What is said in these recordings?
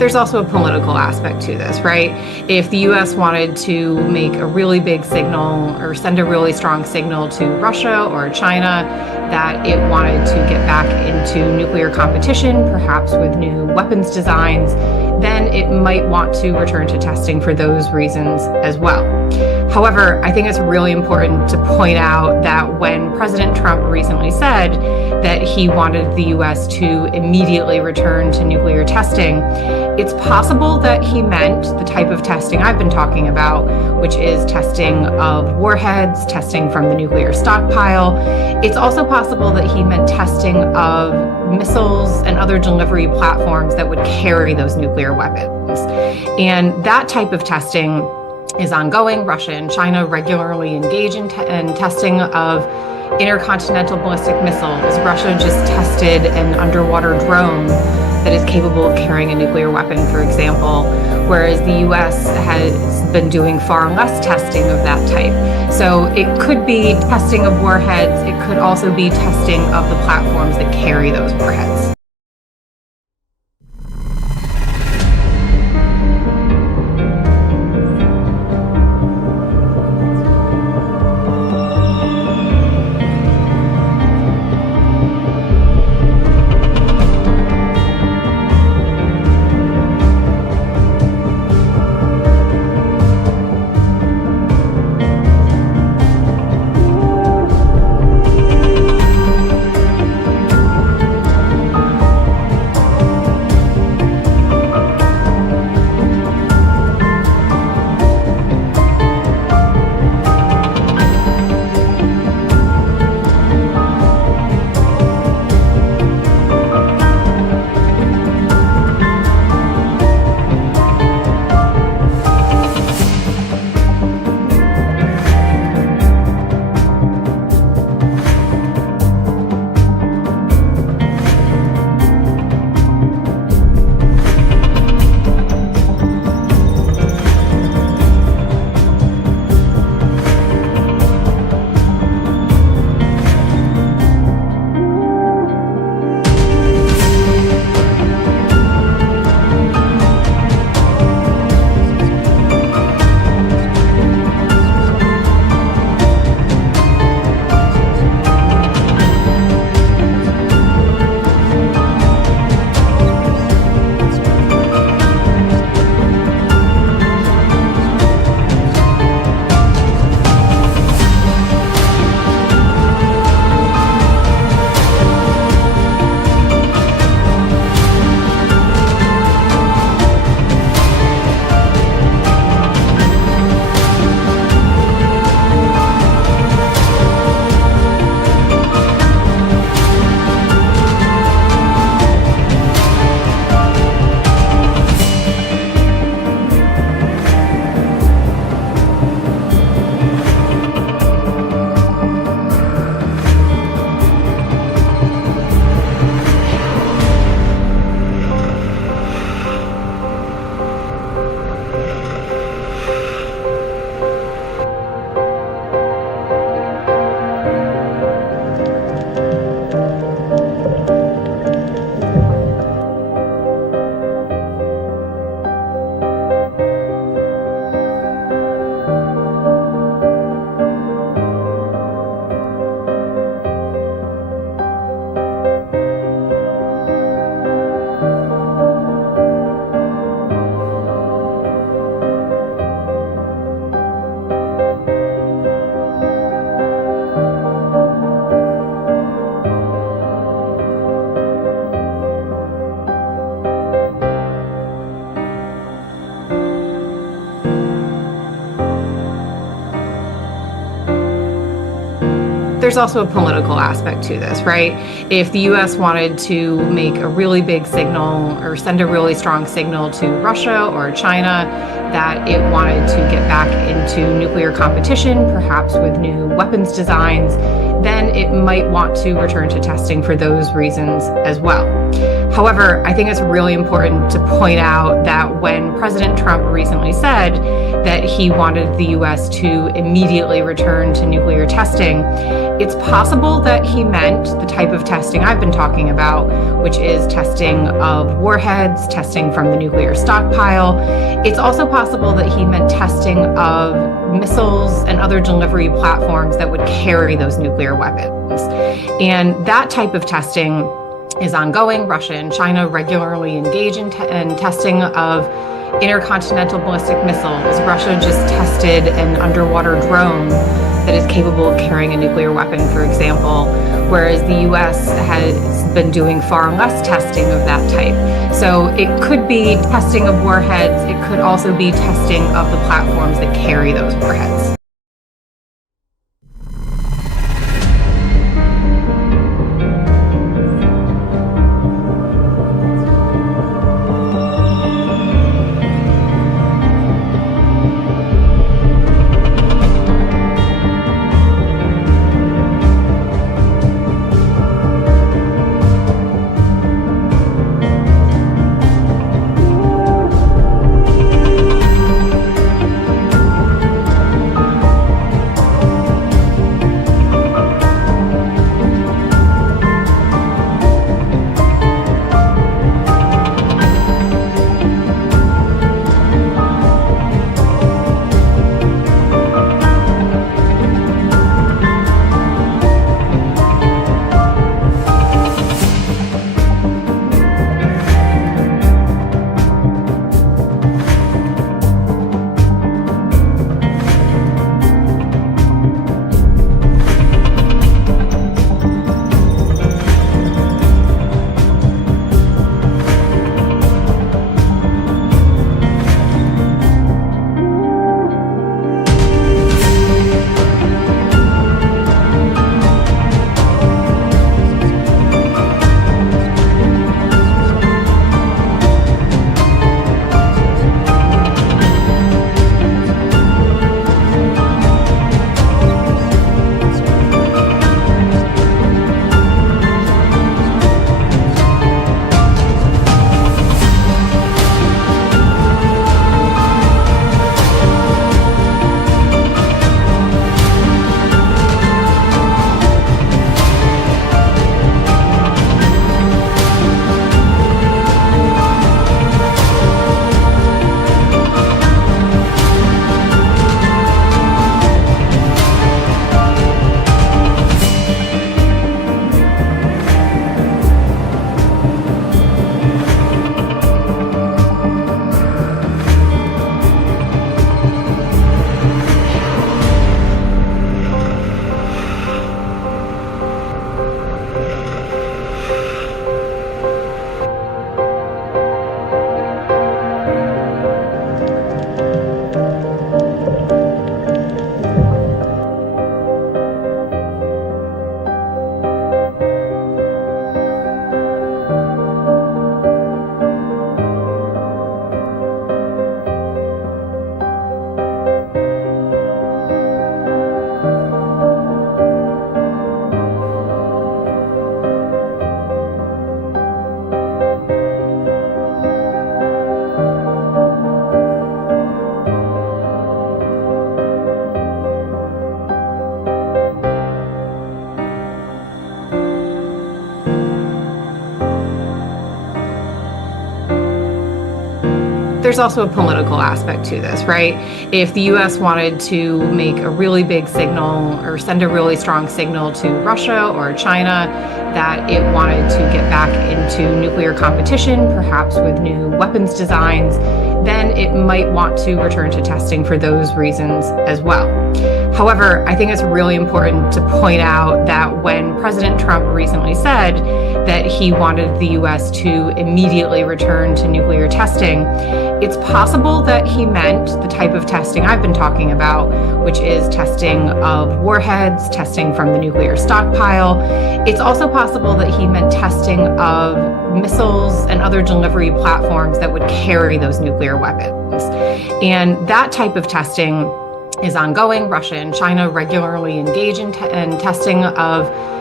There's also a political aspect to this, right? If the US wanted to make a really big signal or send a really strong signal to Russia or China that it wanted to get back into nuclear competition, perhaps with new weapons designs, then it might want to return to testing for those reasons as well. However, I think it's really important to point out that when President Trump recently said that he wanted the US to immediately return to nuclear testing, it's possible that he meant the type of testing I've been talking about, which is testing of warheads, testing from the nuclear stockpile. It's also possible that he meant testing of missiles and other delivery platforms that would carry those nuclear weapons. And that type of testing is ongoing. Russia and China regularly engage in testing of intercontinental ballistic missiles. Russia just tested an underwater drone that is capable of carrying a nuclear weapon, for example, whereas the US has been doing far less testing of that type. So it could be testing of warheads. It could also be testing of the platforms that carry those warheads. There's also a political aspect to this, right? If the US wanted to make a really big signal or send a really strong signal to Russia or China that it wanted to get back into nuclear competition, perhaps with new weapons designs, then it might want to return to testing for those reasons as well. However, I think it's really important to point out that when President Trump recently said that he wanted the US to immediately return to nuclear testing, it's possible that he meant the type of testing I've been talking about, which is testing of warheads, testing from the nuclear stockpile. It's also possible that he meant testing of missiles and other delivery platforms that would carry those nuclear weapons. And that type of testing is ongoing. Russia and China regularly engage in testing of intercontinental ballistic missiles. Russia just tested an underwater drone that is capable of carrying a nuclear weapon, for example, whereas the US has been doing far less testing of that type. So it could be testing of warheads. It could also be testing of the platforms that carry those warheads. There's also a political aspect to this, right? If the US wanted to make a really big signal or send a really strong signal to Russia or China that it wanted to get back into nuclear competition, perhaps with new weapons designs, then it might want to return to testing for those reasons as well. However, I think it's really important to point out that when President Trump recently said that he wanted the US to immediately return to nuclear testing, it's possible that he meant the type of testing I've been talking about, which is testing of warheads, testing from the nuclear stockpile. It's also possible that he meant testing of missiles and other delivery platforms that would carry those nuclear weapons. And that type of testing is ongoing. Russia and China regularly engage in testing of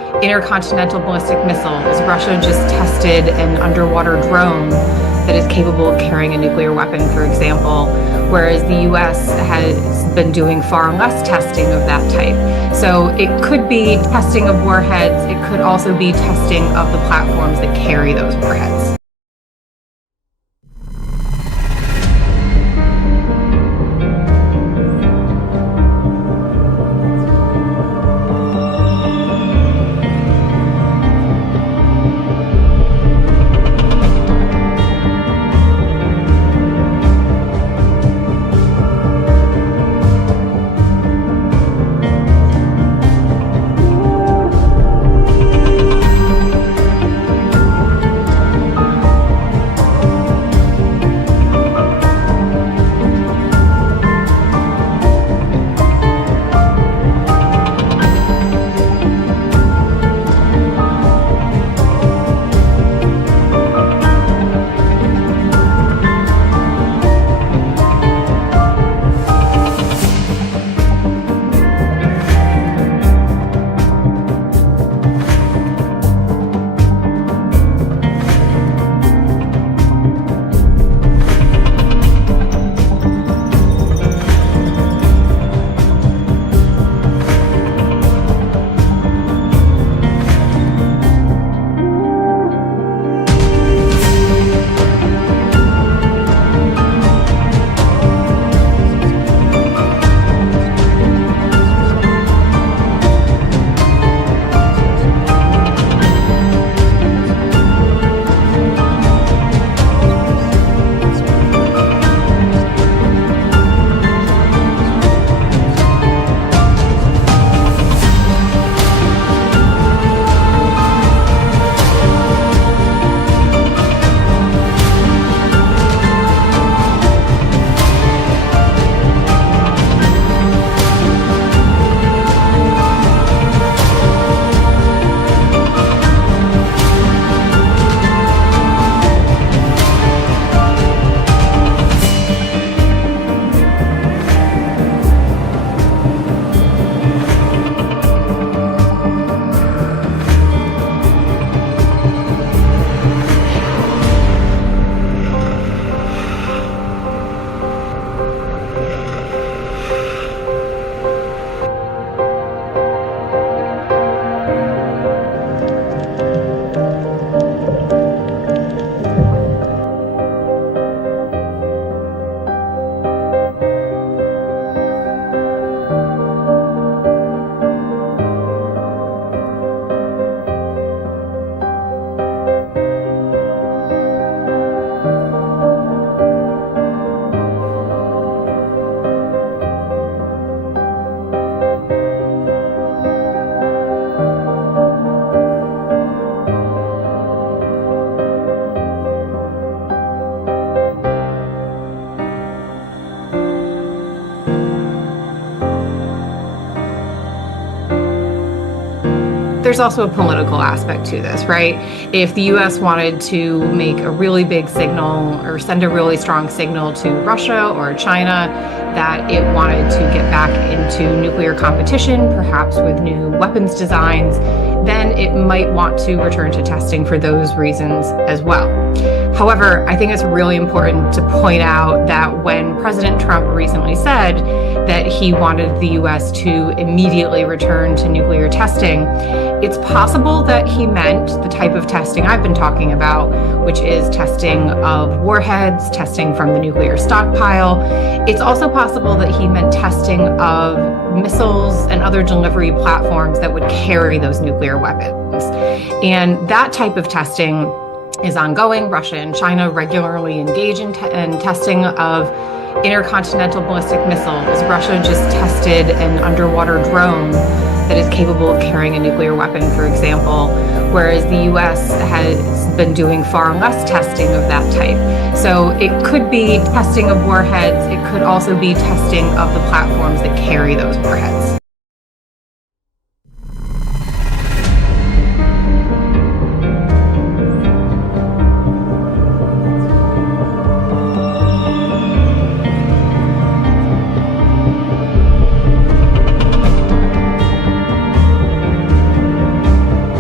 intercontinental ballistic missiles. Russia just tested an underwater drone that is capable of carrying a nuclear weapon, for example, whereas the US has been doing far less testing of that type. So it could be testing of warheads. It could also be testing of the platforms that carry those warheads. There's also a political aspect to this, right? If the US wanted to make a really big signal or send a really strong signal to Russia or China that it wanted to get back into nuclear competition, perhaps with new weapons designs, then it might want to return to testing for those reasons as well. However, I think it's really important to point out that when President Trump recently said that he wanted the US to immediately return to nuclear testing, it's possible that he meant the type of testing I've been talking about, which is testing of warheads, testing from the nuclear stockpile. It's also possible that he meant testing of missiles and other delivery platforms that would carry those nuclear weapons. And that type of testing is ongoing. Russia and China regularly engage in testing of intercontinental ballistic missiles. Russia just tested an underwater drone that is capable of carrying a nuclear weapon, for example, whereas the US has been doing far less testing of that type. So it could be testing of warheads. It could also be testing of the platforms that carry those warheads.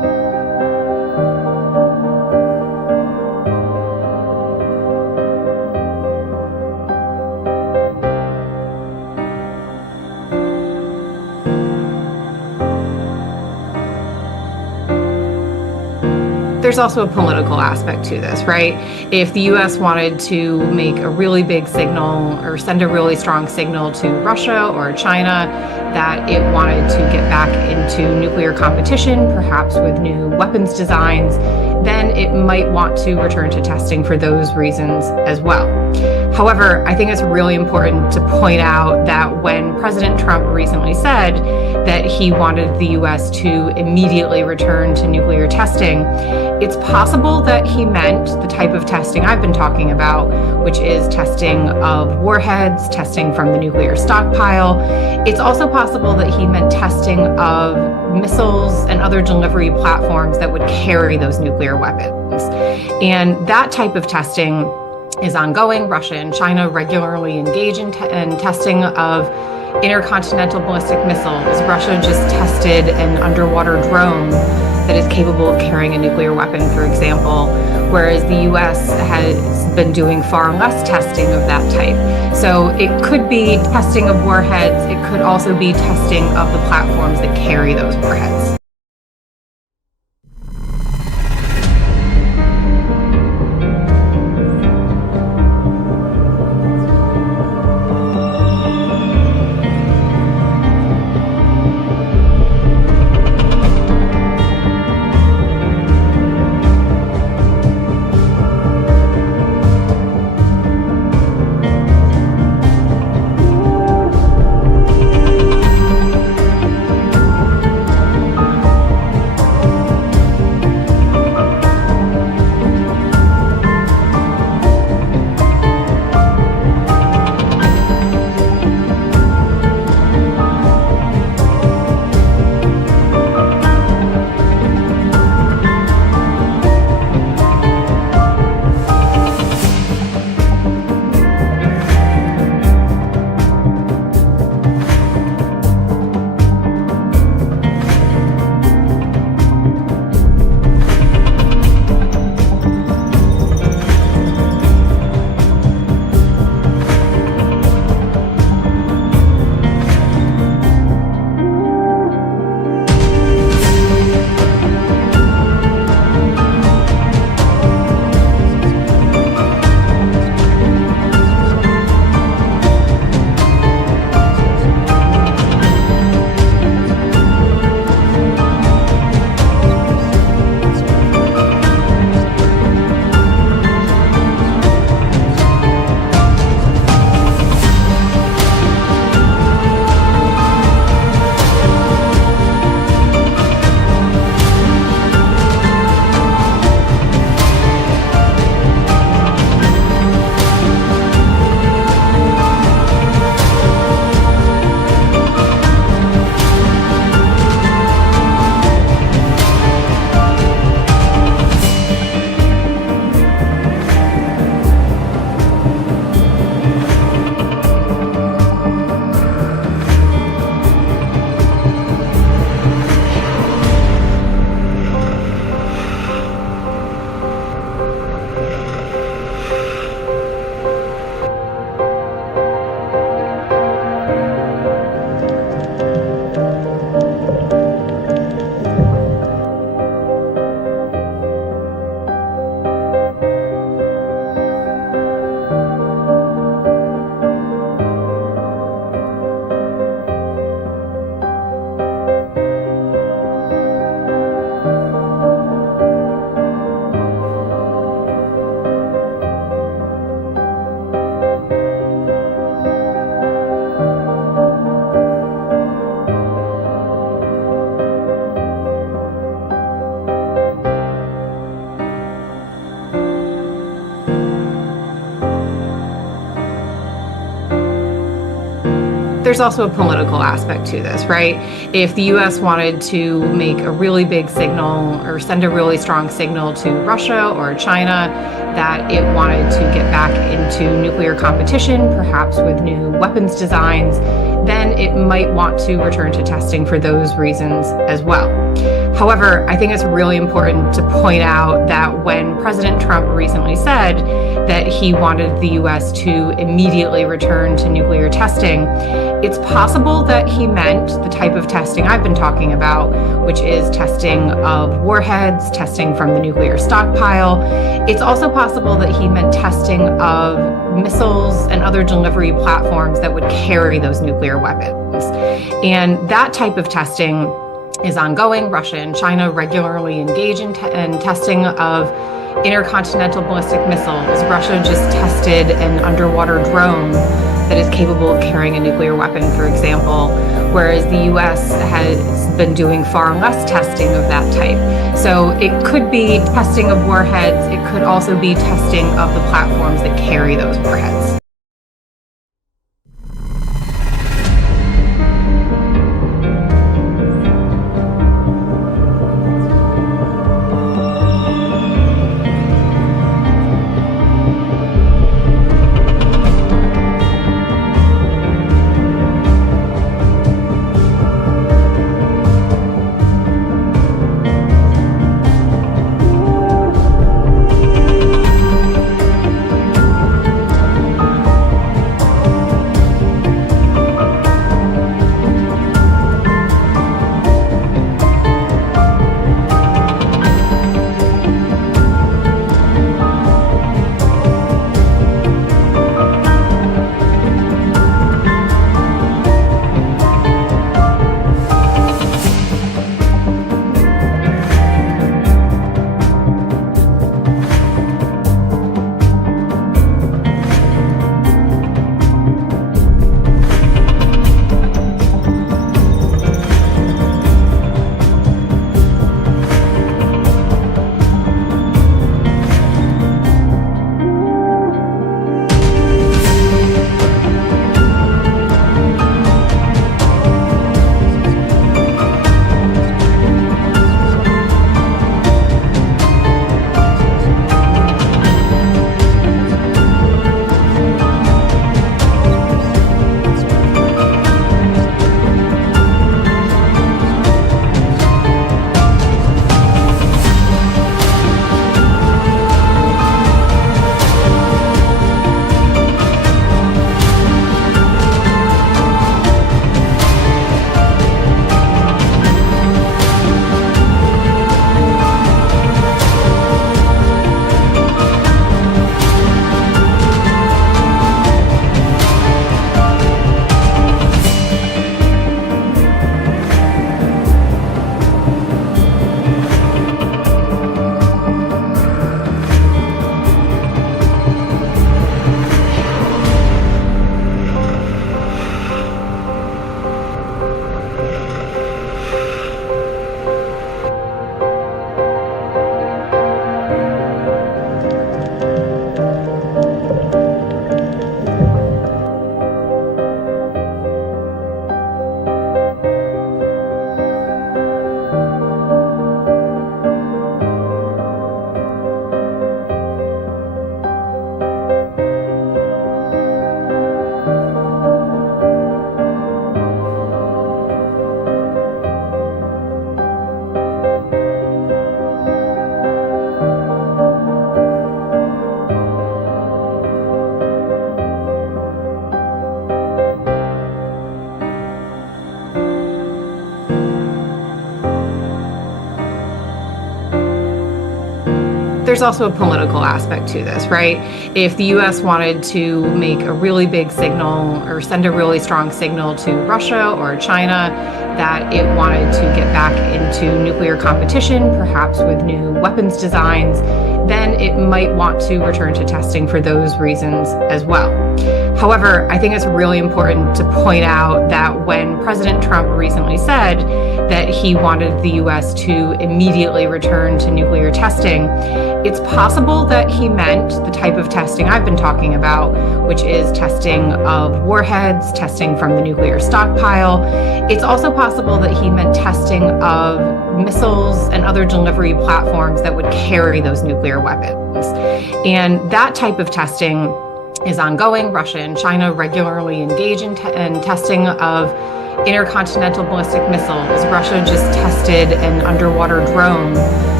There's also a political aspect to this, right? If the US wanted to make a really big signal or send a really strong signal to Russia or China that it wanted to get back into nuclear competition, perhaps with new weapons designs, then it might want to return to testing for those reasons as well. However, I think it's really important to point out that when President Trump recently said that he wanted the US to immediately return to nuclear testing, it's possible that he meant the type of testing I've been talking about, which is testing of warheads, testing from the nuclear stockpile. It's also possible that he meant testing of missiles and other delivery platforms that would carry those nuclear weapons. And that type of testing is ongoing. Russia and China regularly engage in testing of intercontinental ballistic missiles. Russia just tested an underwater drone that is capable of carrying a nuclear weapon, for example, whereas the US has been doing far less testing of that type. So it could be testing of warheads. It could also be testing of the platforms that carry those warheads. There's also a political aspect to this, right? If the US wanted to make a really big signal or send a really strong signal to Russia or China that it wanted to get back into nuclear competition, perhaps with new weapons designs, then it might want to return to testing for those reasons as well. However, I think it's really important to point out that when President Trump recently said that he wanted the US to immediately return to nuclear testing, It's possible that he meant the type of testing I've been talking about, which is testing of warheads, testing from the nuclear stockpile. It's also possible that he meant testing of missiles and other delivery platforms that would carry those nuclear weapons. And that type of testing is ongoing. Russia and China regularly engage in testing of intercontinental ballistic missiles. Russia just tested an underwater drone that is capable of carrying a nuclear weapon, for example, whereas the US has been doing far less testing of that type. So it could be testing of warheads. It could also be testing of the platforms that carry those warheads. There's also a political aspect to this, right? If the US wanted to make a really big signal or send a really strong signal to Russia or China that it wanted to get back into nuclear competition, perhaps with new weapons designs, then it might want to return to testing for those reasons as well. However, I think it's really important to point out that when President Trump recently said that he wanted the US to immediately return to nuclear testing, it's possible that he meant the type of testing I've been talking about, which is testing of warheads, testing from the nuclear stockpile. It's also possible that he meant testing of missiles and other delivery platforms that would carry those nuclear weapons. And that type of testing is ongoing. Russia and China regularly engage in testing of intercontinental ballistic missiles. Russia just tested an underwater drone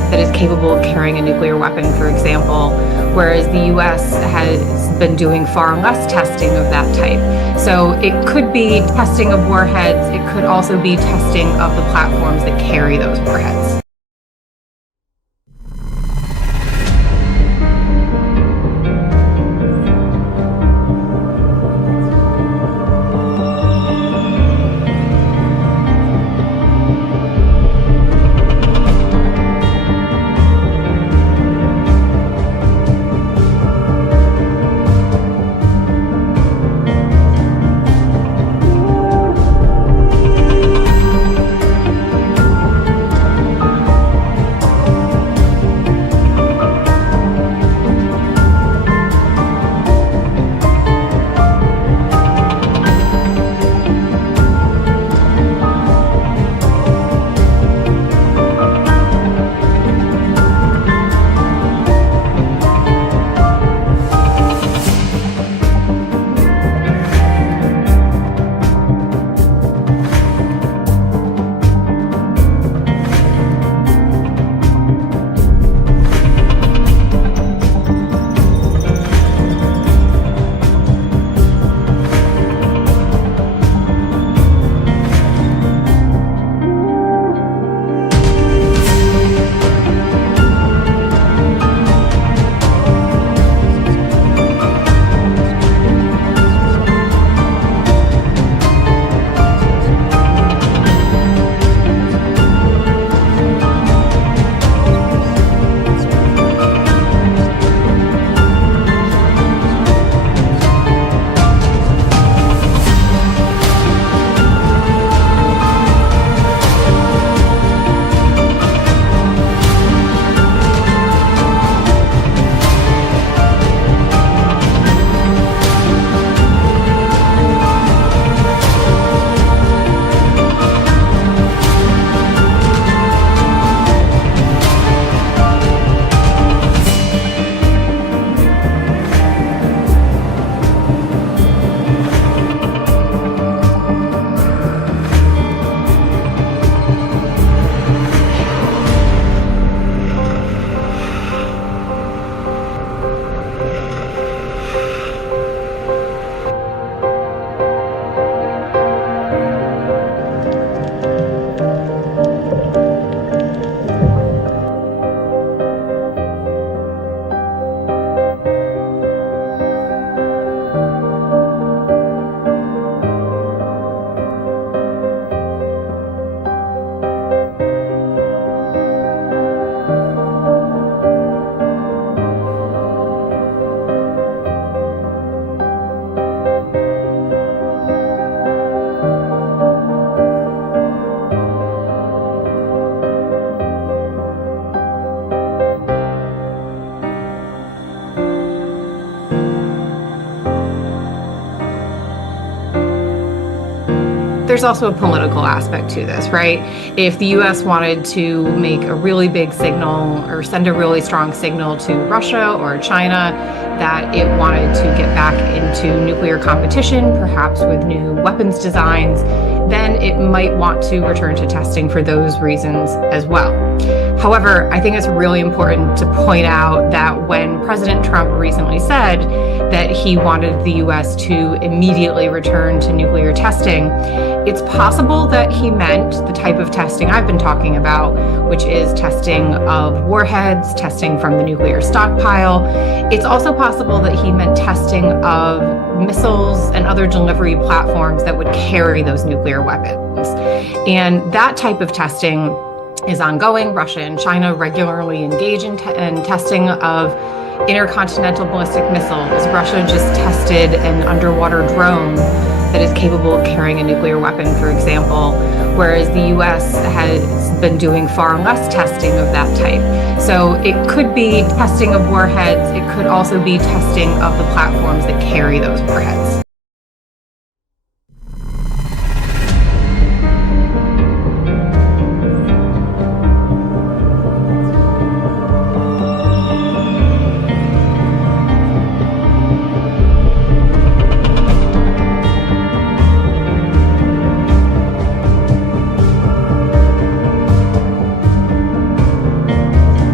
that is capable of carrying a nuclear weapon, for example, whereas the US has been doing far less testing of that type. So it could be testing of warheads. It could also be testing of the platforms that carry those warheads. There's also a political aspect to this, right? If the US wanted to make a really big signal or send a really strong signal to Russia or China that it wanted to get back into nuclear competition, perhaps with new weapons designs, then it might want to return to testing for those reasons as well. However, I think it's really important to point out that when President Trump recently said that he wanted the US to immediately return to nuclear testing, it's possible that he meant the type of testing I've been talking about, which is testing of warheads, testing from the nuclear stockpile. It's also possible that he meant testing of missiles and other delivery platforms that would carry those nuclear weapons. And that type of testing is ongoing. Russia and China regularly engage in testing of intercontinental ballistic missiles. Russia just tested an underwater drone that is capable of carrying a nuclear weapon, for example, whereas the US has been doing far less testing of that type. So it could be testing of warheads. It could also be testing of the platforms that carry those warheads.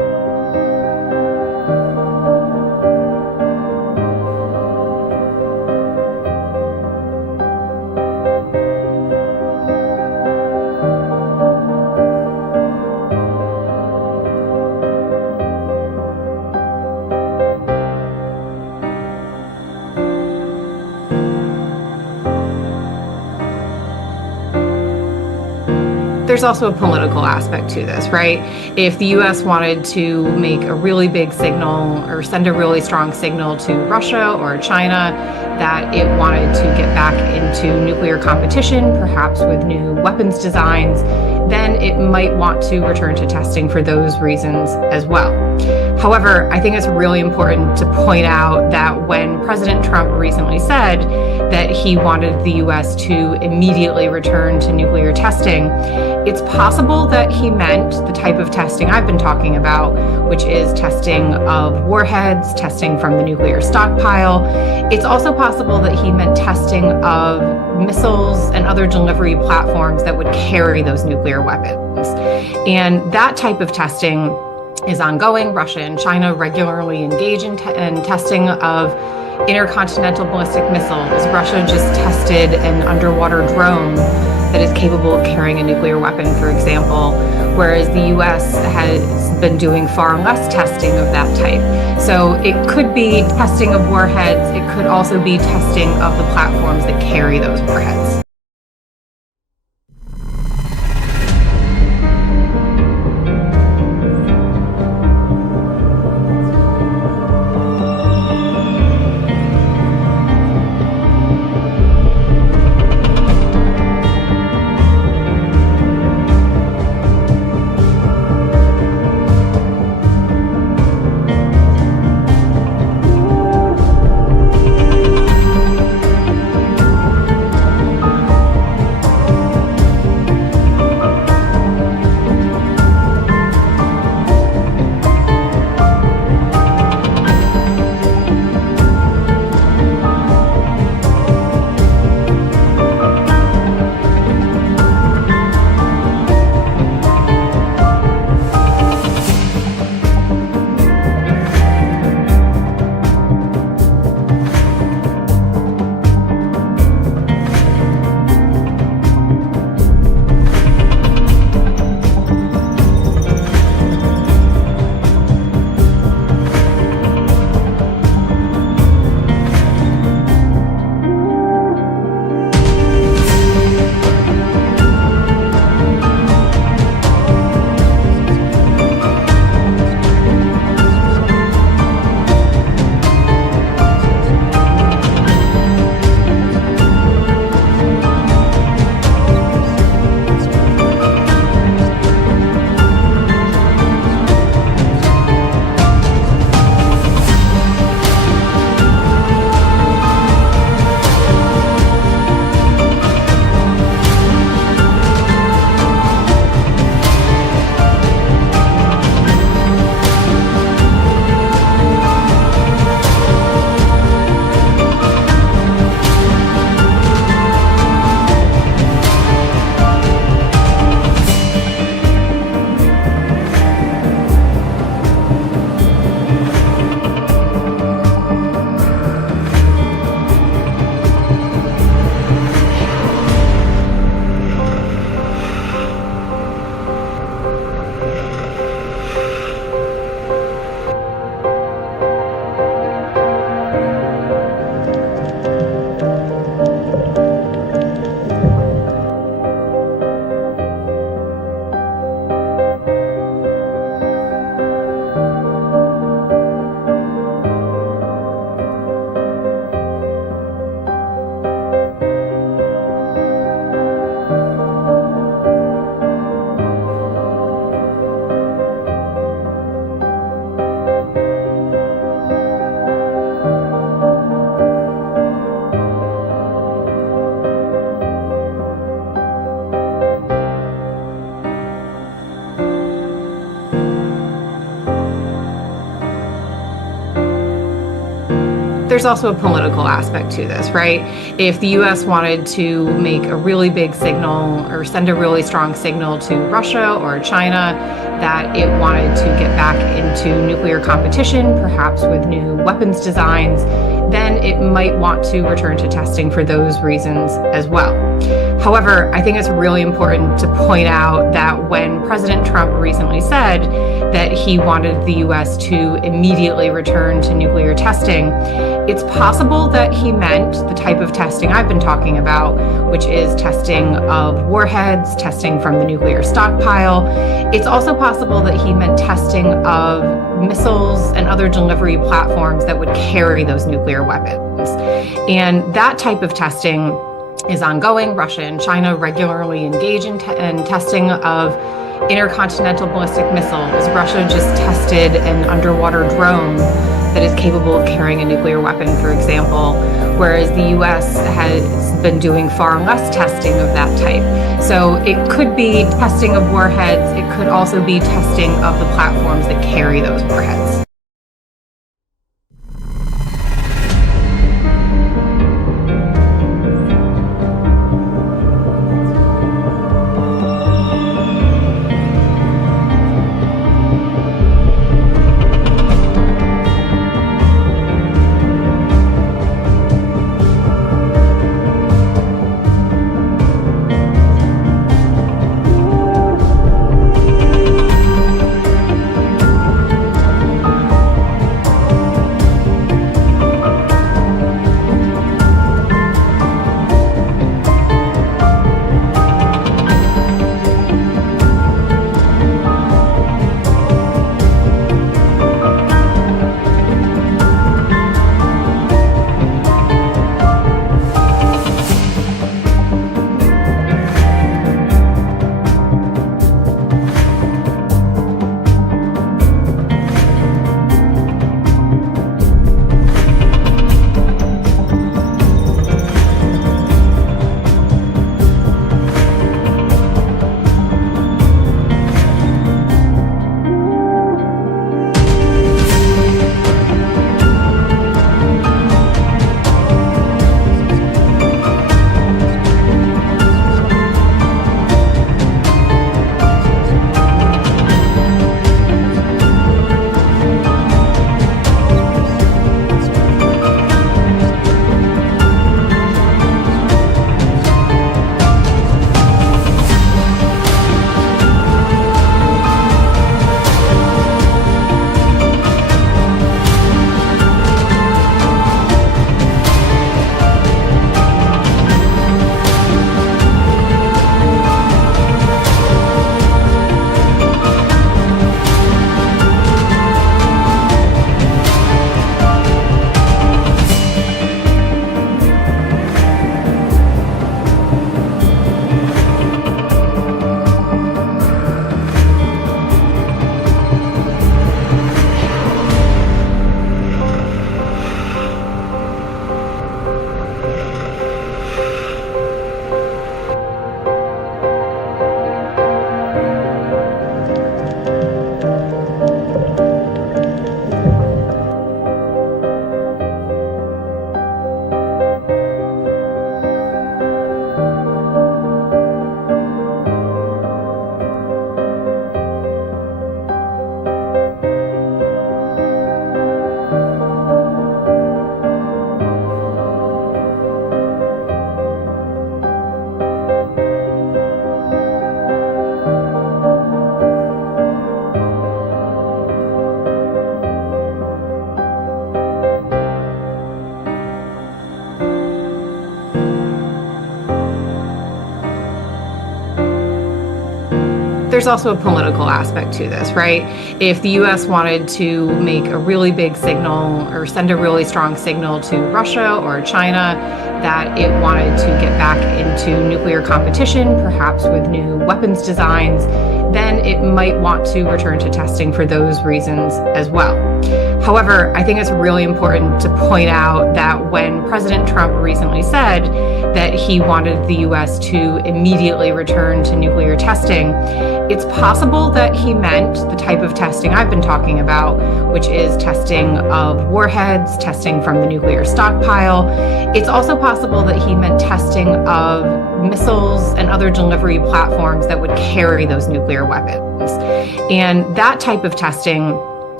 There's also a political aspect to this, right? If the US wanted to make a really big signal or send a really strong signal to Russia or China that it wanted to get back into nuclear competition, perhaps with new weapons designs, then it might want to return to testing for those reasons as well. However, I think it's really important to point out that when President Trump recently said that he wanted the US to immediately return to nuclear testing, it's possible that he meant the type of testing I've been talking about, which is testing of warheads, testing from the nuclear stockpile. It's also possible that he meant testing of missiles and other delivery platforms that would carry those nuclear weapons. And that type of testing is ongoing. Russia and China regularly engage in testing of intercontinental ballistic missiles. Russia just tested an underwater drone that is capable of carrying a nuclear weapon, for example, whereas the US has been doing far less testing of that type. So it could be testing of warheads. It could also be testing of the platforms that carry those warheads. There's also a political aspect to this, right? If the US wanted to make a really big signal or send a really strong signal to Russia or China that it wanted to get back into nuclear competition, perhaps with new weapons designs, then it might want to return to testing for those reasons as well. However, I think it's really important to point out that when President Trump recently said that he wanted the US to immediately return to nuclear testing, it's possible that he meant the type of testing I've been talking about, which is testing of warheads, testing from the nuclear stockpile. It's also possible that he meant testing of missiles and other delivery platforms that would carry those nuclear weapons. And that type of testing is ongoing. Russia and China regularly engage in testing of intercontinental ballistic missiles. Russia just tested an underwater drone that is capable of carrying a nuclear weapon, for example, whereas the US has been doing far less testing of that type. So it could be testing of warheads. It could also be testing of the platforms that carry those warheads. There's also a political aspect to this, right? If the US wanted to make a really big signal or send a really strong signal to Russia or China that it wanted to get back into nuclear competition, perhaps with new weapons designs, then it might want to return to testing for those reasons as well. However, I think it's really important to point out that when President Trump recently said that he wanted the US to immediately return to nuclear testing, it's possible that he meant the type of testing I've been talking about, which is testing of warheads, testing from the nuclear stockpile. It's also possible that he meant testing of missiles and other delivery platforms that would carry those nuclear weapons. And that type of testing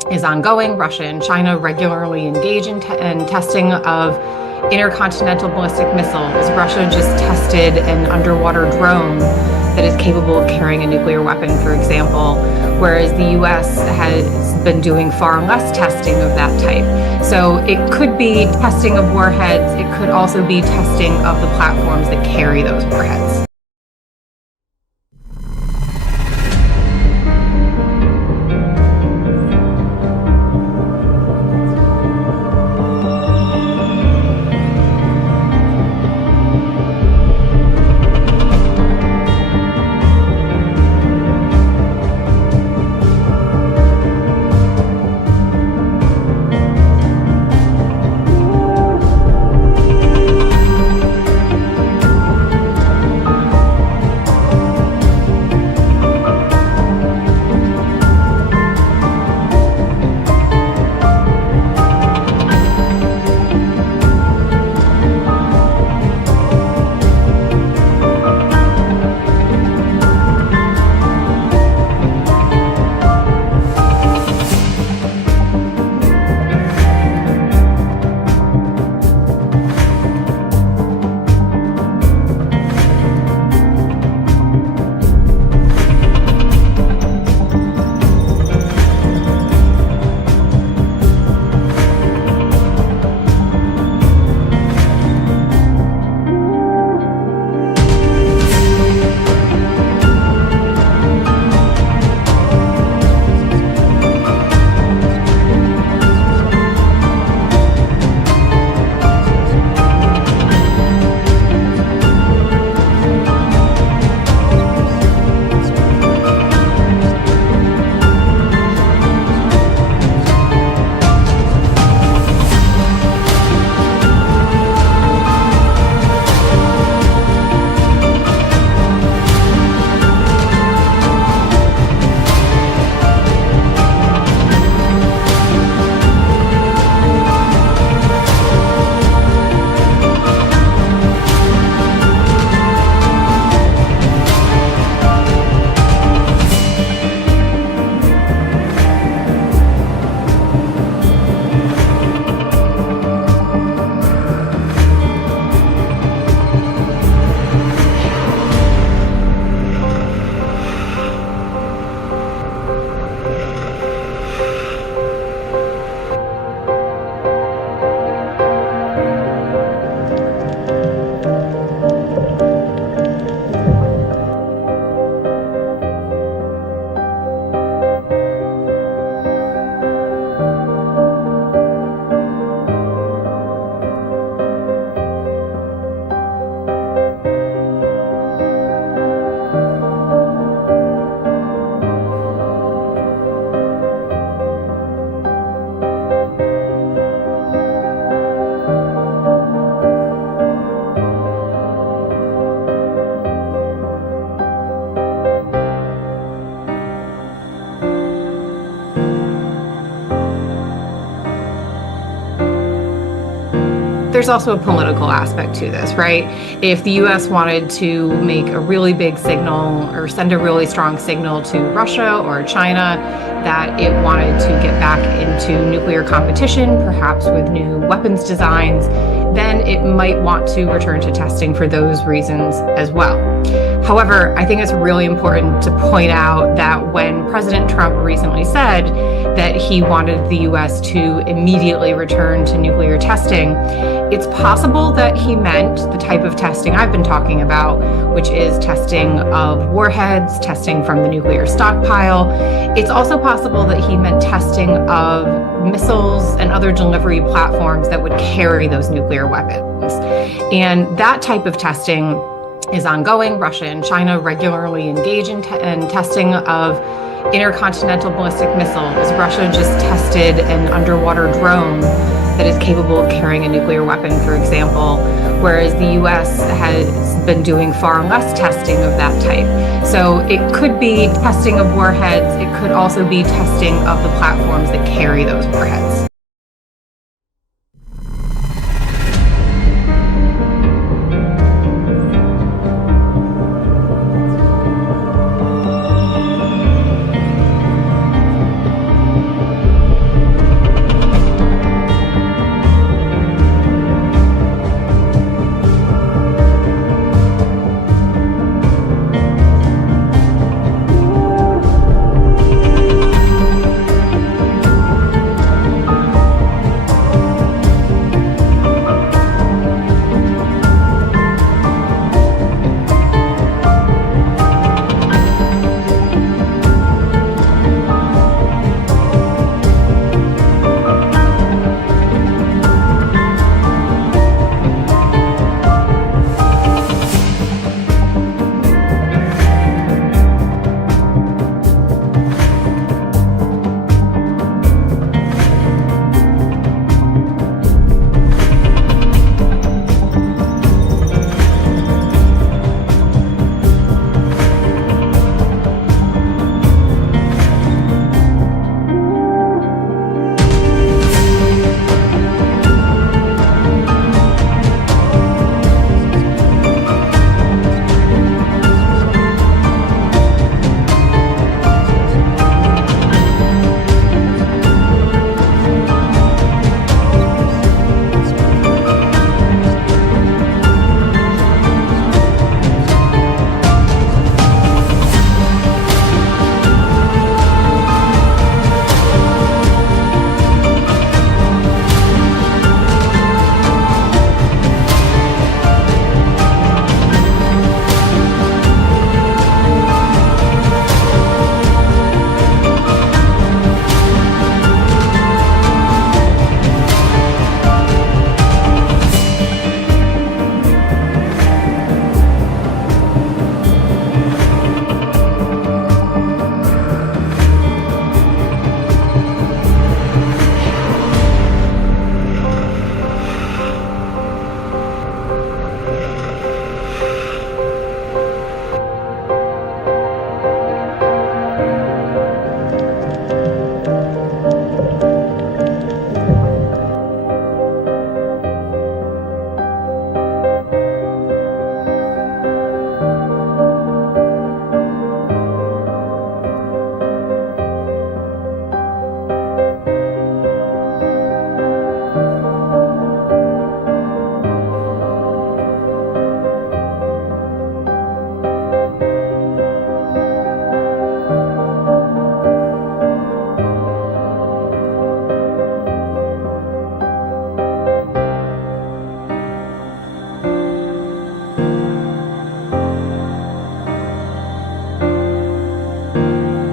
is ongoing. Russia and China regularly engage in testing of intercontinental ballistic missiles. Russia just tested an underwater drone that is capable of carrying a nuclear weapon, for example, whereas the US has been doing far less testing of that type. So it could be testing of warheads. It could also be testing of the platforms that carry those warheads. There's also a political aspect to this, right? If the US wanted to make a really big signal or send a really strong signal to Russia or China that it wanted to get back into nuclear competition, perhaps with new weapons designs, then it might want to return to testing for those reasons as well. However, I think it's really important to point out that when President Trump recently said that he wanted the US to immediately return to nuclear testing, it's possible that he meant the type of testing I've been talking about, which is testing of warheads, testing from the nuclear stockpile. It's also possible that he meant testing of missiles and other delivery platforms that would carry those nuclear weapons. And that type of testing is ongoing. Russia and China regularly engage in testing of intercontinental ballistic missiles. Russia just tested an underwater drone that is capable of carrying a nuclear weapon, for example, whereas the US has been doing far less testing of that type. So it could be testing of warheads. It could also be testing of the platforms that carry those warheads.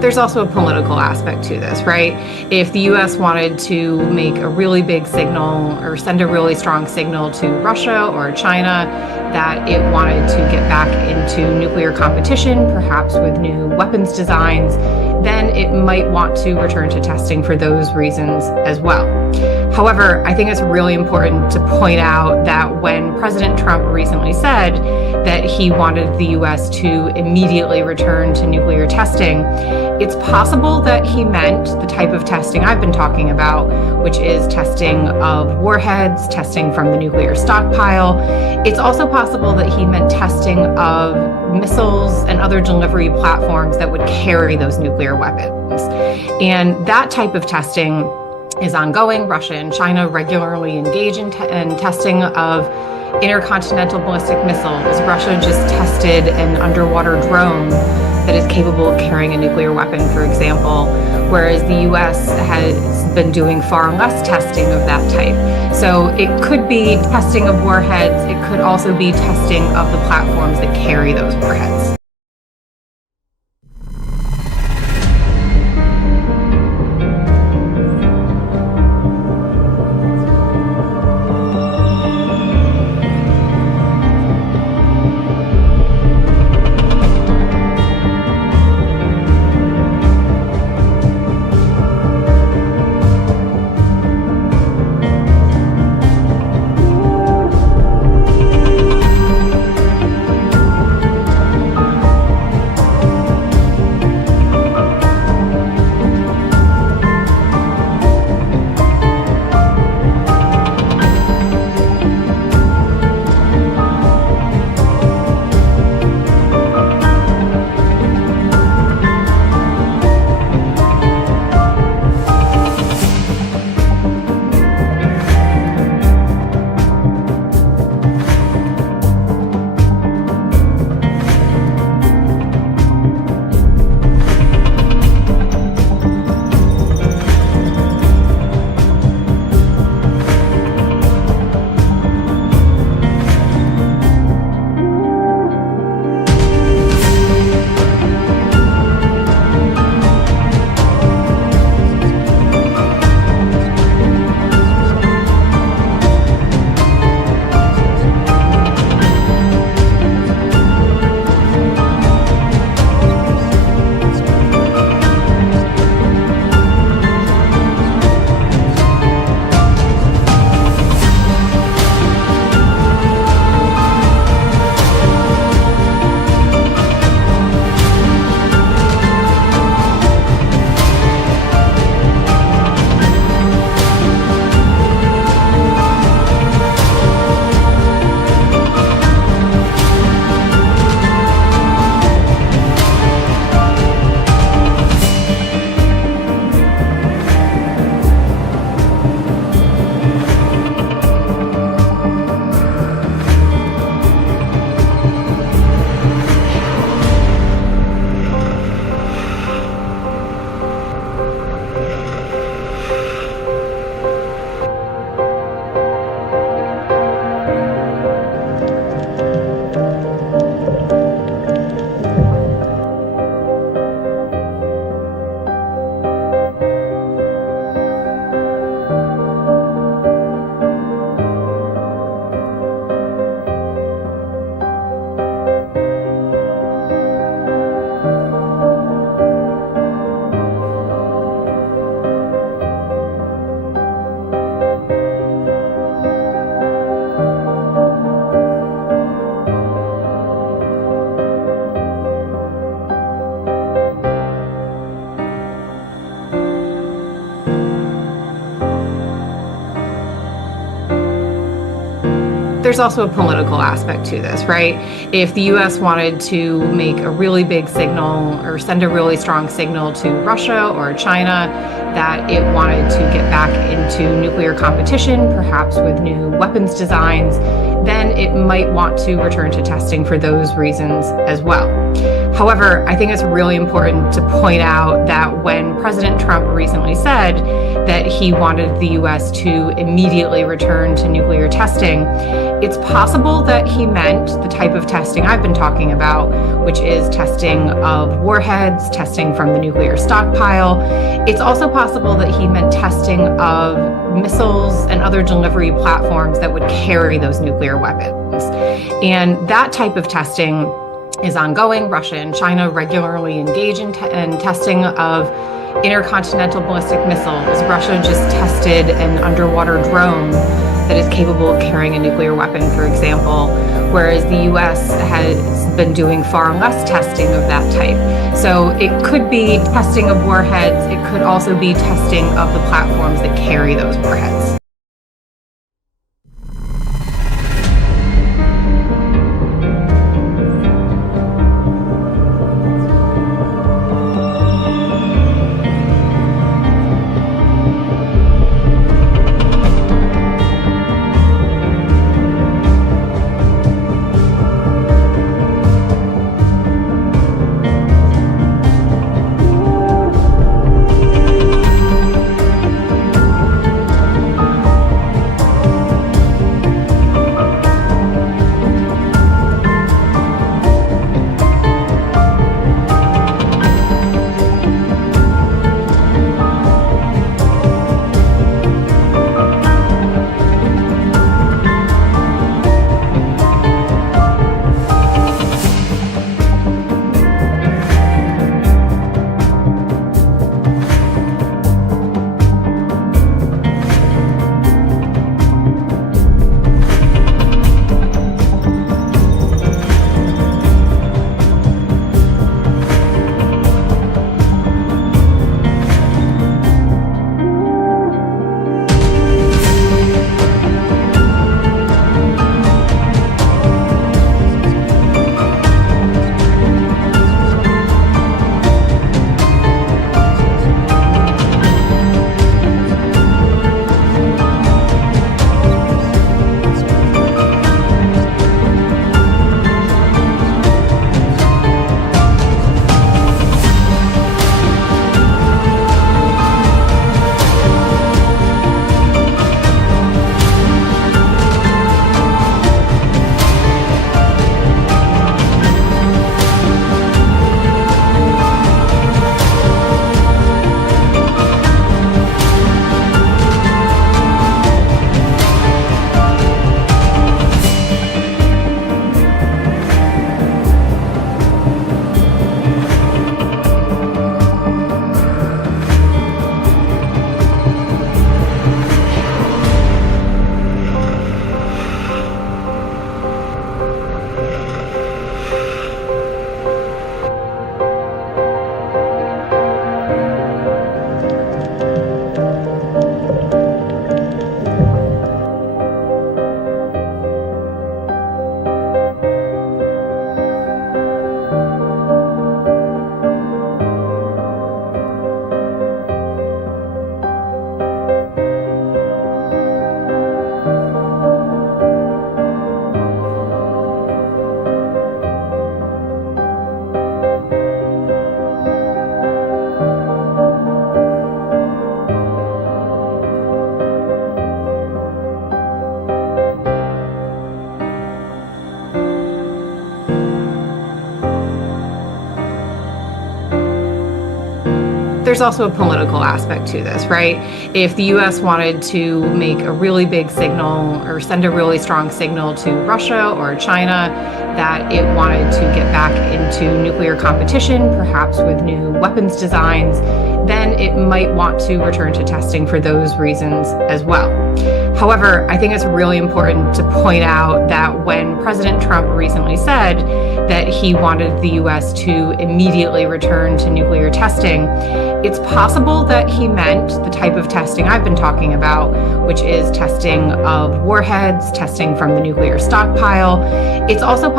There's also a political aspect to this, right? If the US wanted to make a really big signal or send a really strong signal to Russia or China that it wanted to get back into nuclear competition, perhaps with new weapons designs, then it might want to return to testing for those reasons as well. However, I think it's really important to point out that when President Trump recently said that he wanted the US to immediately return to nuclear testing, it's possible that he meant the type of testing I've been talking about, which is testing of warheads, testing from the nuclear stockpile. It's also possible that he meant testing of missiles and other delivery platforms that would carry those nuclear weapons. And that type of testing is ongoing. Russia and China regularly engage in testing of intercontinental ballistic missiles. Russia just tested an underwater drone that is capable of carrying a nuclear weapon, for example, whereas the US has been doing far less testing of that type. So it could be testing of warheads. It could also be testing of the platforms that carry those warheads. There's also a political aspect to this, right? If the US wanted to make a really big signal or send a really strong signal to Russia or China that it wanted to get back into nuclear competition, perhaps with new weapons designs, then it might want to return to testing for those reasons as well. However, I think it's really important to point out that when President Trump recently said that he wanted the US to immediately return to nuclear testing, it's possible that he meant the type of testing I've been talking about, which is testing of warheads, testing from the nuclear stockpile. It's also possible that he meant testing of missiles and other delivery platforms that would carry those nuclear weapons. And that type of testing is ongoing. Russia and China regularly engage in testing of intercontinental ballistic missiles. Russia just tested an underwater drone that is capable of carrying a nuclear weapon, for example, whereas the US has been doing far less testing of that type. So it could be testing of warheads. It could also be testing of the platforms that carry those warheads. There's also a political aspect to this, right? If the US wanted to make a really big signal or send a really strong signal to Russia or China that it wanted to get back into nuclear competition, perhaps with new weapons designs, then it might want to return to testing for those reasons as well. However, I think it's really important to point out that when President Trump recently said that he wanted the US to immediately return to nuclear testing, it's possible that he meant the type of testing I've been talking about, which is testing of warheads, testing from the nuclear stockpile. It's also possible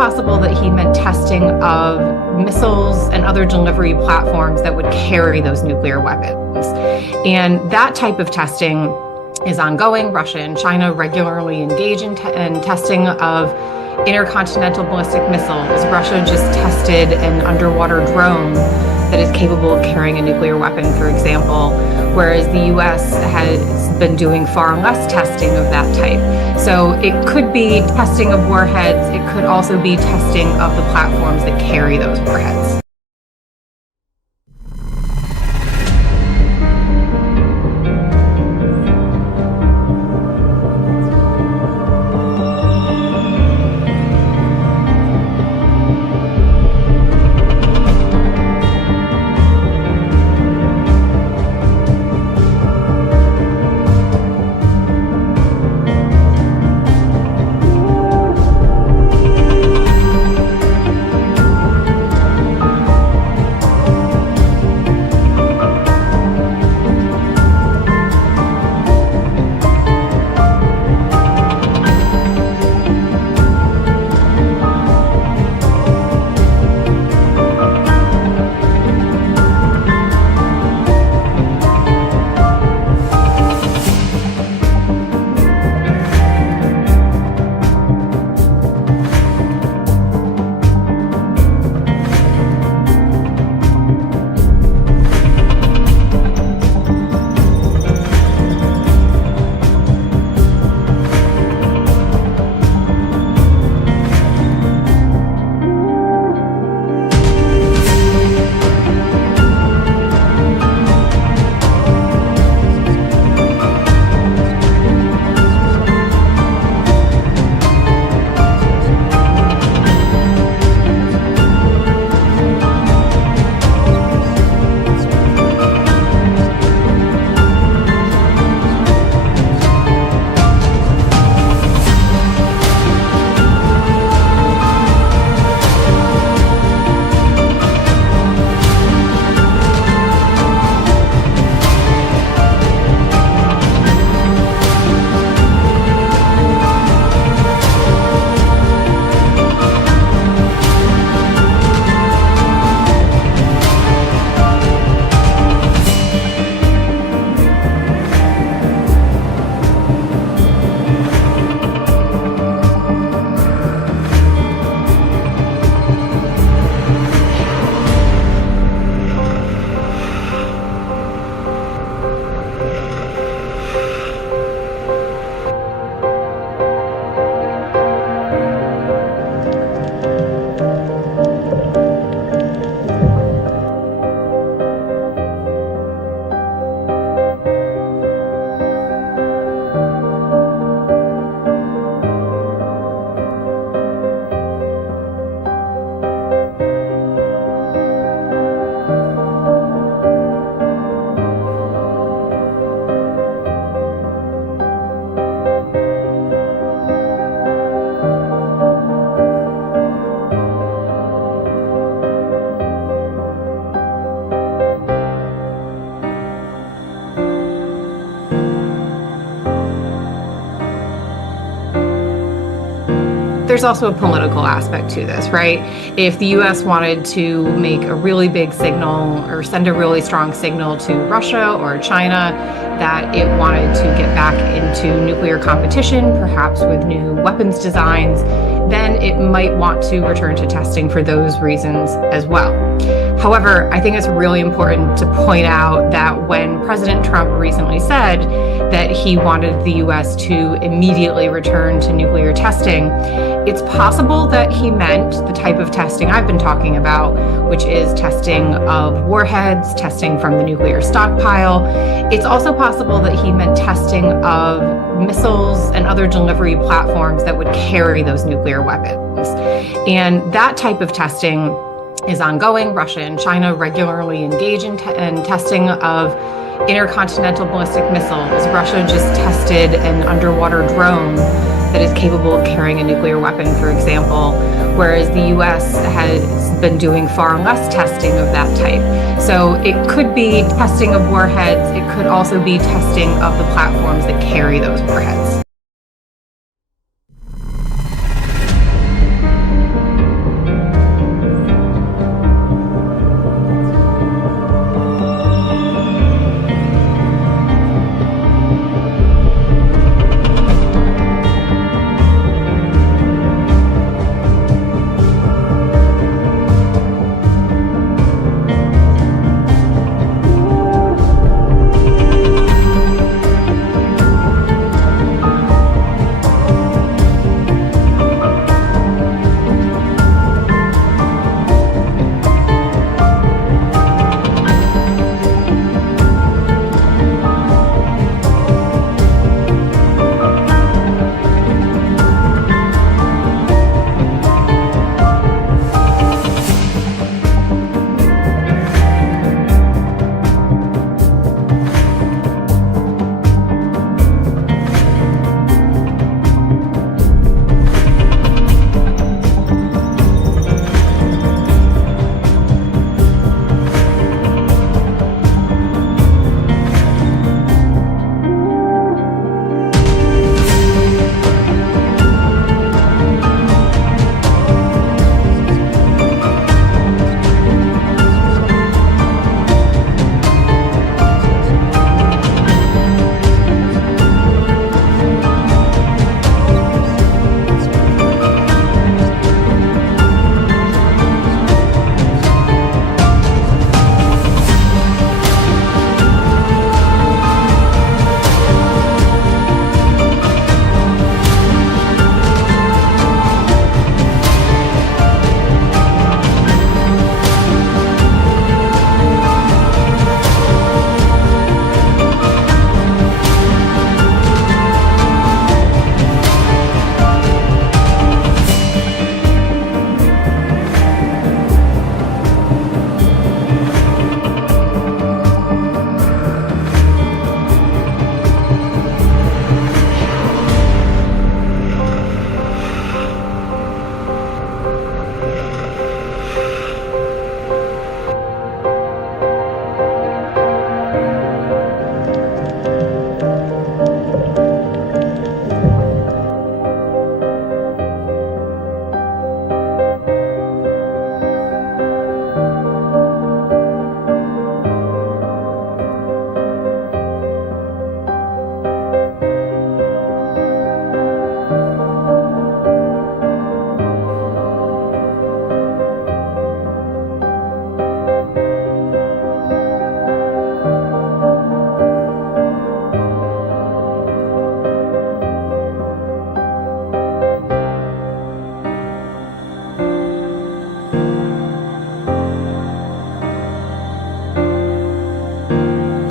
possible that he meant testing of missiles and other delivery platforms that would carry those nuclear weapons. And that type of testing is ongoing. Russia and China regularly engage in testing of intercontinental ballistic missiles. Russia just tested an underwater drone that is capable of carrying a nuclear weapon, for example, whereas the US has been doing far less testing of that type. So it could be testing of warheads. It could also be testing of the platforms that carry those warheads. There's also a political aspect to this, right? If the US wanted to make a really big signal or send a really strong signal to Russia or China that it wanted to get back into nuclear competition, perhaps with new weapons designs, then it might want to return to testing for those reasons as well. However, I think it's really important to point out that when President Trump recently said that he wanted the US to immediately return to nuclear testing, it's possible that he meant the type of testing I've been talking about, which is testing of warheads, testing from the nuclear stockpile. It's also possible that he meant testing of missiles and other delivery platforms that would carry those nuclear weapons. And that type of testing is ongoing. Russia and China regularly engage in testing of intercontinental ballistic missiles. Russia just tested an underwater drone that is capable of carrying a nuclear weapon, for example, whereas the US has been doing far less testing of that type. So it could be testing of warheads. It could also be testing of the platforms that carry those warheads.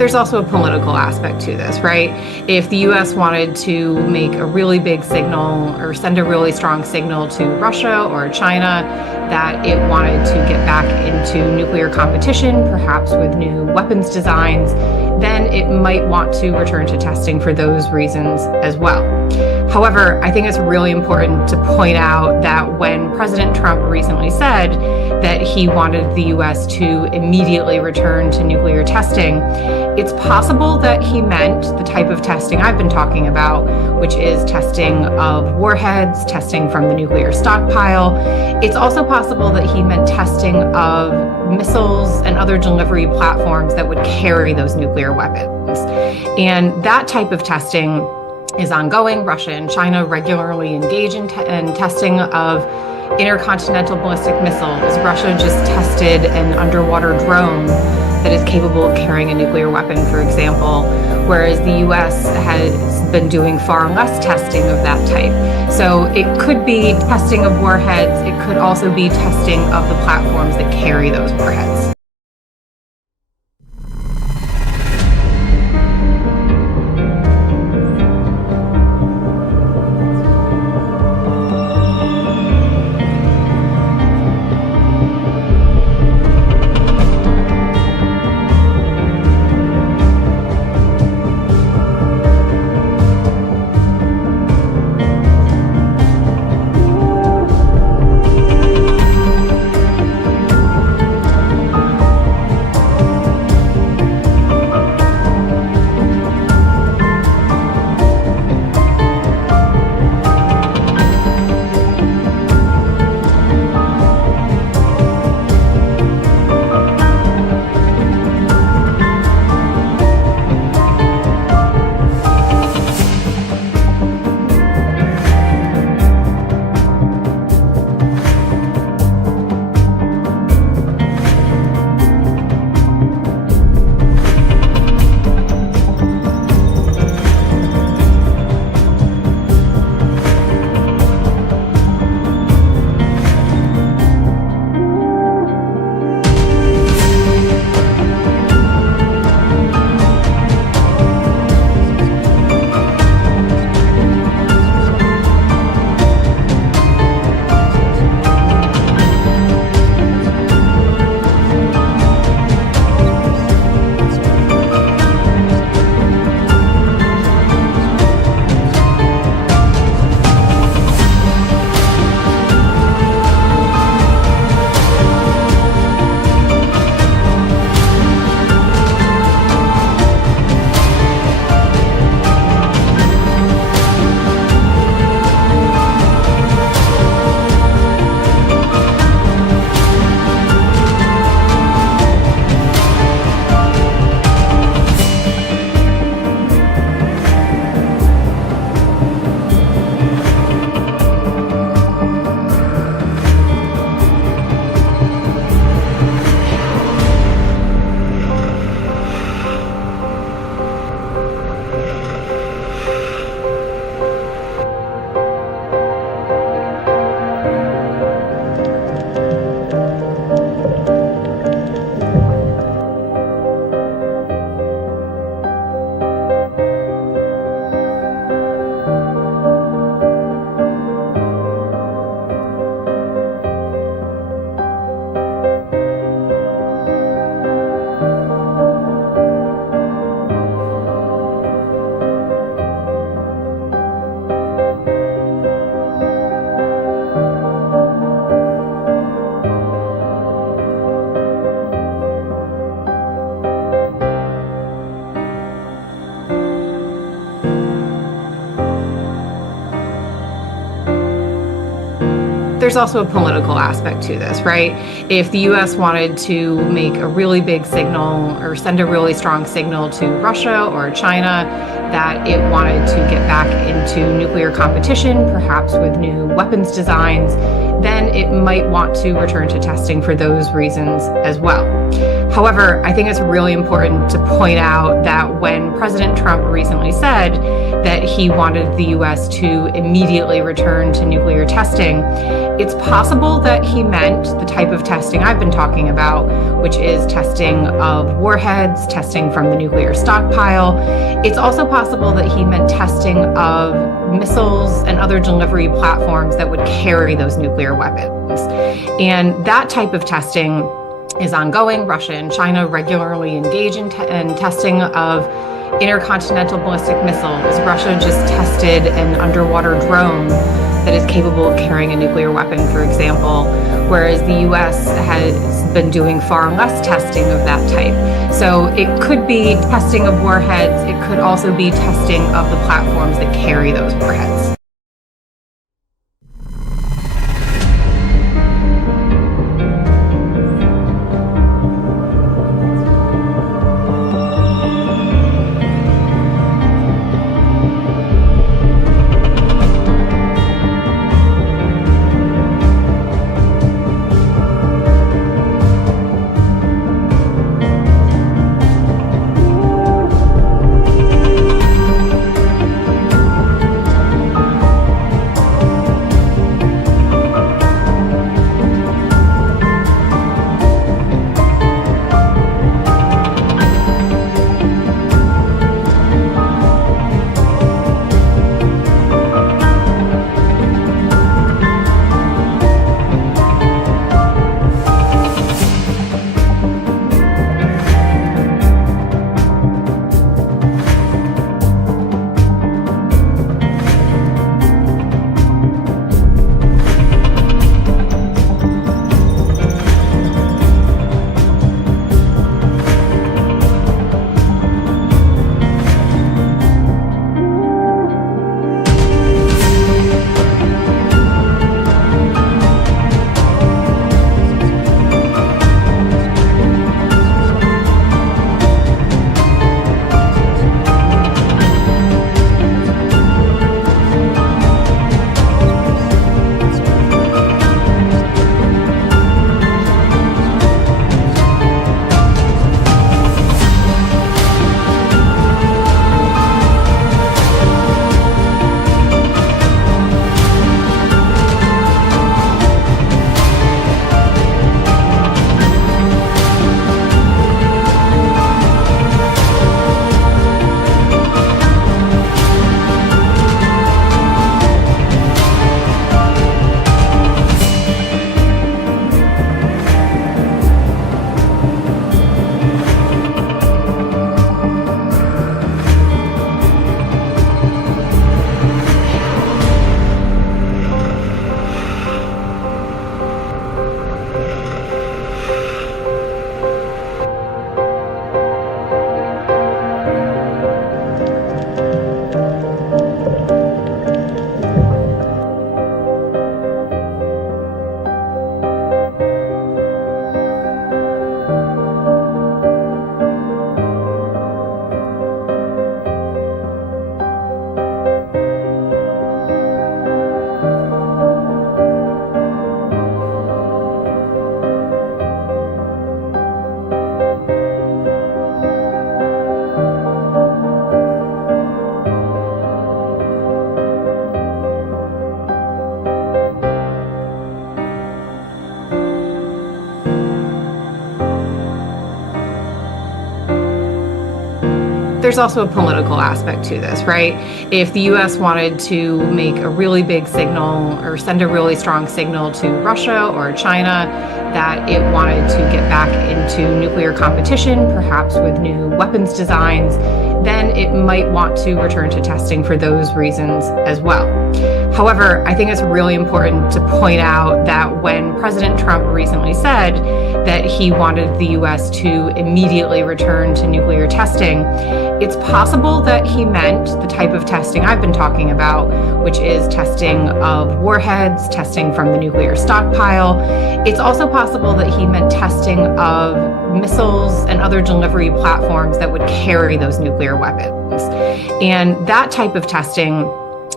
There's also a political aspect to this, right? If the US wanted to make a really big signal or send a really strong signal to Russia or China that it wanted to get back into nuclear competition, perhaps with new weapons designs, then it might want to return to testing for those reasons as well. However, I think it's really important to point out that when President Trump recently said that he wanted the US to immediately return to nuclear testing, it's possible that he meant the type of testing I've been talking about, which is testing of warheads, testing from the nuclear stockpile. It's also possible that he meant testing of missiles and other delivery platforms that would carry those nuclear weapons. And that type of testing is ongoing. Russia and China regularly engage in testing of intercontinental ballistic missiles. Russia just tested an underwater drone that is capable of carrying a nuclear weapon, for example, whereas the US has been doing far less testing of that type. So it could be testing of warheads. It could also be testing of the platforms that carry those warheads. There's also a political aspect to this, right? If the US wanted to make a really big signal or send a really strong signal to Russia or China that it wanted to get back into nuclear competition, perhaps with new weapons designs, then it might want to return to testing for those reasons as well. However, I think it's really important to point out that when President Trump recently said that he wanted the US to immediately return to nuclear testing, it's possible that he meant the type of testing I've been talking about, which is testing of warheads, testing from the nuclear stockpile. It's also possible that he meant testing of missiles and other delivery platforms that would carry those nuclear weapons. And that type of testing is ongoing. Russia and China regularly engage in testing of intercontinental ballistic missiles. Russia just tested an underwater drone that is capable of carrying a nuclear weapon, for example, whereas the US has been doing far less testing of that type. So it could be testing of warheads. It could also be testing of the platforms that carry those warheads. There's also a political aspect to this, right? If the US wanted to make a really big signal or send a really strong signal to Russia or China that it wanted to get back into nuclear competition, perhaps with new weapons designs, then it might want to return to testing for those reasons as well. However, I think it's really important to point out that when President Trump recently said that he wanted the US to immediately return to nuclear testing, it's possible that he meant the type of testing I've been talking about, which is testing of warheads, testing from the nuclear stockpile. It's also possible that he meant testing of missiles and other delivery platforms that would carry those nuclear weapons. And that type of testing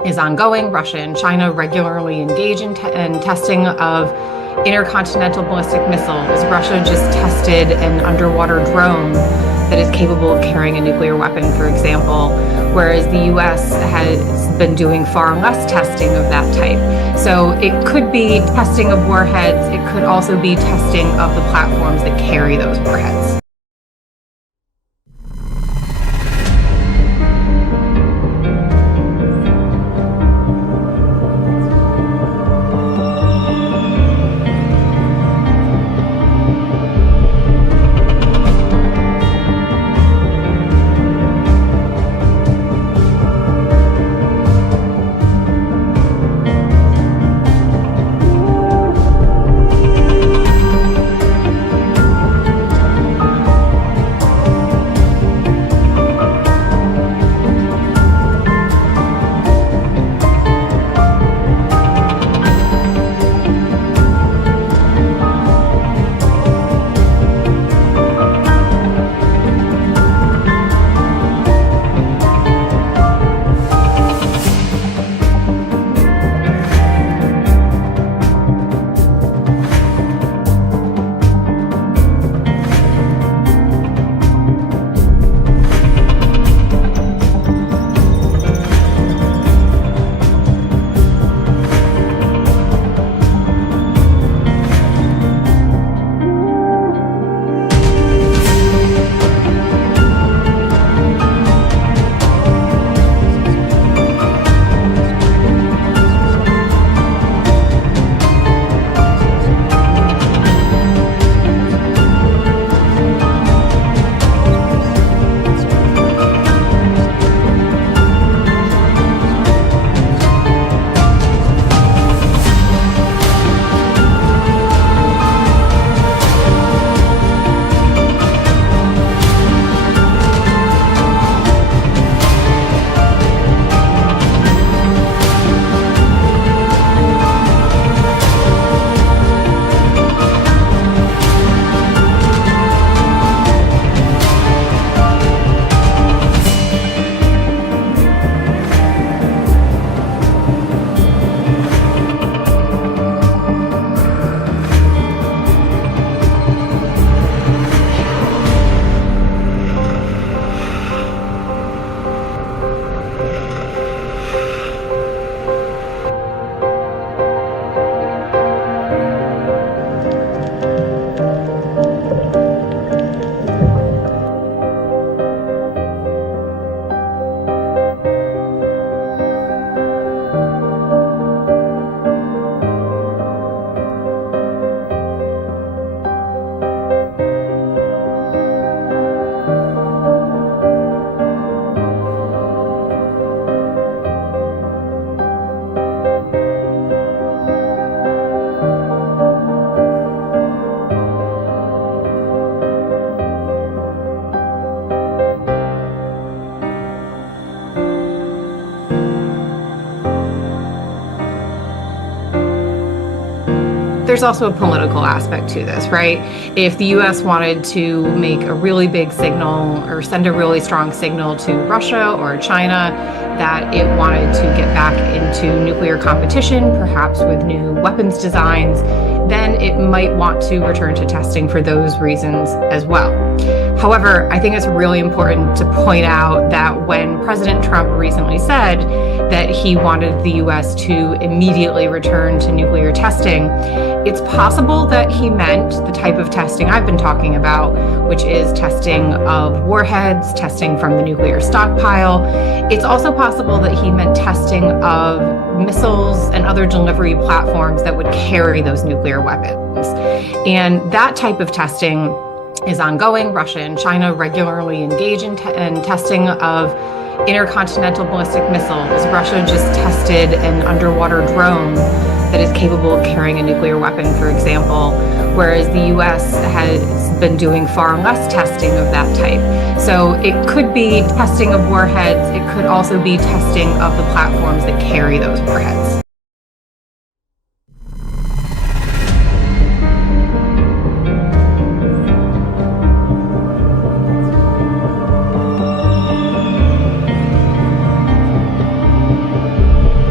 is ongoing. Russia and China regularly engage in testing of intercontinental ballistic missiles. Russia just tested an underwater drone that is capable of carrying a nuclear weapon, for example, whereas the US has been doing far less testing of that type. So it could be testing of warheads. It could also be testing of the platforms that carry those warheads. There's also a political aspect to this, right? If the US wanted to make a really big signal or send a really strong signal to Russia or China that it wanted to get back into nuclear competition, perhaps with new weapons designs, then it might want to return to testing for those reasons as well. However, I think it's really important to point out that when President Trump recently said that he wanted the US to immediately return to nuclear testing, it's possible that he meant the type of testing I've been talking about, which is testing of warheads, testing from the nuclear stockpile. It's also possible that he meant testing of missiles and other delivery platforms that would carry those nuclear weapons. And that type of testing is ongoing. Russia and China regularly engage in testing of intercontinental ballistic missiles. Russia just tested an underwater drone that is capable of carrying a nuclear weapon, for example, whereas the US has been doing far less testing of that type. So it could be testing of warheads. It could also be testing of the platforms that carry those warheads.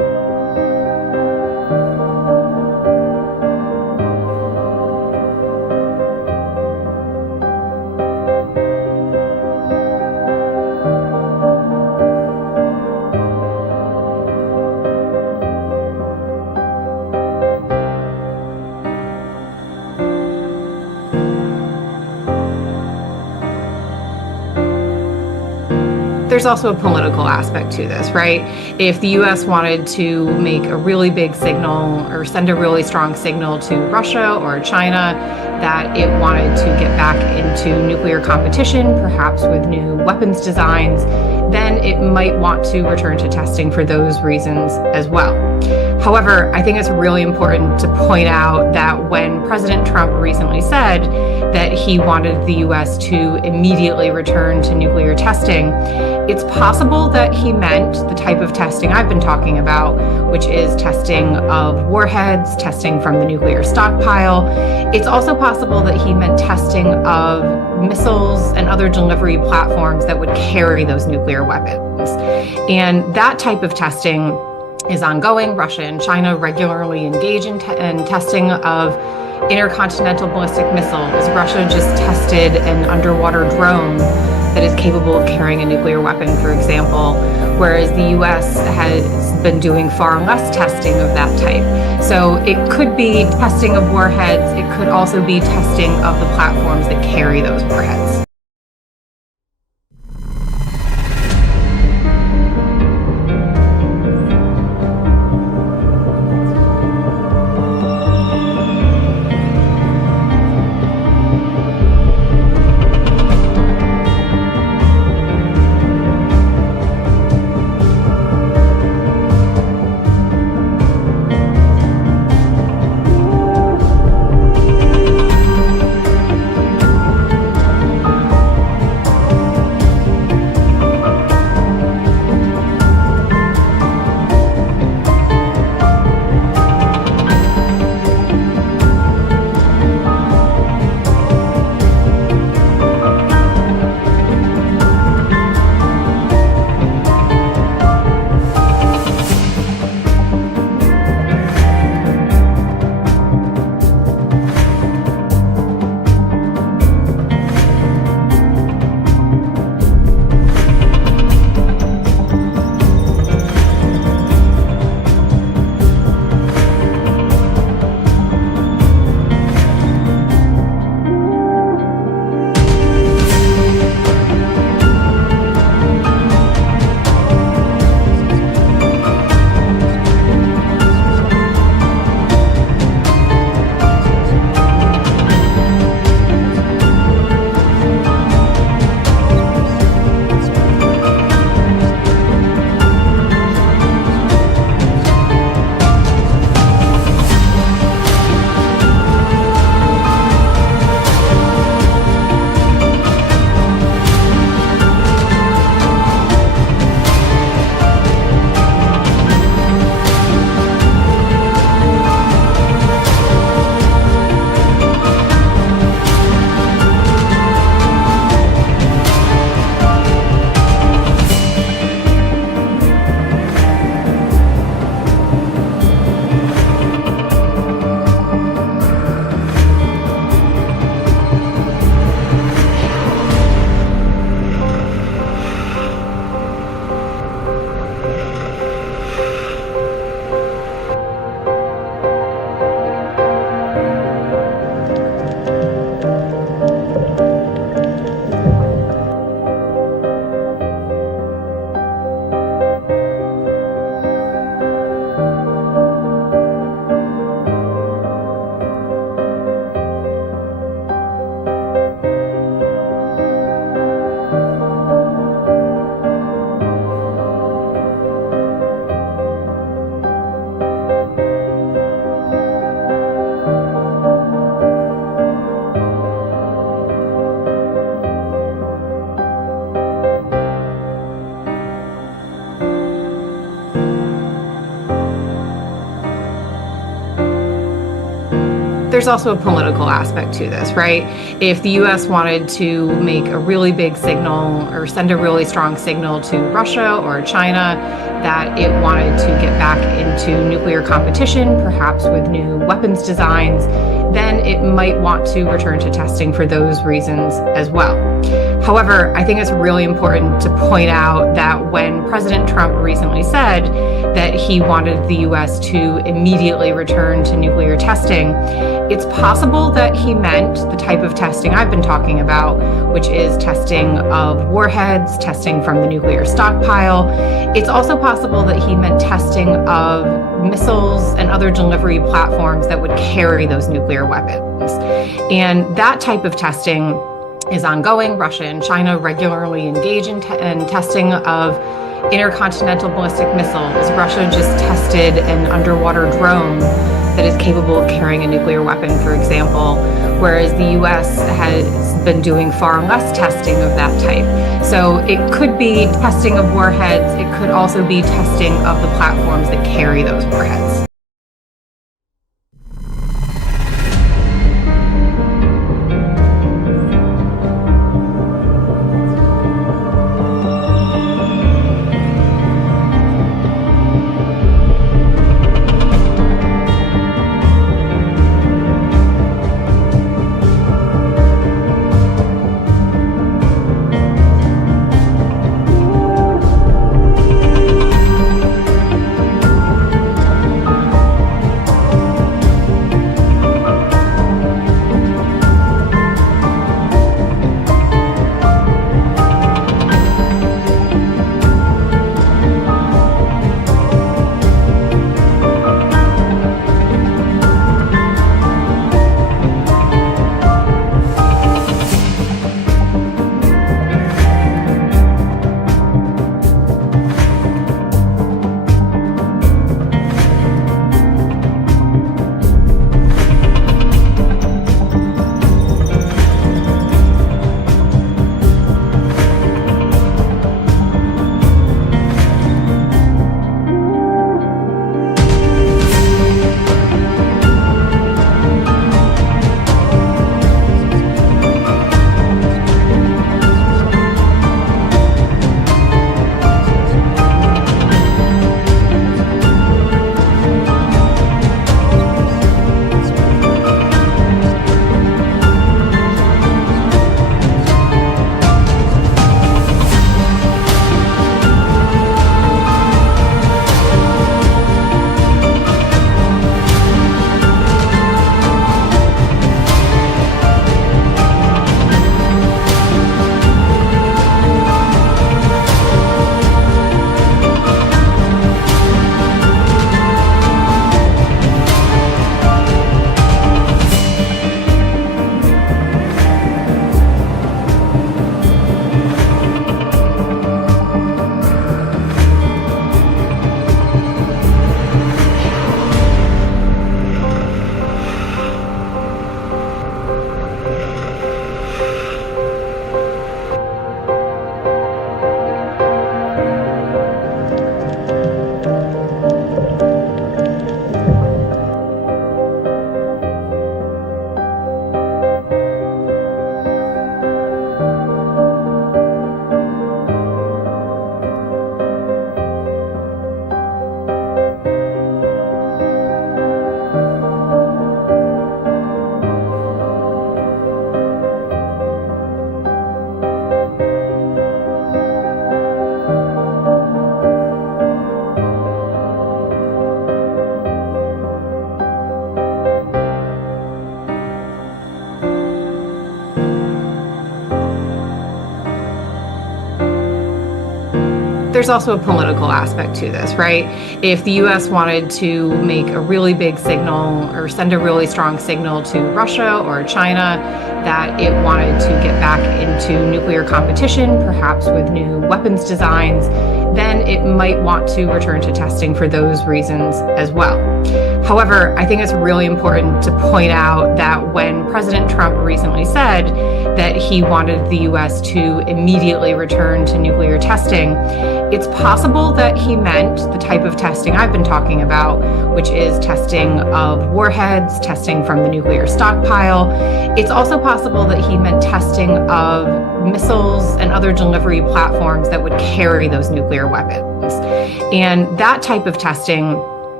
There's also a political aspect to this, right? If the US wanted to make a really big signal or send a really strong signal to Russia or China that it wanted to get back into nuclear competition, perhaps with new weapons designs, then it might want to return to testing for those reasons as well. However, I think it's really important to point out that when President Trump recently said that he wanted the US to immediately return to nuclear testing, it's possible that he meant the type of testing I've been talking about, which is testing of warheads, testing from the nuclear stockpile. It's also possible that he meant testing of missiles and other delivery platforms that would carry those nuclear weapons. And that type of testing is ongoing. Russia and China regularly engage in testing of intercontinental ballistic missiles. Russia just tested an underwater drone that is capable of carrying a nuclear weapon, for example, whereas the US has been doing far less testing of that type. So it could be testing of warheads. It could also be testing of the platforms that carry those warheads. There's also a political aspect to this, right? If the US wanted to make a really big signal or send a really strong signal to Russia or China that it wanted to get back into nuclear competition, perhaps with new weapons designs, then it might want to return to testing for those reasons as well. However, I think it's really important to point out that when President Trump recently said that he wanted the US to immediately return to nuclear testing, it's possible that he meant the type of testing I've been talking about, which is testing of warheads, testing from the nuclear stockpile. It's also possible that he meant testing of missiles and other delivery platforms that would carry those nuclear weapons. And that type of testing is ongoing. Russia and China regularly engage in testing of intercontinental ballistic missiles. Russia just tested an underwater drone that is capable of carrying a nuclear weapon, for example, whereas the US has been doing far less testing of that type. So it could be testing of warheads. It could also be testing of the platforms that carry those warheads. There's also a political aspect to this, right? If the US wanted to make a really big signal or send a really strong signal to Russia or China that it wanted to get back into nuclear competition, perhaps with new weapons designs, then it might want to return to testing for those reasons as well. However, I think it's really important to point out that when President Trump recently said that he wanted the US to immediately return to nuclear testing, it's possible that he meant the type of testing I've been talking about, which is testing of warheads, testing from the nuclear stockpile. It's also possible that he meant testing of missiles and other delivery platforms that would carry those nuclear weapons. And that type of testing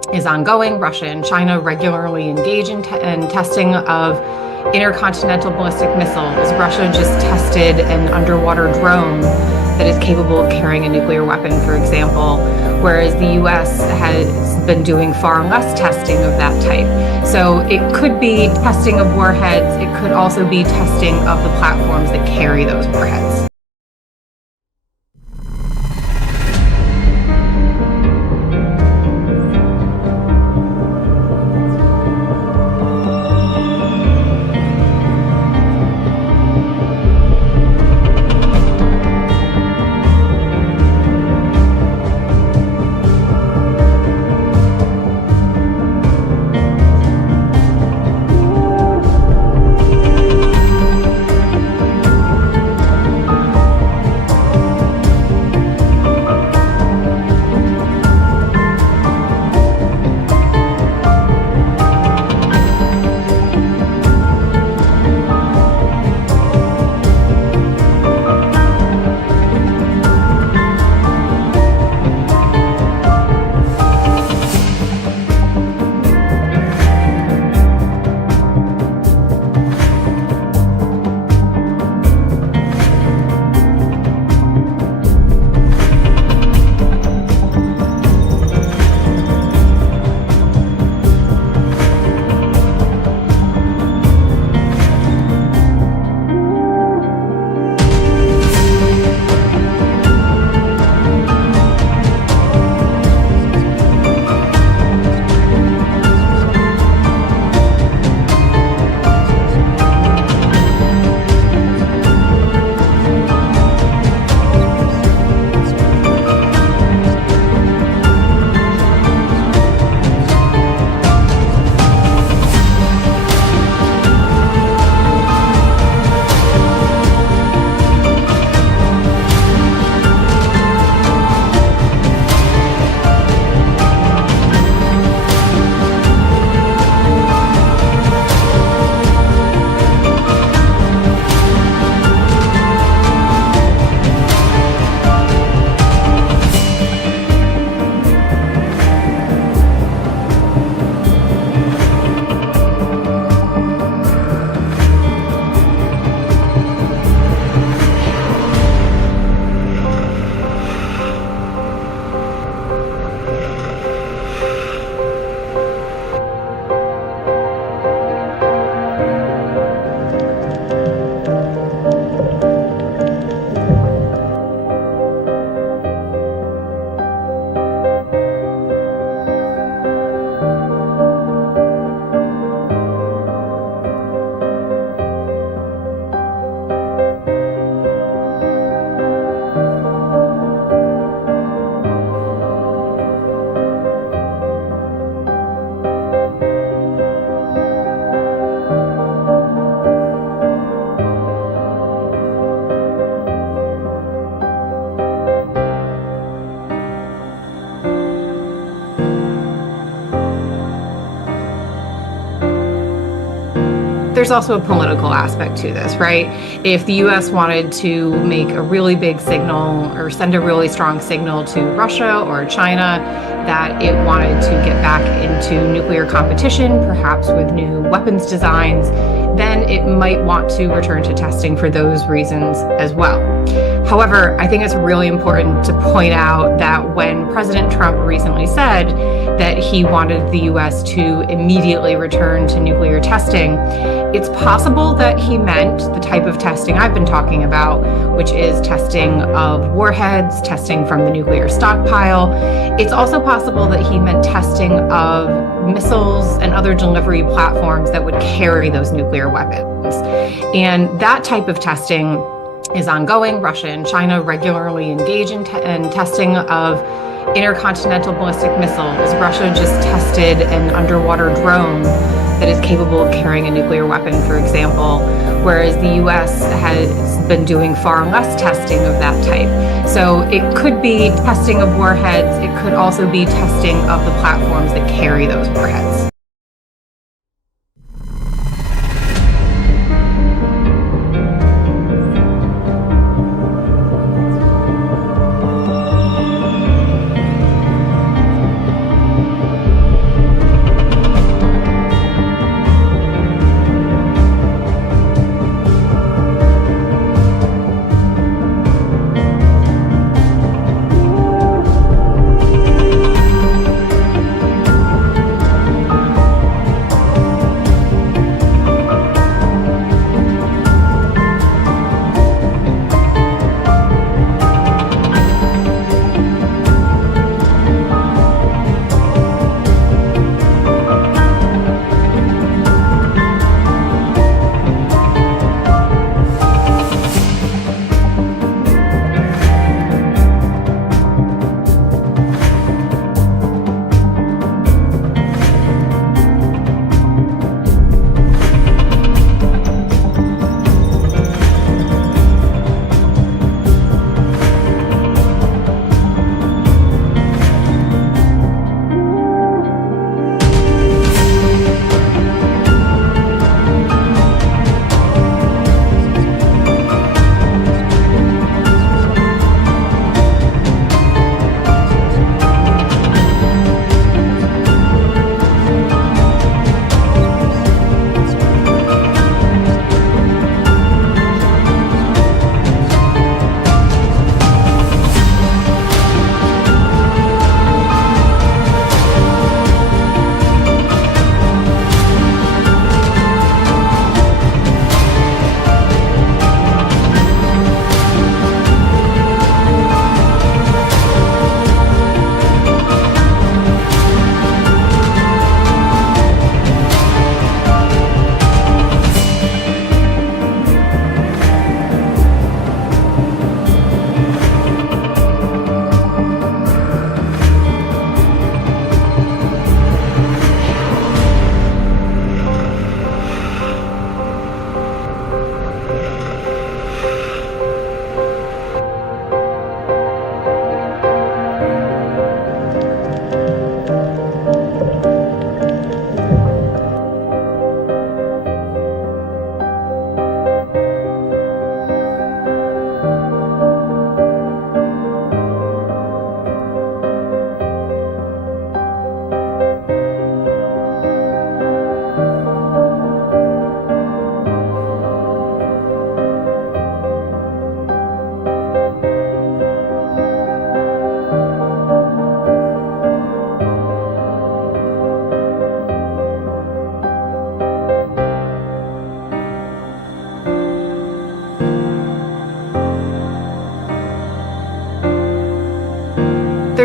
is ongoing. Russia and China regularly engage in testing of intercontinental ballistic missiles. Russia just tested an underwater drone that is capable of carrying a nuclear weapon, for example, whereas the US has been doing far less testing of that type. So it could be testing of warheads. It could also be testing of the platforms that carry those warheads. There's also a political aspect to this, right? If the US wanted to make a really big signal or send a really strong signal to Russia or China that it wanted to get back into nuclear competition, perhaps with new weapons designs, then it might want to return to testing for those reasons as well. However, I think it's really important to point out that when President Trump recently said that he wanted the US to immediately return to nuclear testing, it's possible that he meant the type of testing I've been talking about, which is testing of warheads, testing from the nuclear stockpile. It's also possible that he meant testing of missiles and other delivery platforms that would carry those nuclear weapons. And that type of testing is ongoing. Russia and China regularly engage in testing of intercontinental ballistic missiles. Russia just tested an underwater drone that is capable of carrying a nuclear weapon, for example, whereas the US has been doing far less testing of that type. So it could be testing of warheads. It could also be testing of the platforms that carry those warheads.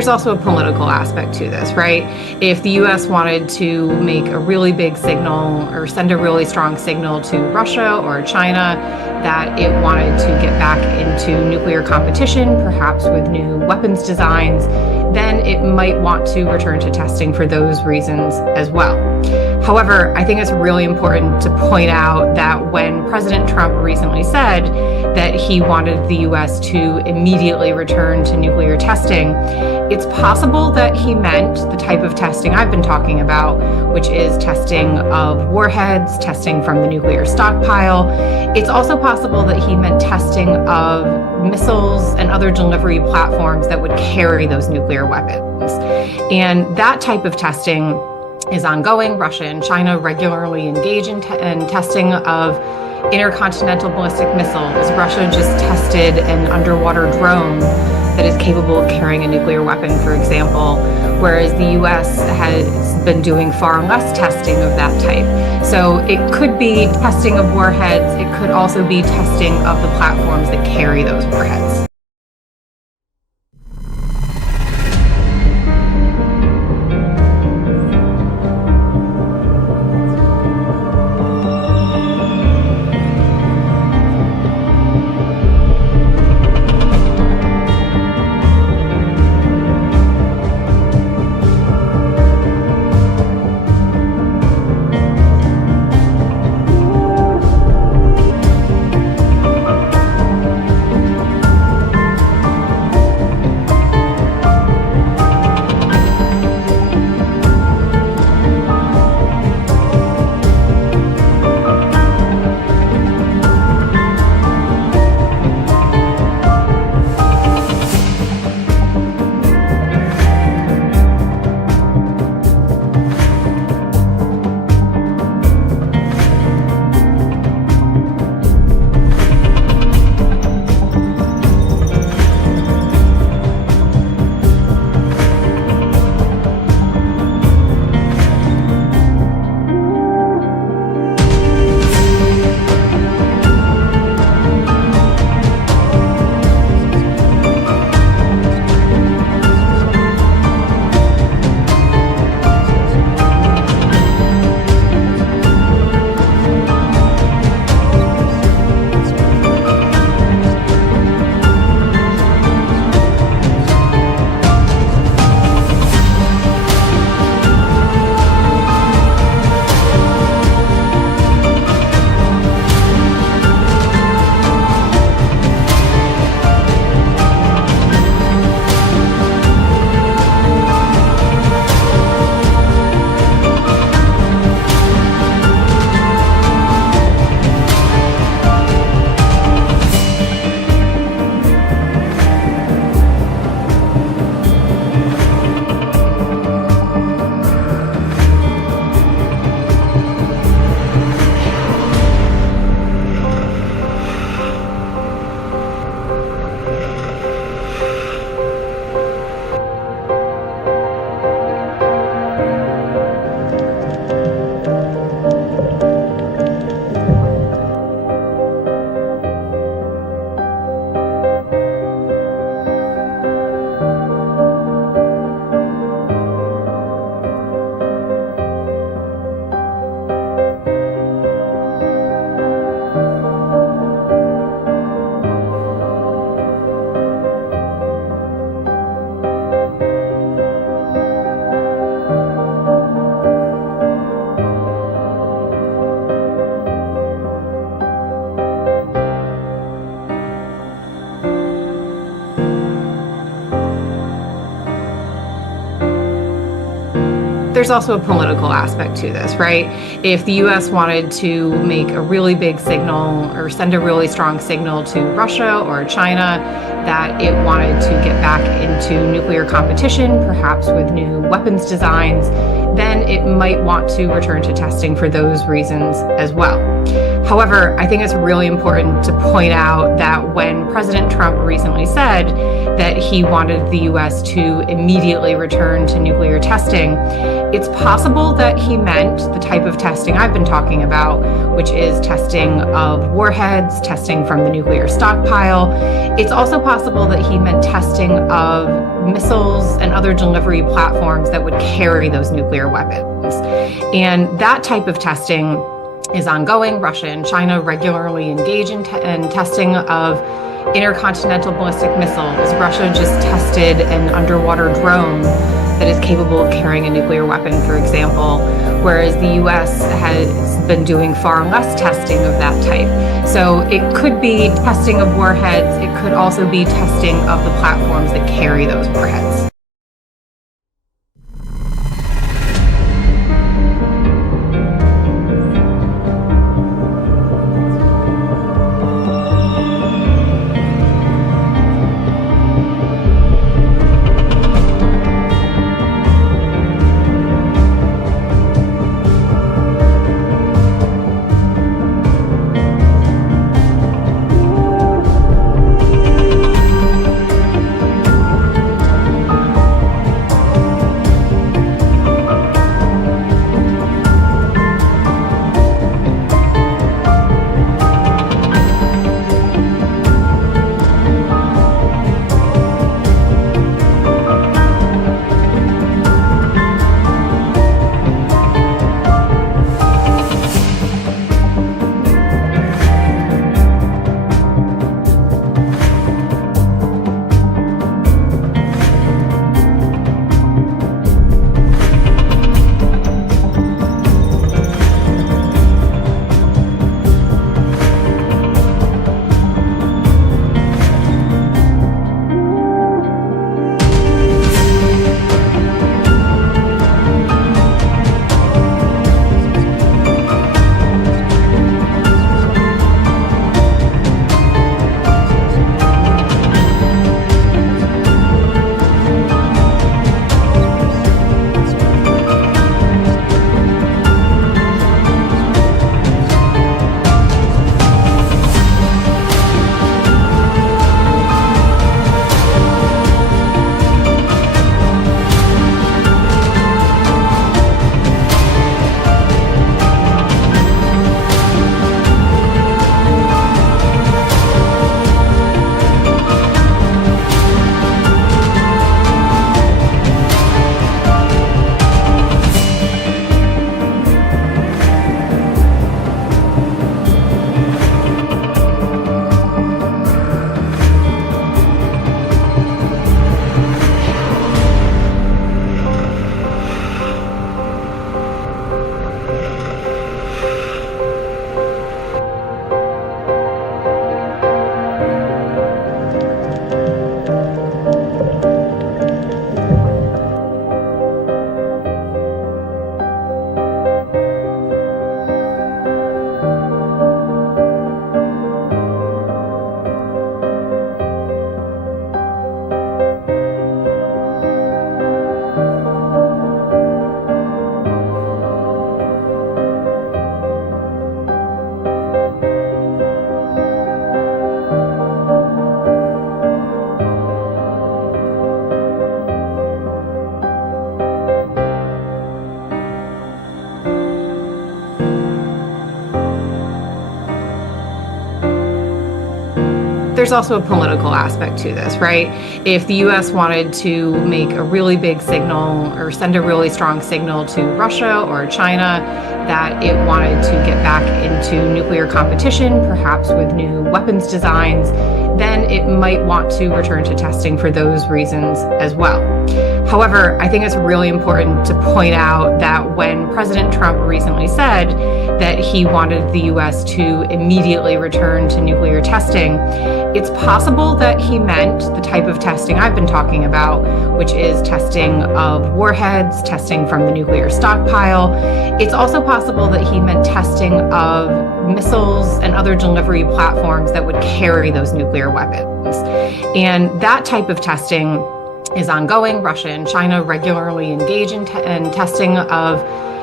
There's also a political aspect to this, right? If the US wanted to make a really big signal or send a really strong signal to Russia or China that it wanted to get back into nuclear competition, perhaps with new weapons designs, then it might want to return to testing for those reasons as well. However, I think it's really important to point out that when President Trump recently said that he wanted the US to immediately return to nuclear testing, it's possible that he meant the type of testing I've been talking about, which is testing of warheads, testing from the nuclear stockpile. It's also possible that he meant testing of missiles and other delivery platforms that would carry those nuclear weapons. And that type of testing is ongoing. Russia and China regularly engage in testing of intercontinental ballistic missiles. Russia just tested an underwater drone that is capable of carrying a nuclear weapon, for example, whereas the US has been doing far less testing of that type. So it could be testing of warheads. It could also be testing of the platforms that carry those warheads. There's also a political aspect to this, right? If the US wanted to make a really big signal or send a really strong signal to Russia or China that it wanted to get back into nuclear competition, perhaps with new weapons designs, then it might want to return to testing for those reasons as well. However, I think it's really important to point out that when President Trump recently said that he wanted the US to immediately return to nuclear testing, it's possible that he meant the type of testing I've been talking about, which is testing of warheads, testing from the nuclear stockpile. It's also possible that he meant testing of missiles and other delivery platforms that would carry those nuclear weapons. And that type of testing is ongoing. Russia and China regularly engage in testing of intercontinental ballistic missiles. Russia just tested an underwater drone that is capable of carrying a nuclear weapon, for example, whereas the US has been doing far less testing of that type. So it could be testing of warheads. It could also be testing of the platforms that carry those warheads. There's also a political aspect to this, right? If the US wanted to make a really big signal or send a really strong signal to Russia or China that it wanted to get back into nuclear competition, perhaps with new weapons designs, then it might want to return to testing for those reasons as well. However, I think it's really important to point out that when President Trump recently said that he wanted the US to immediately return to nuclear testing, it's possible that he meant the type of testing I've been talking about, which is testing of warheads, testing from the nuclear stockpile. It's also possible that he meant testing of missiles and other delivery platforms that would carry those nuclear weapons. And that type of testing is ongoing. Russia and China regularly engage in testing of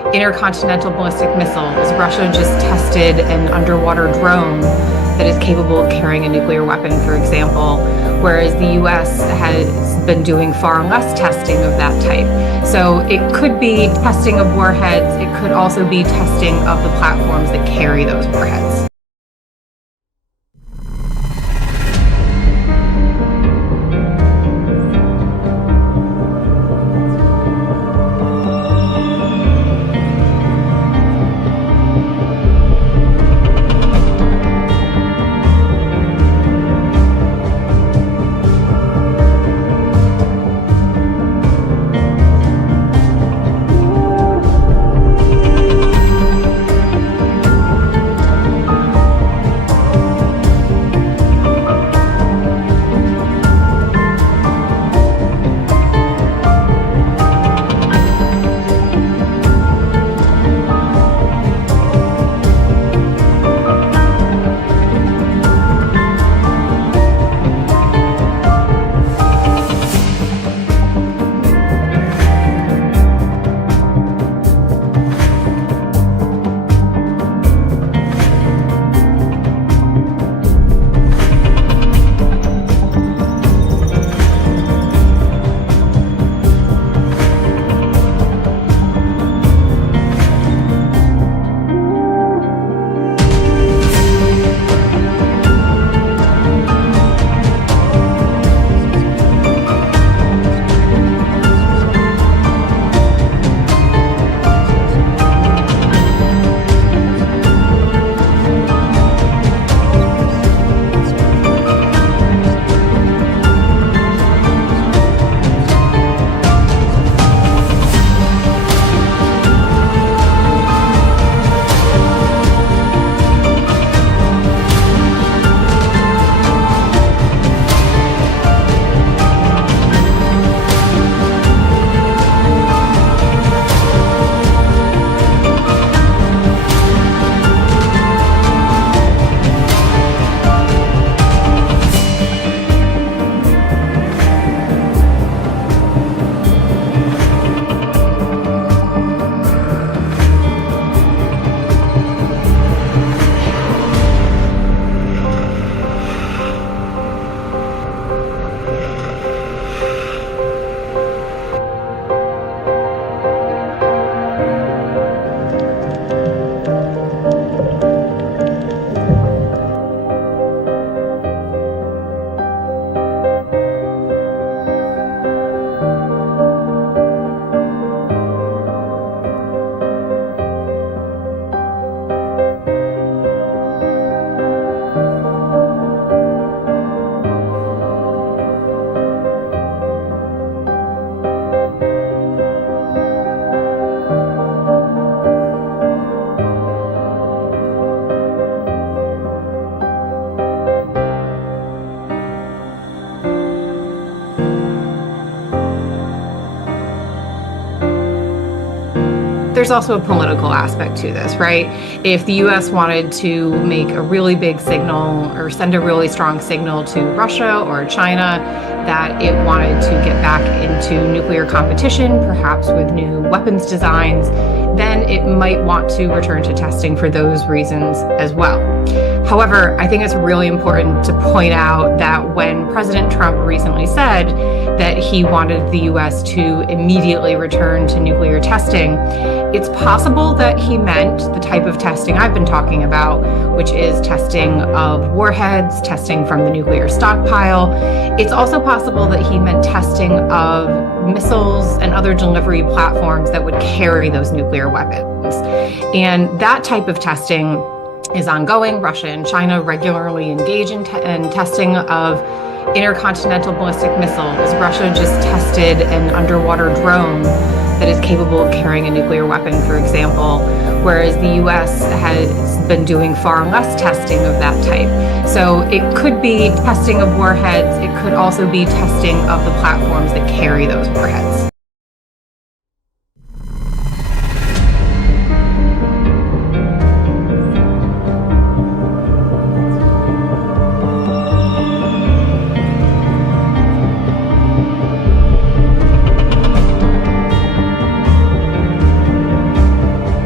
intercontinental ballistic missiles. Russia just tested an underwater drone that is capable of carrying a nuclear weapon, for example, whereas the US has been doing far less testing of that type. So it could be testing of warheads. It could also be testing of the platforms that carry those warheads. There's also a political aspect to this, right? If the US wanted to make a really big signal or send a really strong signal to Russia or China that it wanted to get back into nuclear competition, perhaps with new weapons designs, then it might want to return to testing for those reasons as well. However, I think it's really important to point out that when President Trump recently said that he wanted the US to immediately return to nuclear testing, it's possible that he meant the type of testing I've been talking about, which is testing of warheads, testing from the nuclear stockpile. It's also possible that he meant testing of missiles and other delivery platforms that would carry those nuclear weapons. And that type of testing is ongoing. Russia and China regularly engage in testing of intercontinental ballistic missiles. Russia just tested an underwater drone that is capable of carrying a nuclear weapon, for example, whereas the US has been doing far less testing of that type. So it could be testing of warheads. It could also be testing of the platforms that carry those warheads.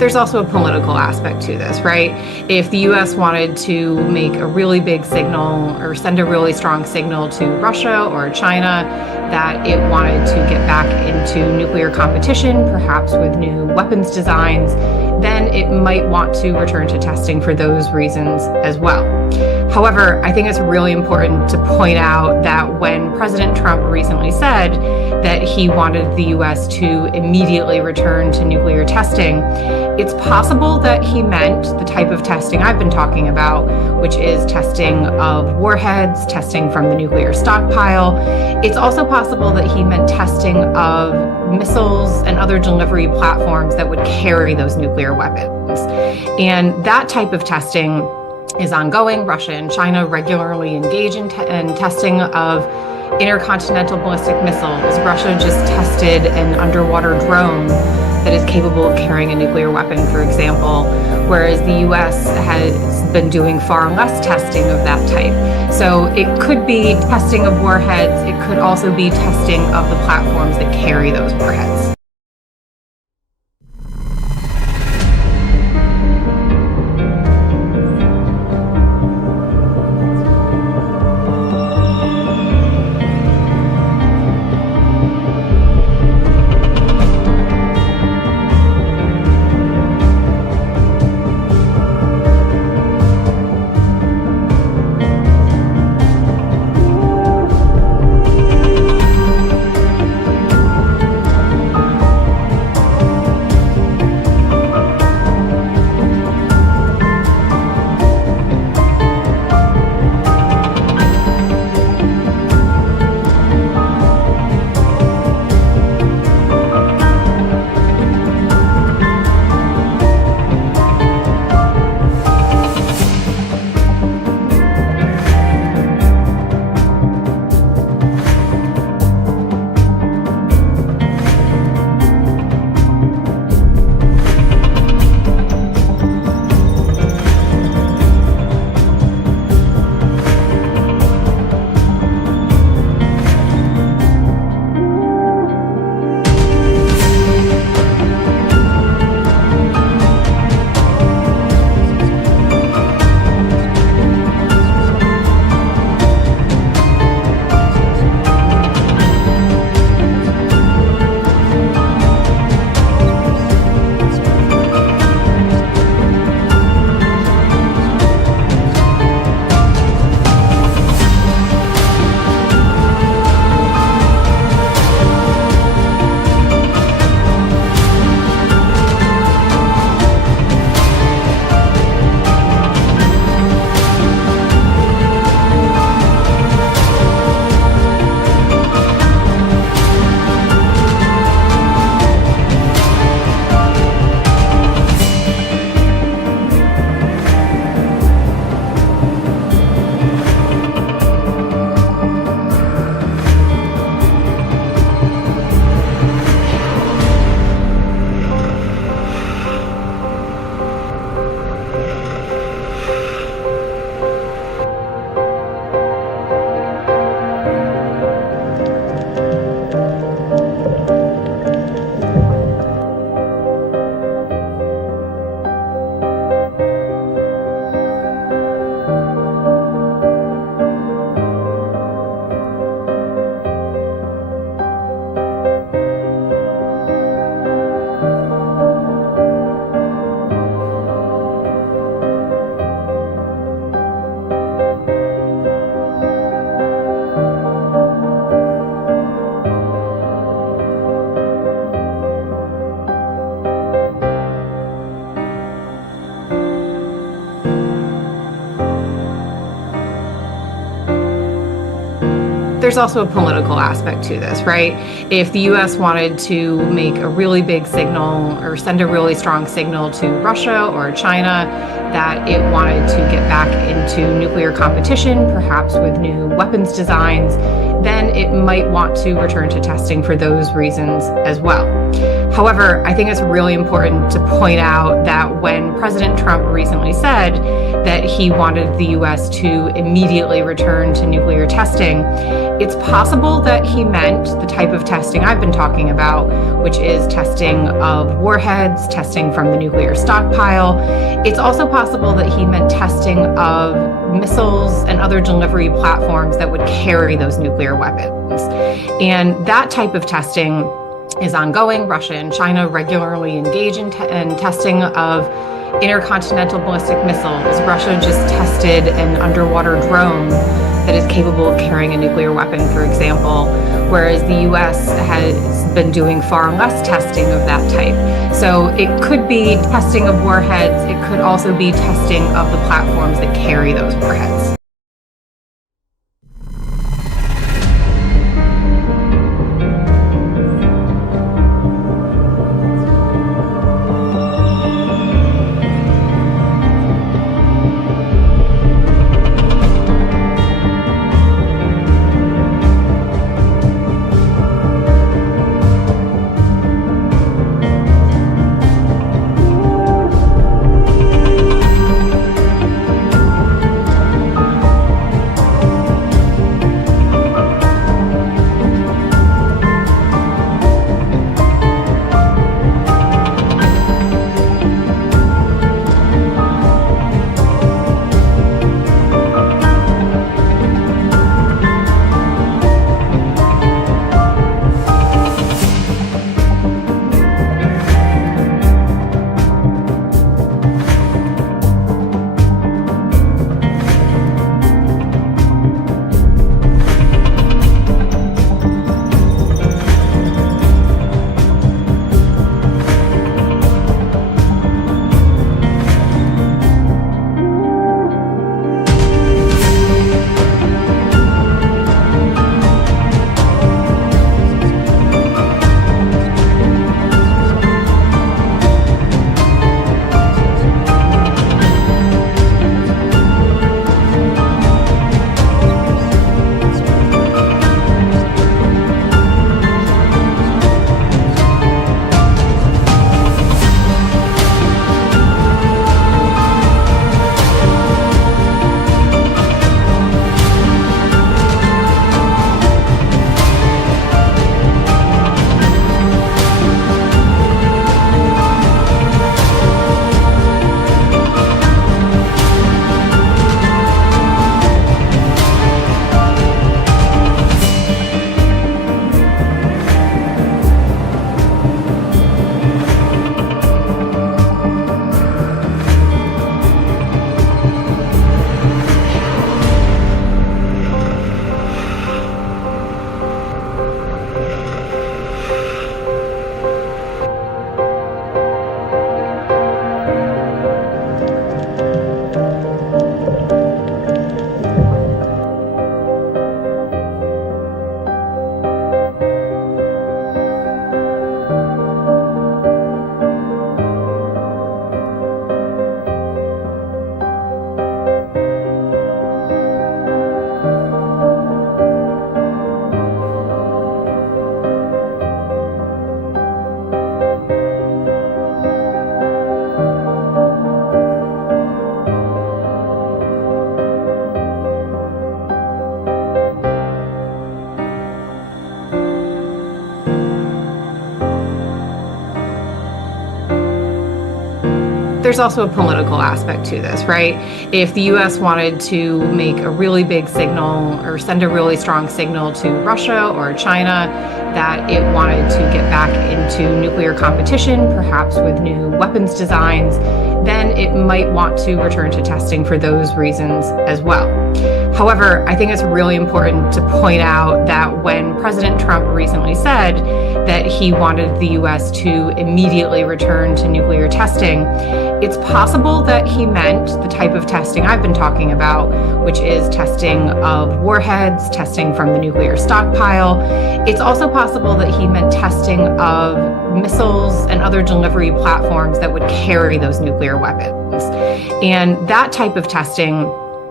There's also a political aspect to this, right? If the US wanted to make a really big signal or send a really strong signal to Russia or China that it wanted to get back into nuclear competition, perhaps with new weapons designs, then it might want to return to testing for those reasons as well. However, I think it's really important to point out that when President Trump recently said that he wanted the US to immediately return to nuclear testing, it's possible that he meant the type of testing I've been talking about, which is testing of warheads, testing from the nuclear stockpile. It's also possible that he meant testing of missiles and other delivery platforms that would carry those nuclear weapons. And that type of testing is ongoing. Russia and China regularly engage in testing of intercontinental ballistic missiles. Russia just tested an underwater drone that is capable of carrying a nuclear weapon, for example, whereas the US has been doing far less testing of that type. So it could be testing of warheads. It could also be testing of the platforms that carry those warheads. There's also a political aspect to this, right? If the US wanted to make a really big signal or send a really strong signal to Russia or China that it wanted to get back into nuclear competition, perhaps with new weapons designs, then it might want to return to testing for those reasons as well. However, I think it's really important to point out that when President Trump recently said that he wanted the US to immediately return to nuclear testing, it's possible that he meant the type of testing I've been talking about, which is testing of warheads, testing from the nuclear stockpile. It's also possible that he meant testing of missiles and other delivery platforms that would carry those nuclear weapons. And that type of testing is ongoing. Russia and China regularly engage in testing of intercontinental ballistic missiles. Russia just tested an underwater drone that is capable of carrying a nuclear weapon, for example, whereas the US has been doing far less testing of that type. So it could be testing of warheads. It could also be testing of the platforms that carry those warheads. There's also a political aspect to this, right? If the US wanted to make a really big signal or send a really strong signal to Russia or China that it wanted to get back into nuclear competition, perhaps with new weapons designs, then it might want to return to testing for those reasons as well. However, I think it's really important to point out that when President Trump recently said that he wanted the US to immediately return to nuclear testing, it's possible that he meant the type of testing I've been talking about, which is testing of warheads, testing from the nuclear stockpile. It's also possible that he meant testing of missiles and other delivery platforms that would carry those nuclear weapons. And that type of testing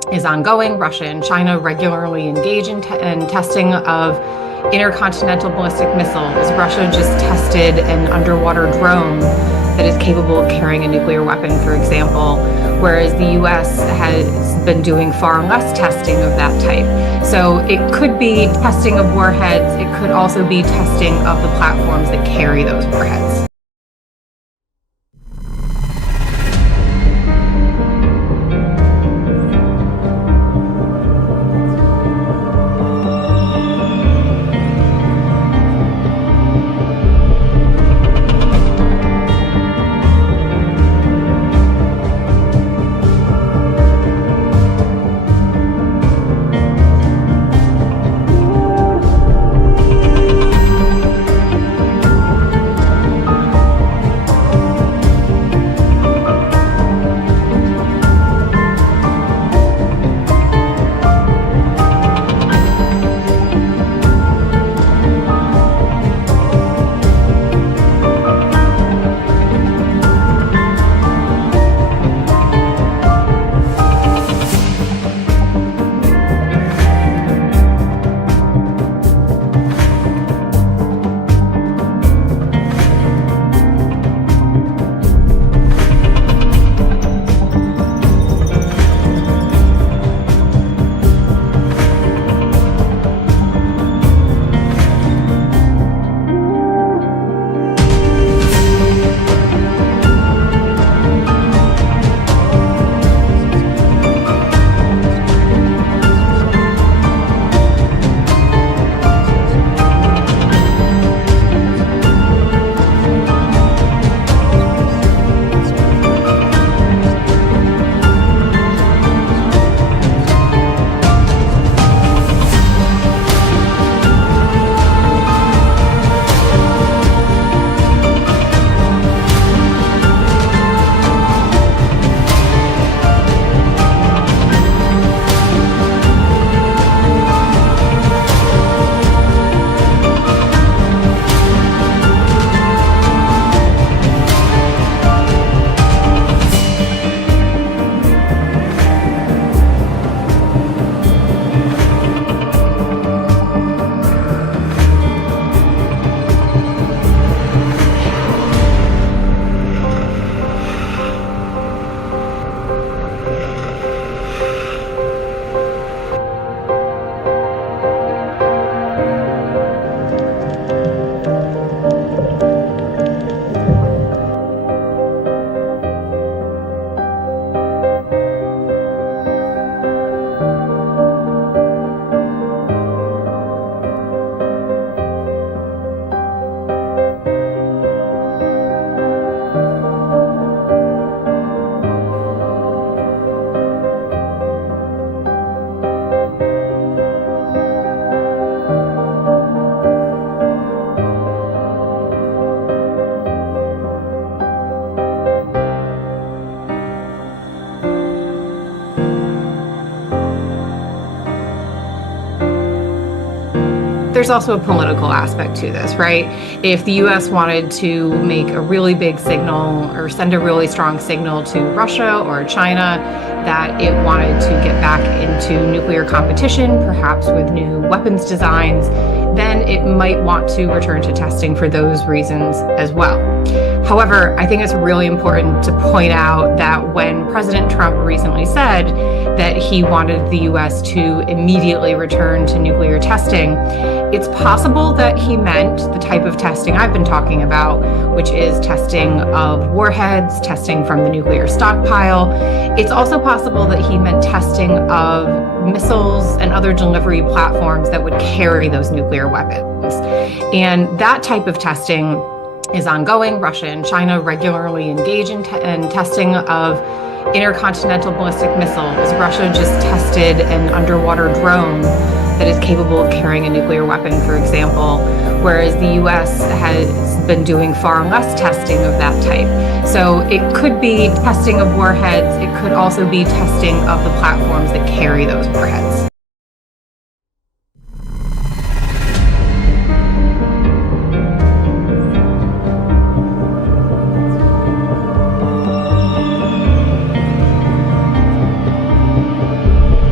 is ongoing. Russia and China regularly engage in testing of intercontinental ballistic missiles. Russia just tested an underwater drone that is capable of carrying a nuclear weapon, for example, whereas the US has been doing far less testing of that type. So it could be testing of warheads. It could also be testing of the platforms that carry those warheads. There's also a political aspect to this, right? If the US wanted to make a really big signal or send a really strong signal to Russia or China that it wanted to get back into nuclear competition, perhaps with new weapons designs, then it might want to return to testing for those reasons as well. However, I think it's really important to point out that when President Trump recently said that he wanted the US to immediately return to nuclear testing, it's possible that he meant the type of testing I've been talking about, which is testing of warheads, testing from the nuclear stockpile. It's also possible that he meant testing of missiles and other delivery platforms that would carry those nuclear weapons. And that type of testing is ongoing. Russia and China regularly engage in testing of intercontinental ballistic missiles. Russia just tested an underwater drone that is capable of carrying a nuclear weapon, for example, whereas the US has been doing far less testing of that type. So it could be testing of warheads. It could also be testing of the platforms that carry those warheads.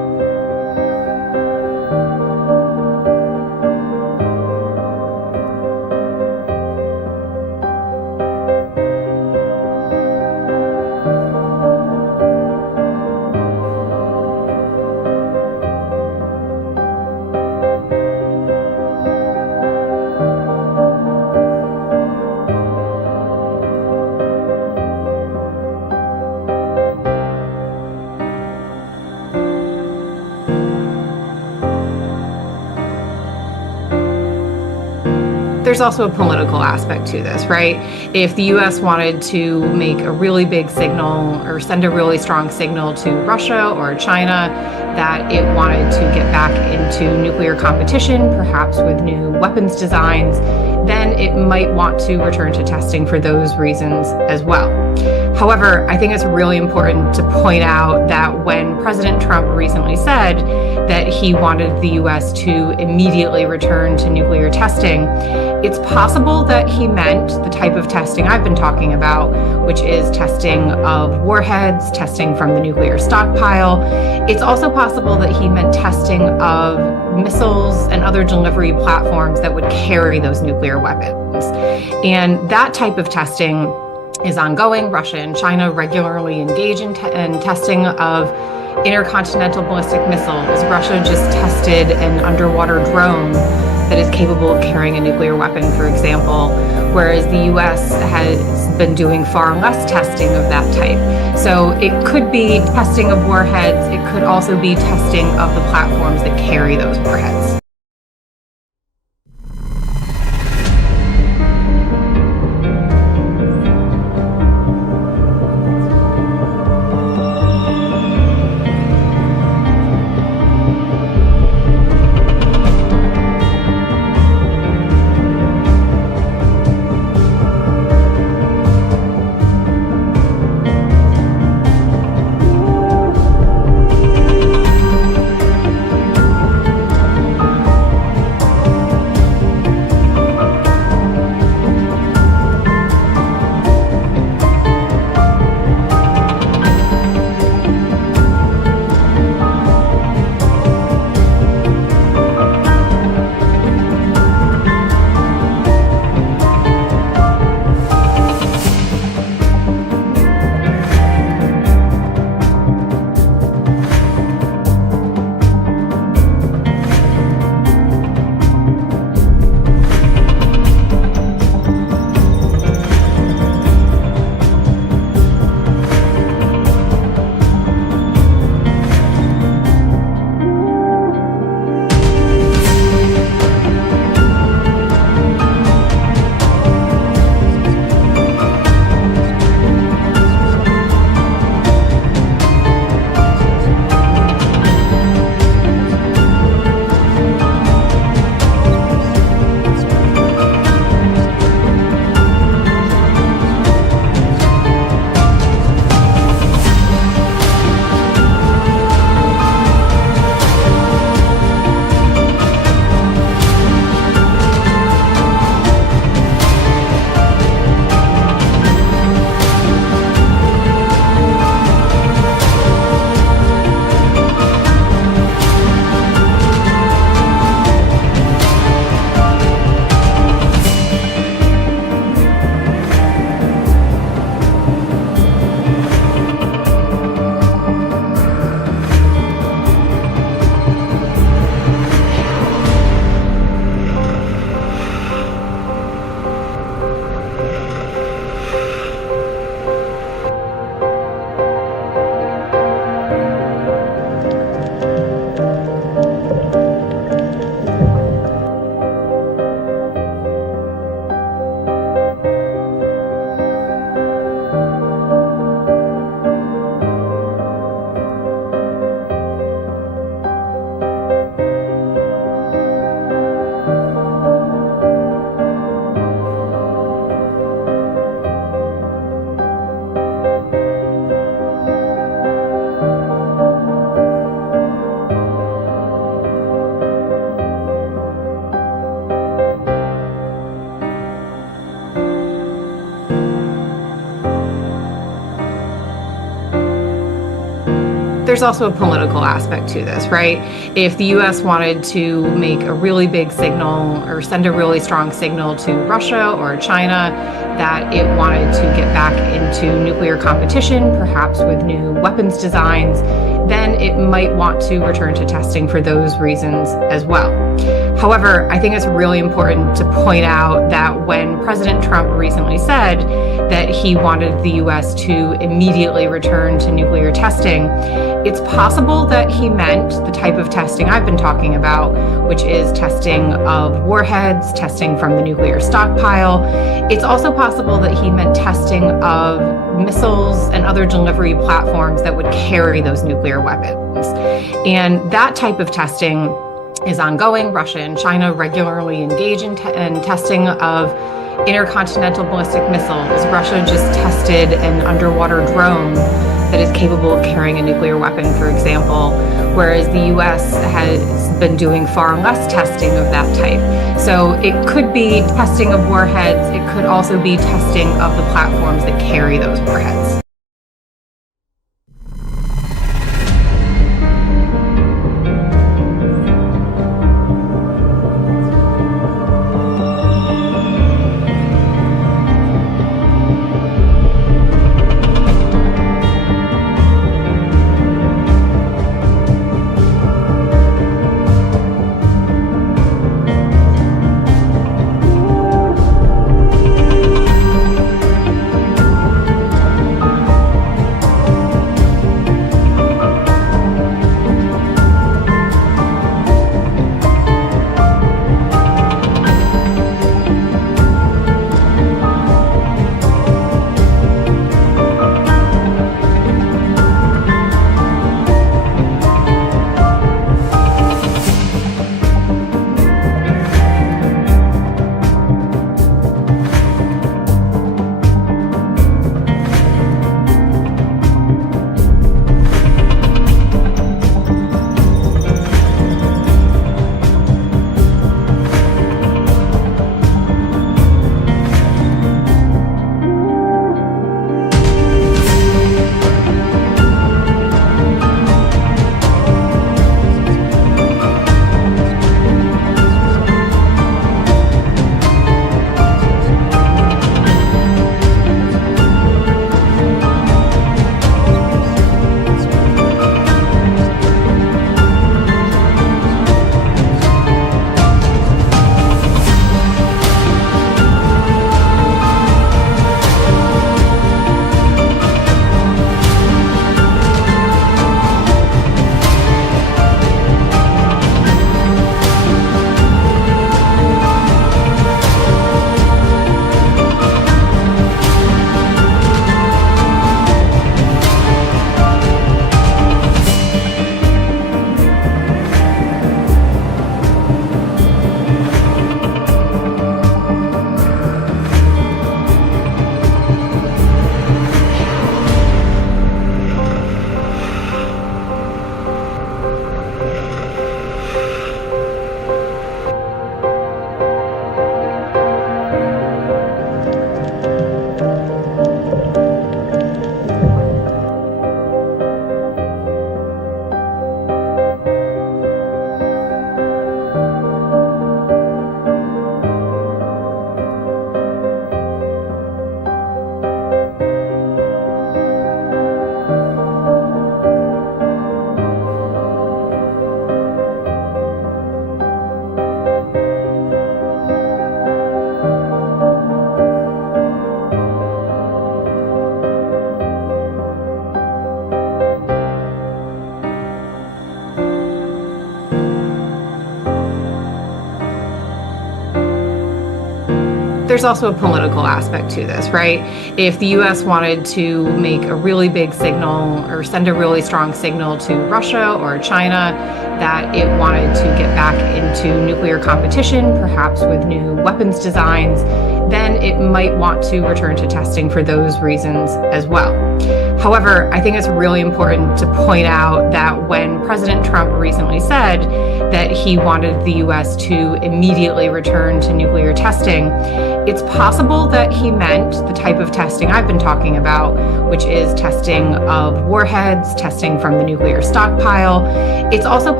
There's also a political aspect to this, right? If the US wanted to make a really big signal or send a really strong signal to Russia or China that it wanted to get back into nuclear competition, perhaps with new weapons designs, then it might want to return to testing for those reasons as well. However, I think it's really important to point out that when President Trump recently said that he wanted the US to immediately return to nuclear testing, it's possible that he meant the type of testing I've been talking about, which is testing of warheads, testing from the nuclear stockpile. It's also possible that he meant testing of missiles and other delivery platforms that would carry those nuclear weapons. And that type of testing is ongoing. Russia and China regularly engage in testing of intercontinental ballistic missiles. Russia just tested an underwater drone that is capable of carrying a nuclear weapon, for example, whereas the US has been doing far less testing of that type. So it could be testing of warheads. It could also be testing of the platforms that carry those warheads. There's also a political aspect to this, right? If the US wanted to make a really big signal or send a really strong signal to Russia or China that it wanted to get back into nuclear competition, perhaps with new weapons designs, then it might want to return to testing for those reasons as well. However, I think it's really important to point out that when President Trump recently said that he wanted the US to immediately return to nuclear testing, it's possible that he meant the type of testing I've been talking about, which is testing of warheads, testing from the nuclear stockpile. It's also possible that he meant testing of missiles and other delivery platforms that would carry those nuclear weapons. And that type of testing is ongoing. Russia and China regularly engage in testing of intercontinental ballistic missiles. Russia just tested an underwater drone that is capable of carrying a nuclear weapon, for example, whereas the US has been doing far less testing of that type. So it could be testing of warheads. It could also be testing of the platforms that carry those warheads. There's also a political aspect to this, right? If the US wanted to make a really big signal or send a really strong signal to Russia or China that it wanted to get back into nuclear competition, perhaps with new weapons designs, then it might want to return to testing for those reasons as well. However, I think it's really important to point out that when President Trump recently said that he wanted the US to immediately return to nuclear testing, it's possible that he meant the type of testing I've been talking about, which is testing of warheads, testing from the nuclear stockpile. It's also possible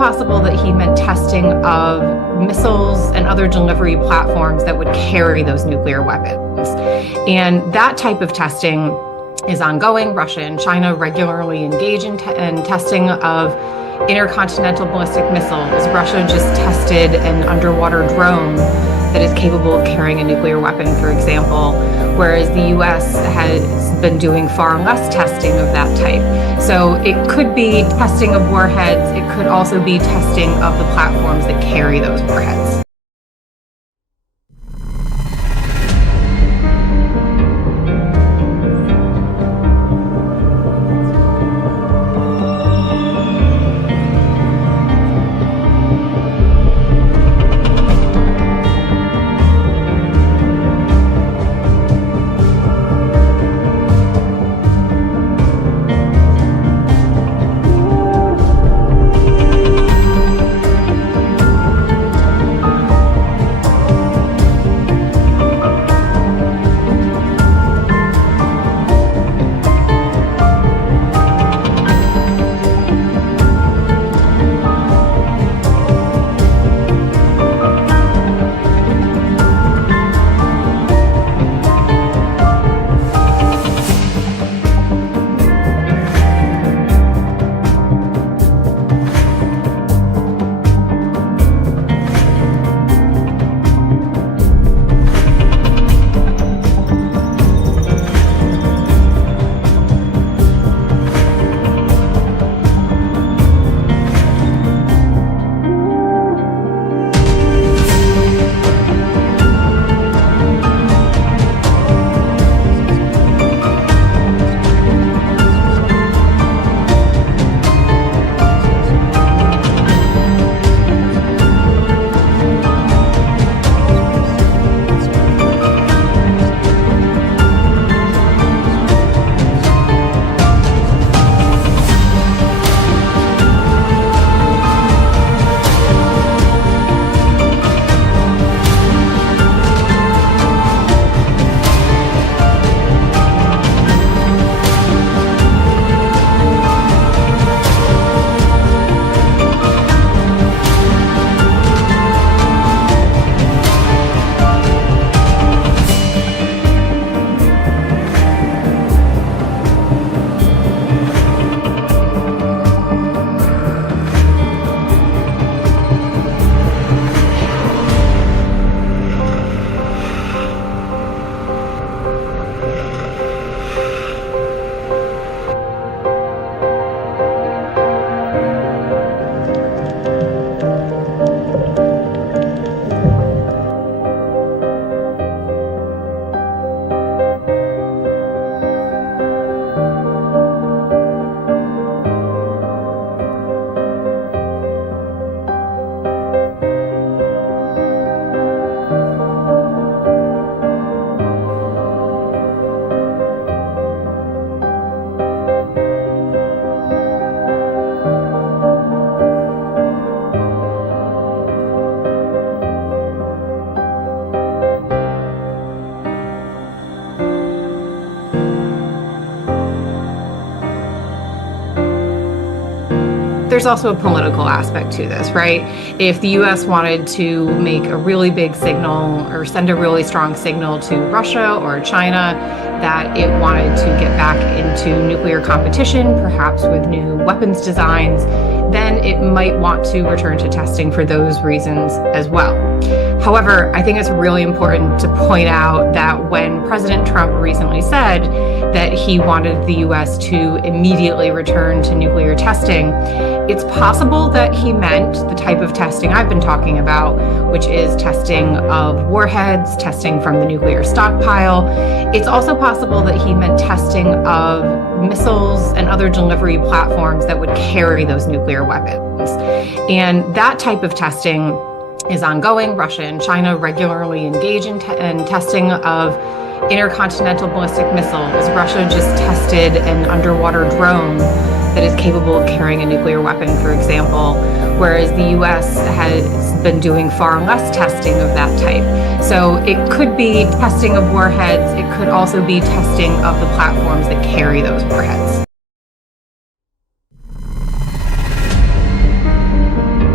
possible that he meant testing of missiles and other delivery platforms that would carry those nuclear weapons. And that type of testing is ongoing. Russia and China regularly engage in testing of intercontinental ballistic missiles. Russia just tested an underwater drone that is capable of carrying a nuclear weapon, for example, whereas the US has been doing far less testing of that type. So it could be testing of warheads. It could also be testing of the platforms that carry those warheads. There's also a political aspect to this, right? If the US wanted to make a really big signal or send a really strong signal to Russia or China that it wanted to get back into nuclear competition, perhaps with new weapons designs, then it might want to return to testing for those reasons as well. However, I think it's really important to point out that when President Trump recently said that he wanted the US to immediately return to nuclear testing, it's possible that he meant the type of testing I've been talking about, which is testing of warheads, testing from the nuclear stockpile. It's also possible that he meant testing of missiles and other delivery platforms that would carry those nuclear weapons. And that type of testing is ongoing. Russia and China regularly engage in testing of intercontinental ballistic missiles. Russia just tested an underwater drone that is capable of carrying a nuclear weapon, for example, whereas the US has been doing far less testing of that type. So it could be testing of warheads. It could also be testing of the platforms that carry those warheads.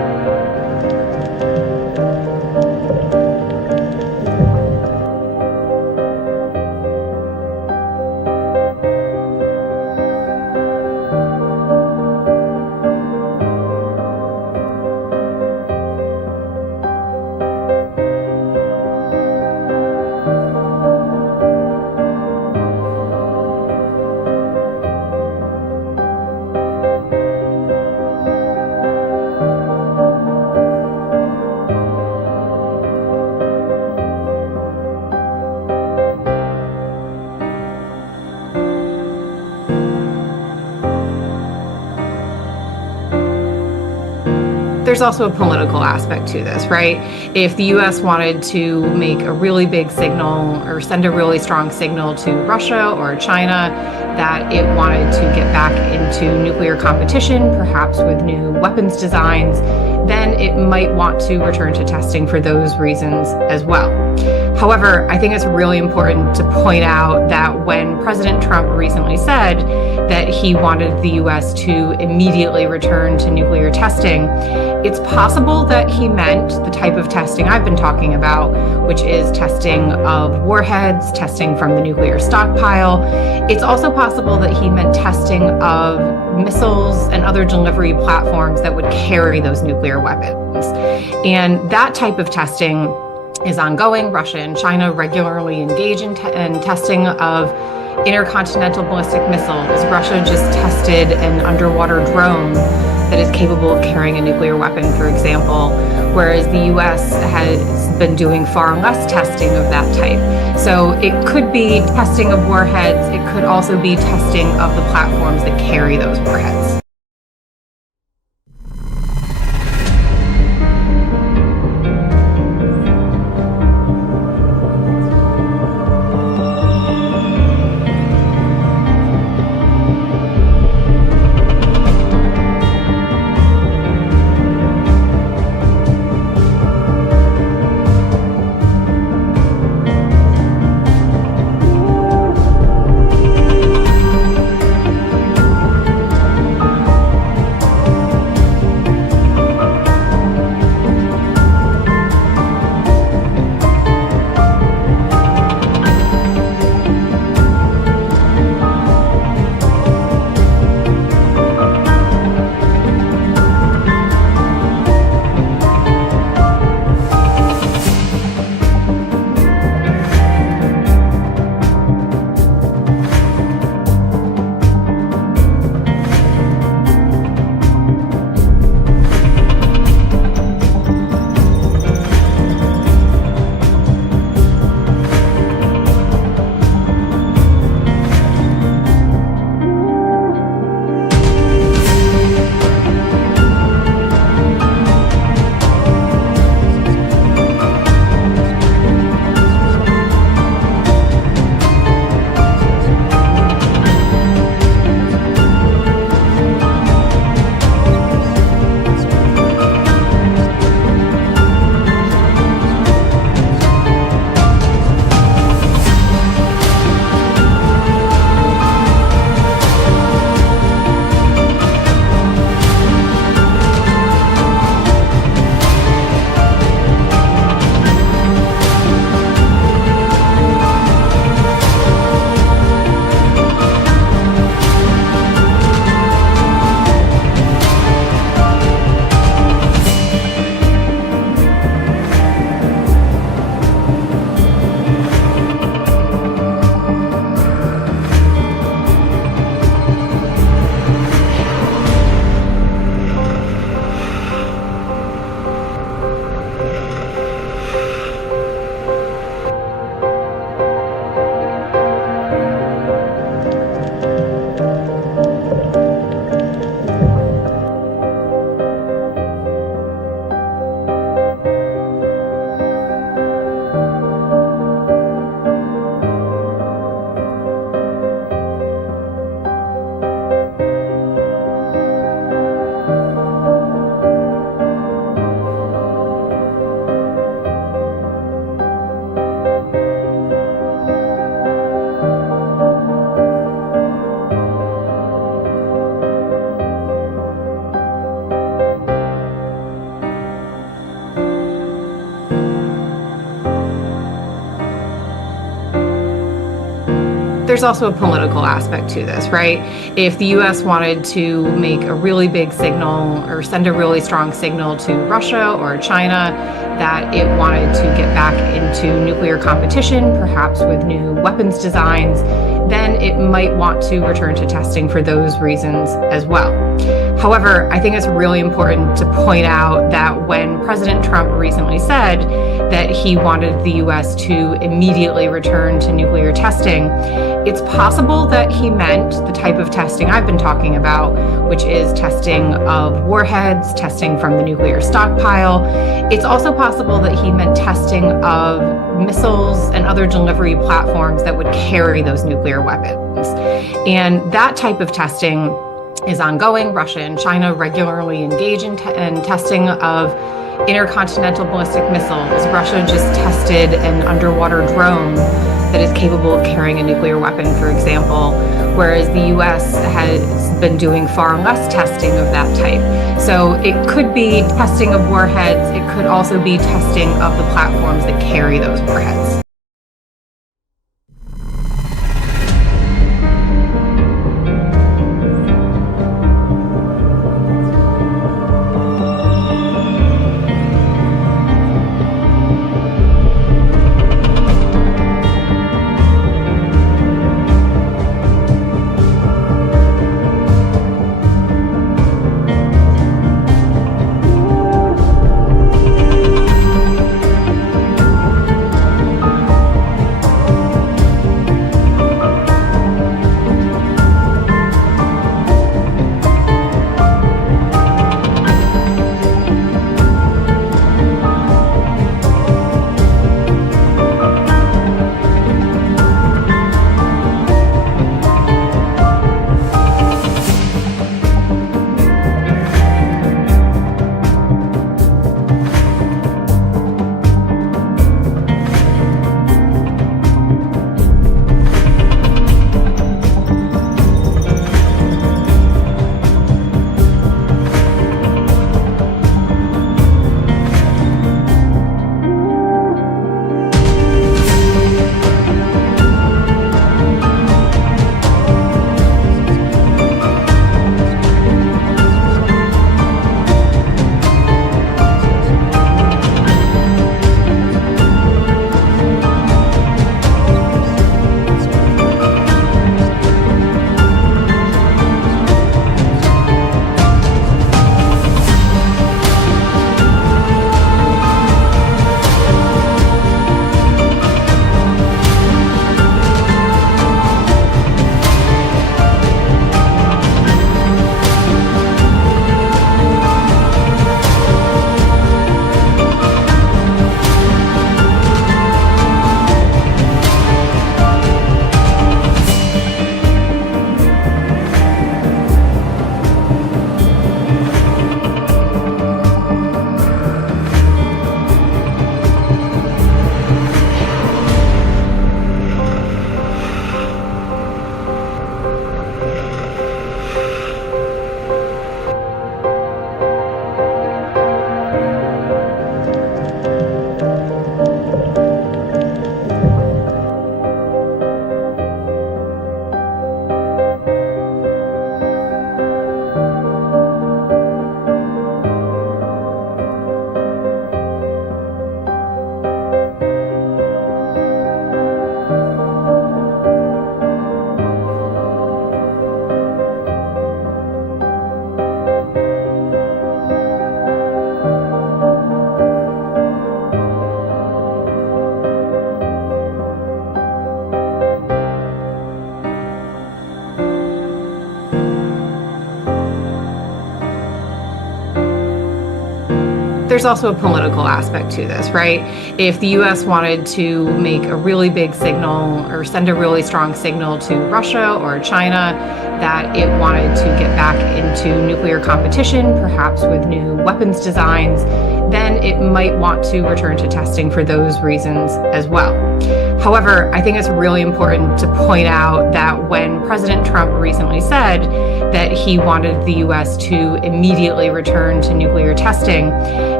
There's also a political aspect to this, right? If the US wanted to make a really big signal or send a really strong signal to Russia or China that it wanted to get back into nuclear competition, perhaps with new weapons designs, then it might want to return to testing for those reasons as well. However, I think it's really important to point out that when President Trump recently said that he wanted the US to immediately return to nuclear testing, it's possible that he meant the type of testing I've been talking about, which is testing of warheads, testing from the nuclear stockpile. It's also possible that he meant testing of missiles and other delivery platforms that would carry those nuclear weapons. And that type of testing is ongoing. Russia and China regularly engage in testing of intercontinental ballistic missiles. Russia just tested an underwater drone that is capable of carrying a nuclear weapon, for example, whereas the US has been doing far less testing of that type. So it could be testing of warheads. It could also be testing of the platforms that carry those warheads. There's also a political aspect to this, right? If the US wanted to make a really big signal or send a really strong signal to Russia or China that it wanted to get back into nuclear competition, perhaps with new weapons designs, then it might want to return to testing for those reasons as well. However, I think it's really important to point out that when President Trump recently said that he wanted the US to immediately return to nuclear testing, it's possible that he meant the type of testing I've been talking about, which is testing of warheads, testing from the nuclear stockpile. It's also possible that he meant testing of missiles and other delivery platforms that would carry those nuclear weapons. And that type of testing is ongoing. Russia and China regularly engage in testing of intercontinental ballistic missiles. Russia just tested an underwater drone that is capable of carrying a nuclear weapon, for example, whereas the US has been doing far less testing of that type. So it could be testing of warheads. It could also be testing of the platforms that carry those warheads. There's also a political aspect to this, right? If the US wanted to make a really big signal or send a really strong signal to Russia or China that it wanted to get back into nuclear competition, perhaps with new weapons designs, then it might want to return to testing for those reasons as well. However, I think it's really important to point out that when President Trump recently said that he wanted the US to immediately return to nuclear testing,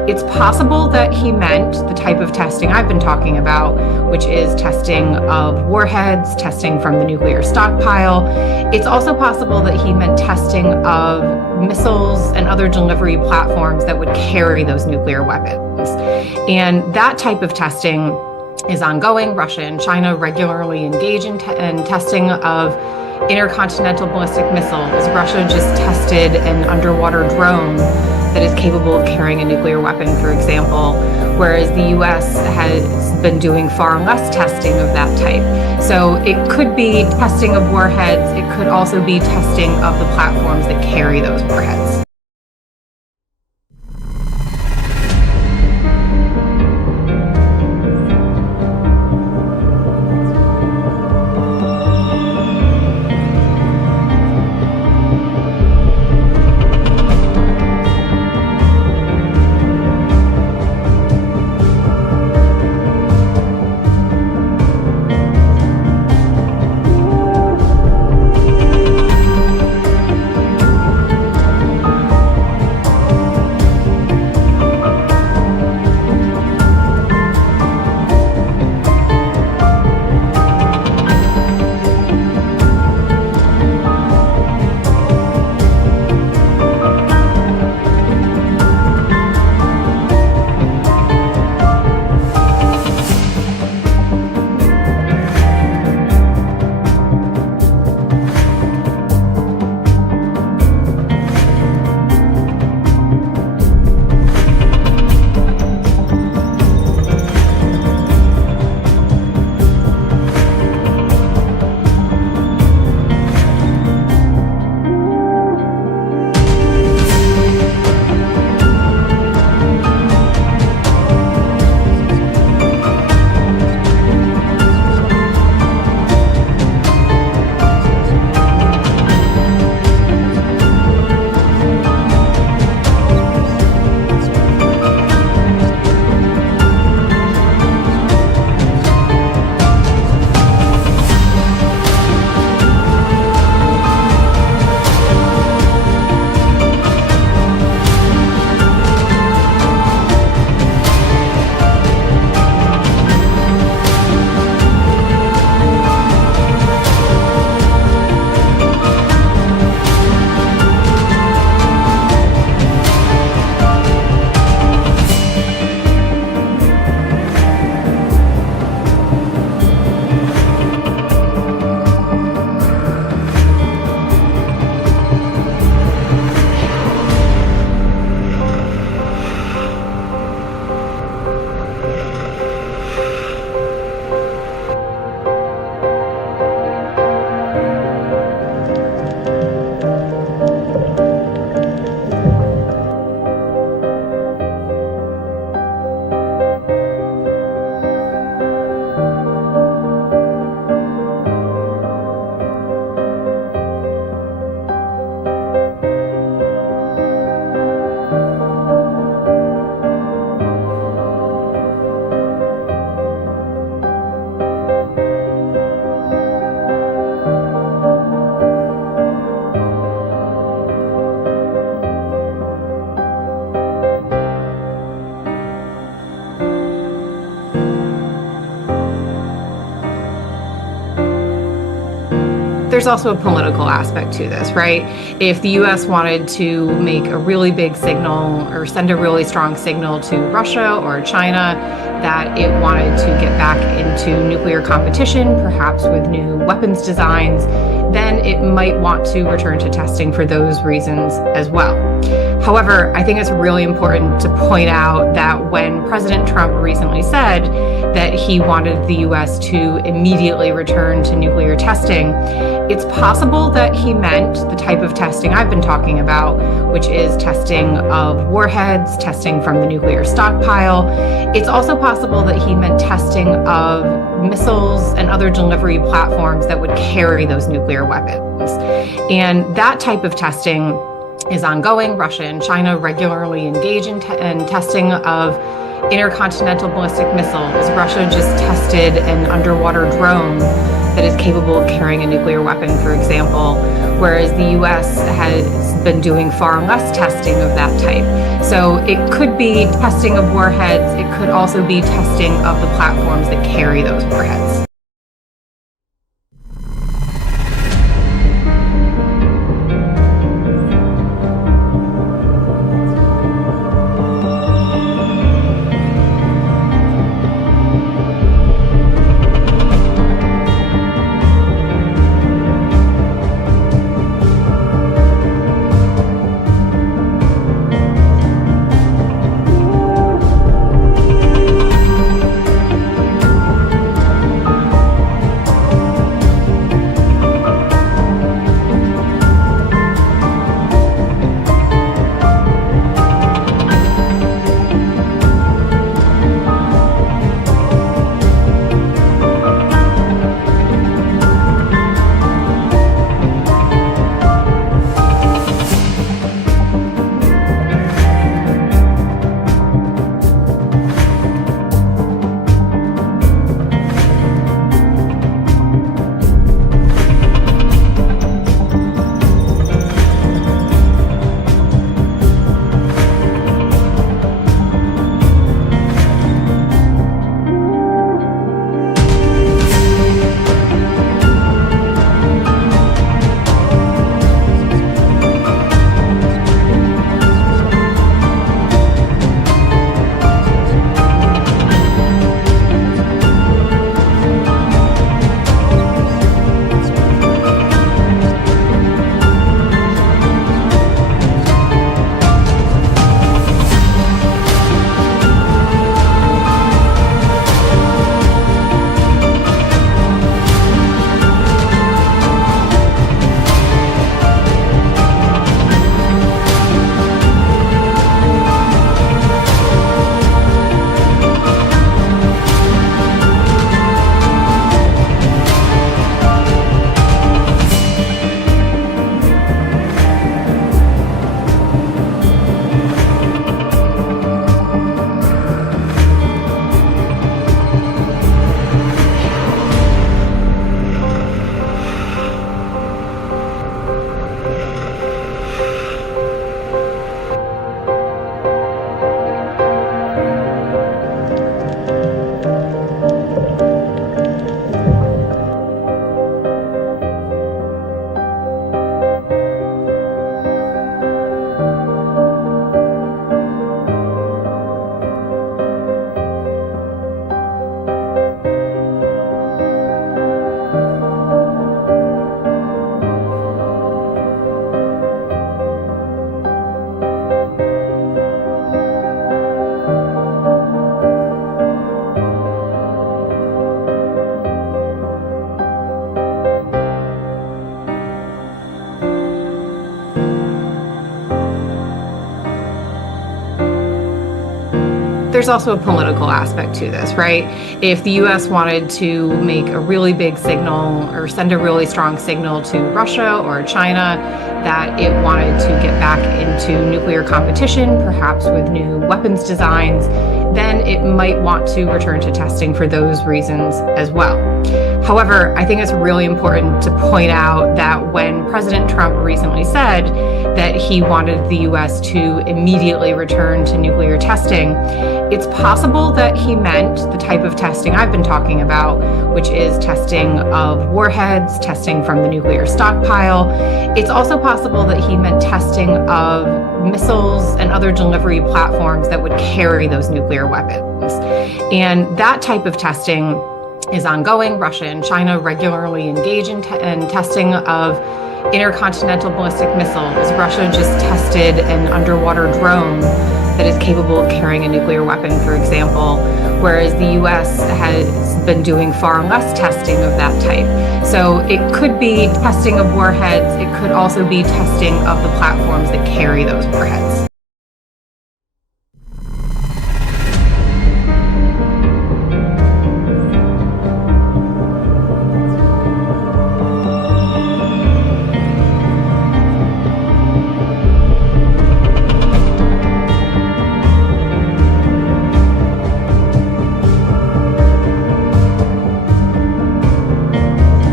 It's possible that he meant the type of testing I've been talking about, which is testing of warheads, testing from the nuclear stockpile. It's also possible that he meant testing of missiles and other delivery platforms that would carry those nuclear weapons. And that type of testing is ongoing. Russia and China regularly engage in testing of intercontinental ballistic missiles. Russia just tested an underwater drone that is capable of carrying a nuclear weapon, for example, whereas the US has been doing far less testing of that type. So it could be testing of warheads. It could also be testing of the platforms that carry those warheads. There's also a political aspect to this, right? If the US wanted to make a really big signal or send a really strong signal to Russia or China that it wanted to get back into nuclear competition, perhaps with new weapons designs, then it might want to return to testing for those reasons as well. However, I think it's really important to point out that when President Trump recently said that he wanted the US to immediately return to nuclear testing, it's possible that he meant the type of testing I've been talking about, which is testing of warheads, testing from the nuclear stockpile. It's also possible that he meant testing of missiles and other delivery platforms that would carry those nuclear weapons. And that type of testing is ongoing. Russia and China regularly engage in testing of intercontinental ballistic missiles. Russia just tested an underwater drone that is capable of carrying a nuclear weapon, for example, whereas the US has been doing far less testing of that type. So it could be testing of warheads. It could also be testing of the platforms that carry those warheads. There's also a political aspect to this, right? If the US wanted to make a really big signal or send a really strong signal to Russia or China that it wanted to get back into nuclear competition, perhaps with new weapons designs, then it might want to return to testing for those reasons as well. However, I think it's really important to point out that when President Trump recently said that he wanted the US to immediately return to nuclear testing, it's possible that he meant the type of testing I've been talking about, which is testing of warheads, testing from the nuclear stockpile. It's also possible that he meant testing of missiles and other delivery platforms that would carry those nuclear weapons. And that type of testing is ongoing. Russia and China regularly engage in testing of intercontinental ballistic missiles. Russia just tested an underwater drone that is capable of carrying a nuclear weapon, for example, whereas the US has been doing far less testing of that type. So it could be testing of warheads. It could also be testing of the platforms that carry those warheads.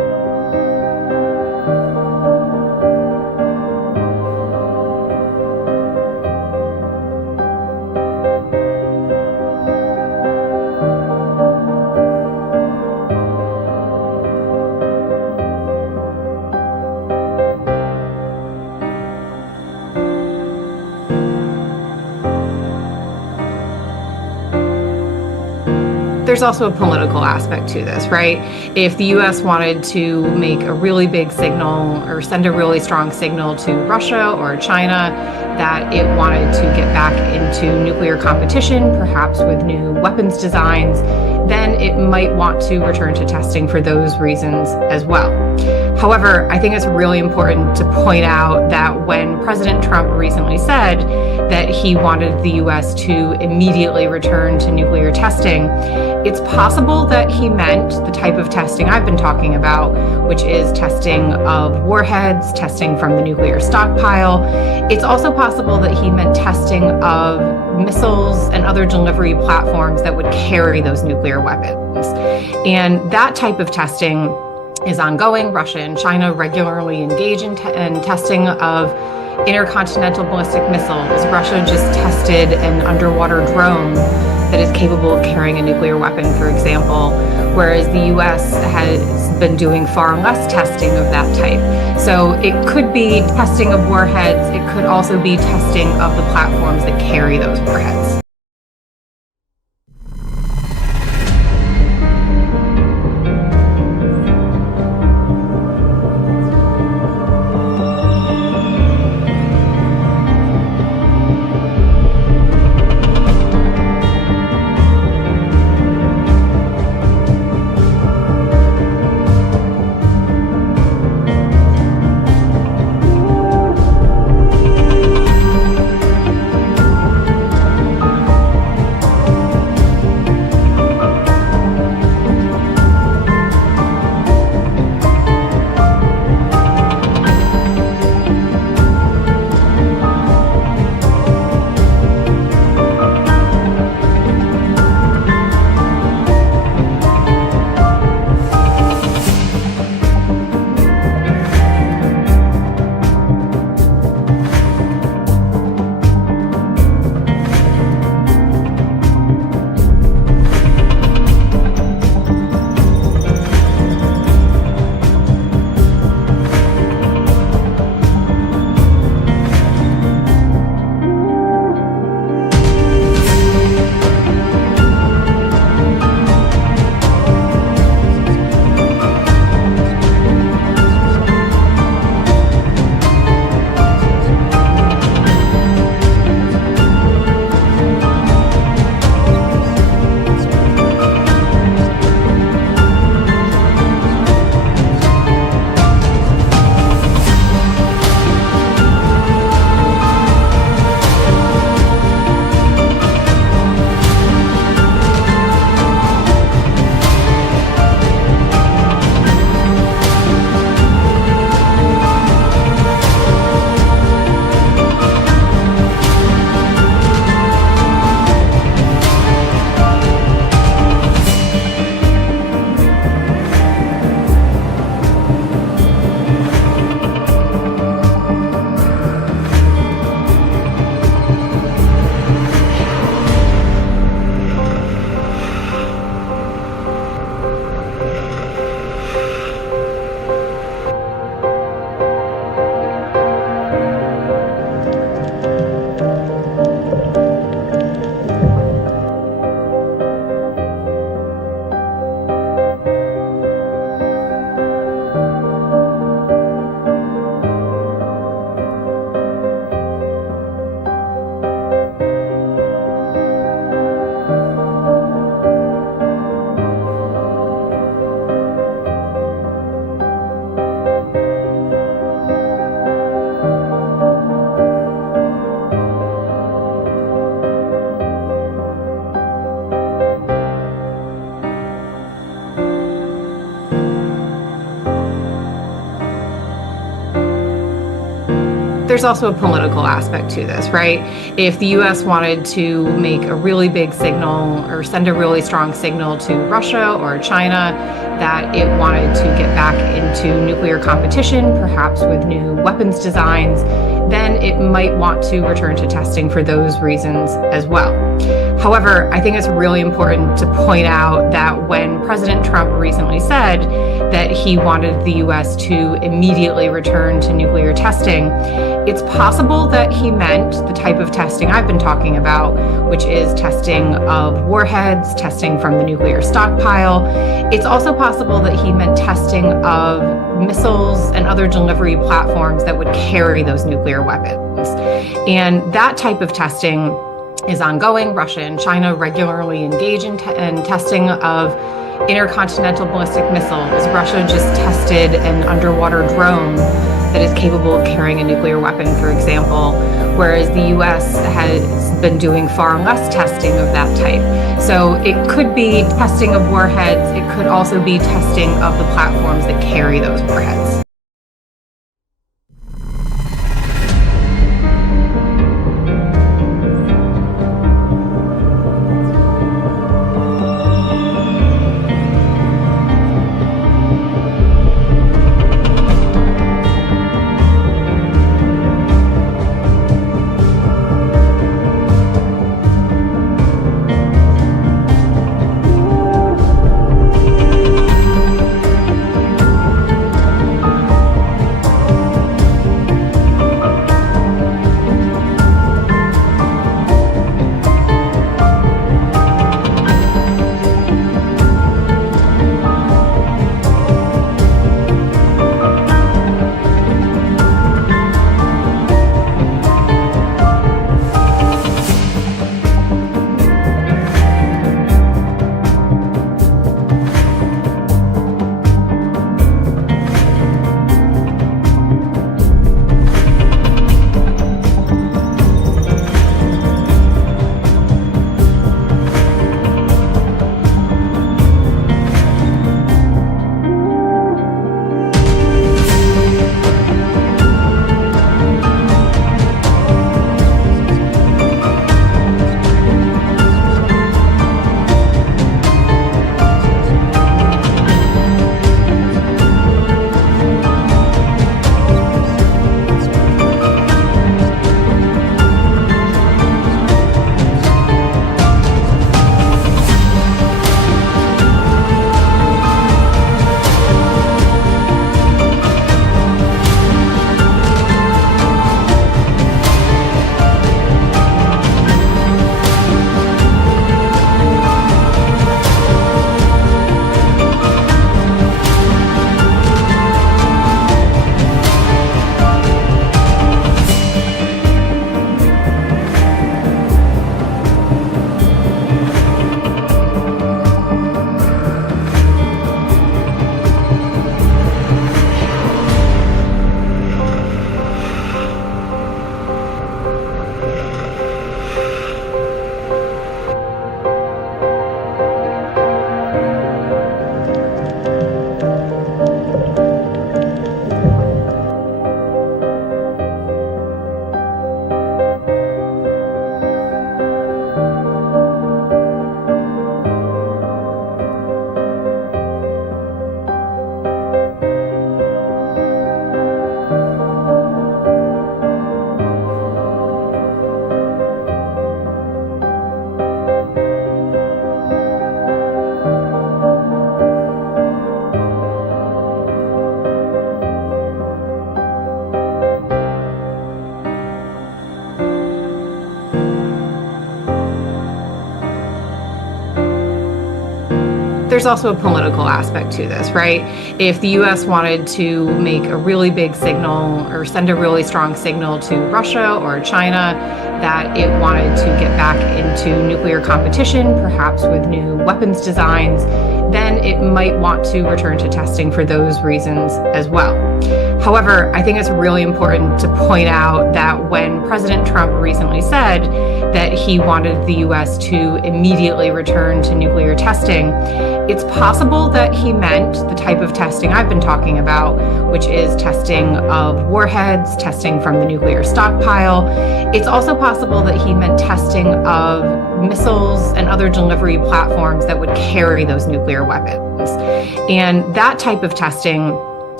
There's also a political aspect to this, right? If the US wanted to make a really big signal or send a really strong signal to Russia or China that it wanted to get back into nuclear competition, perhaps with new weapons designs, then it might want to return to testing for those reasons as well. However, I think it's really important to point out that when President Trump recently said that he wanted the US to immediately return to nuclear testing, it's possible that he meant the type of testing I've been talking about, which is testing of warheads, testing from the nuclear stockpile. It's also possible that he meant testing of missiles and other delivery platforms that would carry those nuclear weapons. And that type of testing is ongoing. Russia and China regularly engage in testing of intercontinental ballistic missiles. Russia just tested an underwater drone that is capable of carrying a nuclear weapon, for example, whereas the US has been doing far less testing of that type. So it could be testing of warheads. It could also be testing of the platforms that carry those warheads. There's also a political aspect to this, right? If the US wanted to make a really big signal or send a really strong signal to Russia or China that it wanted to get back into nuclear competition, perhaps with new weapons designs, then it might want to return to testing for those reasons as well. However, I think it's really important to point out that when President Trump recently said that he wanted the US to immediately return to nuclear testing, it's possible that he meant the type of testing I've been talking about, which is testing of warheads, testing from the nuclear stockpile. It's also possible that he meant testing of missiles and other delivery platforms that would carry those nuclear weapons. And that type of testing is ongoing. Russia and China regularly engage in testing of intercontinental ballistic missiles. Russia just tested an underwater drone that is capable of carrying a nuclear weapon, for example, whereas the US has been doing far less testing of that type. So it could be testing of warheads. It could also be testing of the platforms that carry those warheads. There's also a political aspect to this, right? If the US wanted to make a really big signal or send a really strong signal to Russia or China that it wanted to get back into nuclear competition, perhaps with new weapons designs, then it might want to return to testing for those reasons as well. However, I think it's really important to point out that when President Trump recently said that he wanted the US to immediately return to nuclear testing, it's possible that he meant the type of testing I've been talking about, which is testing of warheads, testing from the nuclear stockpile. It's also possible that he meant testing of missiles and other delivery platforms that would carry those nuclear weapons. And that type of testing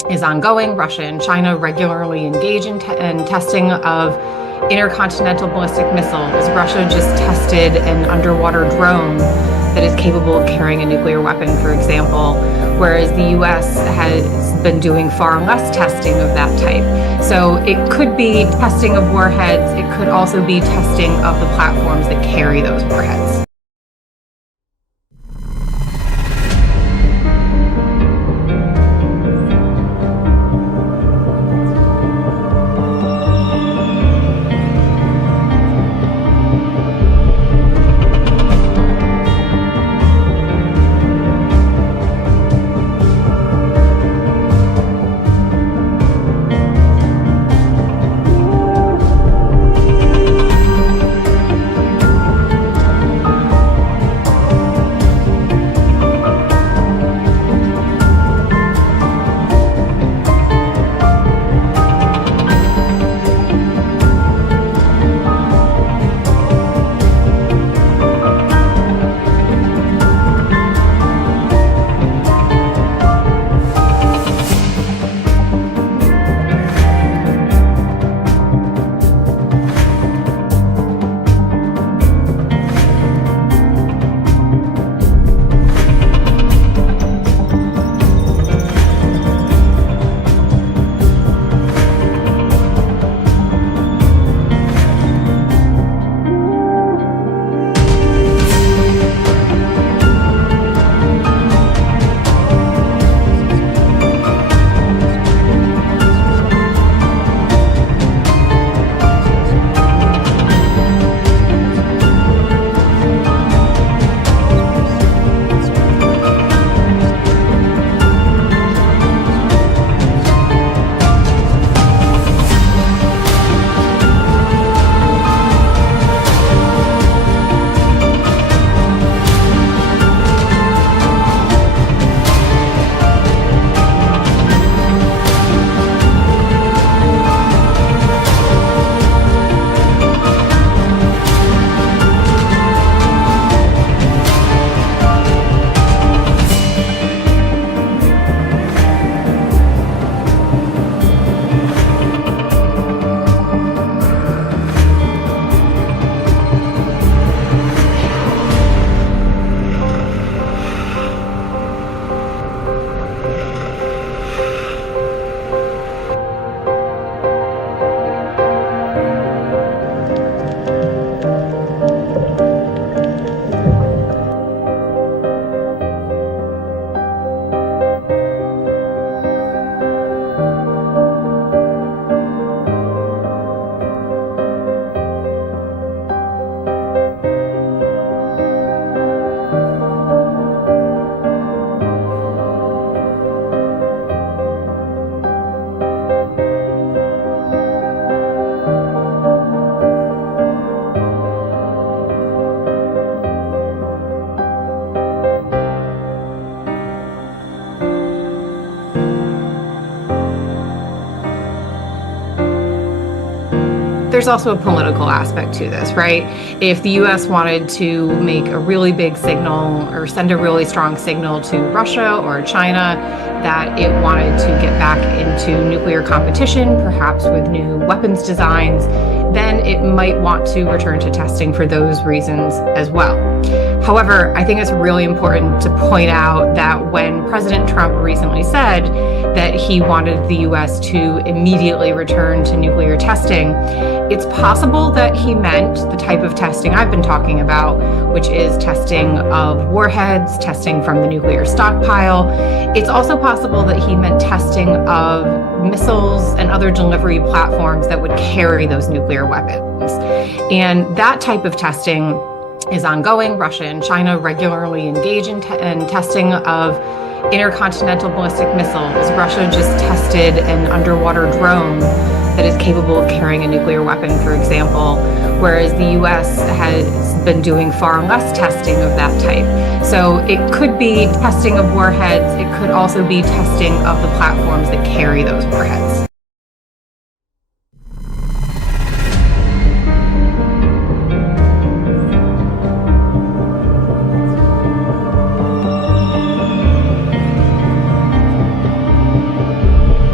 is ongoing. Russia and China regularly engage in testing of intercontinental ballistic missiles. Russia just tested an underwater drone that is capable of carrying a nuclear weapon, for example, whereas the US has been doing far less testing of that type. So it could be testing of warheads. It could also be testing of the platforms that carry those warheads. There's also a political aspect to this, right? If the US wanted to make a really big signal or send a really strong signal to Russia or China that it wanted to get back into nuclear competition, perhaps with new weapons designs, then it might want to return to testing for those reasons as well. However, I think it's really important to point out that when President Trump recently said that he wanted the US to immediately return to nuclear testing, it's possible that he meant the type of testing I've been talking about, which is testing of warheads, testing from the nuclear stockpile. It's also possible that he meant testing of missiles and other delivery platforms that would carry those nuclear weapons. And that type of testing is ongoing. Russia and China regularly engage in testing of intercontinental ballistic missiles. Russia just tested an underwater drone that is capable of carrying a nuclear weapon, for example, whereas the US has been doing far less testing of that type. So it could be testing of warheads. It could also be testing of the platforms that carry those warheads.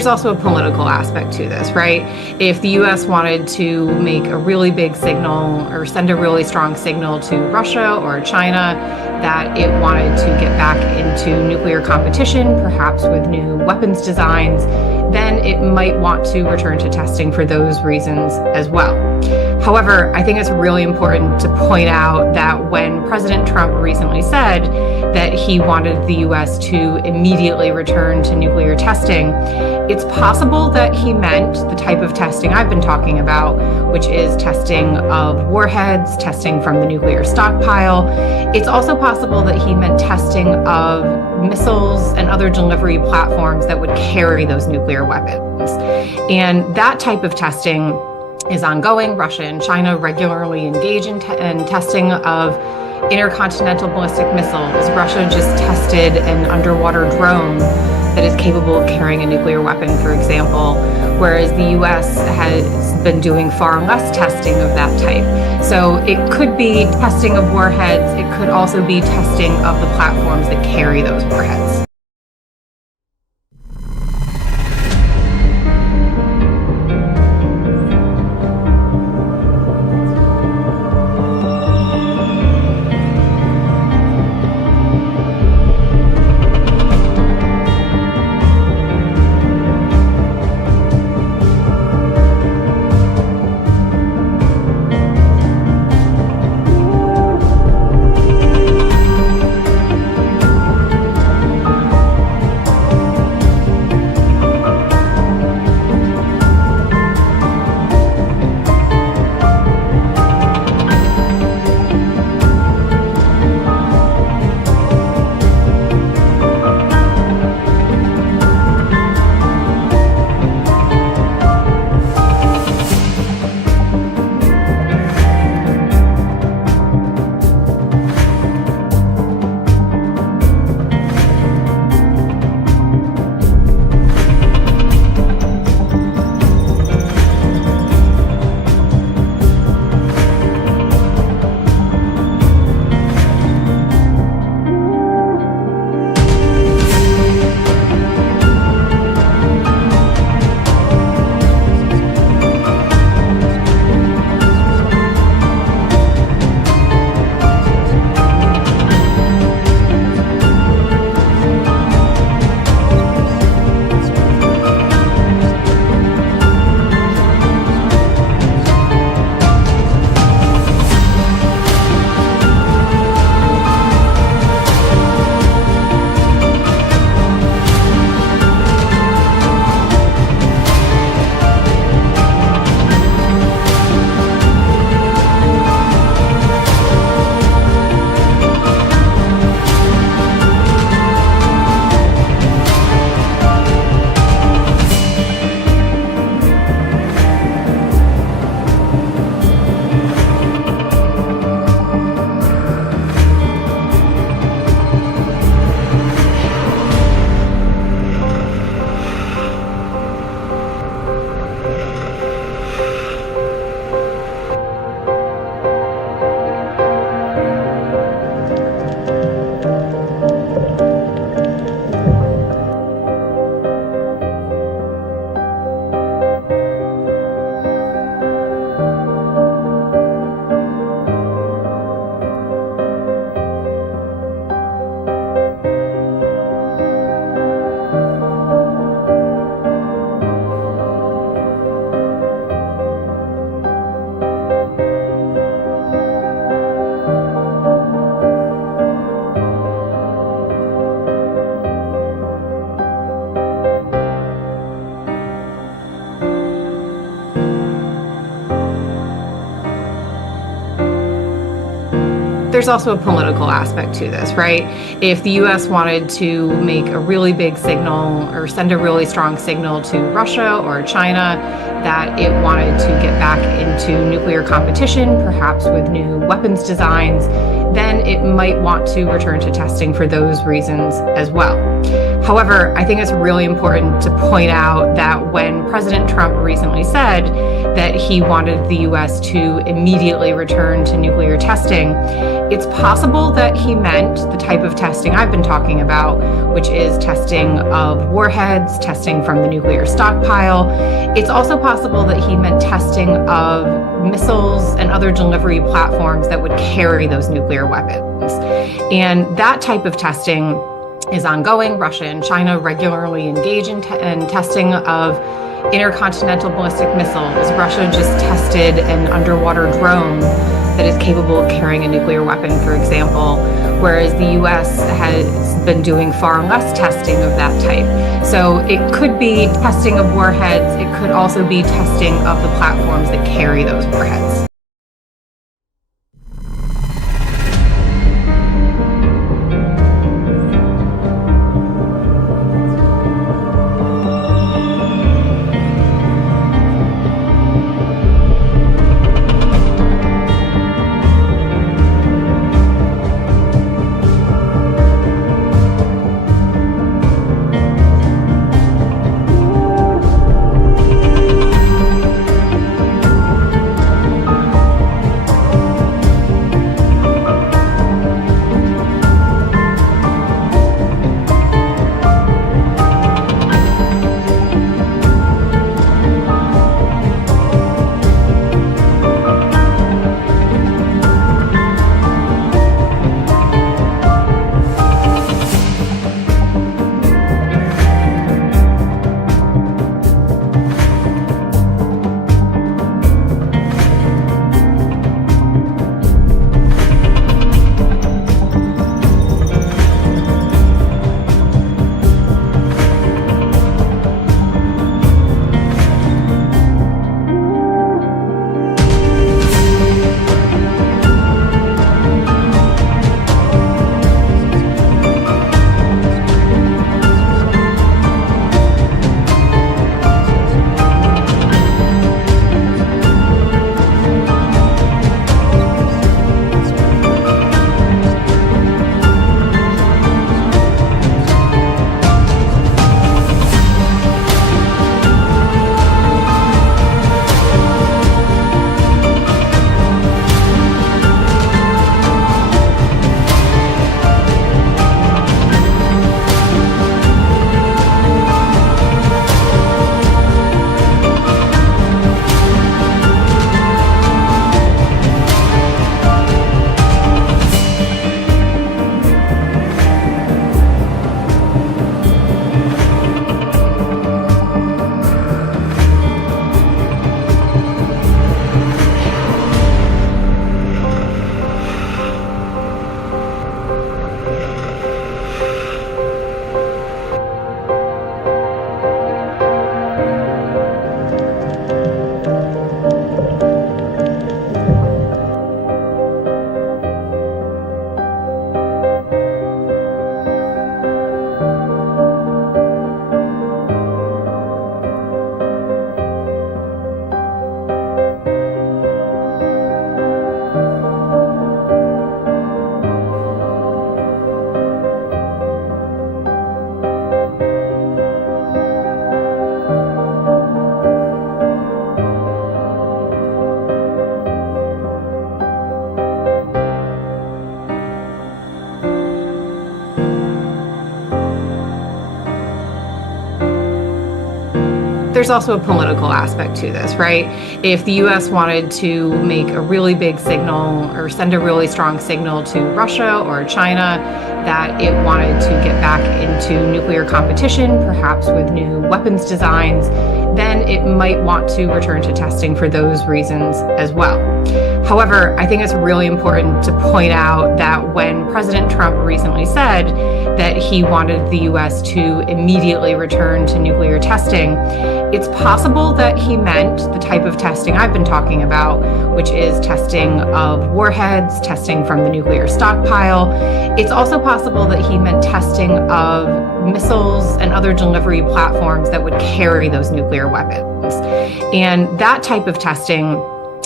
There's also a political aspect to this, right? If the US wanted to make a really big signal or send a really strong signal to Russia or China that it wanted to get back into nuclear competition, perhaps with new weapons designs, then it might want to return to testing for those reasons as well. However, I think it's really important to point out that when President Trump recently said that he wanted the US to immediately return to nuclear testing, it's possible that he meant the type of testing I've been talking about, which is testing of warheads, testing from the nuclear stockpile. It's also possible that he meant testing of missiles and other delivery platforms that would carry those nuclear weapons. And that type of testing is ongoing. Russia and China regularly engage in testing of intercontinental ballistic missiles. Russia just tested an underwater drone that is capable of carrying a nuclear weapon, for example, whereas the US has been doing far less testing of that type. So it could be testing of warheads. It could also be testing of the platforms that carry those warheads. There's also a political aspect to this, right? If the US wanted to make a really big signal or send a really strong signal to Russia or China that it wanted to get back into nuclear competition, perhaps with new weapons designs, then it might want to return to testing for those reasons as well. However, I think it's really important to point out that when President Trump recently said that he wanted the US to immediately return to nuclear testing, it's possible that he meant the type of testing I've been talking about, which is testing of warheads, testing from the nuclear stockpile. It's also possible that he meant testing of missiles and other delivery platforms that would carry those nuclear weapons. And that type of testing is ongoing. Russia and China regularly engage in testing of intercontinental ballistic missiles. Russia just tested an underwater drone that is capable of carrying a nuclear weapon, for example, whereas the US has been doing far less testing of that type. So it could be testing of warheads. It could also be testing of the platforms that carry those warheads. There's also a political aspect to this, right? If the US wanted to make a really big signal or send a really strong signal to Russia or China that it wanted to get back into nuclear competition, perhaps with new weapons designs, then it might want to return to testing for those reasons as well. However, I think it's really important to point out that when President Trump recently said that he wanted the US to immediately return to nuclear testing, it's possible that he meant the type of testing I've been talking about, which is testing of warheads, testing from the nuclear stockpile. It's also possible that he meant testing of missiles and other delivery platforms that would carry those nuclear weapons. And that type of testing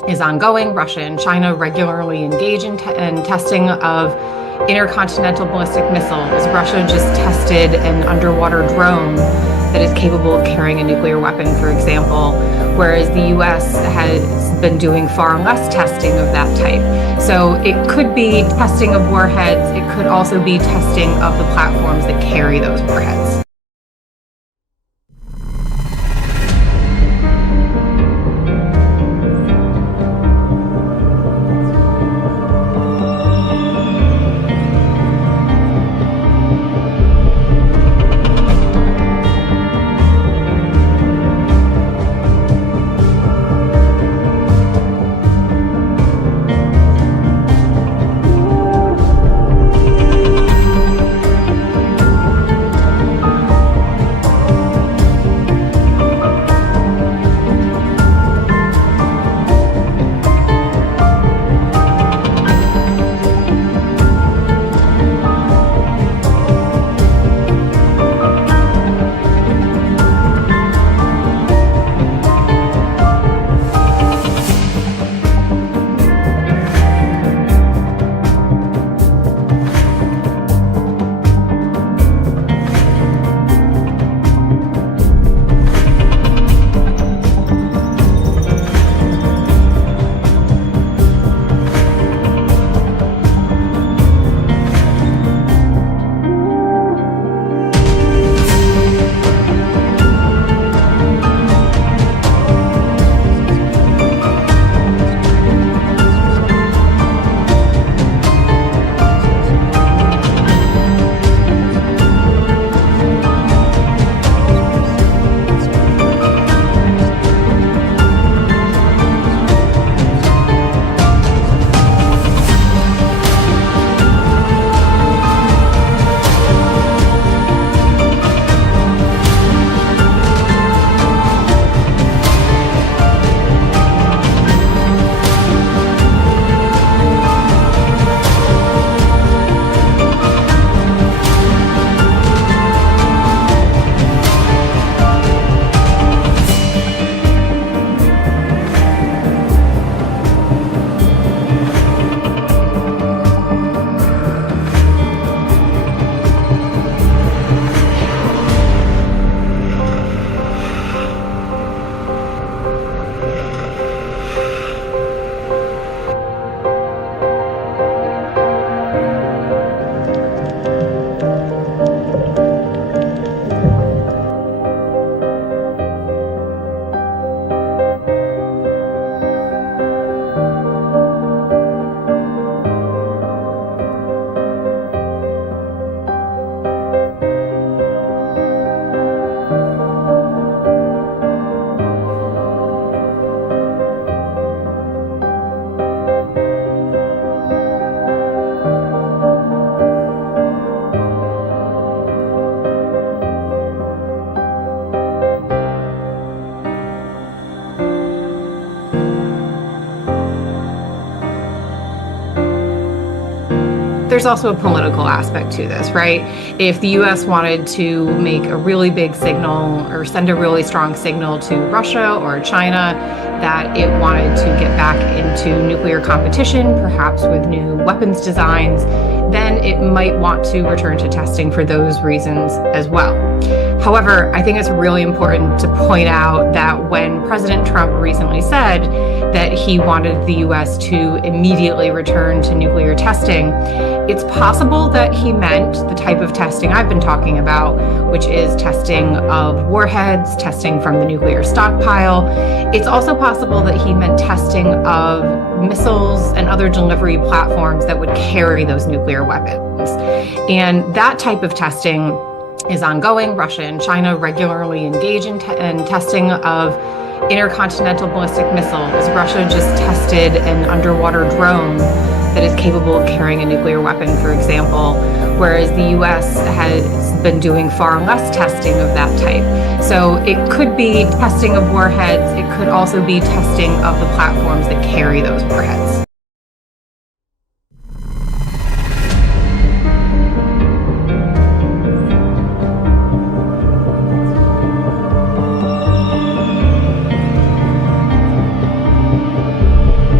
is ongoing. Russia and China regularly engage in testing of intercontinental ballistic missiles. Russia just tested an underwater drone that is capable of carrying a nuclear weapon, for example, whereas the US has been doing far less testing of that type. So it could be testing of warheads. It could also be testing of the platforms that carry those warheads. There's also a political aspect to this, right? If the US wanted to make a really big signal or send a really strong signal to Russia or China that it wanted to get back into nuclear competition, perhaps with new weapons designs, then it might want to return to testing for those reasons as well. However, I think it's really important to point out that when President Trump recently said that he wanted the US to immediately return to nuclear testing, it's possible that he meant the type of testing I've been talking about, which is testing of warheads, testing from the nuclear stockpile. It's also possible that he meant testing of missiles and other delivery platforms that would carry those nuclear weapons. And that type of testing is ongoing. Russia and China regularly engage in testing of intercontinental ballistic missiles. Russia just tested an underwater drone that is capable of carrying a nuclear weapon, for example, whereas the US has been doing far less testing of that type. So it could be testing of warheads. It could also be testing of the platforms that carry those warheads.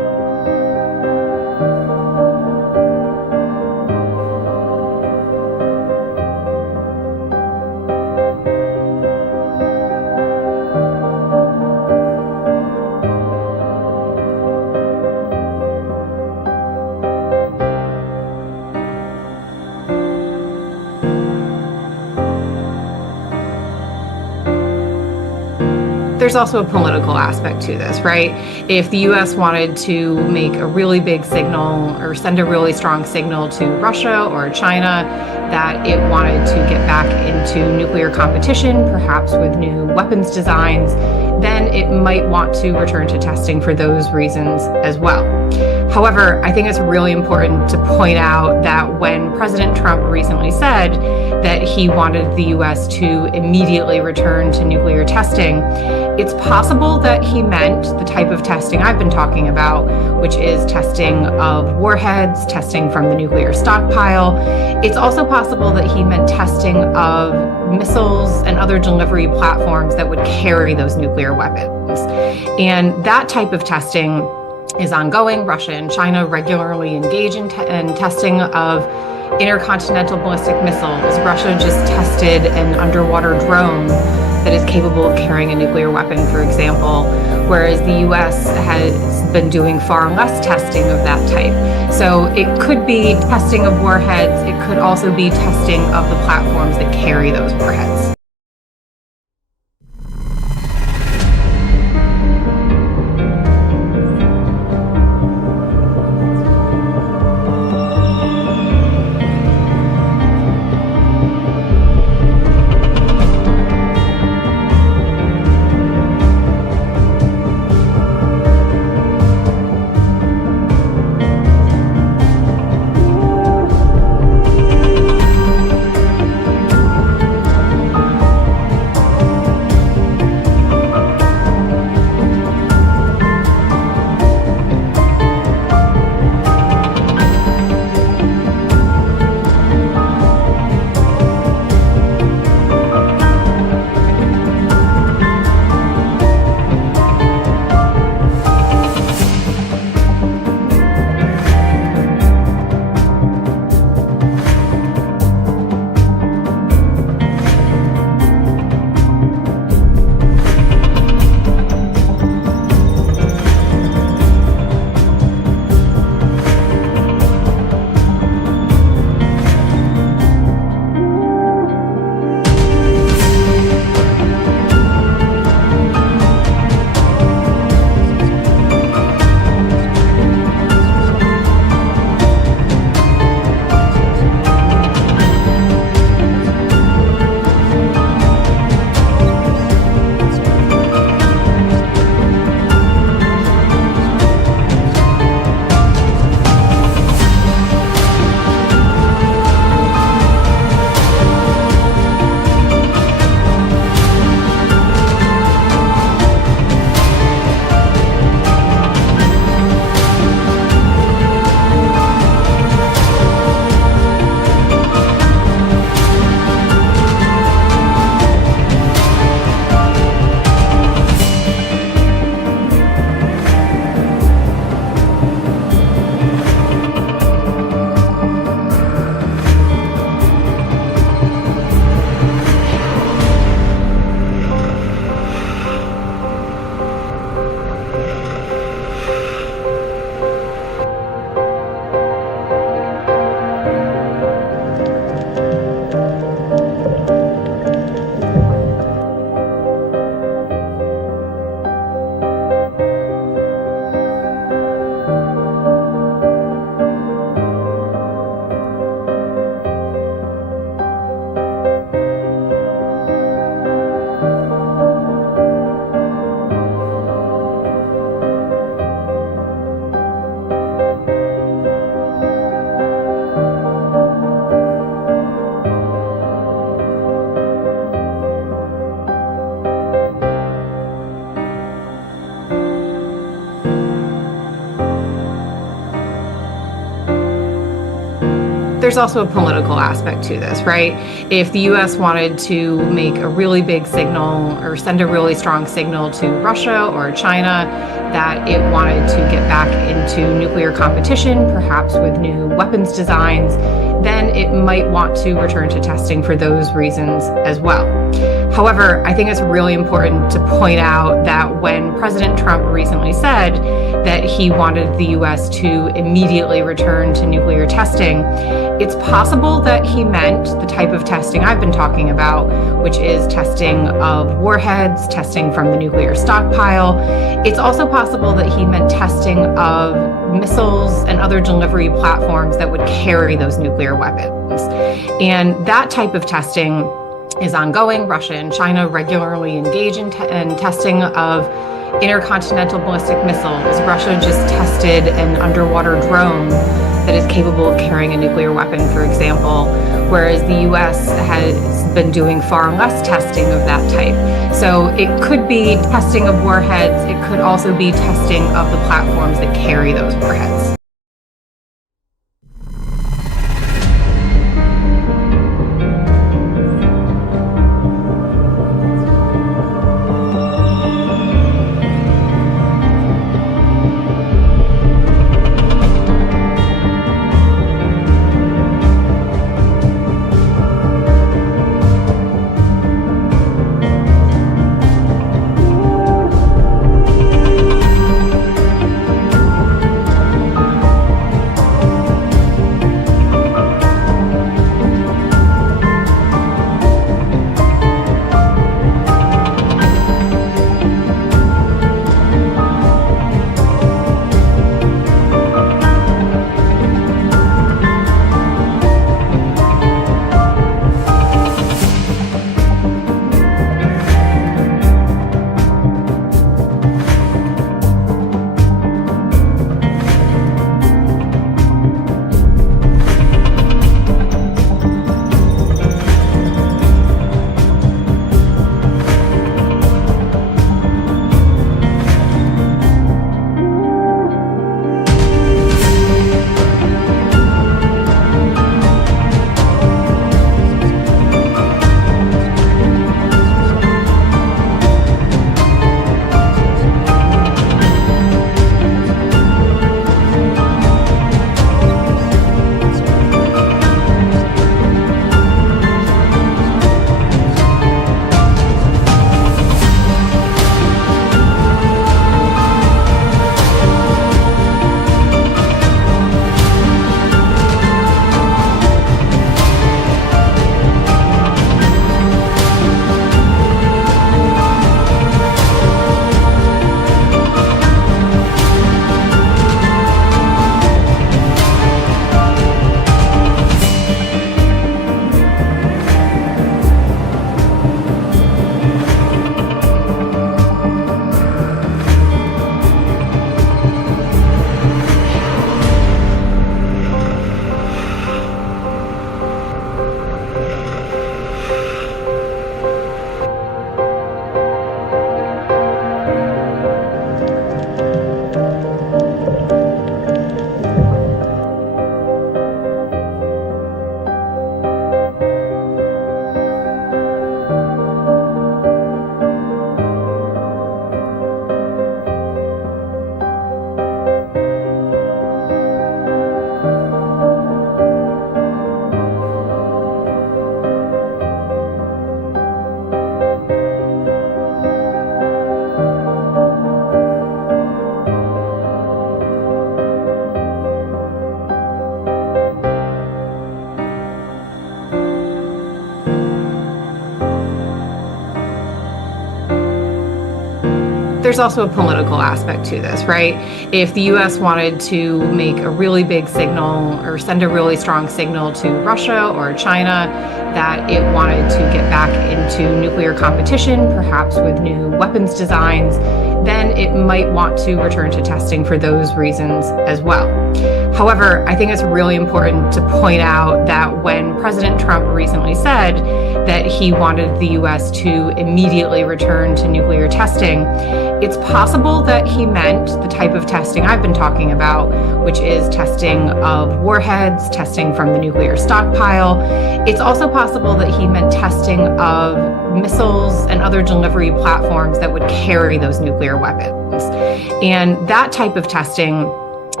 There's also a political aspect to this, right? If the US wanted to make a really big signal or send a really strong signal to Russia or China that it wanted to get back into nuclear competition, perhaps with new weapons designs, then it might want to return to testing for those reasons as well. However, I think it's really important to point out that when President Trump recently said that he wanted the US to immediately return to nuclear testing, it's possible that he meant the type of testing I've been talking about, which is testing of warheads, testing from the nuclear stockpile. It's also possible that he meant testing of missiles and other delivery platforms that would carry those nuclear weapons. And that type of testing is ongoing. Russia and China regularly engage in testing of intercontinental ballistic missiles. Russia just tested an underwater drone that is capable of carrying a nuclear weapon, for example, whereas the US has been doing far less testing of that type. So it could be testing of warheads. It could also be testing of the platforms that carry those warheads. There's also a political aspect to this, right? If the US wanted to make a really big signal or send a really strong signal to Russia or China that it wanted to get back into nuclear competition, perhaps with new weapons designs, then it might want to return to testing for those reasons as well. However, I think it's really important to point out that when President Trump recently said that he wanted the US to immediately return to nuclear testing, it's possible that he meant the type of testing I've been talking about, which is testing of warheads, testing from the nuclear stockpile. It's also possible that he meant testing of missiles and other delivery platforms that would carry those nuclear weapons. And that type of testing is ongoing. Russia and China regularly engage in testing of intercontinental ballistic missiles. Russia just tested an underwater drone that is capable of carrying a nuclear weapon, for example, whereas the US has been doing far less testing of that type. So it could be testing of warheads. It could also be testing of the platforms that carry those warheads. There's also a political aspect to this, right? If the US wanted to make a really big signal or send a really strong signal to Russia or China that it wanted to get back into nuclear competition, perhaps with new weapons designs, then it might want to return to testing for those reasons as well. However, I think it's really important to point out that when President Trump recently said that he wanted the US to immediately return to nuclear testing, it's possible that he meant the type of testing I've been talking about, which is testing of warheads, testing from the nuclear stockpile. It's also possible that he meant testing of missiles and other delivery platforms that would carry those nuclear weapons. And that type of testing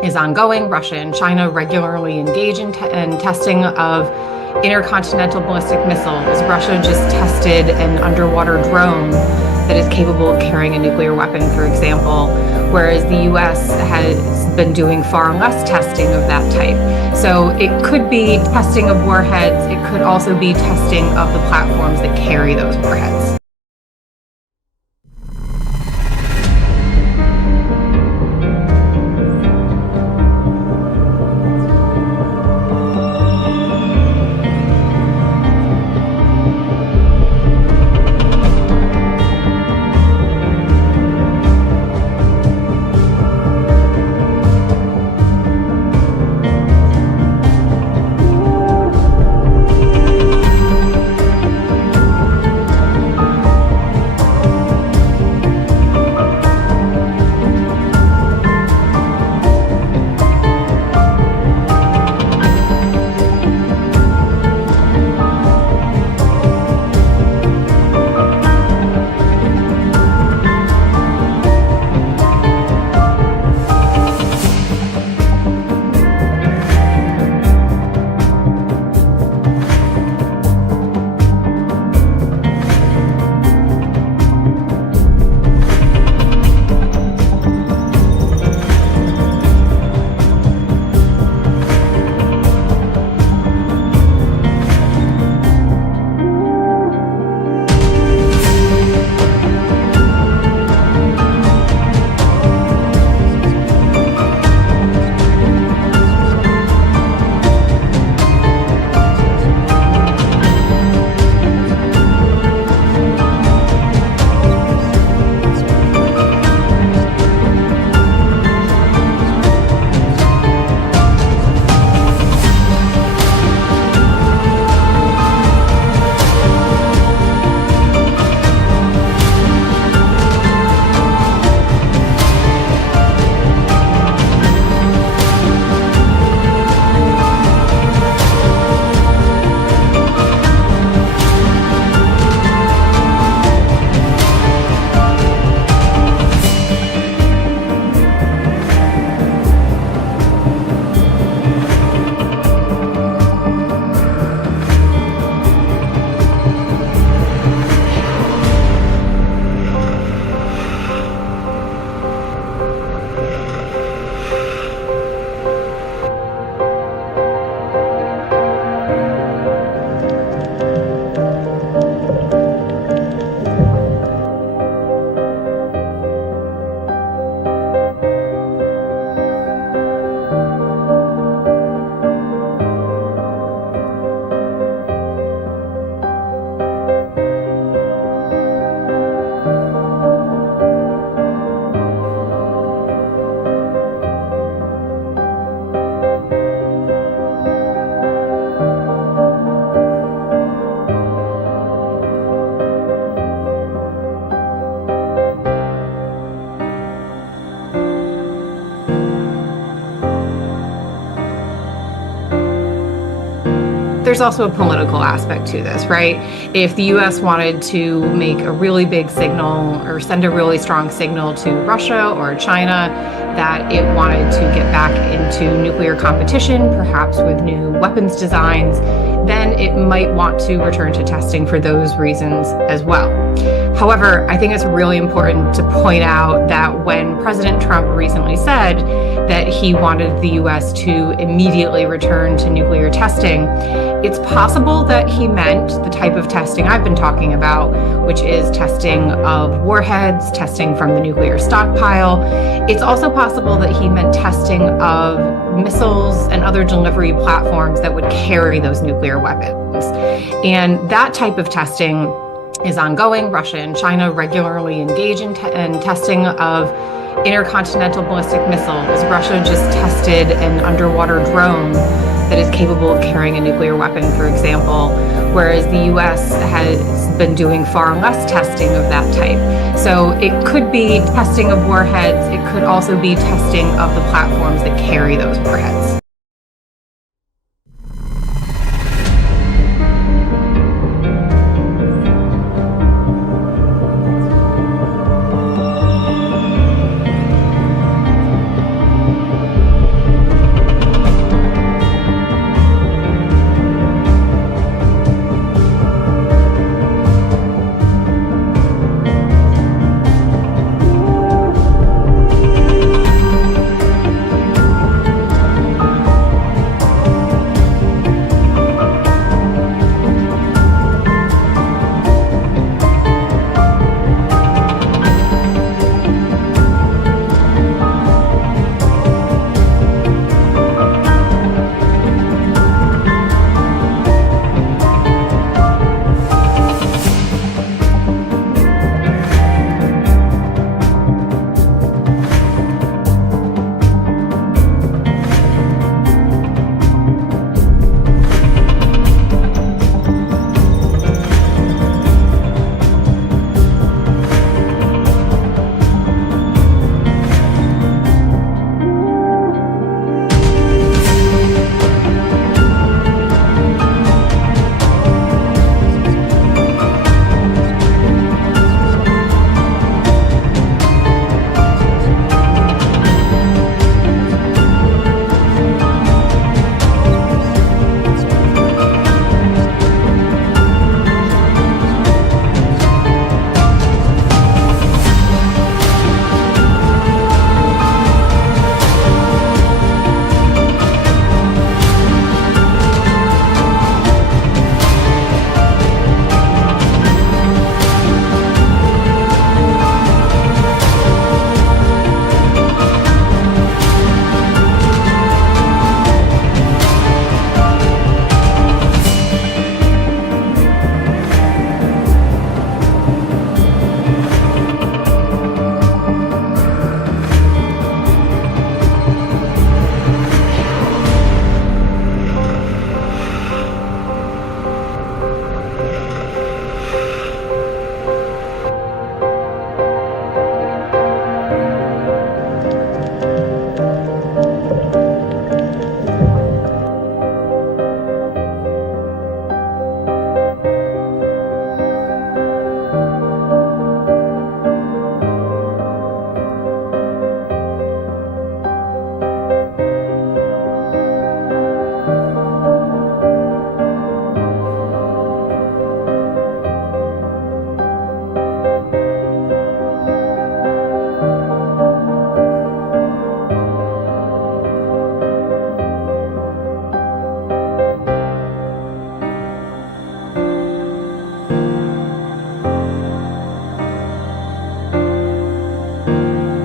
is ongoing. Russia and China regularly engage in testing of intercontinental ballistic missiles. Russia just tested an underwater drone that is capable of carrying a nuclear weapon, for example, whereas the US has been doing far less testing of that type. So it could be testing of warheads. It could also be testing of the platforms that carry those warheads. There's also a political aspect to this, right? If the US wanted to make a really big signal or send a really strong signal to Russia or China that it wanted to get back into nuclear competition, perhaps with new weapons designs, then it might want to return to testing for those reasons as well. However, I think it's really important to point out that when President Trump recently said that he wanted the US to immediately return to nuclear testing, it's possible that he meant the type of testing I've been talking about, which is testing of warheads, testing from the nuclear stockpile. It's also possible that he meant testing of missiles and other delivery platforms that would carry those nuclear weapons. And that type of testing is ongoing. Russia and China regularly engage in testing of intercontinental ballistic missiles. Russia just tested an underwater drone that is capable of carrying a nuclear weapon, for example, whereas the US has been doing far less testing of that type. So it could be testing of warheads. It could also be testing of the platforms that carry those warheads.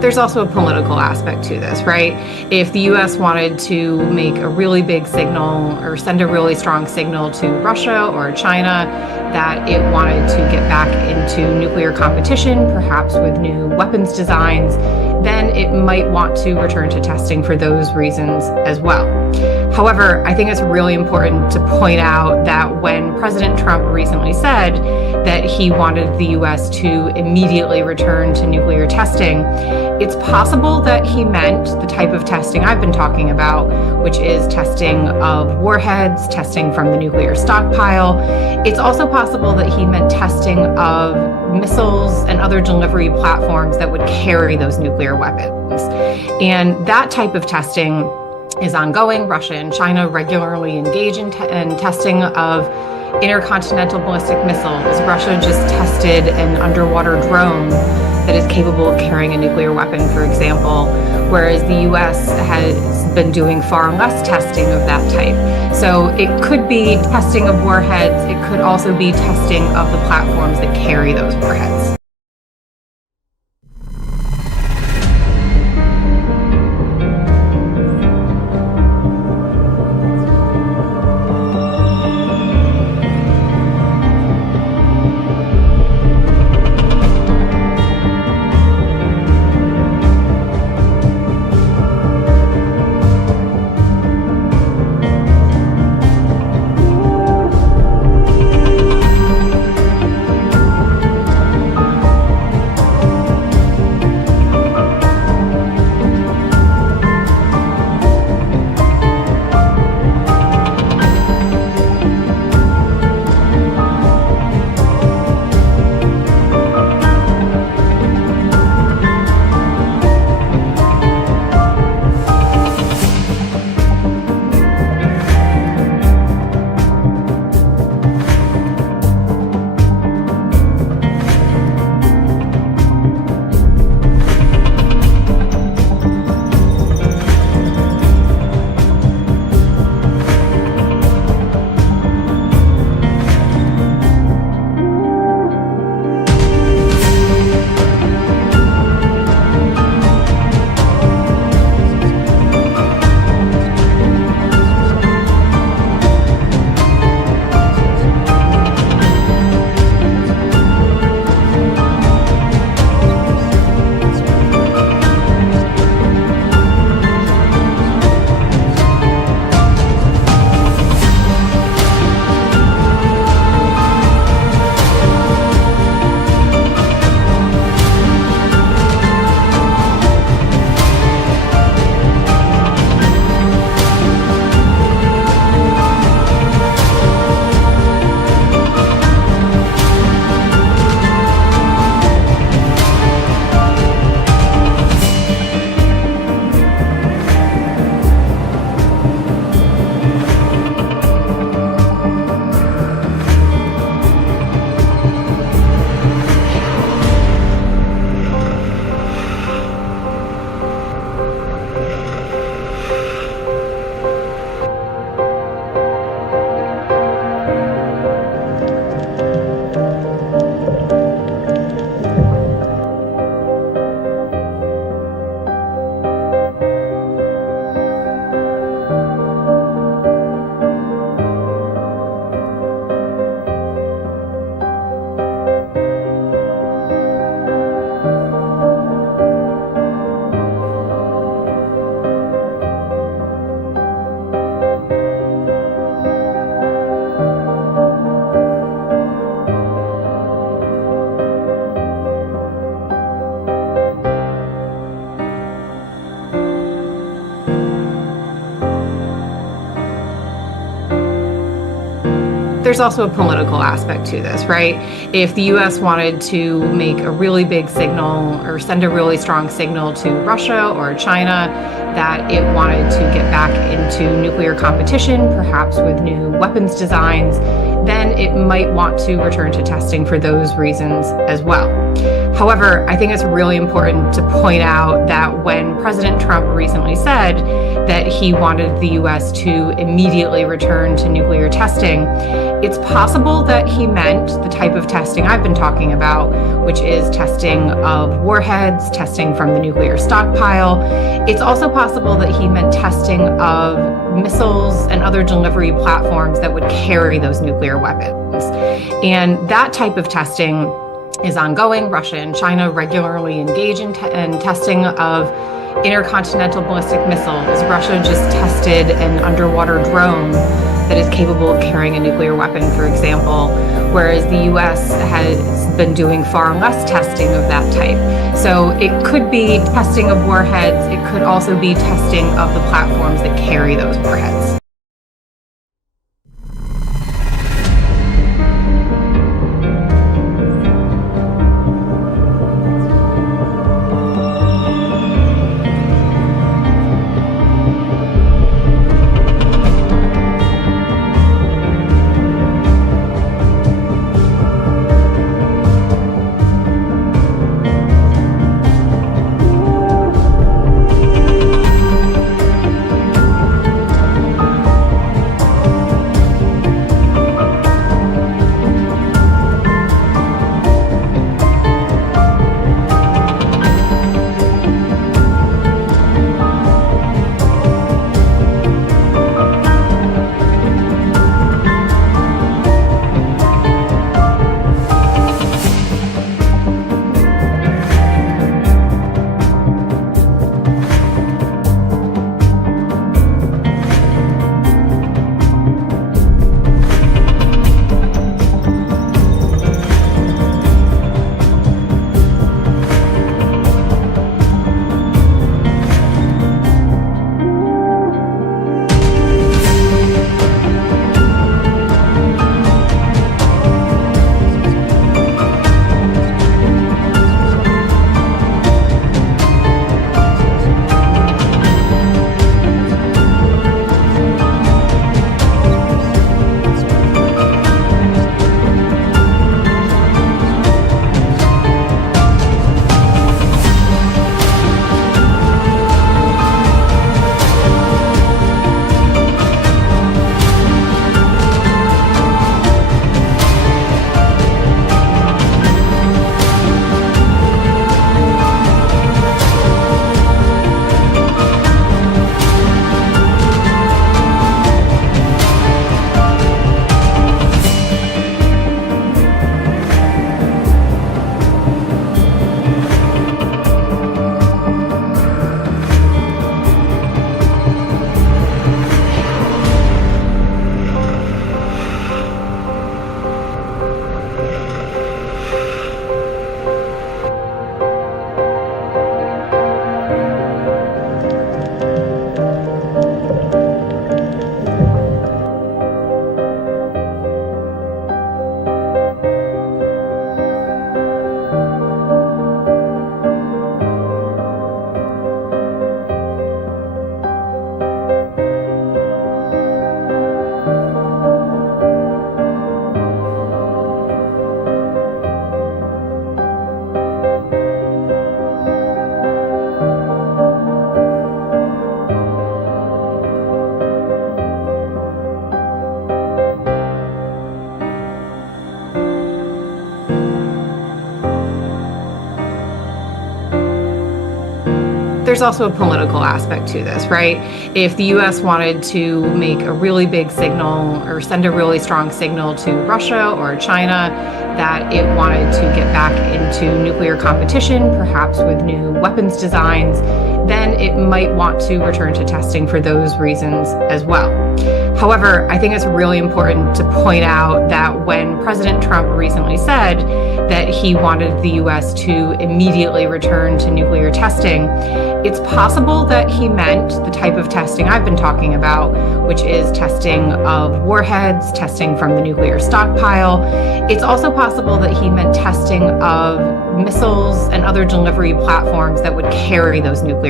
There's also a political aspect to this, right? If the US wanted to make a really big signal or send a really strong signal to Russia or China that it wanted to get back into nuclear competition, perhaps with new weapons designs, then it might want to return to testing for those reasons as well. However, I think it's really important to point out that when President Trump recently said that he wanted the US to immediately return to nuclear testing, it's possible that he meant the type of testing I've been talking about, which is testing of warheads, testing from the nuclear stockpile. It's also possible that he meant testing of missiles and other delivery platforms that would carry those nuclear weapons. And that type of testing is ongoing. Russia and China regularly engage in testing of intercontinental ballistic missiles. Russia just tested an underwater drone that is capable of carrying a nuclear weapon, for example, whereas the US has been doing far less testing of that type. So it could be testing of warheads. It could also be testing of the platforms that carry those warheads. There's also a political aspect to this, right? If the US wanted to make a really big signal or send a really strong signal to Russia or China that it wanted to get back into nuclear competition, perhaps with new weapons designs, then it might want to return to testing for those reasons as well. However, I think it's really important to point out that when President Trump recently said that he wanted the US to immediately return to nuclear testing, it's possible that he meant the type of testing I've been talking about, which is testing of warheads, testing from the nuclear stockpile. It's also possible that he meant testing of missiles and other delivery platforms that would carry those nuclear weapons. And that type of testing is ongoing. Russia and China regularly engage in testing of intercontinental ballistic missiles. Russia just tested an underwater drone that is capable of carrying a nuclear weapon, for example, whereas the US has been doing far less testing of that type. So it could be testing of warheads. It could also be testing of the platforms that carry those warheads. There's also a political aspect to this, right? If the US wanted to make a really big signal or send a really strong signal to Russia or China that it wanted to get back into nuclear competition, perhaps with new weapons designs, then it might want to return to testing for those reasons as well. However, I think it's really important to point out that when President Trump recently said that he wanted the US to immediately return to nuclear testing, it's possible that he meant the type of testing I've been talking about, which is testing of warheads, testing from the nuclear stockpile. It's also possible that he meant testing of missiles and other delivery platforms that would carry those nuclear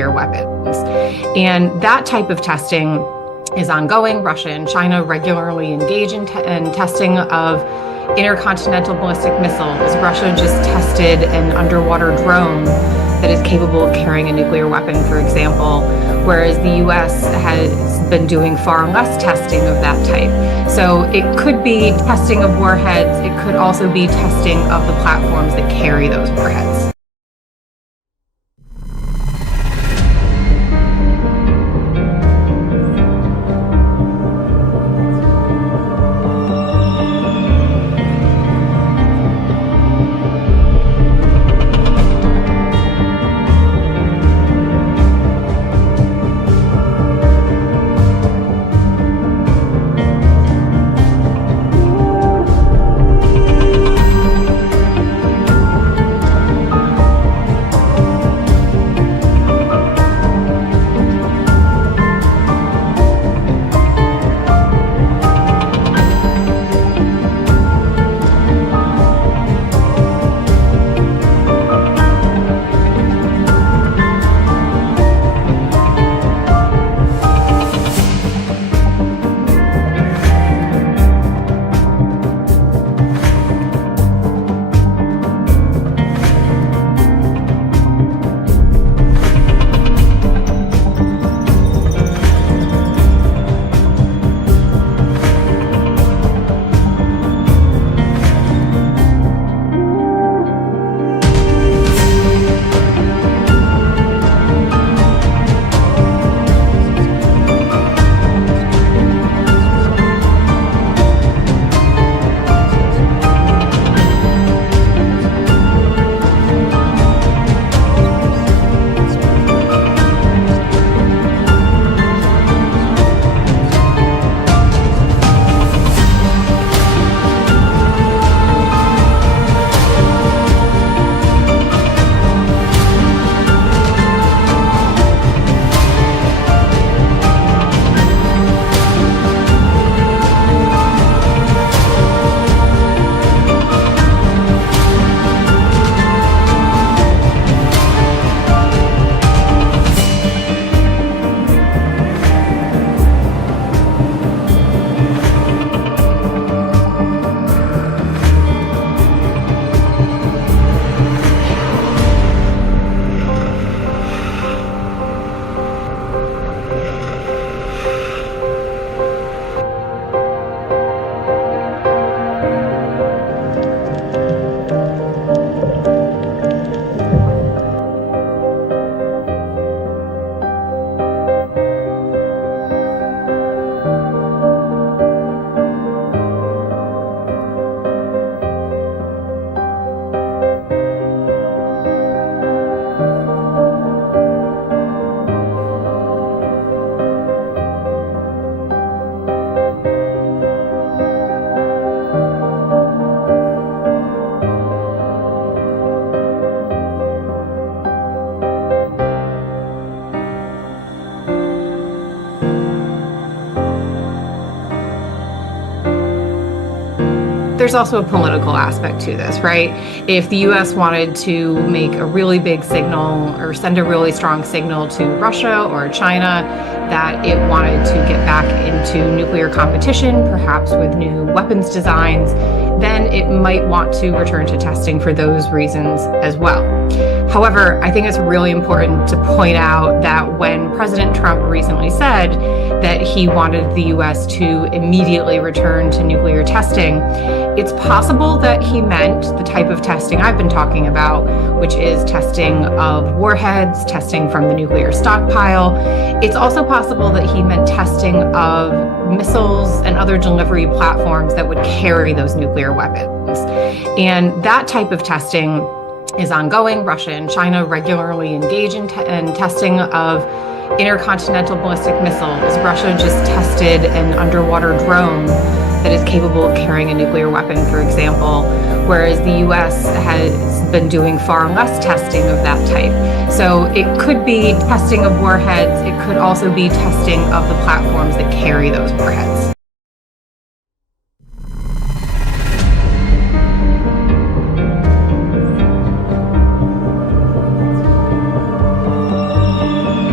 nuclear weapons. And that type of testing is ongoing. Russia and China regularly engage in testing of intercontinental ballistic missiles. Russia just tested an underwater drone that is capable of carrying a nuclear weapon, for example, whereas the US has been doing far less testing of that type. So it could be testing of warheads. It could also be testing of the platforms that carry those warheads. There's also a political aspect to this, right? If the US wanted to make a really big signal or send a really strong signal to Russia or China that it wanted to get back into nuclear competition, perhaps with new weapons designs, then it might want to return to testing for those reasons as well. However, I think it's really important to point out that when President Trump recently said that he wanted the US to immediately return to nuclear testing, it's possible that he meant the type of testing I've been talking about, which is testing of warheads, testing from the nuclear stockpile. It's also possible that he meant testing of missiles and other delivery platforms that would carry those nuclear weapons. And that type of testing is ongoing. Russia and China regularly engage in testing of intercontinental ballistic missiles. Russia just tested an underwater drone that is capable of carrying a nuclear weapon, for example, whereas the US has been doing far less testing of that type. So it could be testing of warheads. It could also be testing of the platforms that carry those warheads.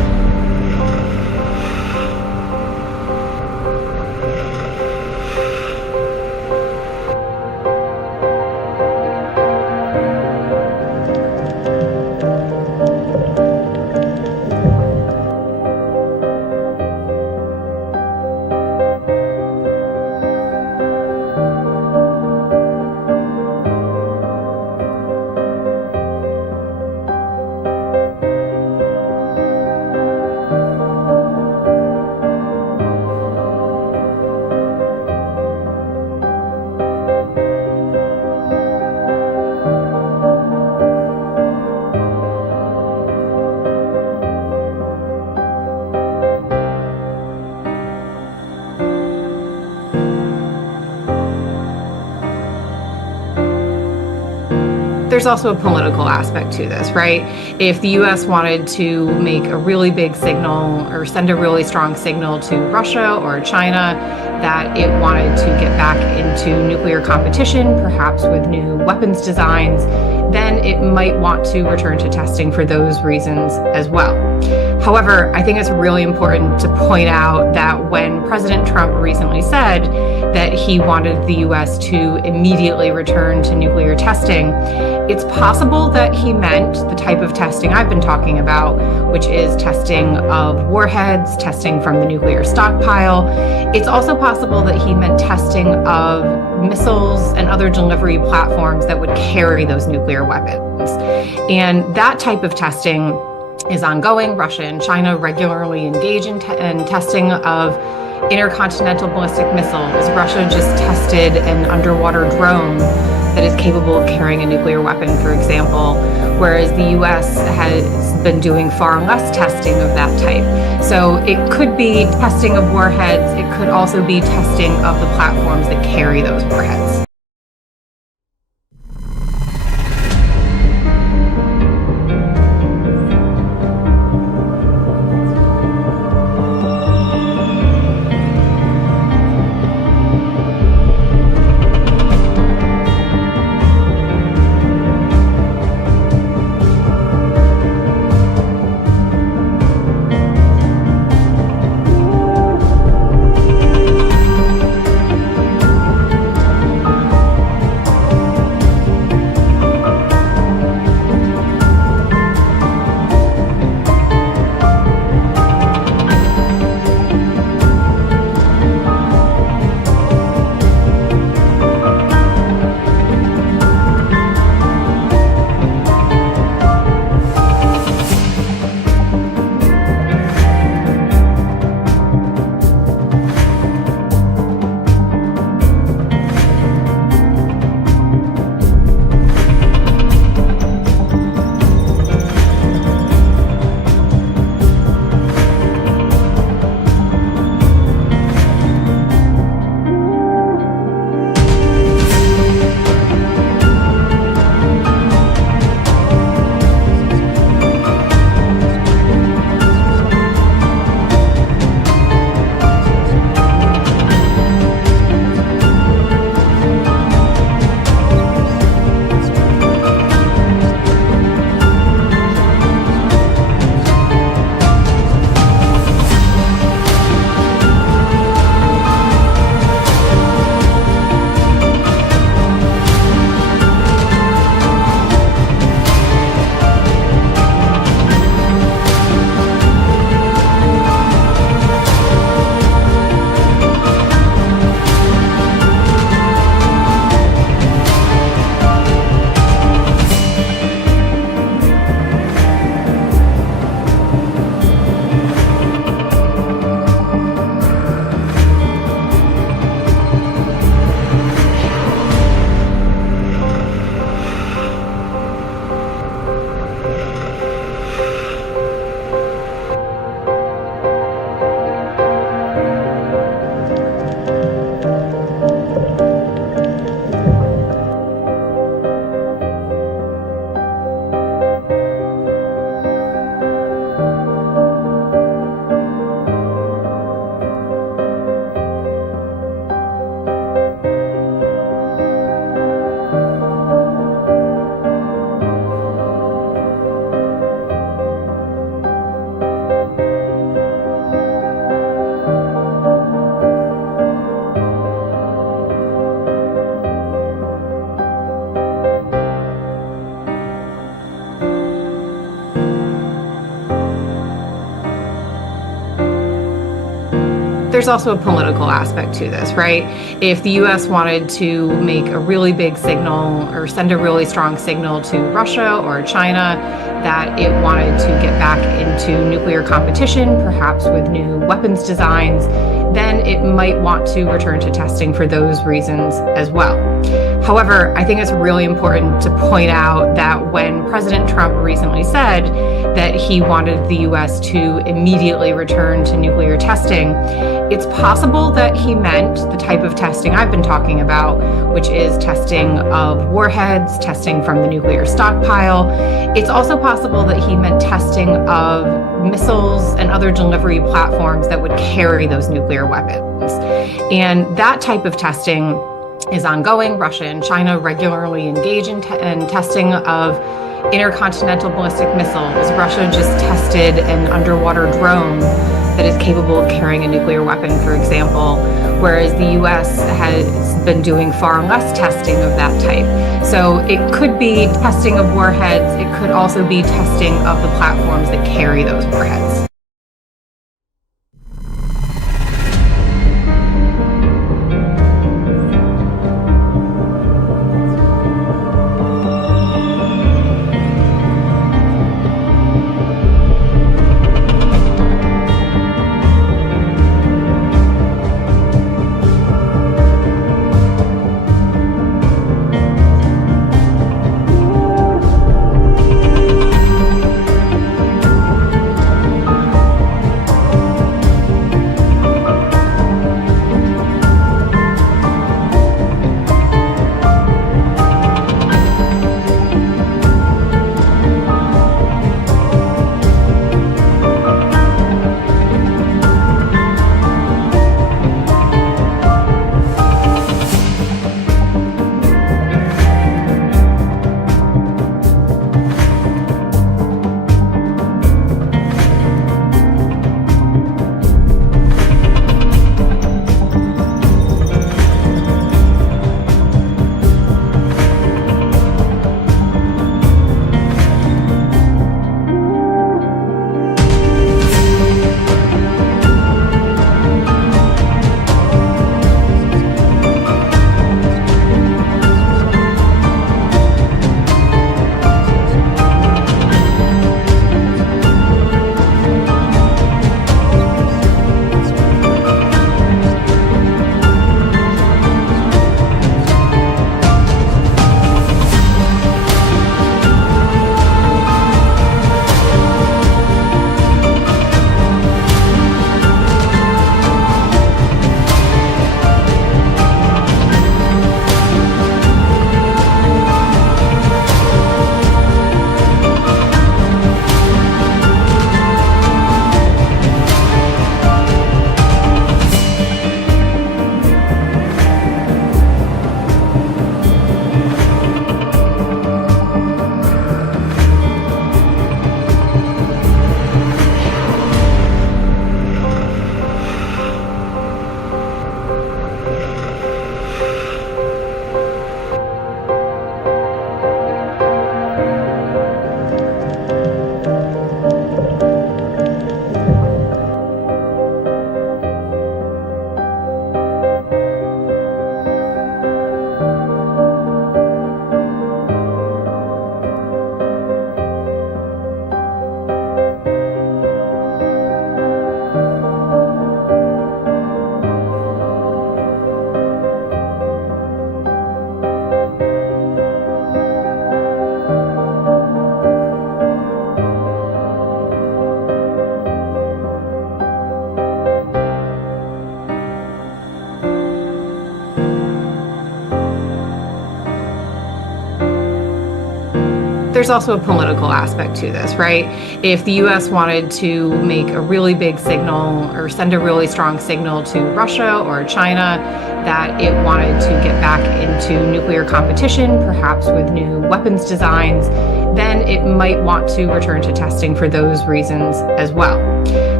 There's also a political aspect to this, right? If the US wanted to make a really big signal or send a really strong signal to Russia or China that it wanted to get back into nuclear competition, perhaps with new weapons designs, then it might want to return to testing for those reasons as well. However, I think it's really important to point out that when President Trump recently said that he wanted the US to immediately return to nuclear testing, it's possible that he meant the type of testing I've been talking about, which is testing of warheads, testing from the nuclear stockpile. It's also possible that he meant testing of missiles and other delivery platforms that would carry those nuclear weapons. And that type of testing is ongoing. Russia and China regularly engage in testing of intercontinental ballistic missiles. Russia just tested an underwater drone that is capable of carrying a nuclear weapon, for example, whereas the US has been doing far less testing of that type. So it could be testing of warheads. It could also be testing of the platforms that carry those warheads. There's also a political aspect to this, right? If the US wanted to make a really big signal or send a really strong signal to Russia or China that it wanted to get back into nuclear competition, perhaps with new weapons designs, then it might want to return to testing for those reasons as well. However, I think it's really important to point out that when President Trump recently said that he wanted the US to immediately return to nuclear testing, it's possible that he meant the type of testing I've been talking about, which is testing of warheads, testing from the nuclear stockpile. It's also possible that he meant testing of missiles and other delivery platforms that would carry those nuclear weapons. And that type of testing is ongoing. Russia and China regularly engage in testing of intercontinental ballistic missiles. Russia just tested an underwater drone that is capable of carrying a nuclear weapon, for example, whereas the US has been doing far less testing of that type. So it could be testing of warheads. It could also be testing of the platforms that carry those warheads. There's also a political aspect to this, right? If the US wanted to make a really big signal or send a really strong signal to Russia or China that it wanted to get back into nuclear competition, perhaps with new weapons designs, then it might want to return to testing for those reasons as well.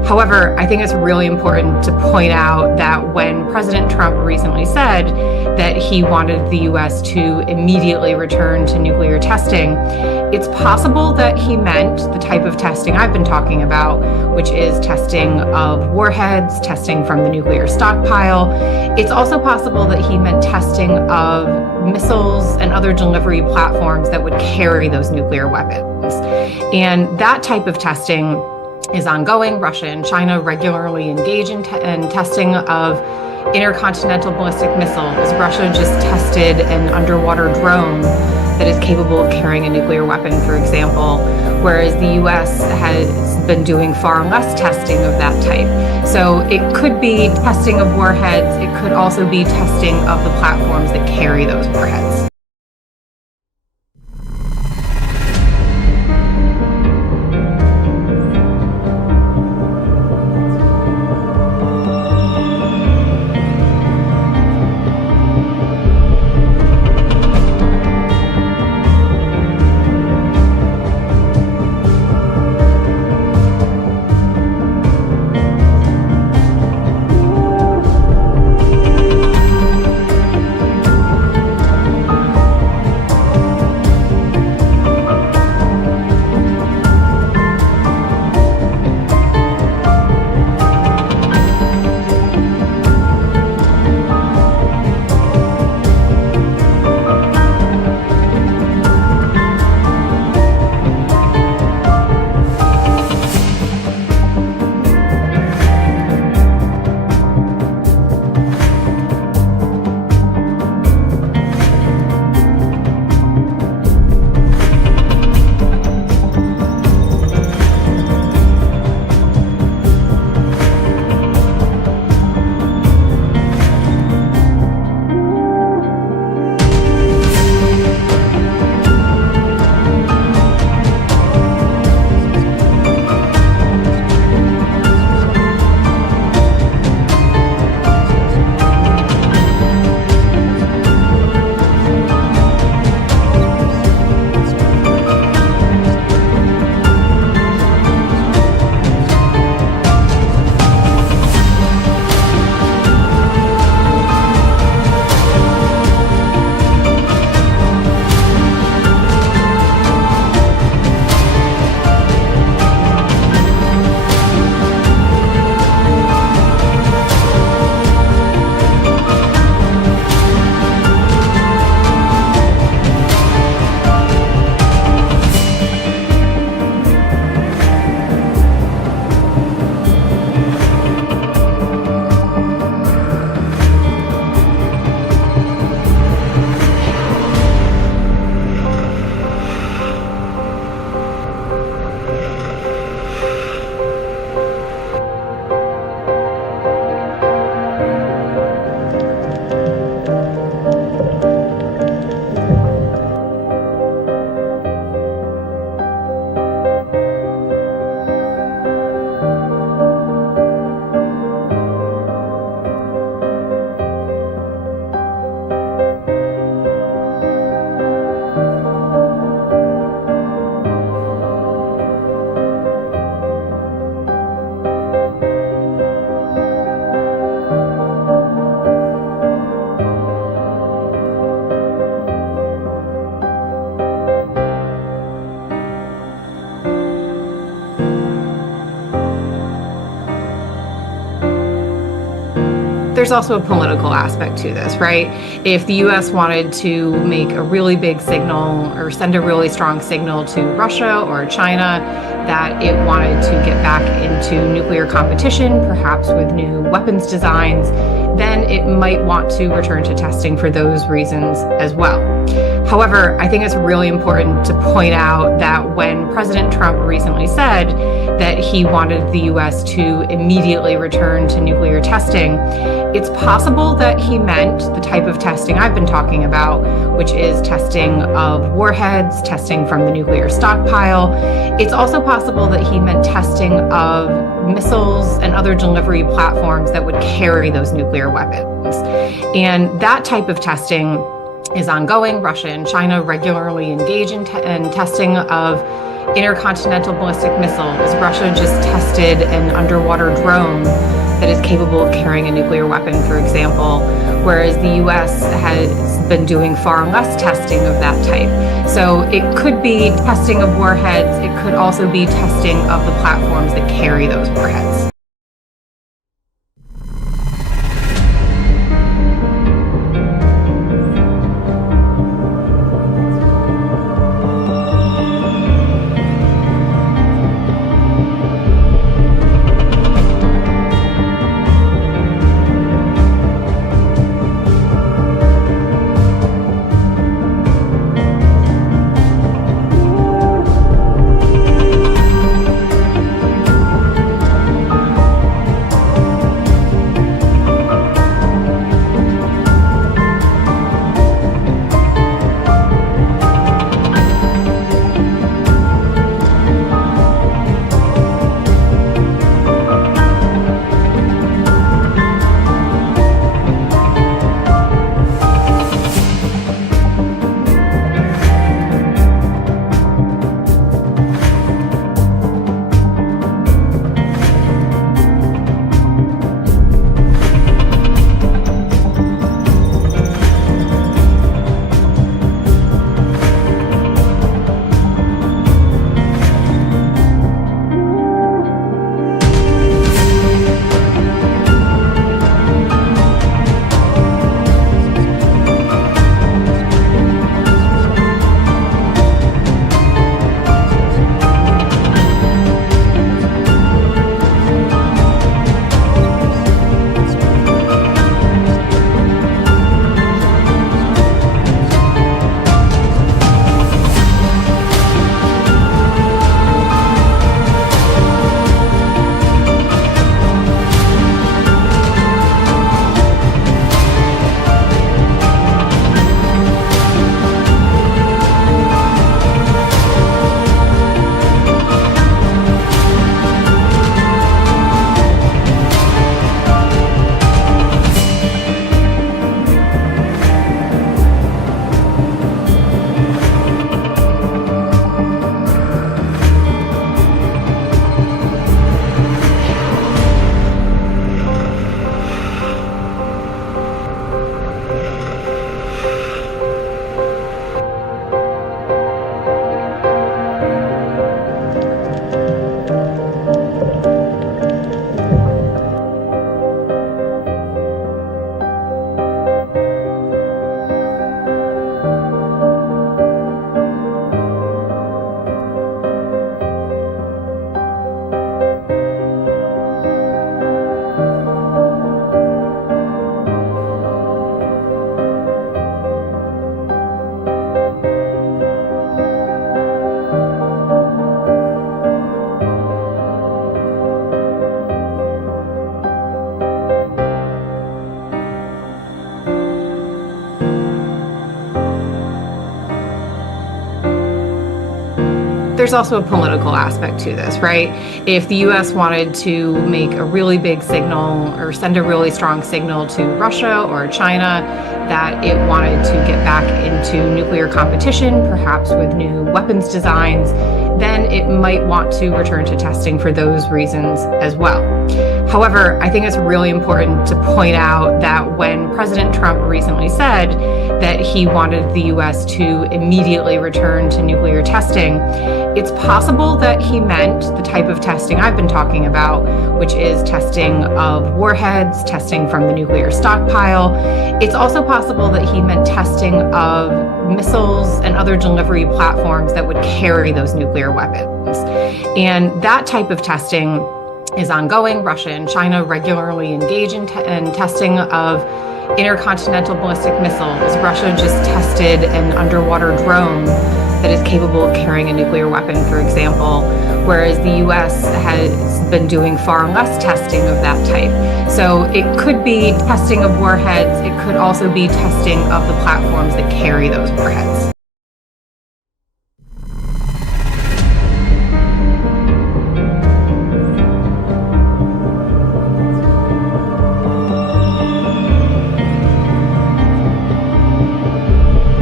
However, I think it's really important to point out that when President Trump recently said that he wanted the US to immediately return to nuclear testing, it's possible that he meant the type of testing I've been talking about, which is testing of warheads, testing from the nuclear stockpile. It's also possible that he meant testing of missiles and other delivery platforms that would carry those nuclear weapons. And that type of testing is ongoing. Russia and China regularly engage in testing of intercontinental ballistic missiles. Russia just tested an underwater drone that is capable of carrying a nuclear weapon, for example, whereas the US has been doing far less testing of that type. So it could be testing of warheads. It could also be testing of the platforms that carry those warheads. There's also a political aspect to this, right? If the US wanted to make a really big signal or send a really strong signal to Russia or China that it wanted to get back into nuclear competition, perhaps with new weapons designs, then it might want to return to testing for those reasons as well. However, I think it's really important to point out that when President Trump recently said that he wanted the US to immediately return to nuclear testing, it's possible that he meant the type of testing I've been talking about, which is testing of warheads, testing from the nuclear stockpile. It's also possible that he meant testing of missiles and other delivery platforms that would carry those nuclear weapons. And that type of testing is ongoing. Russia and China regularly engage in testing of intercontinental ballistic missiles. Russia just tested an underwater drone that is capable of carrying a nuclear weapon, for example, whereas the US has been doing far less testing of that type. So it could be testing of warheads. It could also be testing of the platforms that carry those warheads. There's also a political aspect to this, right? If the US wanted to make a really big signal or send a really strong signal to Russia or China that it wanted to get back into nuclear competition, perhaps with new weapons designs, then it might want to return to testing for those reasons as well. However, I think it's really important to point out that when President Trump recently said that he wanted the US to immediately return to nuclear testing, it's possible that he meant the type of testing I've been talking about, which is testing of warheads, testing from the nuclear stockpile. It's also possible that he meant testing of missiles and other delivery platforms that would carry those nuclear weapons. And that type of testing is ongoing. Russia and China regularly engage in testing of intercontinental ballistic missiles. Russia just tested an underwater drone that is capable of carrying a nuclear weapon, for example, whereas the US has been doing far less testing of that type. So it could be testing of warheads. It could also be testing of the platforms that carry those warheads.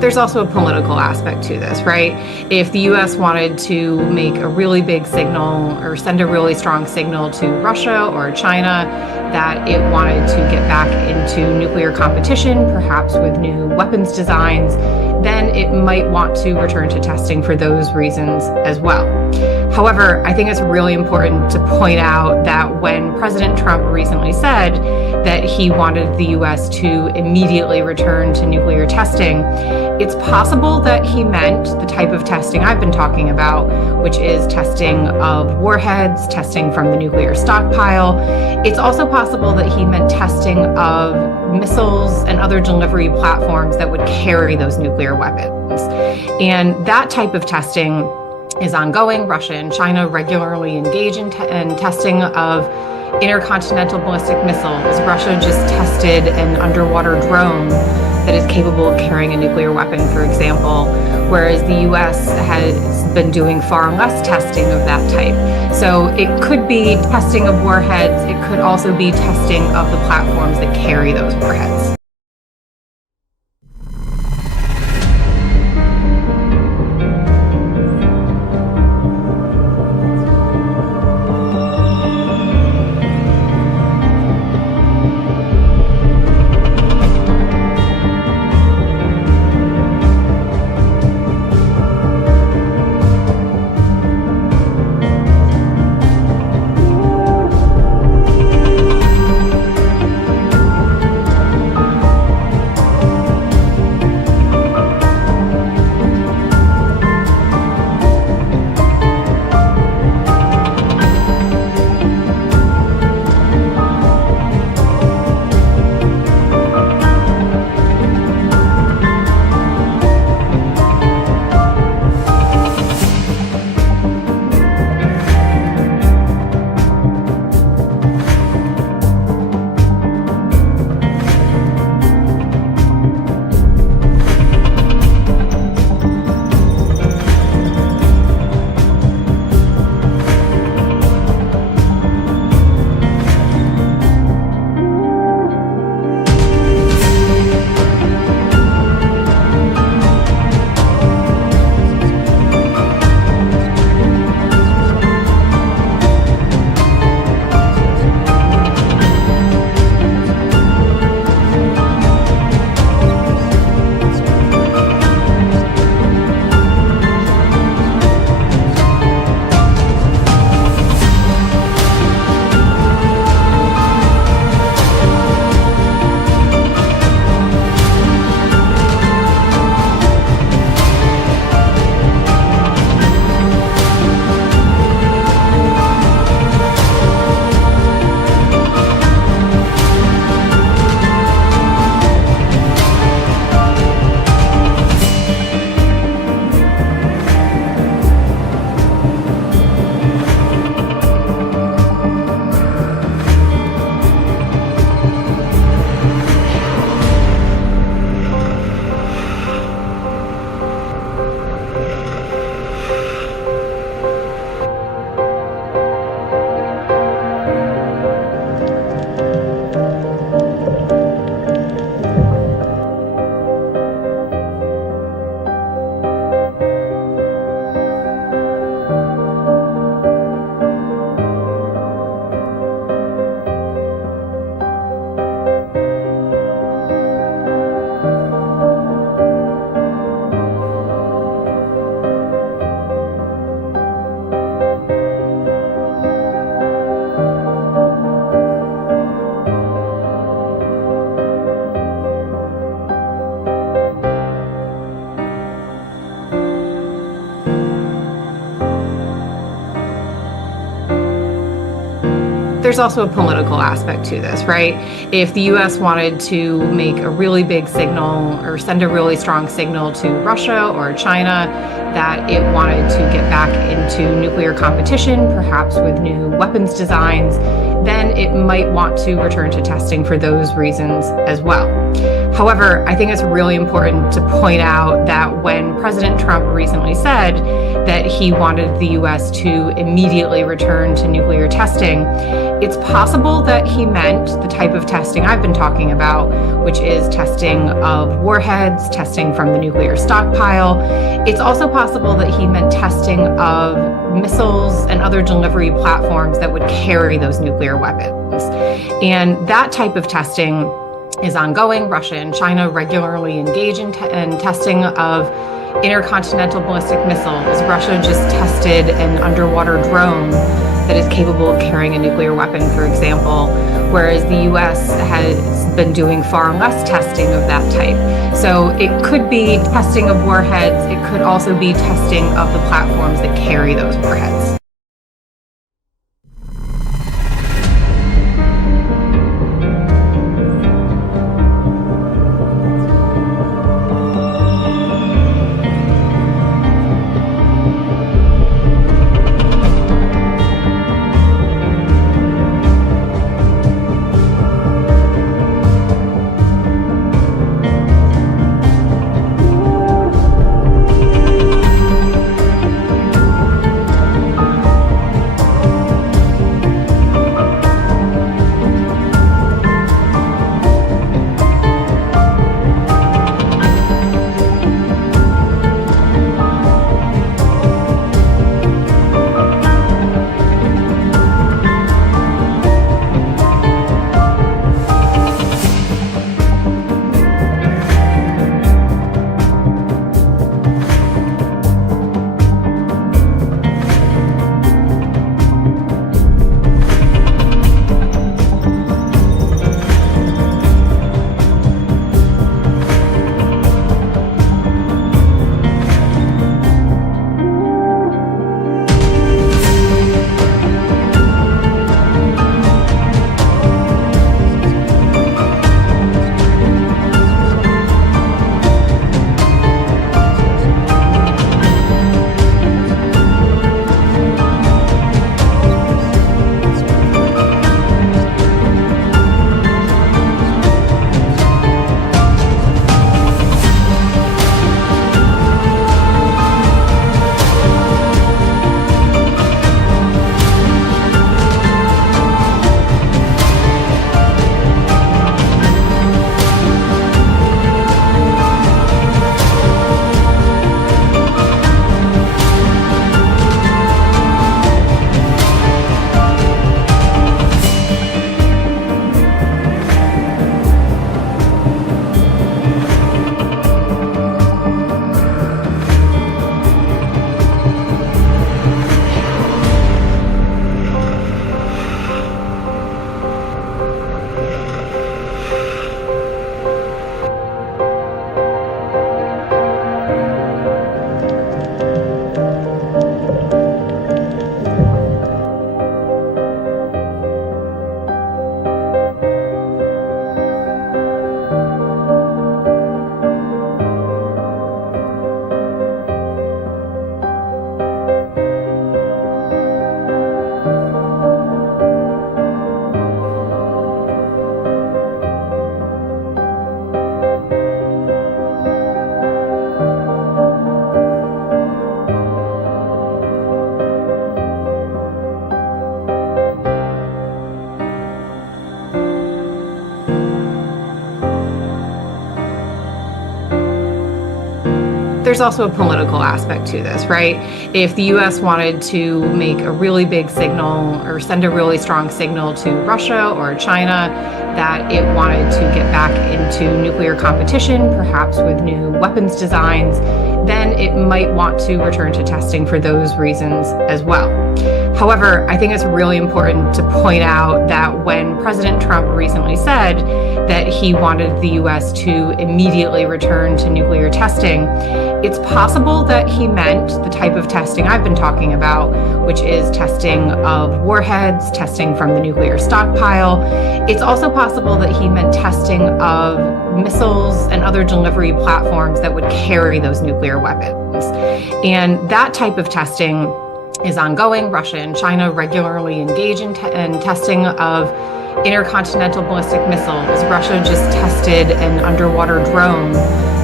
There's also a political aspect to this, right? If the US wanted to make a really big signal or send a really strong signal to Russia or China that it wanted to get back into nuclear competition, perhaps with new weapons designs, then it might want to return to testing for those reasons as well. However, I think it's really important to point out that when President Trump recently said that he wanted the US to immediately return to nuclear testing, it's possible that he meant the type of testing I've been talking about, which is testing of warheads, testing from the nuclear stockpile. It's also possible that he meant testing of missiles and other delivery platforms that would carry those nuclear weapons. And that type of testing is ongoing. Russia and China regularly engage in testing of intercontinental ballistic missiles. Russia just tested an underwater drone that is capable of carrying a nuclear weapon, for example, whereas the US has been doing far less testing of that type. So it could be testing of warheads. It could also be testing of the platforms that carry those warheads. There's also a political aspect to this, right? If the US wanted to make a really big signal or send a really strong signal to Russia or China that it wanted to get back into nuclear competition, perhaps with new weapons designs, then it might want to return to testing for those reasons as well. However, I think it's really important to point out that when President Trump recently said that he wanted the US to immediately return to nuclear testing, It's possible that he meant the type of testing I've been talking about, which is testing of warheads, testing from the nuclear stockpile. It's also possible that he meant testing of missiles and other delivery platforms that would carry those nuclear weapons. And that type of testing is ongoing. Russia and China regularly engage in testing of intercontinental ballistic missiles. Russia just tested an underwater drone that is capable of carrying a nuclear weapon, for example, whereas the US has been doing far less testing of that type. So it could be testing of warheads. It could also be testing of the platforms that carry those warheads. There's also a political aspect to this, right? If the US wanted to make a really big signal or send a really strong signal to Russia or China that it wanted to get back into nuclear competition, perhaps with new weapons designs, then it might want to return to testing for those reasons as well. However, I think it's really important to point out that when President Trump recently said that he wanted the US to immediately return to nuclear testing, it's possible that he meant the type of testing I've been talking about, which is testing of warheads, testing from the nuclear stockpile. It's also possible that he meant testing of missiles and other delivery platforms that would carry those nuclear weapons. And that type of testing is ongoing. Russia and China regularly engage in testing of intercontinental ballistic missiles. Russia just tested an underwater drone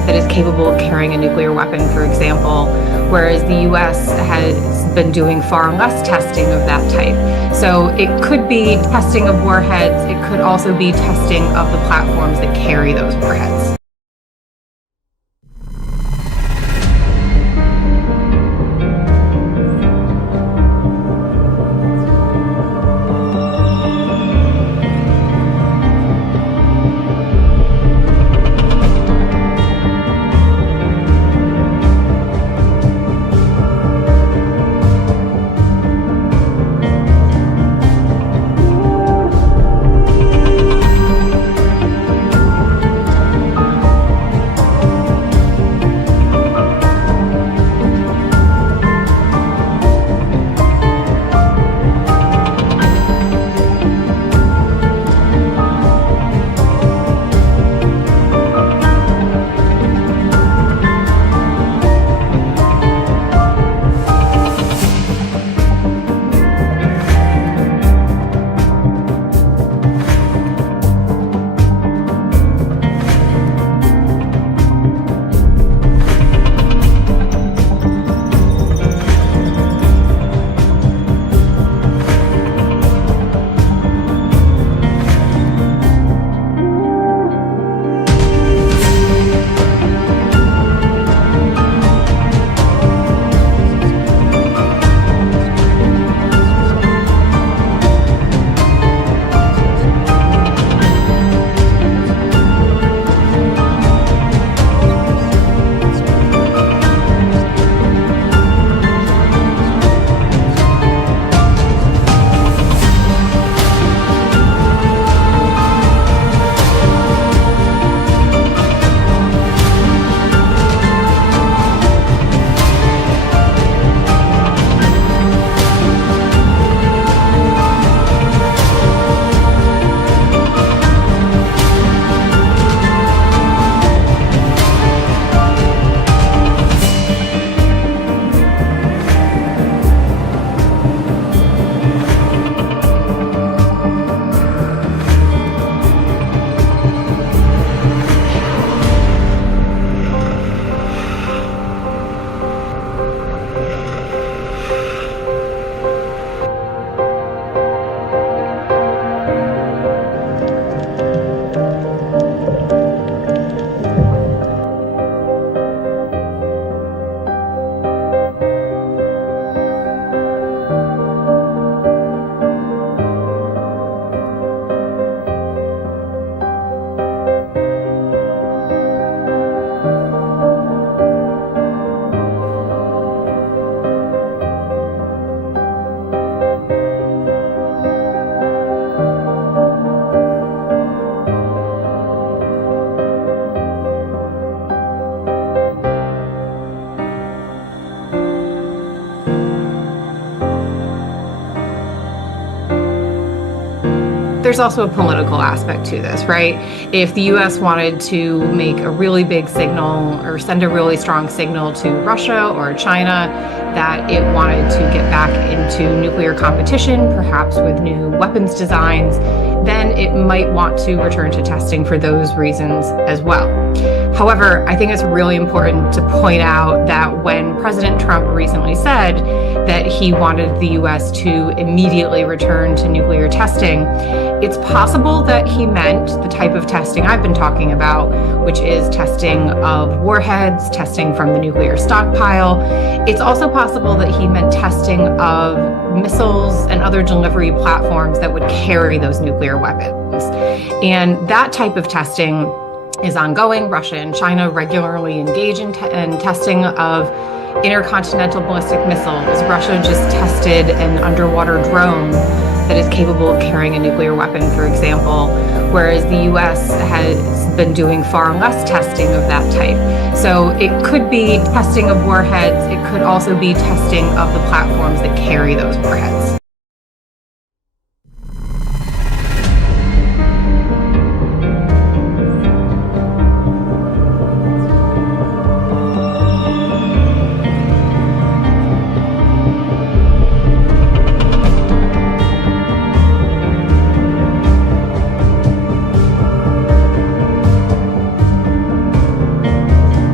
that is capable of carrying a nuclear weapon, for example, whereas the US has been doing far less testing of that type. So it could be testing of warheads. It could also be testing of the platforms that carry those warheads. There's also a political aspect to this, right? If the US wanted to make a really big signal or send a really strong signal to Russia or China that it wanted to get back into nuclear competition, perhaps with new weapons designs, then it might want to return to testing for those reasons as well. However, I think it's really important to point out that when President Trump recently said that he wanted the US to immediately return to nuclear testing, it's possible that he meant the type of testing I've been talking about, which is testing of warheads, testing from the nuclear stockpile. It's also possible that he meant testing of missiles and other delivery platforms that would carry those nuclear weapons. And that type of testing is ongoing. Russia and China regularly engage in testing of intercontinental ballistic missiles. Russia just tested an underwater drone that is capable of carrying a nuclear weapon, for example, whereas the US has been doing far less testing of that type. So it could be testing of warheads. It could also be testing of the platforms that carry those warheads.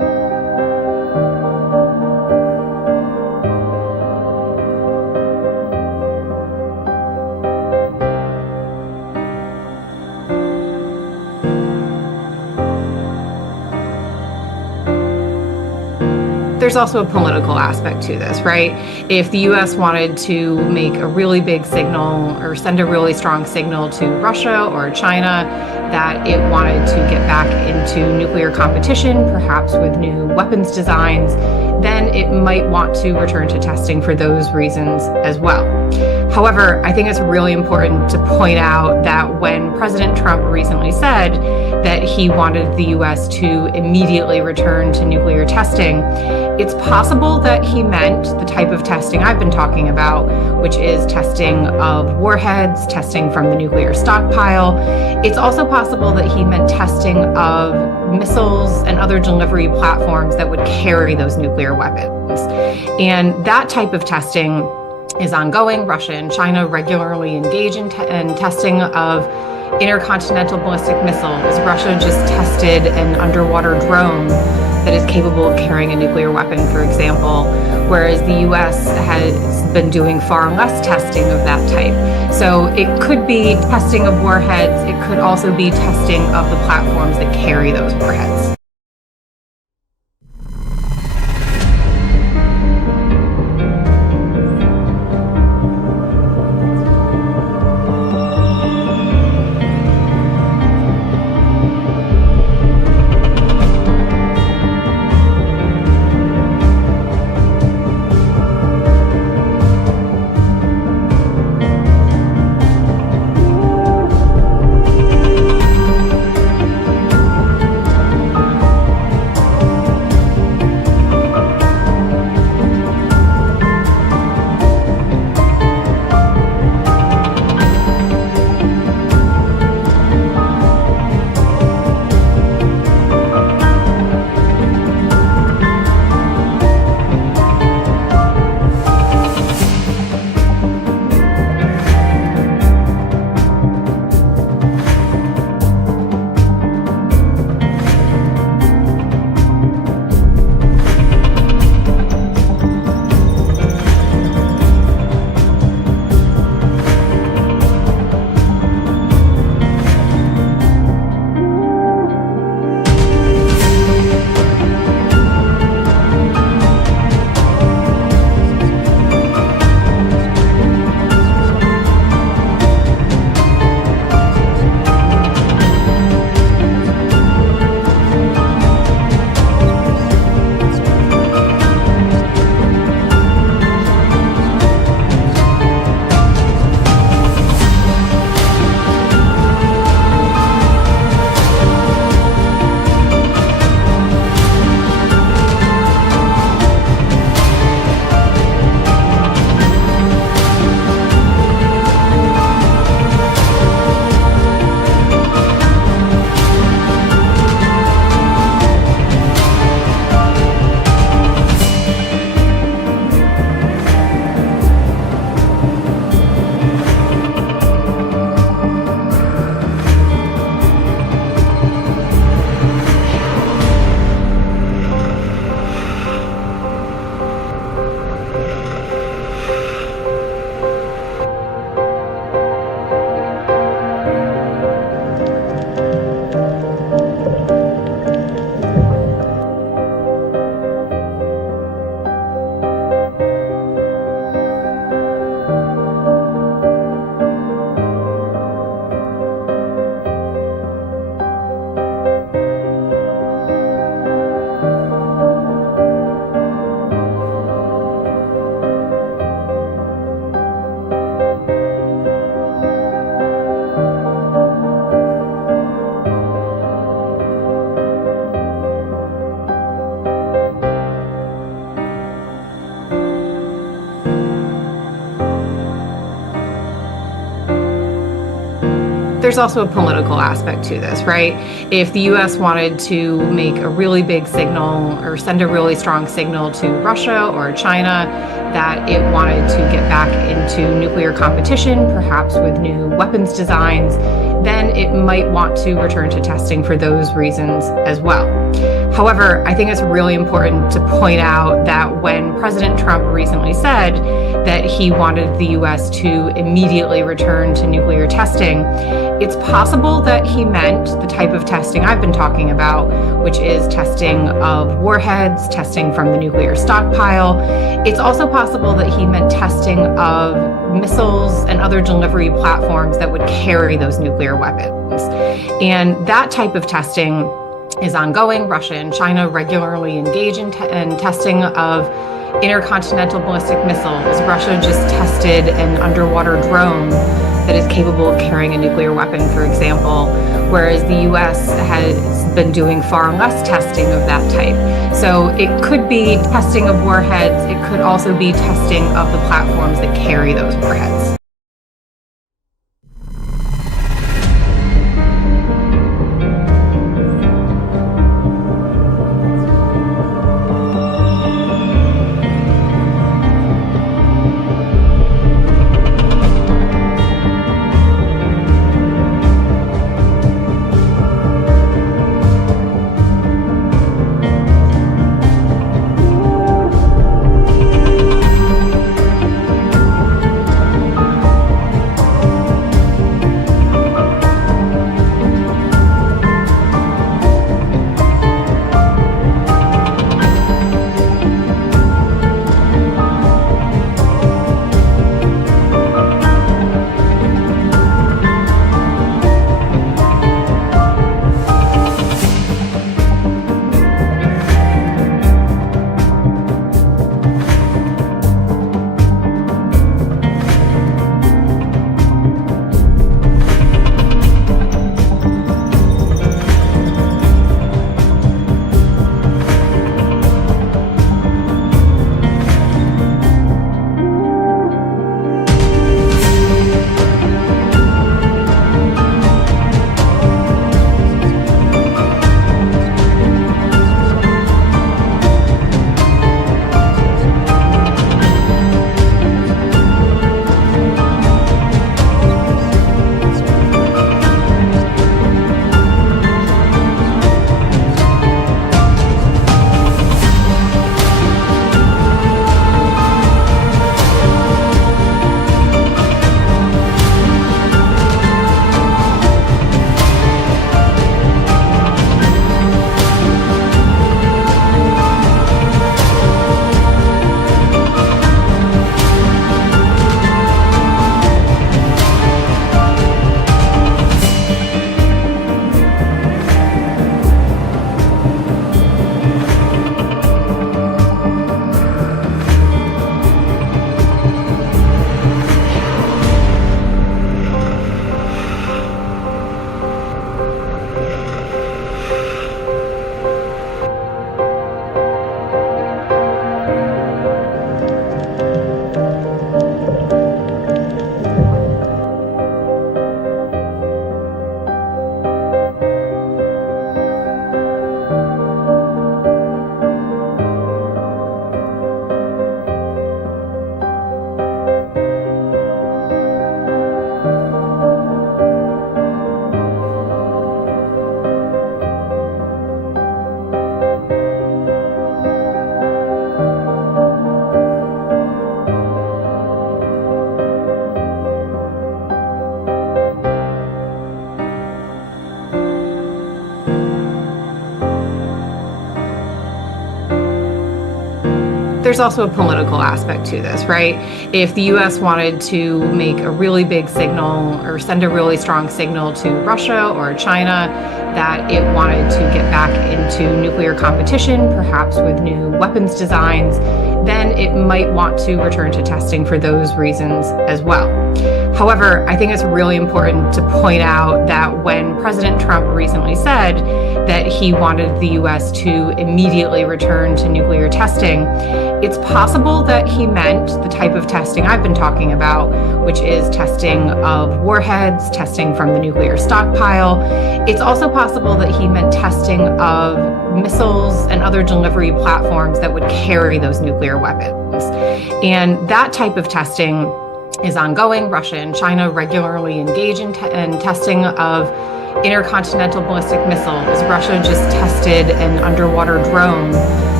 There's also a political aspect to this, right? If the US wanted to make a really big signal or send a really strong signal to Russia or China that it wanted to get back into nuclear competition, perhaps with new weapons designs, then it might want to return to testing for those reasons as well. However, I think it's really important to point out that when President Trump recently said that he wanted the US to immediately return to nuclear testing, it's possible that he meant the type of testing I've been talking about, which is testing of warheads, testing from the nuclear stockpile. It's also possible that he meant testing of missiles and other delivery platforms that would carry those nuclear weapons. And that type of testing is ongoing. Russia and China regularly engage in testing of intercontinental ballistic missiles. Russia just tested an underwater drone that is capable of carrying a nuclear weapon, for example, whereas the US has been doing far less testing of that type. So it could be testing of warheads. It could also be testing of the platforms that carry those warheads. There's also a political aspect to this, right? If the US wanted to make a really big signal or send a really strong signal to Russia or China that it wanted to get back into nuclear competition, perhaps with new weapons designs, then it might want to return to testing for those reasons as well. However, I think it's really important to point out that when President Trump recently said that he wanted the US to immediately return to nuclear testing, It's possible that he meant the type of testing I've been talking about, which is testing of warheads, testing from the nuclear stockpile. It's also possible that he meant testing of missiles and other delivery platforms that would carry those nuclear weapons. And that type of testing is ongoing. Russia and China regularly engage in testing of intercontinental ballistic missiles. Russia just tested an underwater drone that is capable of carrying a nuclear weapon, for example, whereas the US has been doing far less testing of that type. So it could be testing of warheads. It could also be testing of the platforms that carry those warheads. There's also a political aspect to this, right? If the US wanted to make a really big signal or send a really strong signal to Russia or China that it wanted to get back into nuclear competition, perhaps with new weapons designs, then it might want to return to testing for those reasons as well. However, I think it's really important to point out that when President Trump recently said that he wanted the US to immediately return to nuclear testing, it's possible that he meant the type of testing I've been talking about, which is testing of warheads, testing from the nuclear stockpile. It's also possible that he meant testing of missiles and other delivery platforms that would carry those nuclear weapons. And that type of testing is ongoing. Russia and China regularly engage in testing of intercontinental ballistic missiles. Russia just tested an underwater drone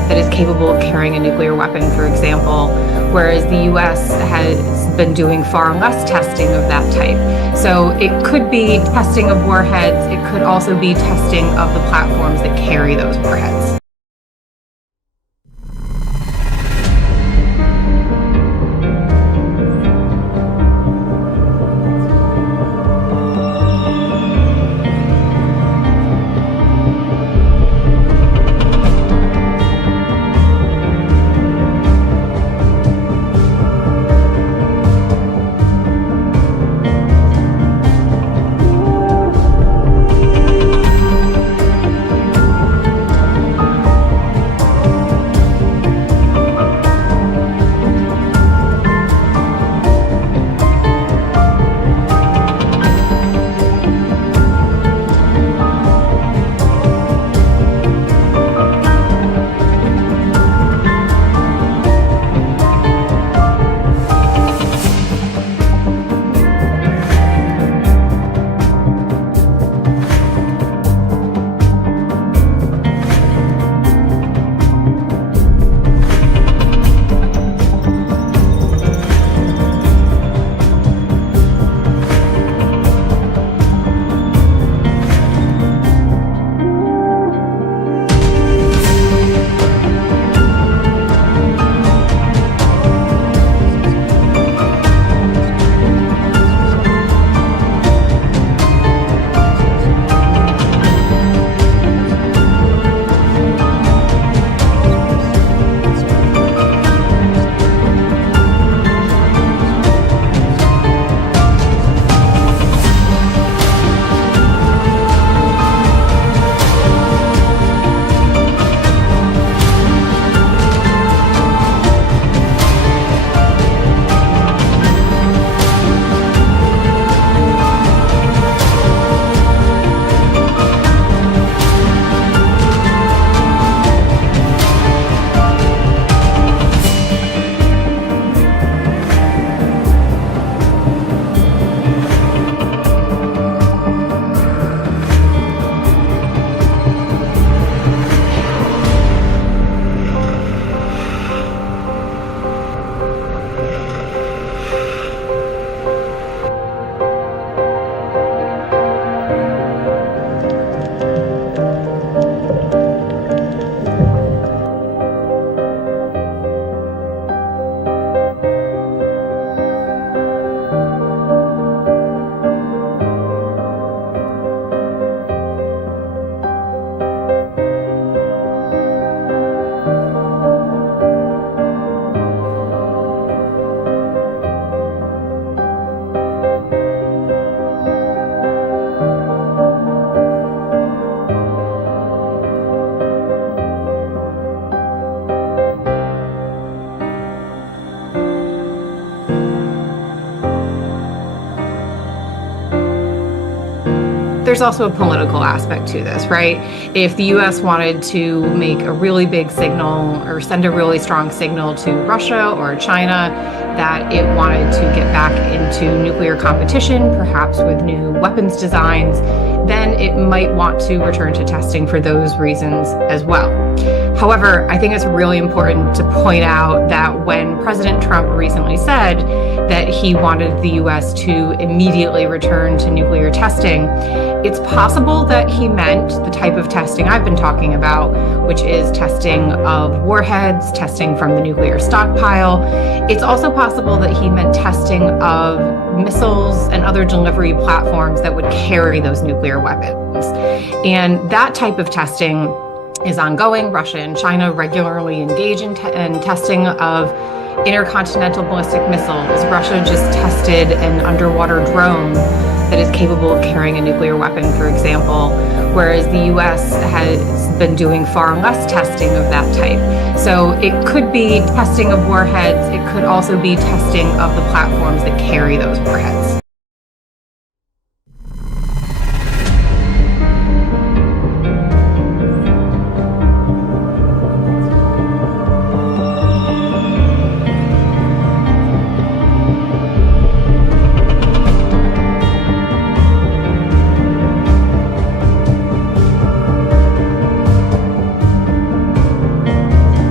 that is capable of carrying a nuclear weapon, for example, whereas the US has been doing far less testing of that type. So it could be testing of warheads. It could also be testing of the platforms that carry those warheads. There's also a political aspect to this, right? If the US wanted to make a really big signal or send a really strong signal to Russia or China that it wanted to get back into nuclear competition, perhaps with new weapons designs, then it might want to return to testing for those reasons as well. However, I think it's really important to point out that when President Trump recently said that he wanted the US to immediately return to nuclear testing, it's possible that he meant the type of testing I've been talking about, which is testing of warheads, testing from the nuclear stockpile. It's also possible that he meant testing of missiles and other delivery platforms that would carry those nuclear weapons. And that type of testing is ongoing. Russia and China regularly engage in testing of intercontinental ballistic missiles. Russia just tested an underwater drone that is capable of carrying a nuclear weapon, for example, whereas the US has been doing far less testing of that type. So it could be testing of warheads. It could also be testing of the platforms that carry those warheads.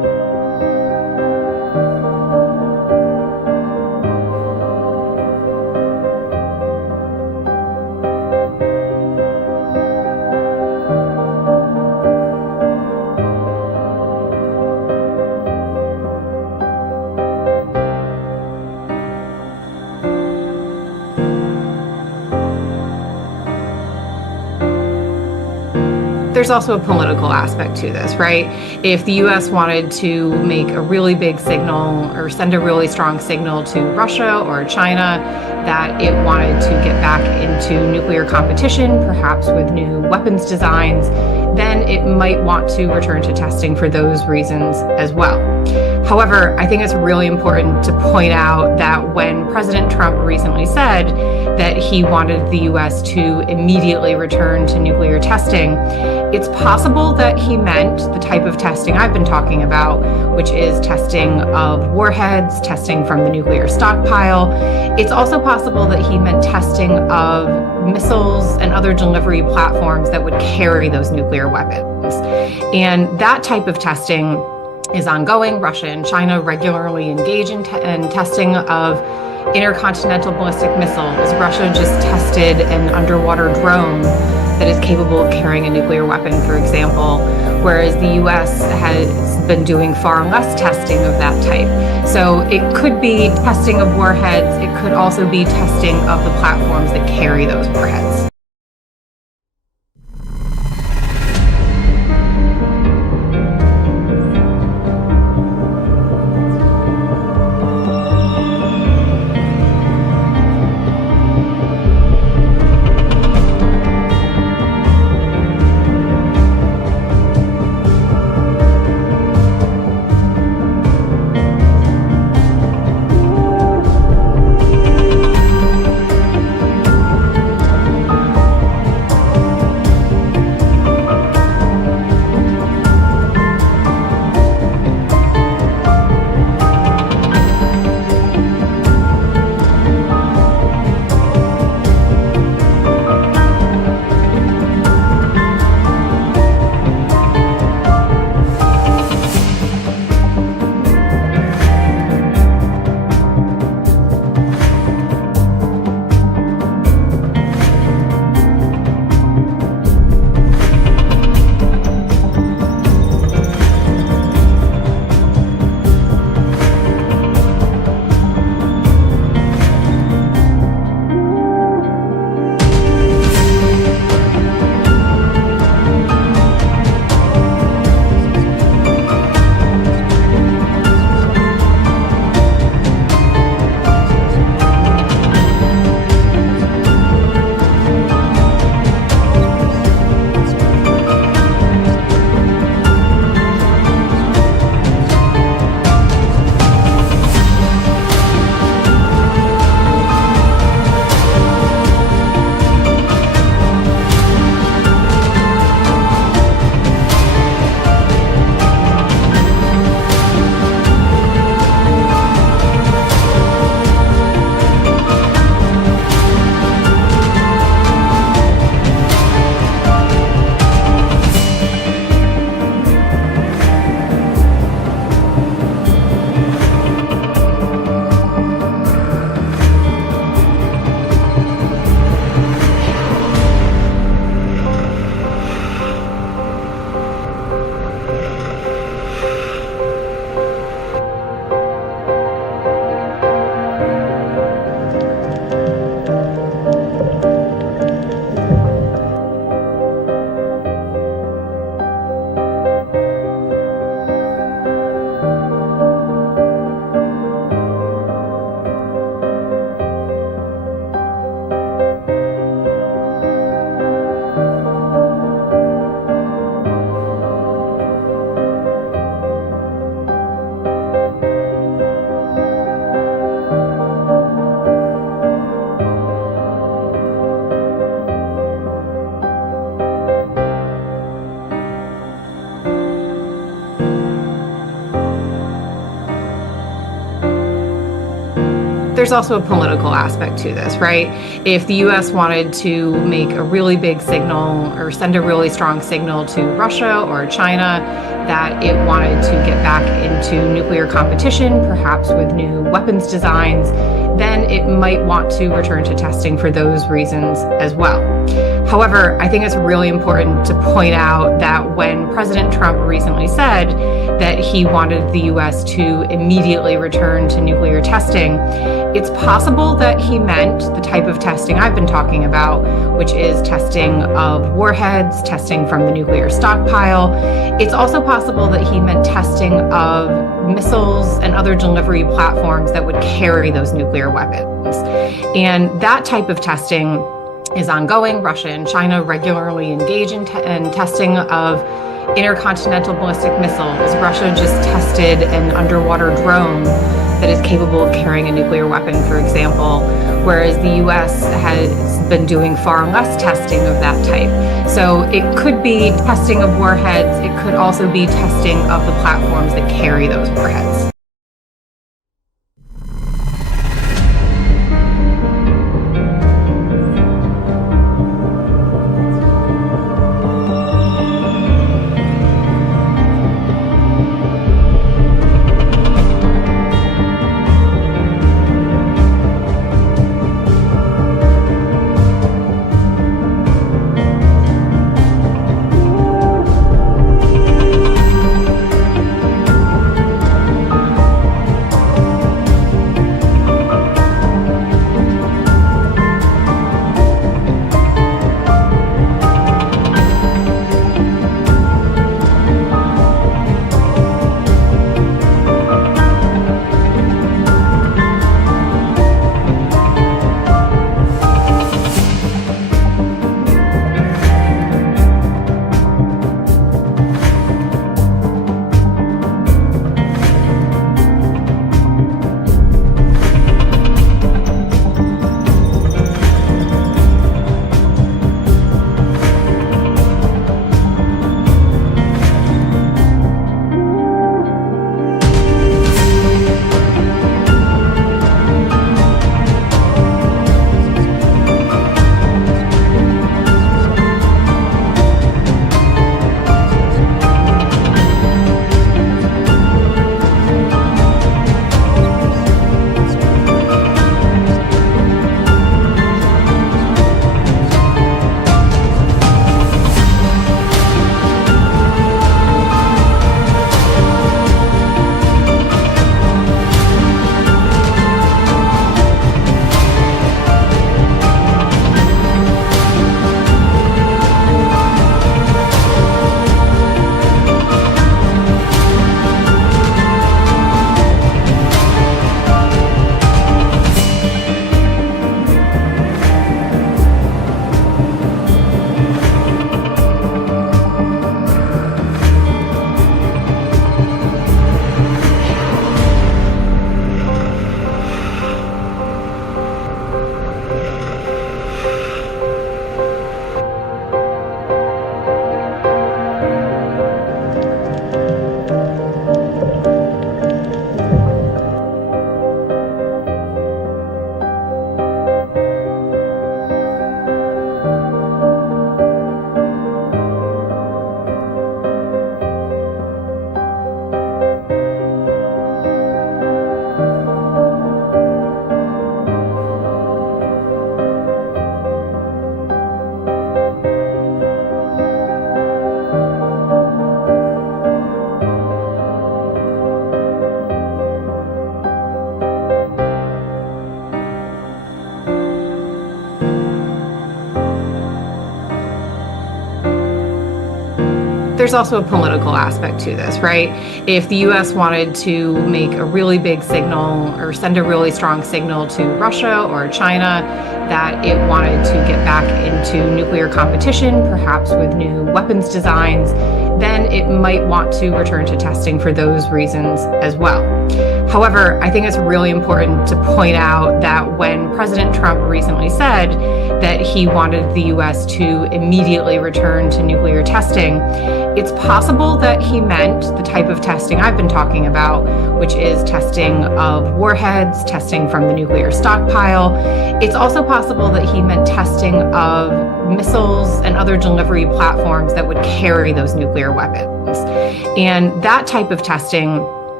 There's also a political aspect to this, right? If the US wanted to make a really big signal or send a really strong signal to Russia or China that it wanted to get back into nuclear competition, perhaps with new weapons designs, then it might want to return to testing for those reasons as well. However, I think it's really important to point out that when President Trump recently said that he wanted the US to immediately return to nuclear testing, it's possible that he meant the type of testing I've been talking about, which is testing of warheads, testing from the nuclear stockpile. It's also possible that he meant testing of missiles and other delivery platforms that would carry those nuclear weapons. And that type of testing is ongoing. Russia and China regularly engage in testing of intercontinental ballistic missiles. Russia just tested an underwater drone that is capable of carrying a nuclear weapon, for example, whereas the US has been doing far less testing of that type. So it could be testing of warheads. It could also be testing of the platforms that carry those warheads. There's also a political aspect to this, right? If the US wanted to make a really big signal or send a really strong signal to Russia or China that it wanted to get back into nuclear competition, perhaps with new weapons designs, then it might want to return to testing for those reasons as well. However, I think it's really important to point out that when President Trump recently said that he wanted the US to immediately return to nuclear testing, it's possible that he meant the type of testing I've been talking about, which is testing of warheads, testing from the nuclear stockpile. It's also possible that he meant testing of missiles and other delivery platforms that would carry those nuclear weapons. And that type of testing is ongoing. Russia and China regularly engage in testing of intercontinental ballistic missiles. Russia just tested an underwater drone that is capable of carrying a nuclear weapon, for example, whereas the US has been doing far less testing of that type. So it could be testing of warheads. It could also be testing of the platforms that carry those warheads. There's also a political aspect to this, right? If the US wanted to make a really big signal or send a really strong signal to Russia or China that it wanted to get back into nuclear competition, perhaps with new weapons designs, then it might want to return to testing for those reasons as well. However, I think it's really important to point out that when President Trump recently said that he wanted the US to immediately return to nuclear testing, it's possible that he meant the type of testing I've been talking about, which is testing of warheads, testing from the nuclear stockpile. It's also possible that he meant testing of missiles and other delivery platforms that would carry those nuclear weapons. And that type of testing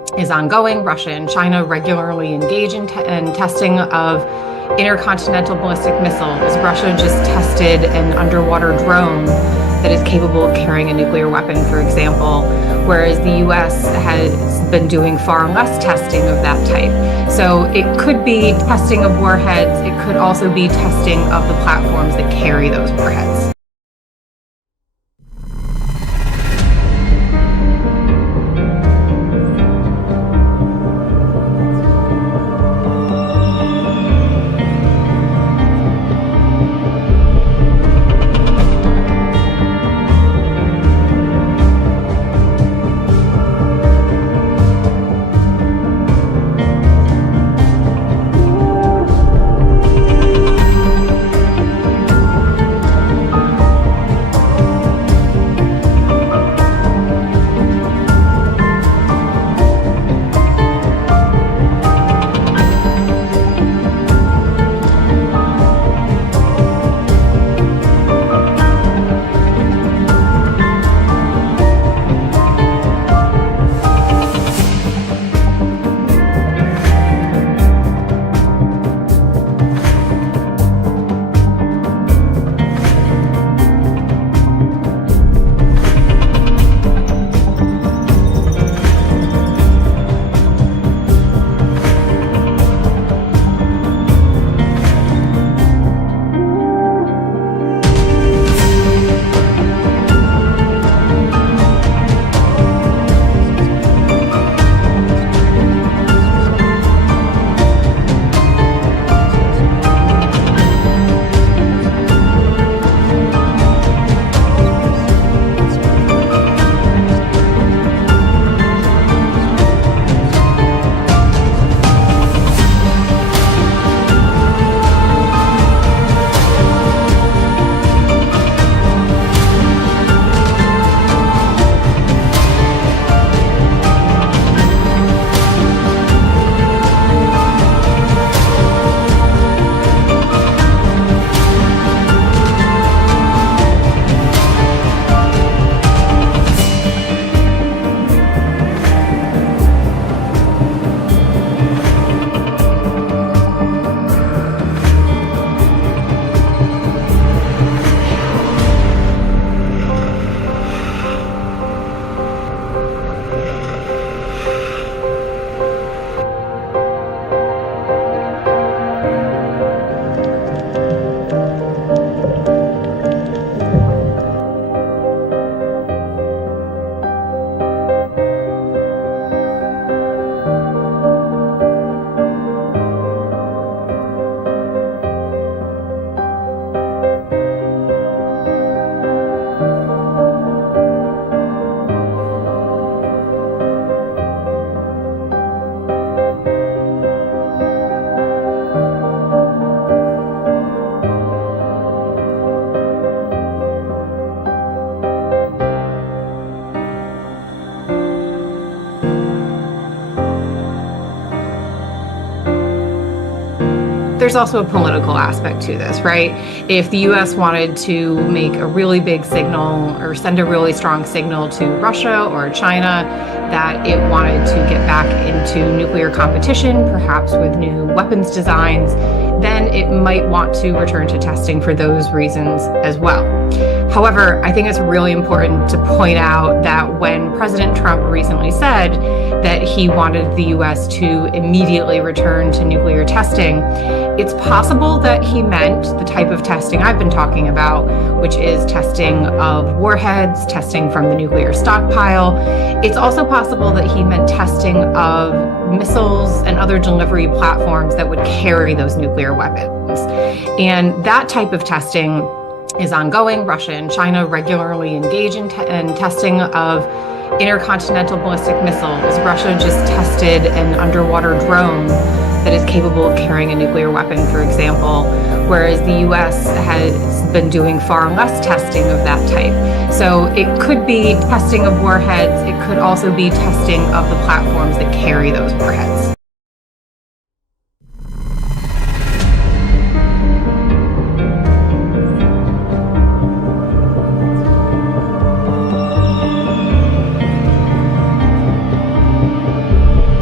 is ongoing. Russia and China regularly engage in testing of intercontinental ballistic missiles. Russia just tested an underwater drone that is capable of carrying a nuclear weapon, for example, whereas the US has been doing far less testing of that type. So it could be testing of warheads. It could also be testing of the platforms that carry those warheads. There's also a political aspect to this, right? If the US wanted to make a really big signal or send a really strong signal to Russia or China that it wanted to get back into nuclear competition, perhaps with new weapons designs, then it might want to return to testing for those reasons as well. However, I think it's really important to point out that when President Trump recently said that he wanted the US to immediately return to nuclear testing, it's possible that he meant the type of testing I've been talking about, which is testing of warheads, testing from the nuclear stockpile. It's also possible that he meant testing of missiles and other delivery platforms that would carry those nuclear weapons. And that type of testing is ongoing. Russia and China regularly engage in testing of intercontinental ballistic missiles. Russia just tested an underwater drone that is capable of carrying a nuclear weapon, for example, whereas the US has been doing far less testing of that type. So it could be testing of warheads. It could also be testing of the platforms that carry those warheads.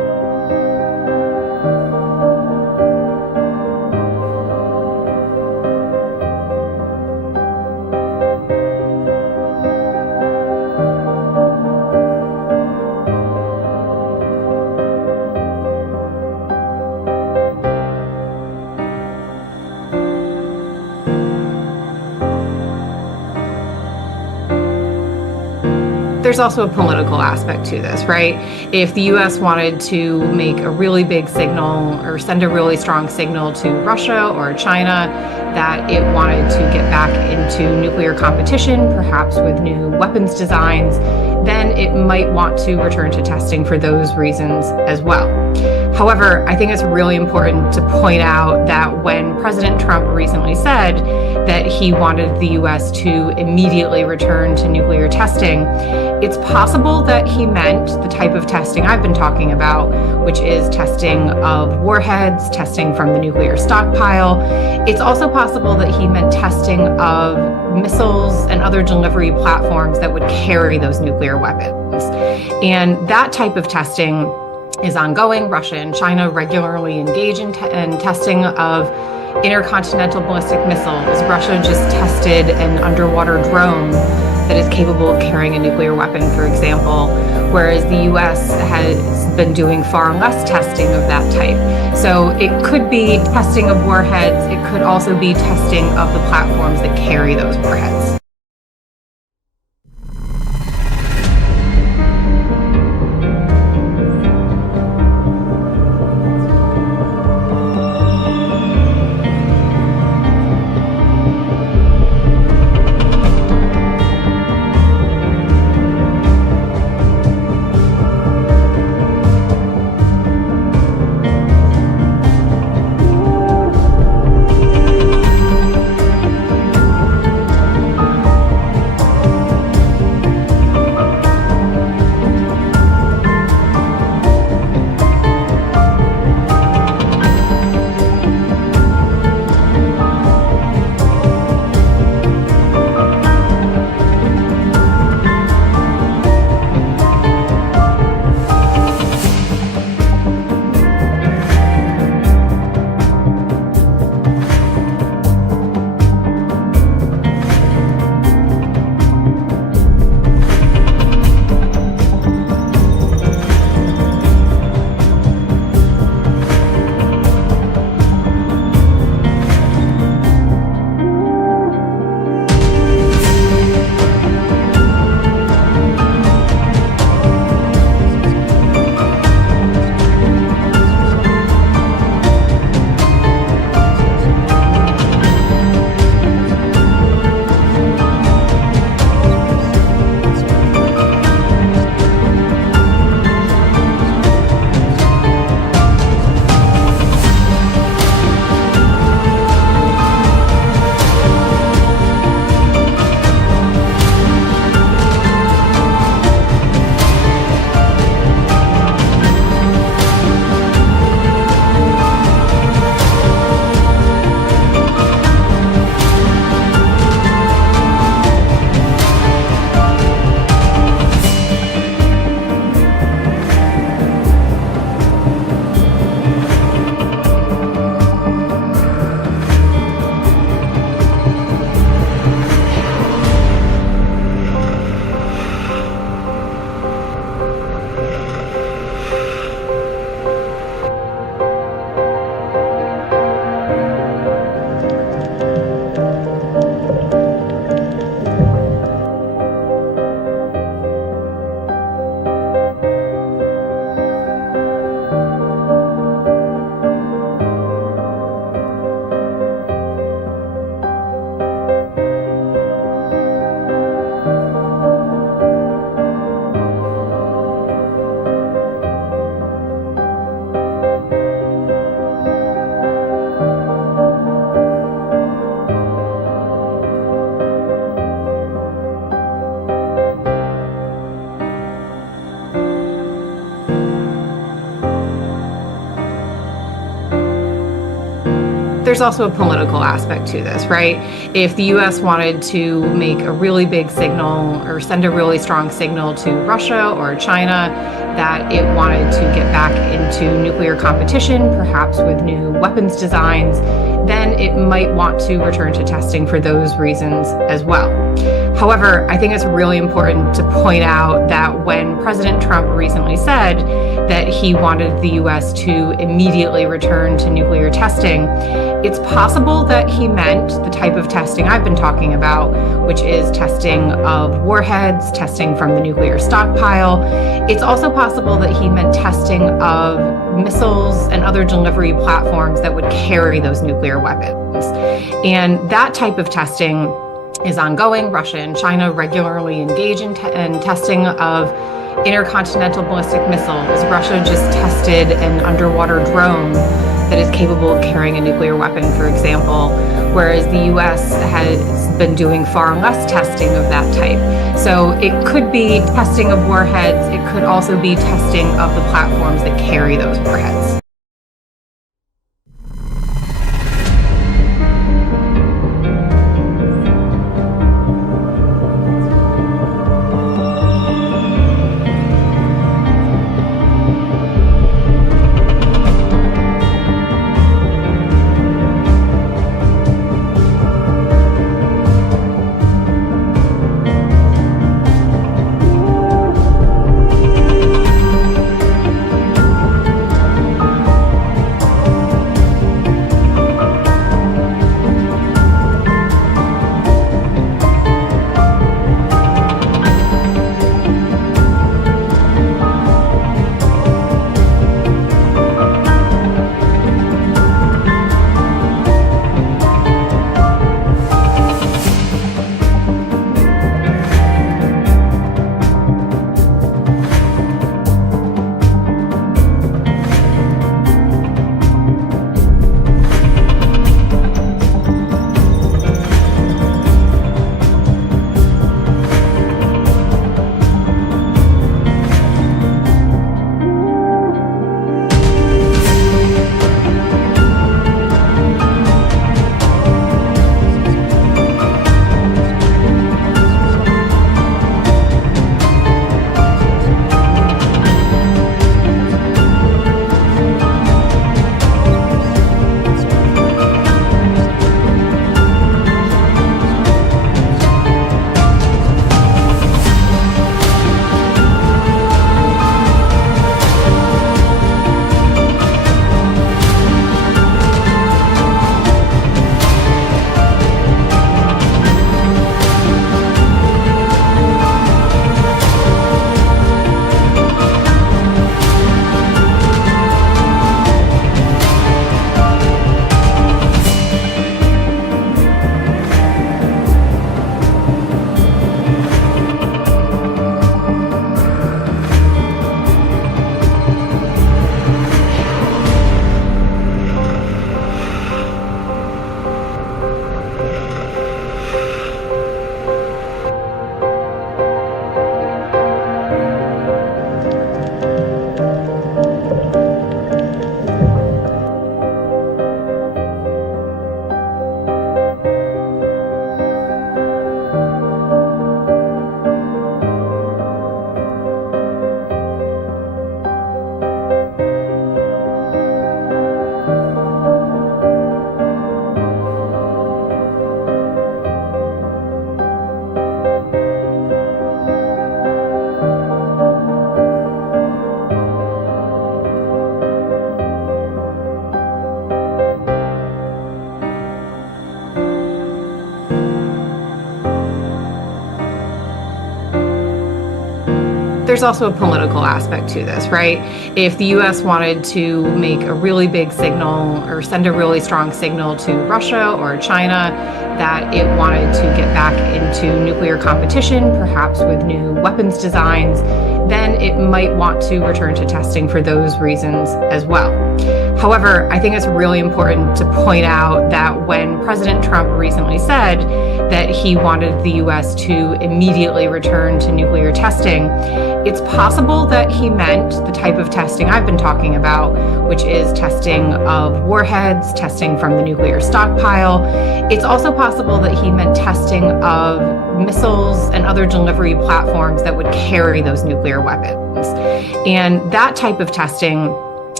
There's also a political aspect to this, right? If the US wanted to make a really big signal or send a really strong signal to Russia or China that it wanted to get back into nuclear competition, perhaps with new weapons designs, then it might want to return to testing for those reasons as well. However, I think it's really important to point out that when President Trump recently said that he wanted the US to immediately return to nuclear testing, it's possible that he meant the type of testing I've been talking about, which is testing of warheads, testing from the nuclear stockpile. It's also possible that he meant testing of missiles and other delivery platforms that would carry those nuclear weapons. And that type of testing is ongoing. Russia and China regularly engage in testing of intercontinental ballistic missiles. Russia just tested an underwater drone that is capable of carrying a nuclear weapon, for example, whereas the US has been doing far less testing of that type. So it could be testing of warheads. It could also be testing of the platforms that carry those warheads. There's also a political aspect to this, right? If the US wanted to make a really big signal or send a really strong signal to Russia or China that it wanted to get back into nuclear competition, perhaps with new weapons designs, then it might want to return to testing for those reasons as well. However, I think it's really important to point out that when President Trump recently said that he wanted the US to immediately return to nuclear testing, it's possible that he meant the type of testing I've been talking about, which is testing of warheads, testing from the nuclear stockpile. It's also possible that he meant testing of missiles and other delivery platforms that would carry those nuclear weapons. And that type of testing is ongoing. Russia and China regularly engage in testing of intercontinental ballistic missiles. Russia just tested an underwater drone that is capable of carrying a nuclear weapon, for example, whereas the US has been doing far less testing of that type. So it could be testing of warheads. It could also be testing of the platforms that carry those warheads. There's also a political aspect to this, right? If the US wanted to make a really big signal or send a really strong signal to Russia or China that it wanted to get back into nuclear competition, perhaps with new weapons designs, then it might want to return to testing for those reasons as well. However, I think it's really important to point out that when President Trump recently said that he wanted the US to immediately return to nuclear testing, it's possible that he meant the type of testing I've been talking about, which is testing of warheads, testing from the nuclear stockpile. It's also possible that he meant testing of missiles and other delivery platforms that would carry those nuclear weapons. And that type of testing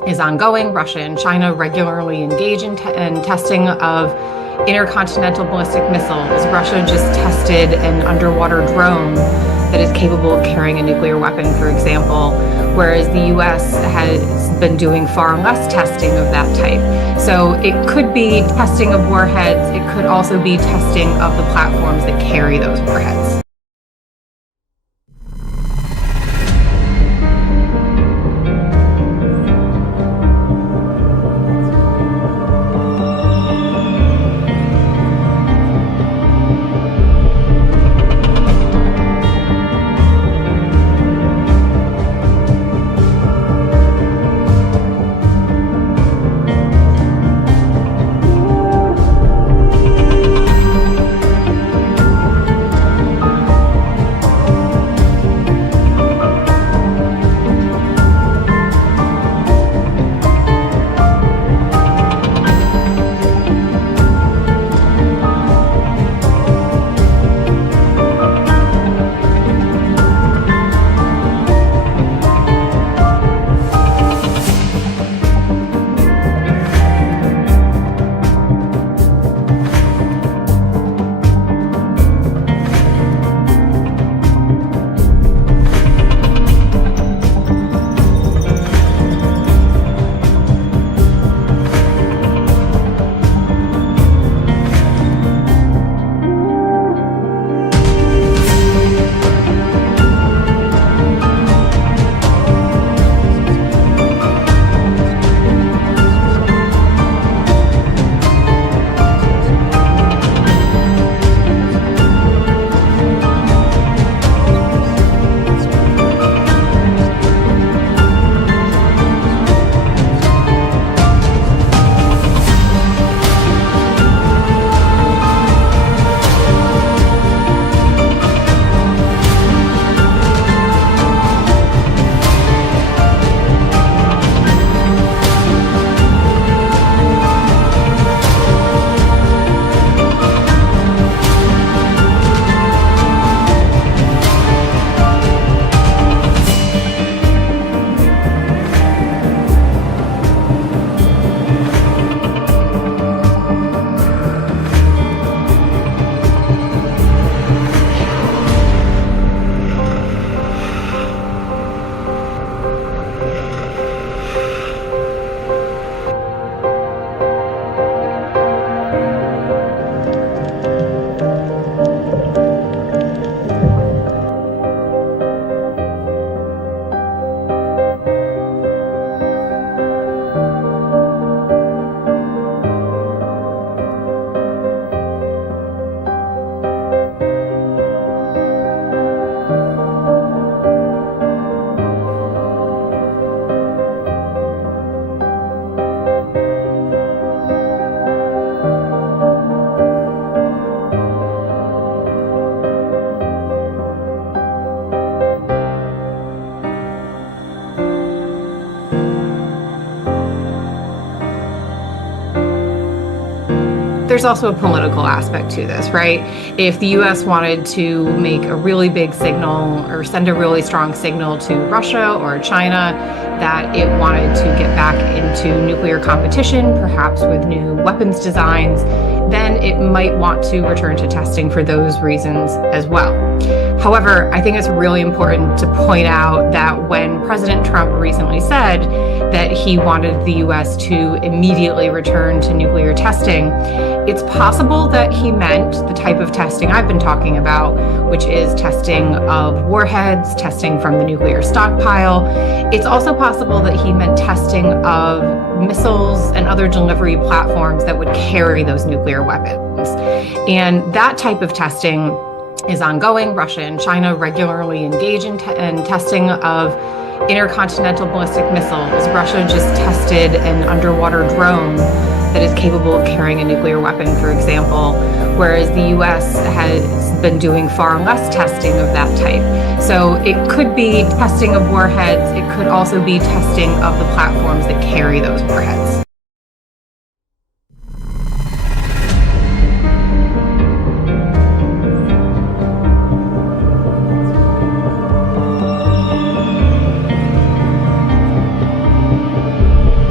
is ongoing. Russia and China regularly engage in testing of intercontinental ballistic missiles. Russia just tested an underwater drone that is capable of carrying a nuclear weapon, for example, whereas the US has been doing far less testing of that type. So it could be testing of warheads. It could also be testing of the platforms that carry those warheads. There's also a political aspect to this, right? If the US wanted to make a really big signal or send a really strong signal to Russia or China that it wanted to get back into nuclear competition, perhaps with new weapons designs, then it might want to return to testing for those reasons as well. However, I think it's really important to point out that when President Trump recently said that he wanted the US to immediately return to nuclear testing, it's possible that he meant the type of testing I've been talking about, which is testing of warheads, testing from the nuclear stockpile. It's also possible that he meant testing of missiles and other delivery platforms that would carry those nuclear weapons. And that type of testing is ongoing. Russia and China regularly engage in testing of intercontinental ballistic missiles. Russia just tested an underwater drone that is capable of carrying a nuclear weapon, for example, whereas the US has been doing far less testing of that type. So it could be testing of warheads. It could also be testing of the platforms that carry those warheads.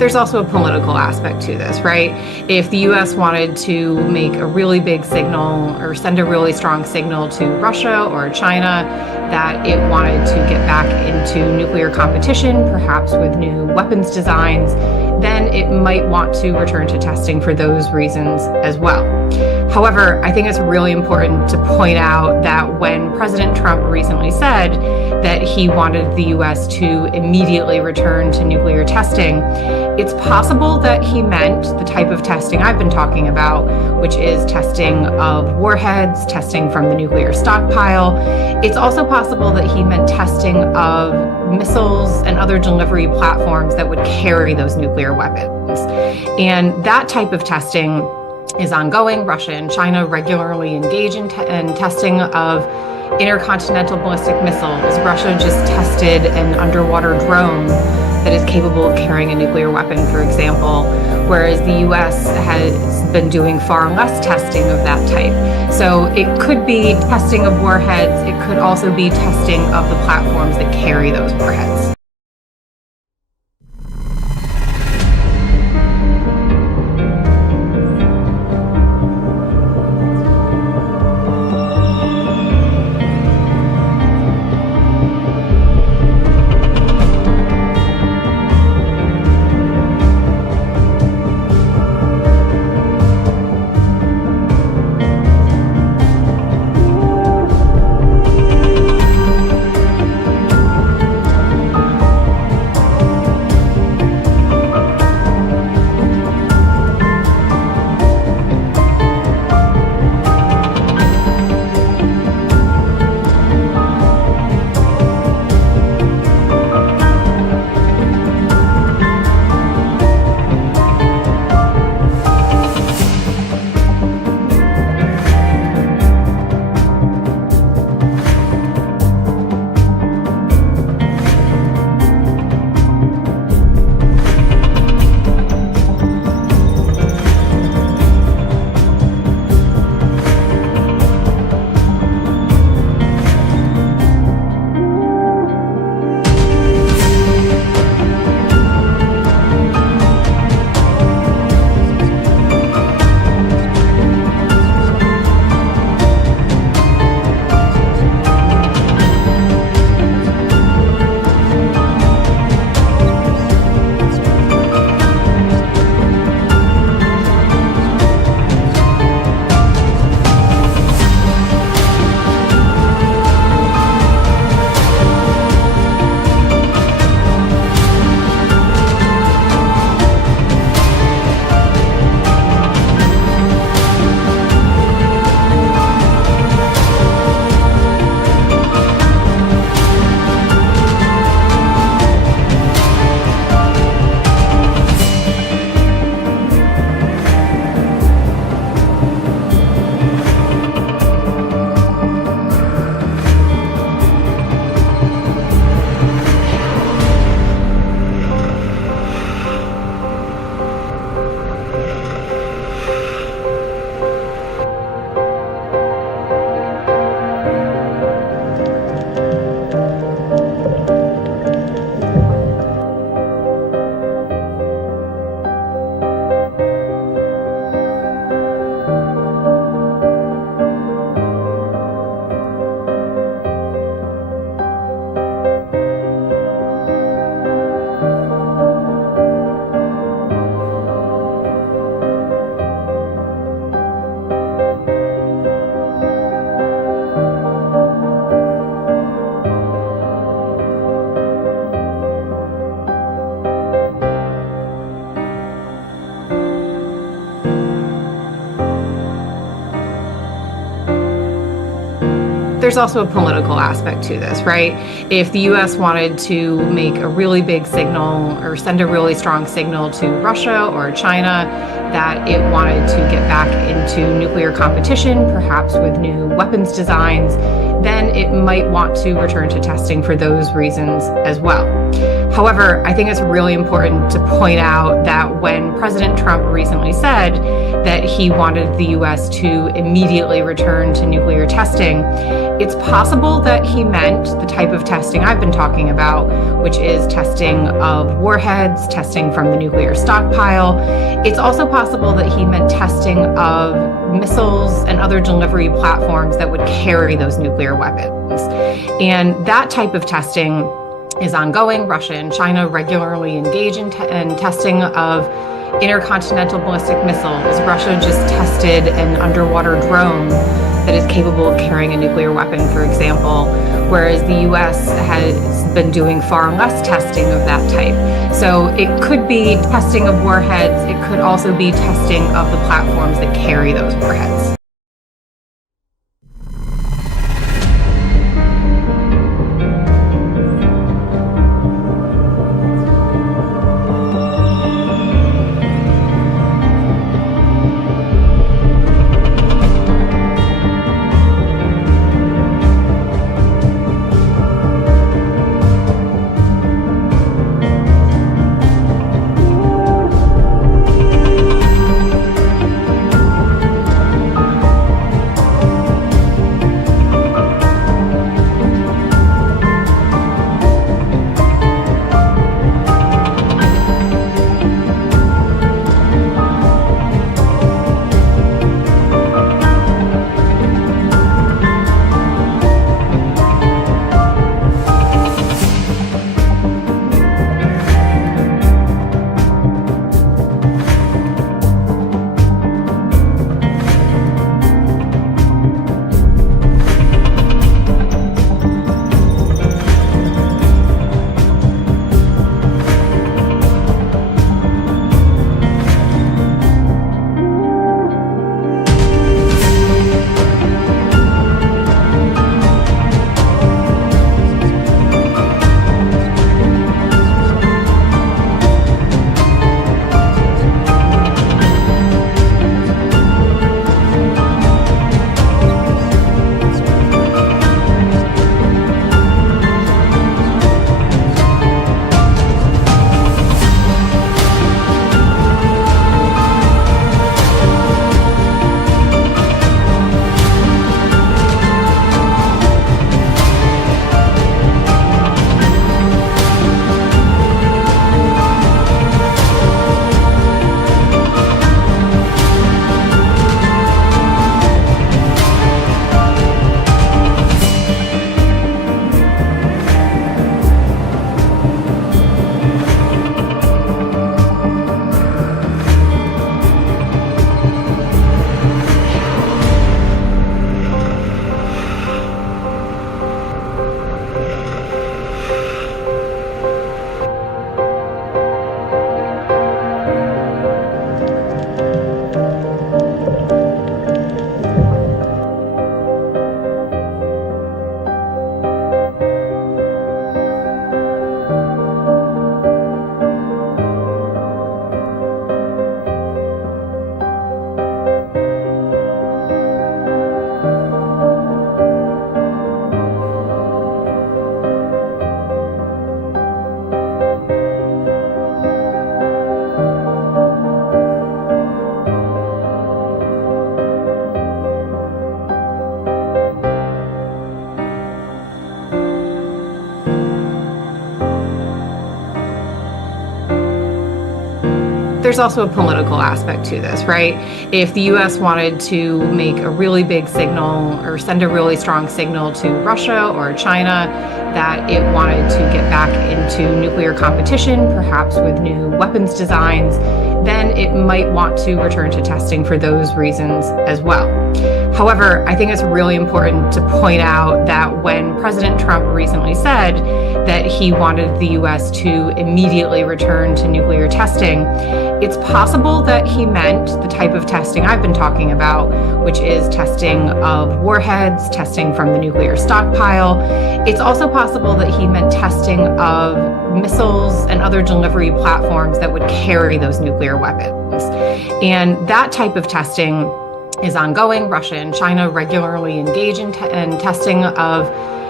There's also a political aspect to this, right? If the US wanted to make a really big signal or send a really strong signal to Russia or China that it wanted to get back into nuclear competition, perhaps with new weapons designs, then it might want to return to testing for those reasons as well. However, I think it's really important to point out that when President Trump recently said that he wanted the US to immediately return to nuclear testing, it's possible that he meant the type of testing I've been talking about, which is testing of warheads, testing from the nuclear stockpile. It's also possible that he meant testing of missiles and other delivery platforms that would carry those nuclear weapons. And that type of testing is ongoing. Russia and China regularly engage in testing of intercontinental ballistic missiles. Russia just tested an underwater drone that is capable of carrying a nuclear weapon, for example, whereas the US has been doing far less testing of that type. So it could be testing of warheads. It could also be testing of the platforms that carry those warheads. There's also a political aspect to this, right? If the US wanted to make a really big signal or send a really strong signal to Russia or China that it wanted to get back into nuclear competition, perhaps with new weapons designs, then it might want to return to testing for those reasons as well. However, I think it's really important to point out that when President Trump recently said that he wanted the US to immediately return to nuclear testing, it's possible that he meant the type of testing I've been talking about, which is testing of warheads, testing from the nuclear stockpile. It's also possible that he meant testing of missiles and other delivery platforms that would carry those nuclear weapons. And that type of testing is ongoing. Russia and China regularly engage in testing of intercontinental ballistic missiles. Russia just tested an underwater drone that is capable of carrying a nuclear weapon, for example, whereas the US has been doing far less testing of that type. So it could be testing of warheads. It could also be testing of the platforms that carry those warheads. There's also a political aspect to this, right? If the US wanted to make a really big signal or send a really strong signal to Russia or China that it wanted to get back into nuclear competition, perhaps with new weapons designs, then it might want to return to testing for those reasons as well. However, I think it's really important to point out that when President Trump recently said that he wanted the US to immediately return to nuclear testing, it's possible that he meant the type of testing I've been talking about, which is testing of warheads, testing from the nuclear stockpile. It's also possible that he meant testing of missiles and other delivery platforms that would carry those nuclear weapons. And that type of testing is ongoing. Russia and China regularly engage in testing of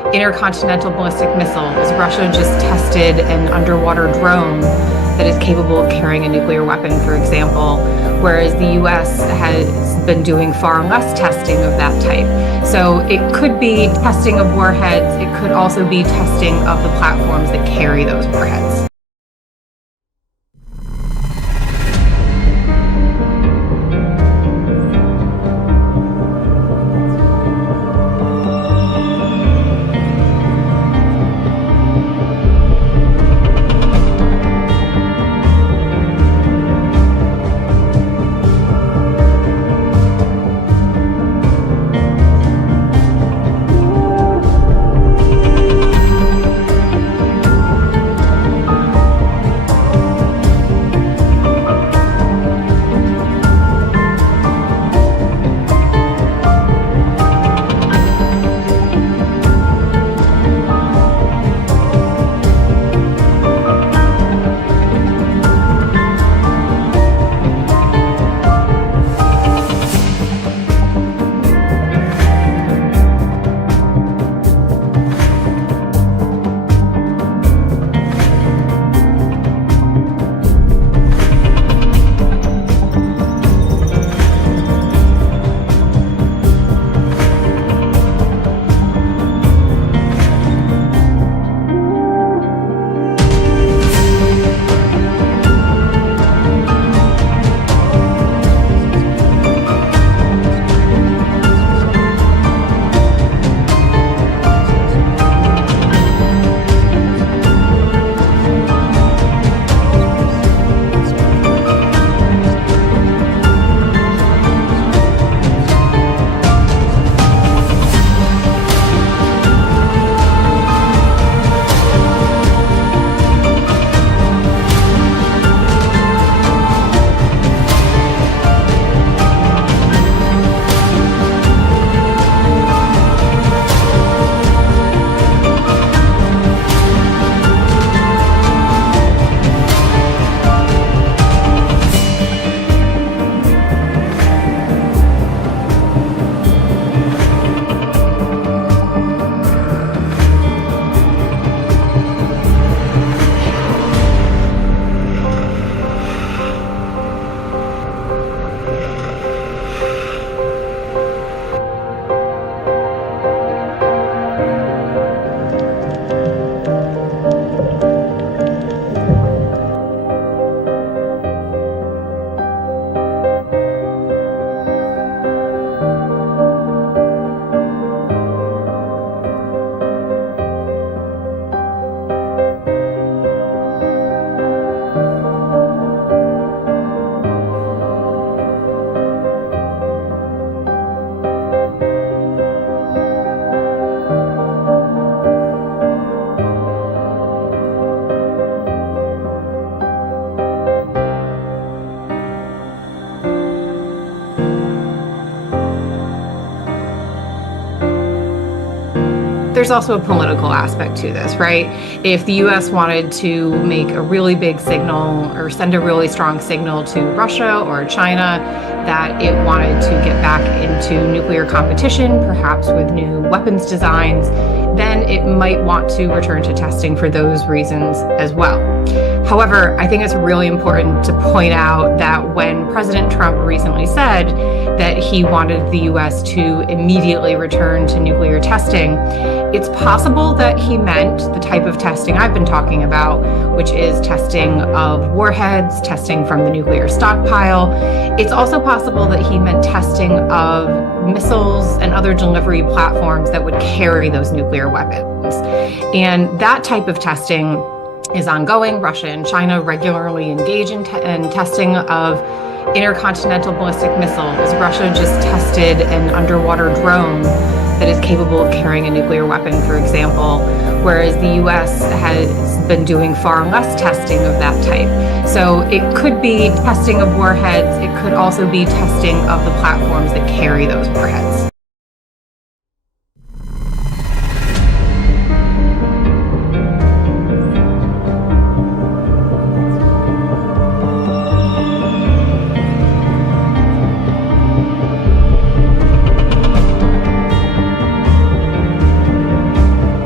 intercontinental ballistic missiles. Russia just tested an underwater drone that is capable of carrying a nuclear weapon, for example, whereas the US has been doing far less testing of that type. So it could be testing of warheads. It could also be testing of the platforms that carry those warheads. There's also a political aspect to this, right? If the US wanted to make a really big signal or send a really strong signal to Russia or China that it wanted to get back into nuclear competition, perhaps with new weapons designs, then it might want to return to testing for those reasons as well. However, I think it's really important to point out that when President Trump recently said that he wanted the US to immediately return to nuclear testing, it's possible that he meant the type of testing I've been talking about, which is testing of warheads, testing from the nuclear stockpile. It's also possible that he meant testing of missiles and other delivery platforms that would carry those nuclear weapons. And that type of testing is ongoing. Russia and China regularly engage in testing of intercontinental ballistic missiles. Russia just tested an underwater drone that is capable of carrying a nuclear weapon, for example, whereas the US has been doing far less testing of that type. So it could be testing of warheads. It could also be testing of the platforms that carry those warheads.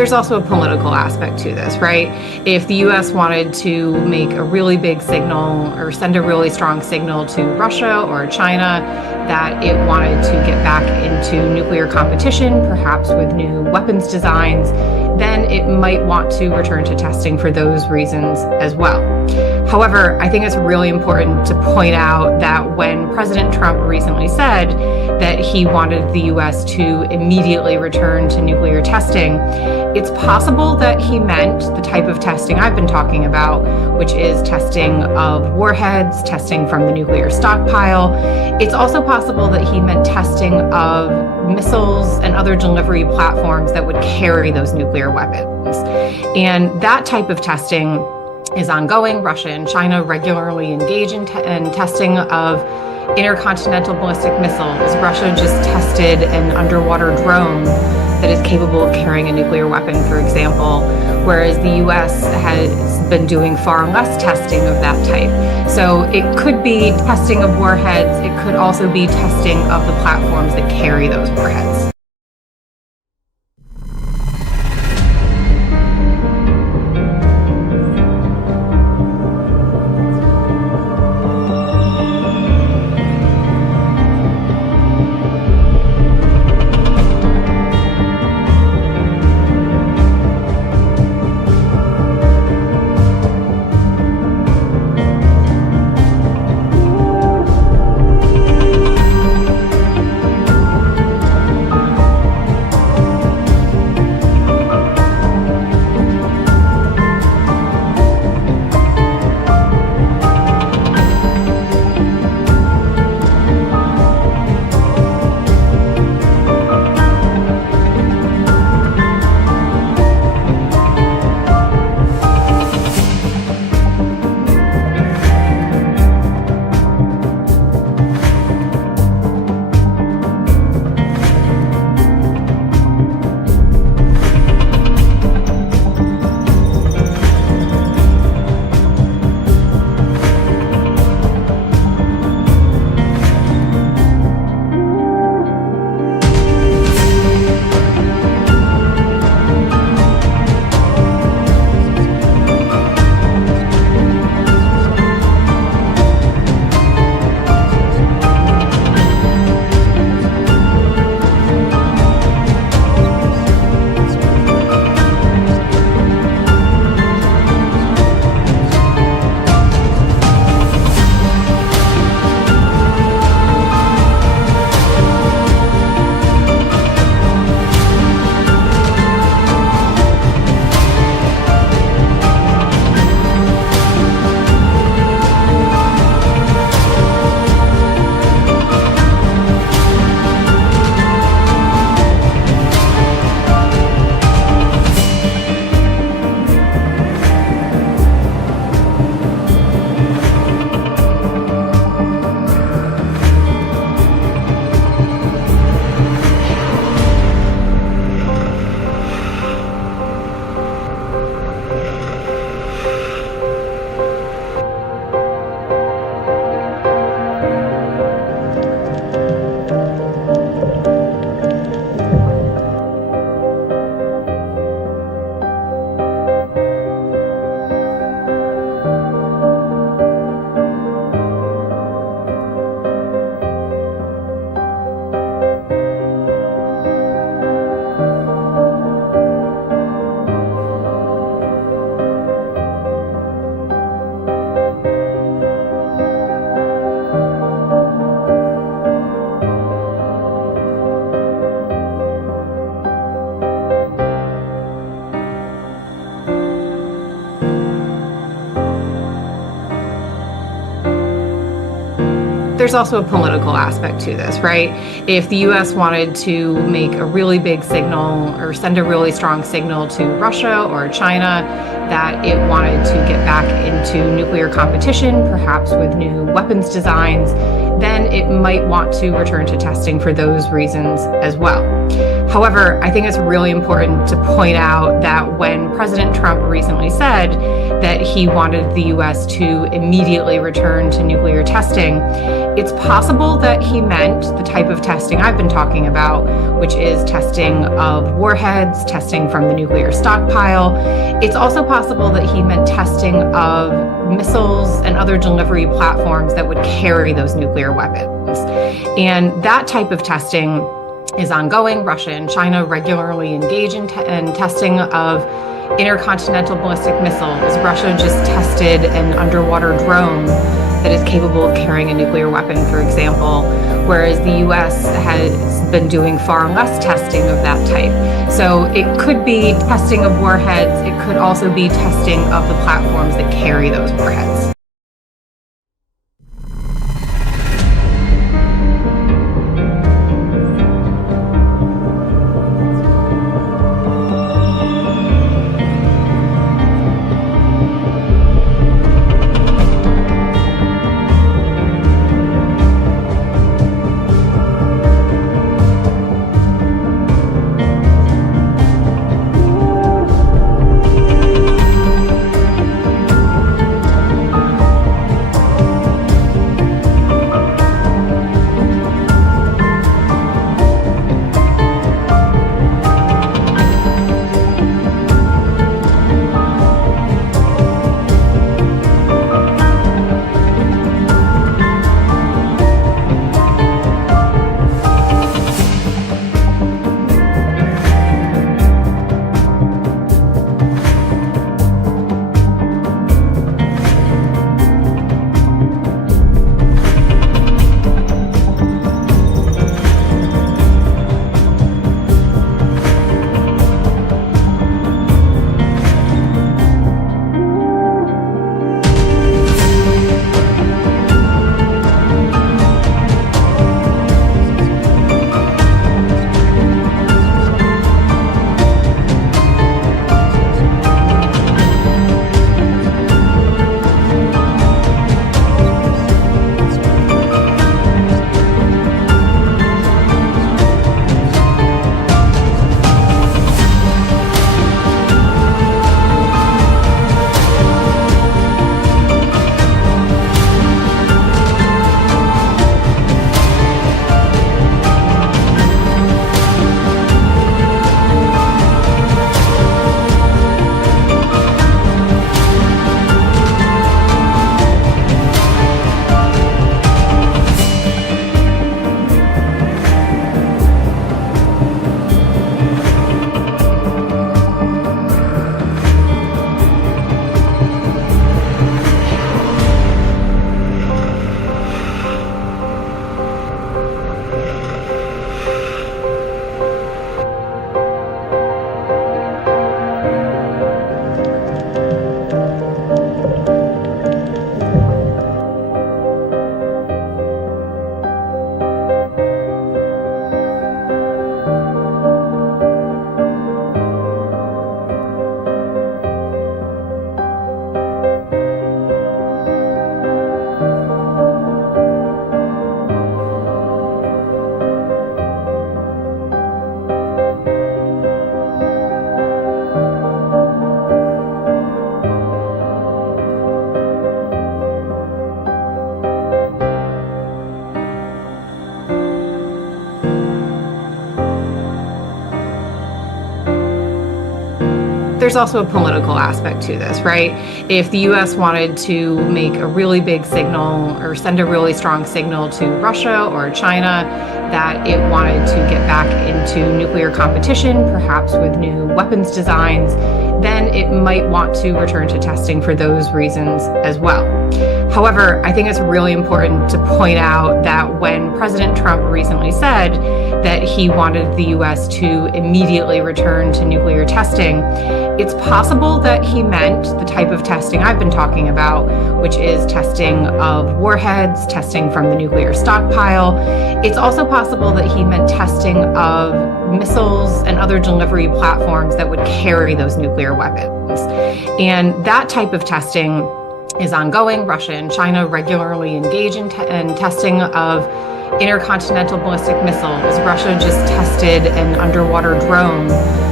There's also a political aspect to this, right? If the US wanted to make a really big signal or send a really strong signal to Russia or China that it wanted to get back into nuclear competition, perhaps with new weapons designs, then it might want to return to testing for those reasons as well. However, I think it's really important to point out that when President Trump recently said that he wanted the US to immediately return to nuclear testing, it's possible that he meant the type of testing I've been talking about, which is testing of warheads, testing from the nuclear stockpile. It's also possible that he meant testing of missiles and other delivery platforms that would carry those nuclear weapons. And that type of testing is ongoing. Russia and China regularly engage in testing of intercontinental ballistic missiles. Russia just tested an underwater drone that is capable of carrying a nuclear weapon, for example, whereas the US has been doing far less testing of that type. So it could be testing of warheads. It could also be testing of the platforms that carry those warheads. There's also a political aspect to this, right? If the US wanted to make a really big signal or send a really strong signal to Russia or China that it wanted to get back into nuclear competition, perhaps with new weapons designs, then it might want to return to testing for those reasons as well. However, I think it's really important to point out that when President Trump recently said that he wanted the US to immediately return to nuclear testing, It's possible that he meant the type of testing I've been talking about, which is testing of warheads, testing from the nuclear stockpile. It's also possible that he meant testing of missiles and other delivery platforms that would carry those nuclear weapons. And that type of testing is ongoing. Russia and China regularly engage in testing of intercontinental ballistic missiles. Russia just tested an underwater drone that is capable of carrying a nuclear weapon, for example, whereas the US has been doing far less testing of that type. So it could be testing of warheads. It could also be testing of the platforms that carry those warheads. There's also a political aspect to this, right? If the US wanted to make a really big signal or send a really strong signal to Russia or China that it wanted to get back into nuclear competition, perhaps with new weapons designs, then it might want to return to testing for those reasons as well. However, I think it's really important to point out that when President Trump recently said that he wanted the US to immediately return to nuclear testing, it's possible that he meant the type of testing I've been talking about, which is testing of warheads, testing from the nuclear stockpile. It's also possible that he meant testing of missiles and other delivery platforms that would carry those nuclear weapons. And that type of testing is ongoing. Russia and China regularly engage in testing of intercontinental ballistic missiles. Russia just tested an underwater drone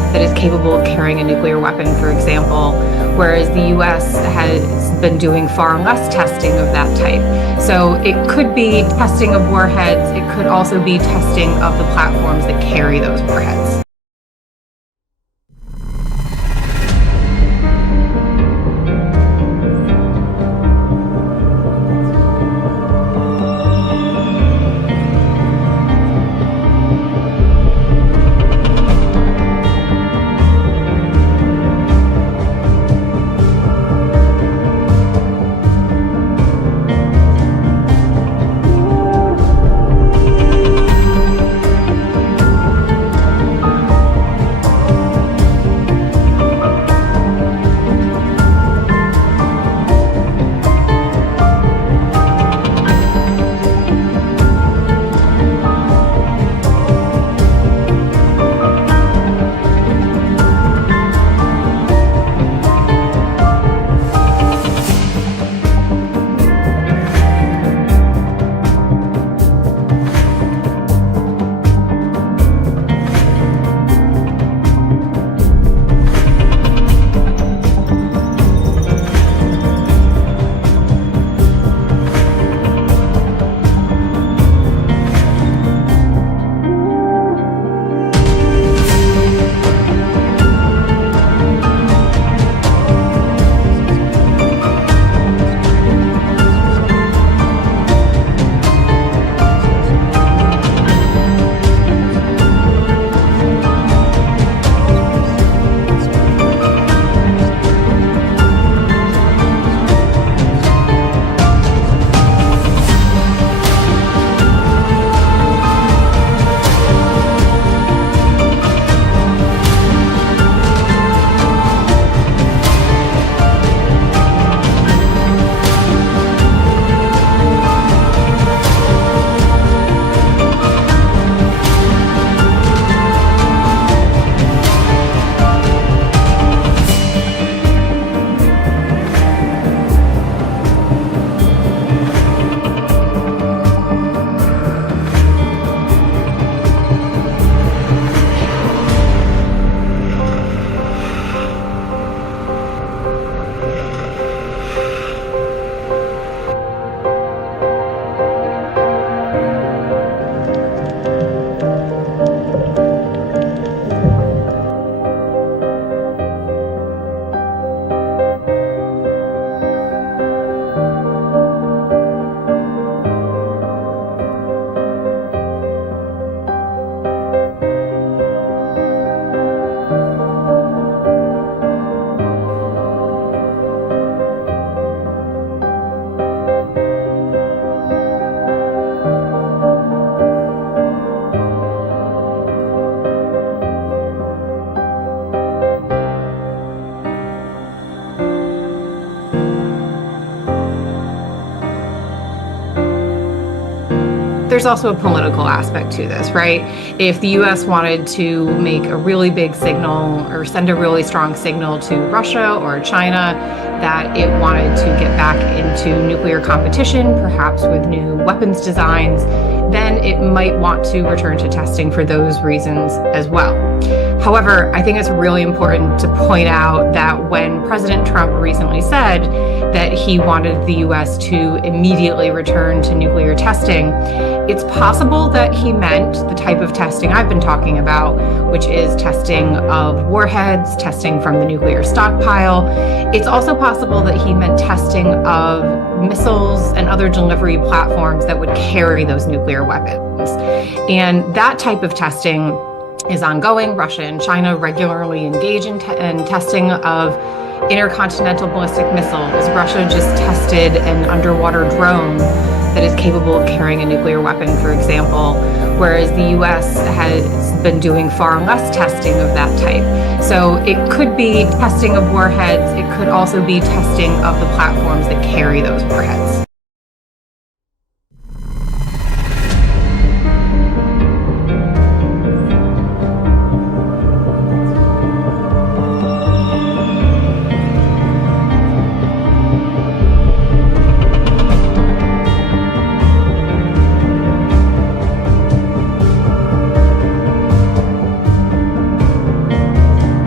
that is capable of carrying a nuclear weapon, for example, whereas the US has been doing far less testing of that type. So it could be testing of warheads. It could also be testing of the platforms that carry those warheads. There's also a political aspect to this, right? If the US wanted to make a really big signal or send a really strong signal to Russia or China that it wanted to get back into nuclear competition, perhaps with new weapons designs, then it might want to return to testing for those reasons as well. However, I think it's really important to point out that when President Trump recently said that he wanted the US to immediately return to nuclear testing, it's possible that he meant the type of testing I've been talking about, which is testing of warheads, testing from the nuclear stockpile. It's also possible that he meant testing of missiles and other delivery platforms that would carry those nuclear weapons. And that type of testing is ongoing. Russia and China regularly engage in testing of intercontinental ballistic missiles. Russia just tested an underwater drone that is capable of carrying a nuclear weapon, for example, whereas the US has been doing far less testing of that type. So it could be testing of warheads. It could also be testing of the platforms that carry those warheads.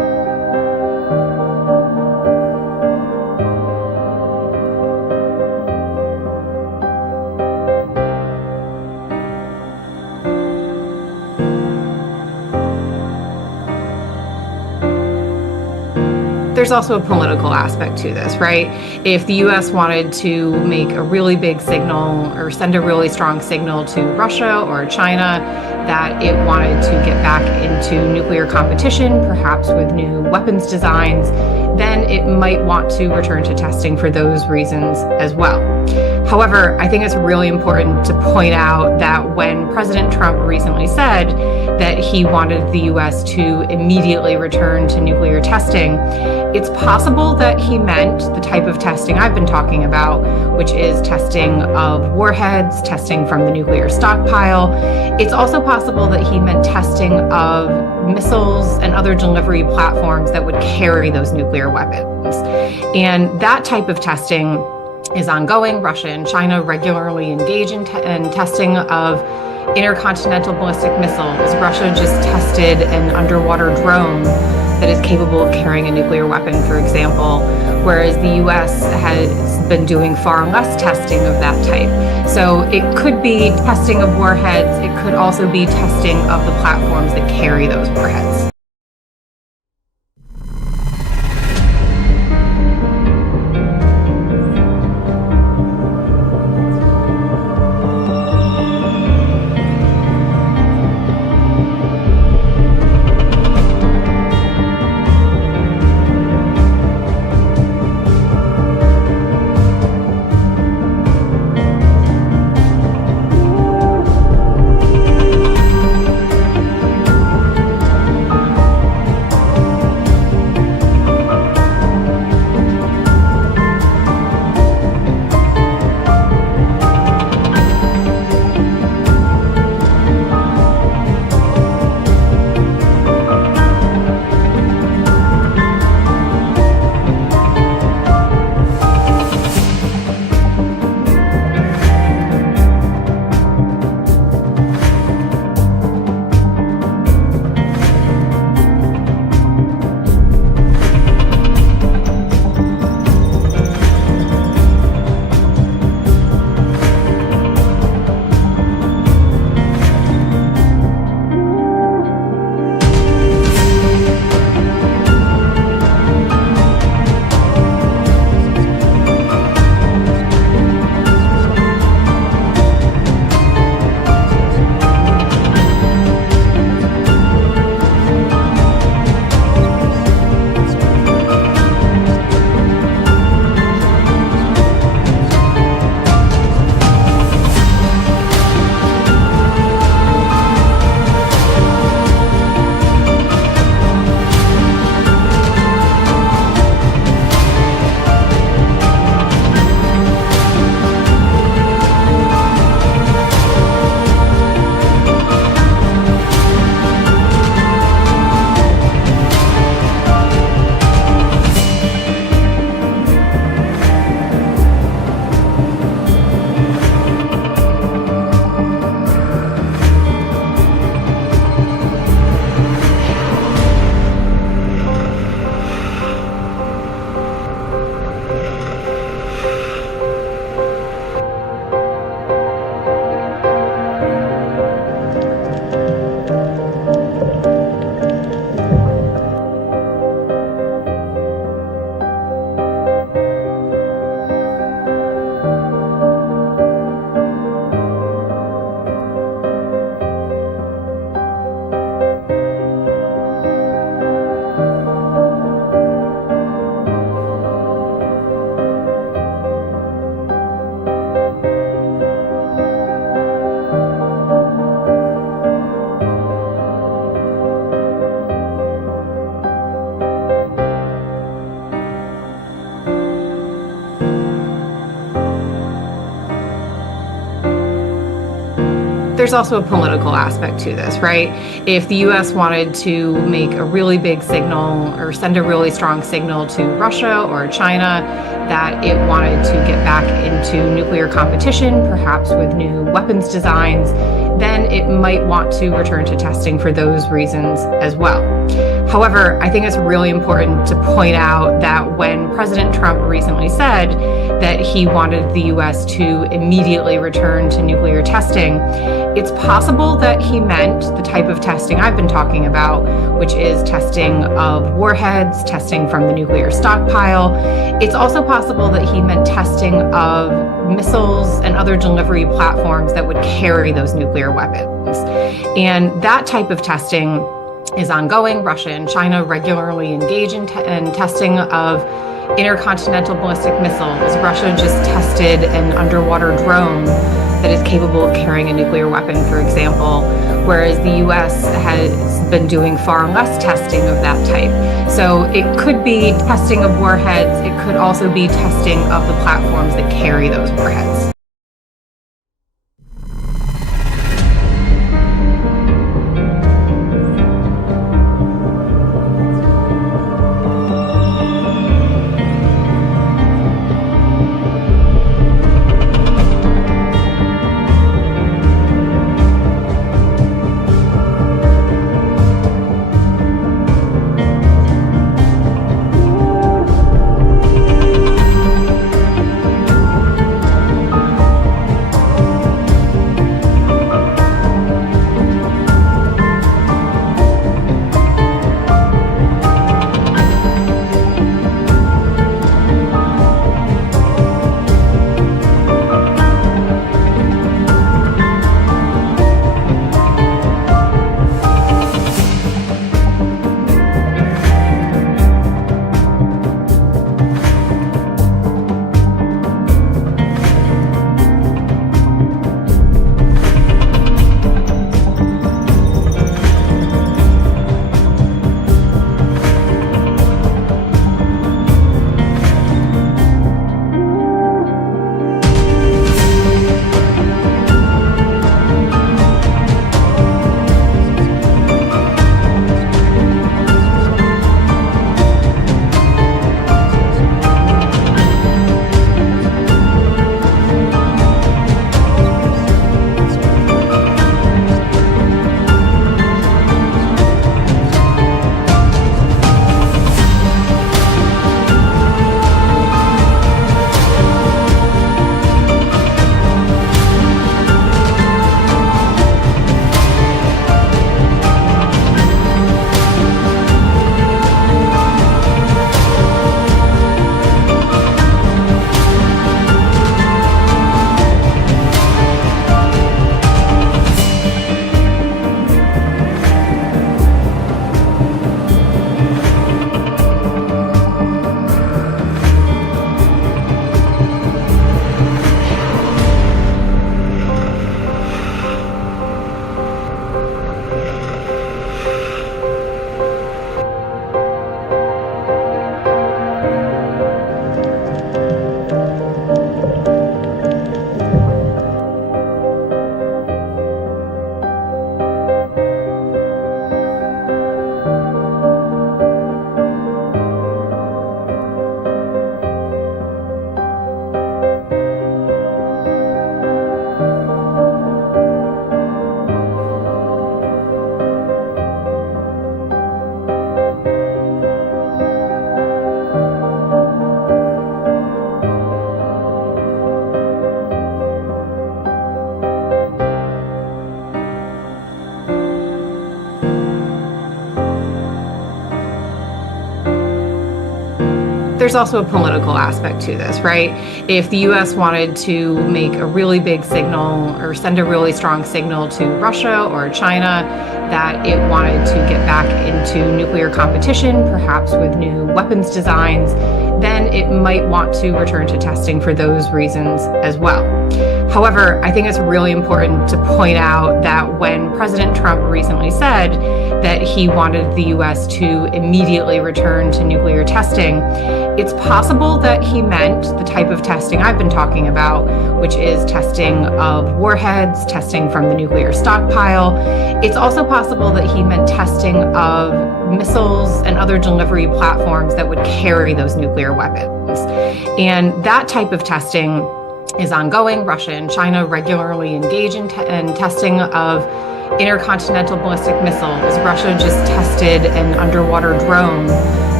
There's also a political aspect to this, right? If the US wanted to make a really big signal or send a really strong signal to Russia or China that it wanted to get back into nuclear competition, perhaps with new weapons designs, then it might want to return to testing for those reasons as well. However, I think it's really important to point out that when President Trump recently said that he wanted the US to immediately return to nuclear testing, it's possible that he meant the type of testing I've been talking about, which is testing of warheads, testing from the nuclear stockpile. It's also possible that he meant testing of missiles and other delivery platforms that would carry those nuclear weapons. And that type of testing is ongoing. Russia and China regularly engage in testing of intercontinental ballistic missiles. Russia just tested an underwater drone that is capable of carrying a nuclear weapon, for example, whereas the US has been doing far less testing of that type. So it could be testing of warheads. It could also be testing of the platforms that carry those warheads. There's also a political aspect to this, right? If the US wanted to make a really big signal or send a really strong signal to Russia or China that it wanted to get back into nuclear competition, perhaps with new weapons designs, then it might want to return to testing for those reasons as well. However, I think it's really important to point out that when President Trump recently said that he wanted the US to immediately return to nuclear testing, It's possible that he meant the type of testing I've been talking about, which is testing of warheads, testing from the nuclear stockpile. It's also possible that he meant testing of missiles and other delivery platforms that would carry those nuclear weapons. And that type of testing is ongoing. Russia and China regularly engage in testing of intercontinental ballistic missiles. Russia just tested an underwater drone that is capable of carrying a nuclear weapon, for example, whereas the US has been doing far less testing of that type. So it could be testing of warheads. It could also be testing of the platforms that carry those warheads. There's also a political aspect to this, right? If the US wanted to make a really big signal or send a really strong signal to Russia or China that it wanted to get back into nuclear competition, perhaps with new weapons designs, then it might want to return to testing for those reasons as well. However, I think it's really important to point out that when President Trump recently said that he wanted the US to immediately return to nuclear testing, it's possible that he meant the type of testing I've been talking about, which is testing of warheads, testing from the nuclear stockpile. It's also possible that he meant testing of missiles and other delivery platforms that would carry those nuclear weapons. And that type of testing is ongoing. Russia and China regularly engage in testing of intercontinental ballistic missiles. Russia just tested an underwater drone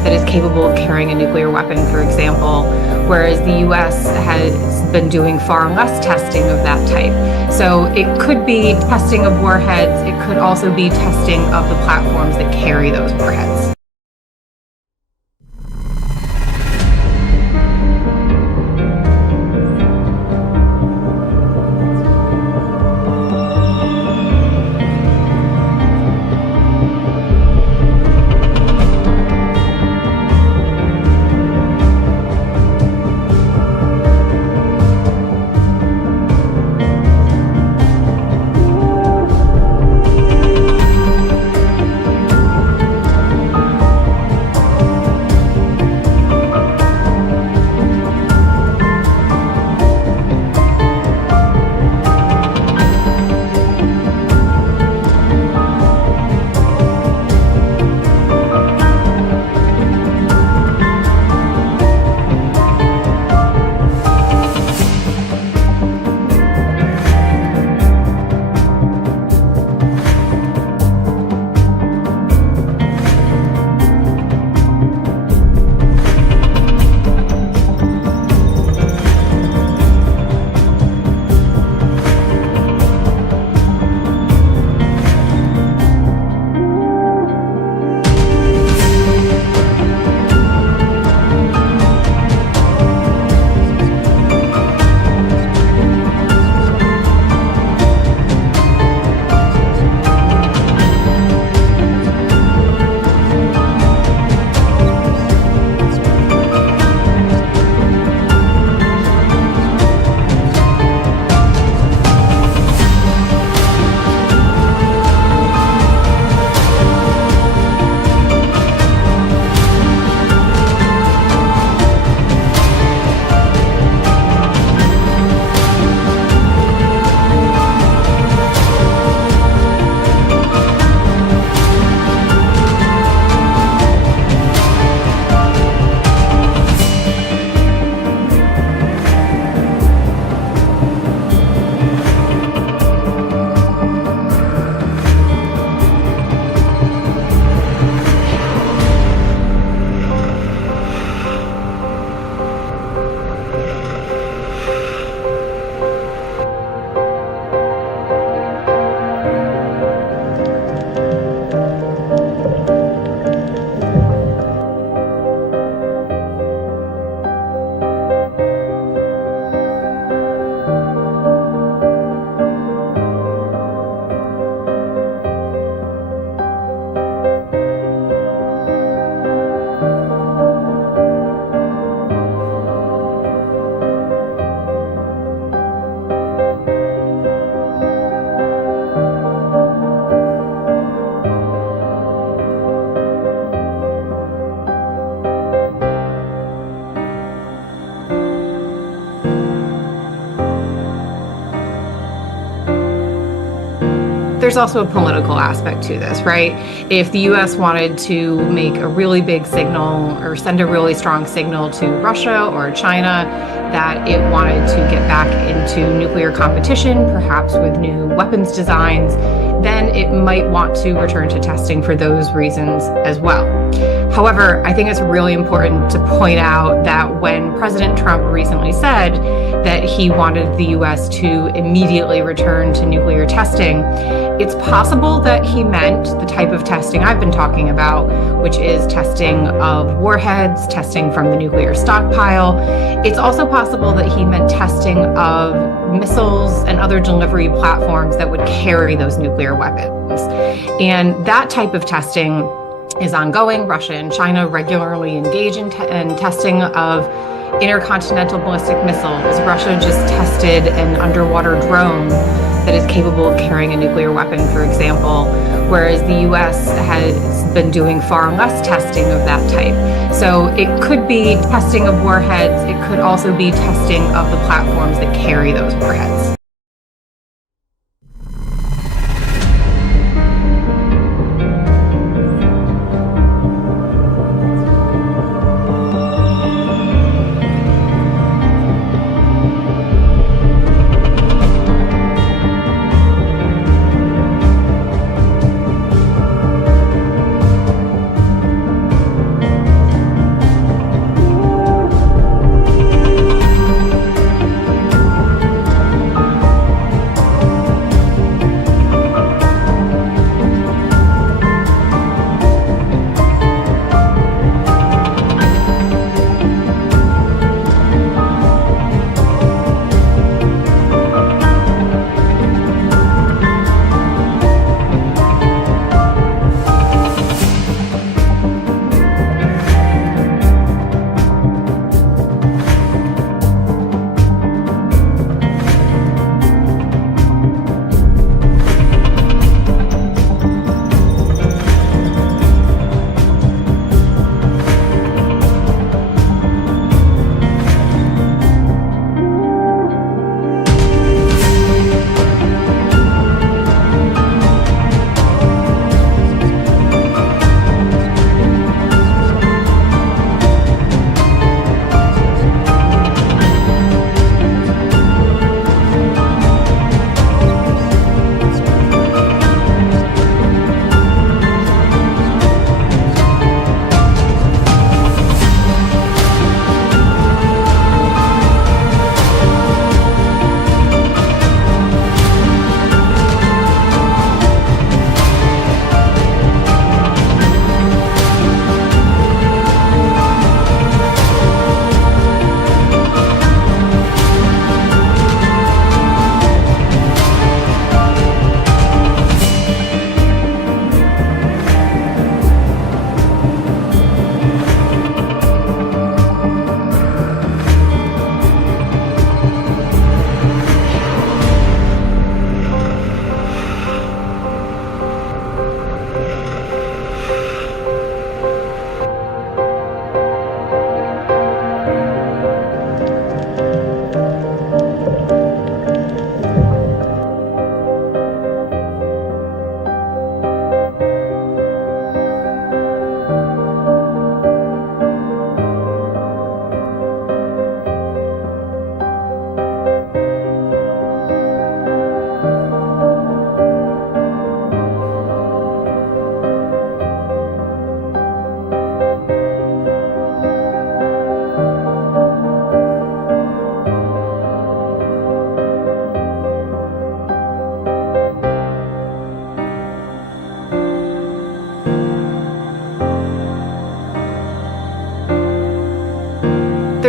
that is capable of carrying a nuclear weapon, for example, whereas the US has been doing far less testing of that type. So it could be testing of warheads. It could also be testing of the platforms that carry those warheads. There's also a political aspect to this, right? If the US wanted to make a really big signal or send a really strong signal to Russia or China that it wanted to get back into nuclear competition, perhaps with new weapons designs, then it might want to return to testing for those reasons as well. However, I think it's really important to point out that when President Trump recently said that he wanted the US to immediately return to nuclear testing, it's possible that he meant the type of testing I've been talking about, which is testing of warheads, testing from the nuclear stockpile. It's also possible that he meant testing of missiles and other delivery platforms that would carry those nuclear weapons. And that type of testing is ongoing. Russia and China regularly engage in testing of intercontinental ballistic missiles. Russia just tested an underwater drone that is capable of carrying a nuclear weapon, for example, whereas the US has been doing far less testing of that type. So it could be testing of warheads. It could also be testing of the platforms that carry those warheads.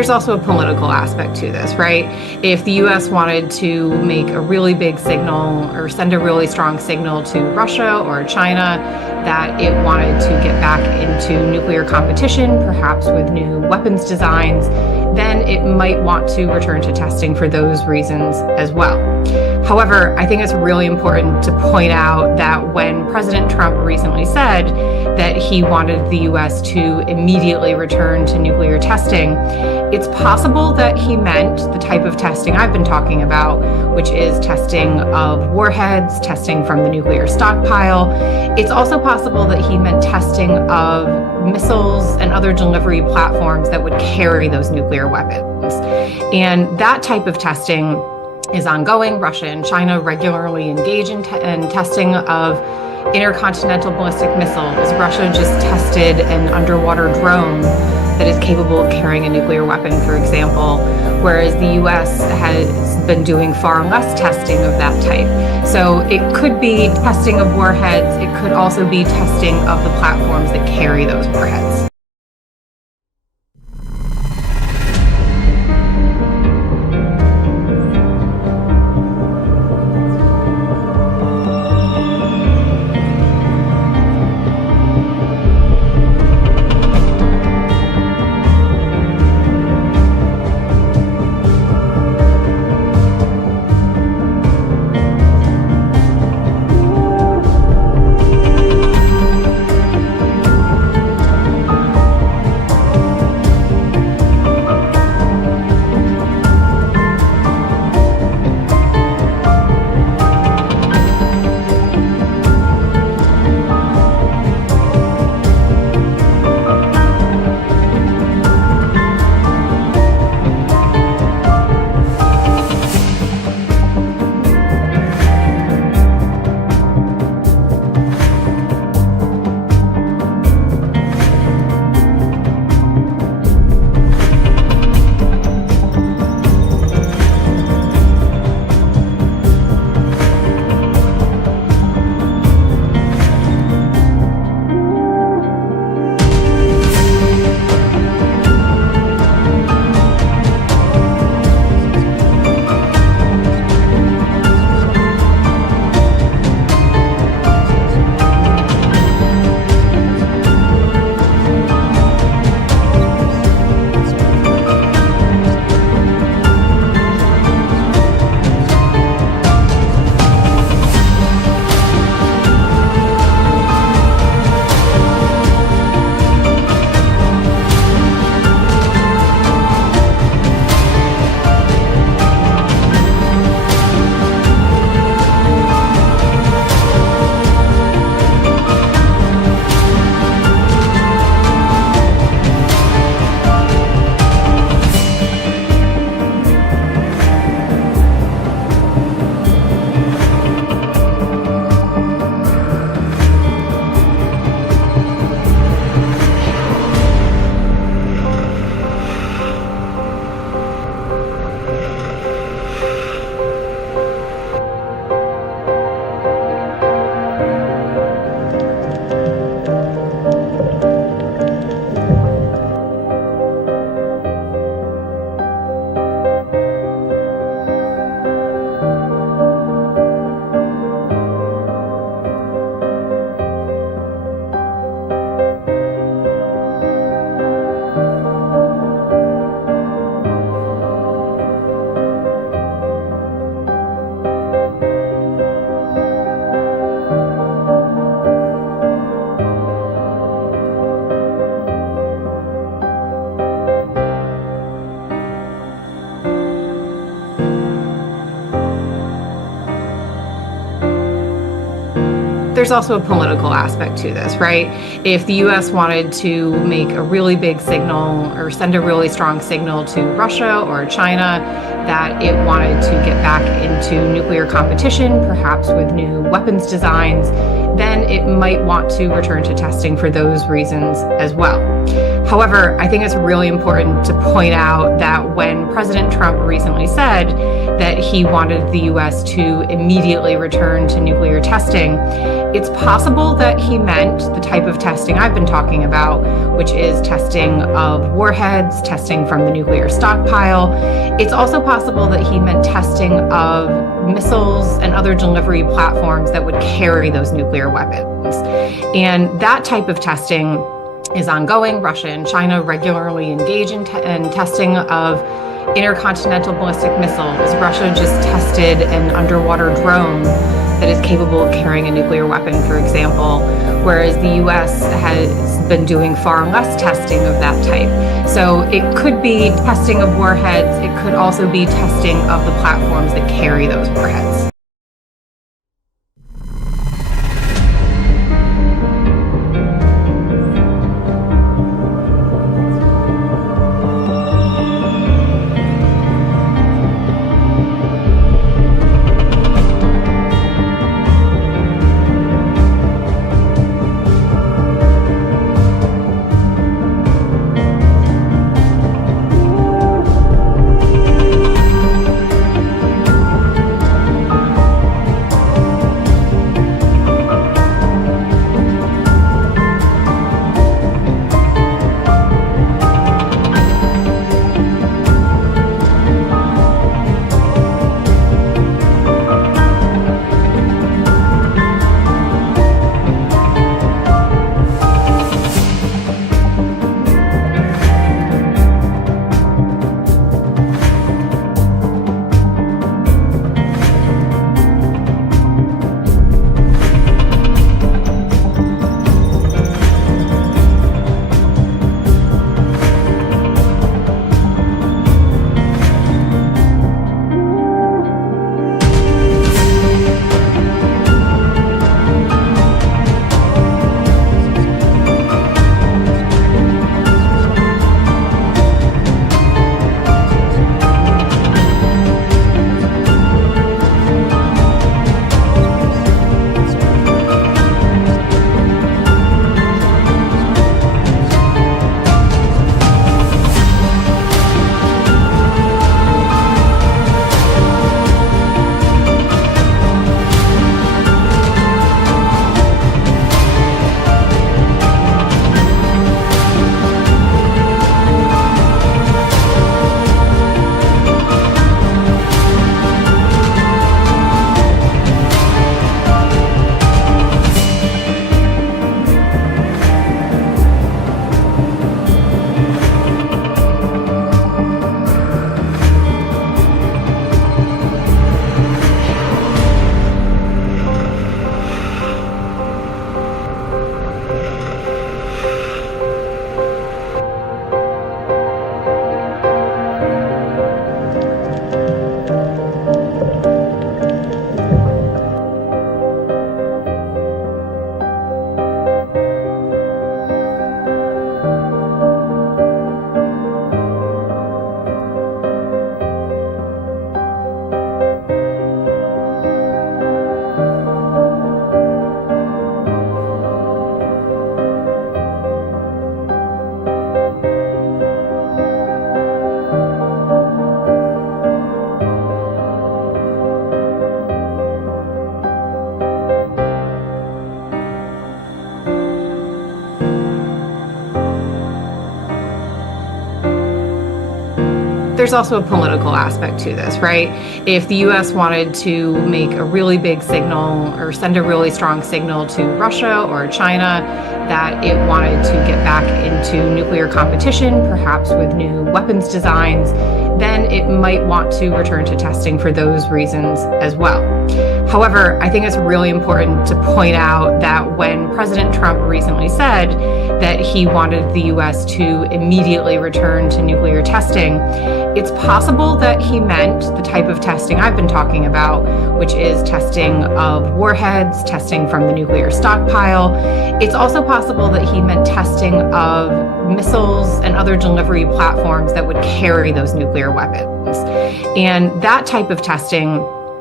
There's also a political aspect to this, right? If the US wanted to make a really big signal or send a really strong signal to Russia or China that it wanted to get back into nuclear competition, perhaps with new weapons designs, then it might want to return to testing for those reasons as well. However, I think it's really important to point out that when President Trump recently said that he wanted the US to immediately return to nuclear testing, it's possible that he meant the type of testing I've been talking about, which is testing of warheads, testing from the nuclear stockpile. It's also possible that he meant testing of missiles and other delivery platforms that would carry those nuclear weapons. And that type of testing is ongoing. Russia and China regularly engage in testing of intercontinental ballistic missiles. Russia just tested an underwater drone that is capable of carrying a nuclear weapon, for example, whereas the US has been doing far less testing of that type. So it could be testing of warheads. It could also be testing of the platforms that carry those warheads. There's also a political aspect to this, right? If the US wanted to make a really big signal or send a really strong signal to Russia or China that it wanted to get back into nuclear competition, perhaps with new weapons designs, then it might want to return to testing for those reasons as well. However, I think it's really important to point out that when President Trump recently said that he wanted the US to immediately return to nuclear testing, it's possible that he meant the type of testing I've been talking about, which is testing of warheads, testing from the nuclear stockpile. It's also possible that he meant testing of missiles and other delivery platforms that would carry those nuclear weapons. And that type of testing is ongoing. Russia and China regularly engage in testing of intercontinental ballistic missiles. Russia just tested an underwater drone that is capable of carrying a nuclear weapon, for example, whereas the US has been doing far less testing of that type. So it could be testing of warheads. It could also be testing of the platforms that carry those warheads. There's also a political aspect to this, right? If the US wanted to make a really big signal or send a really strong signal to Russia or China that it wanted to get back into nuclear competition, perhaps with new weapons designs, then it might want to return to testing for those reasons as well. However, I think it's really important to point out that when President Trump recently said that he wanted the US to immediately return to nuclear testing, it's possible that he meant the type of testing I've been talking about, which is testing of warheads, testing from the nuclear stockpile. It's also possible that he meant testing of missiles and other delivery platforms that would carry those nuclear weapons. And that type of testing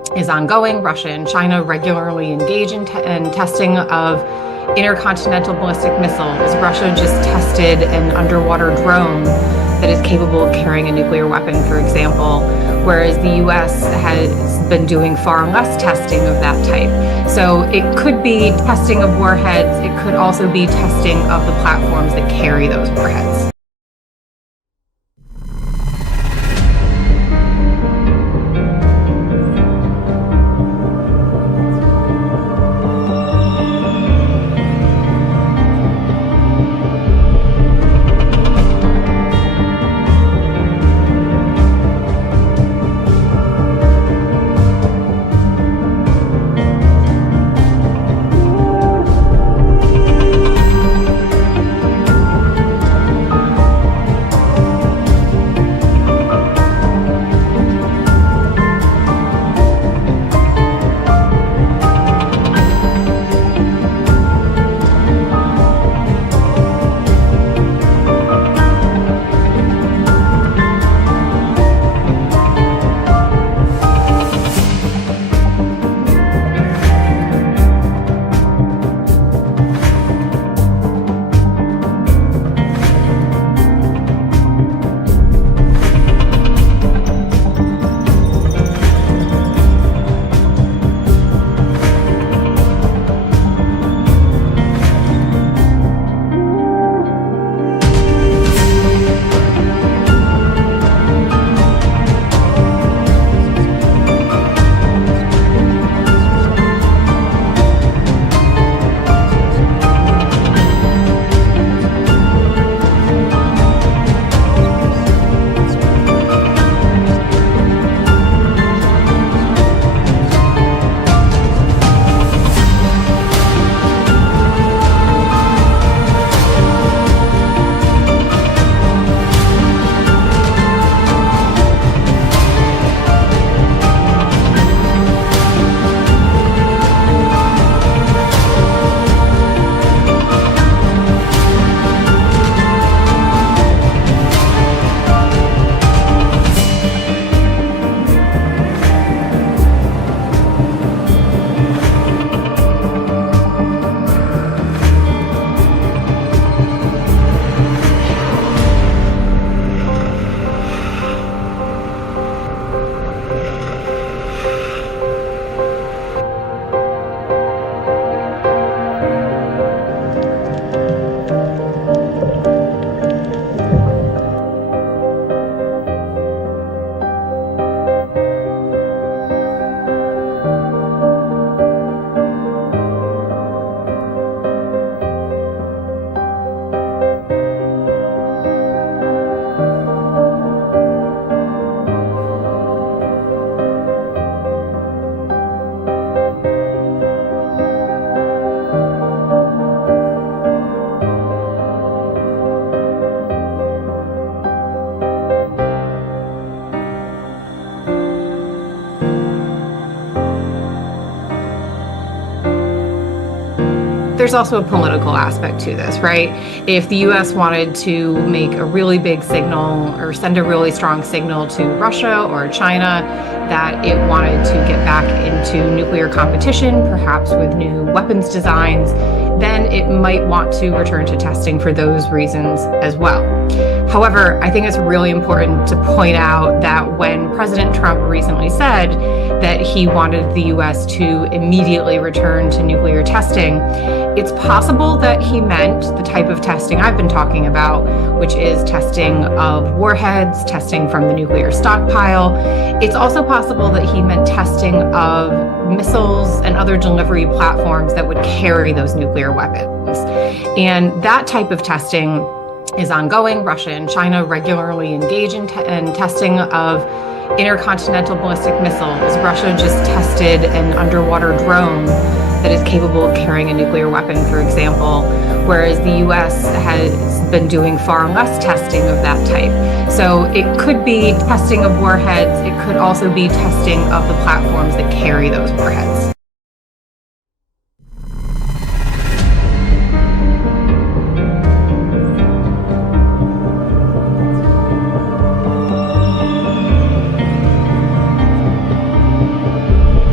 is ongoing. Russia and China regularly engage in testing of intercontinental ballistic missiles. Russia just tested an underwater drone that is capable of carrying a nuclear weapon, for example, whereas the US has been doing far less testing of that type. So it could be testing of warheads. It could also be testing of the platforms that carry those warheads. There's also a political aspect to this, right? If the US wanted to make a really big signal or send a really strong signal to Russia or China that it wanted to get back into nuclear competition, perhaps with new weapons designs, then it might want to return to testing for those reasons as well. However, I think it's really important to point out that when President Trump recently said that he wanted the US to immediately return to nuclear testing, it's possible that he meant the type of testing I've been talking about, which is testing of warheads, testing from the nuclear stockpile. It's also possible that he meant testing of missiles and other delivery platforms that would carry those nuclear weapons. And that type of testing is ongoing. Russia and China regularly engage in testing of intercontinental ballistic missiles. Russia just tested an underwater drone that is capable of carrying a nuclear weapon, for example, whereas the US has been doing far less testing of that type. So it could be testing of warheads. It could also be testing of the platforms that carry those warheads.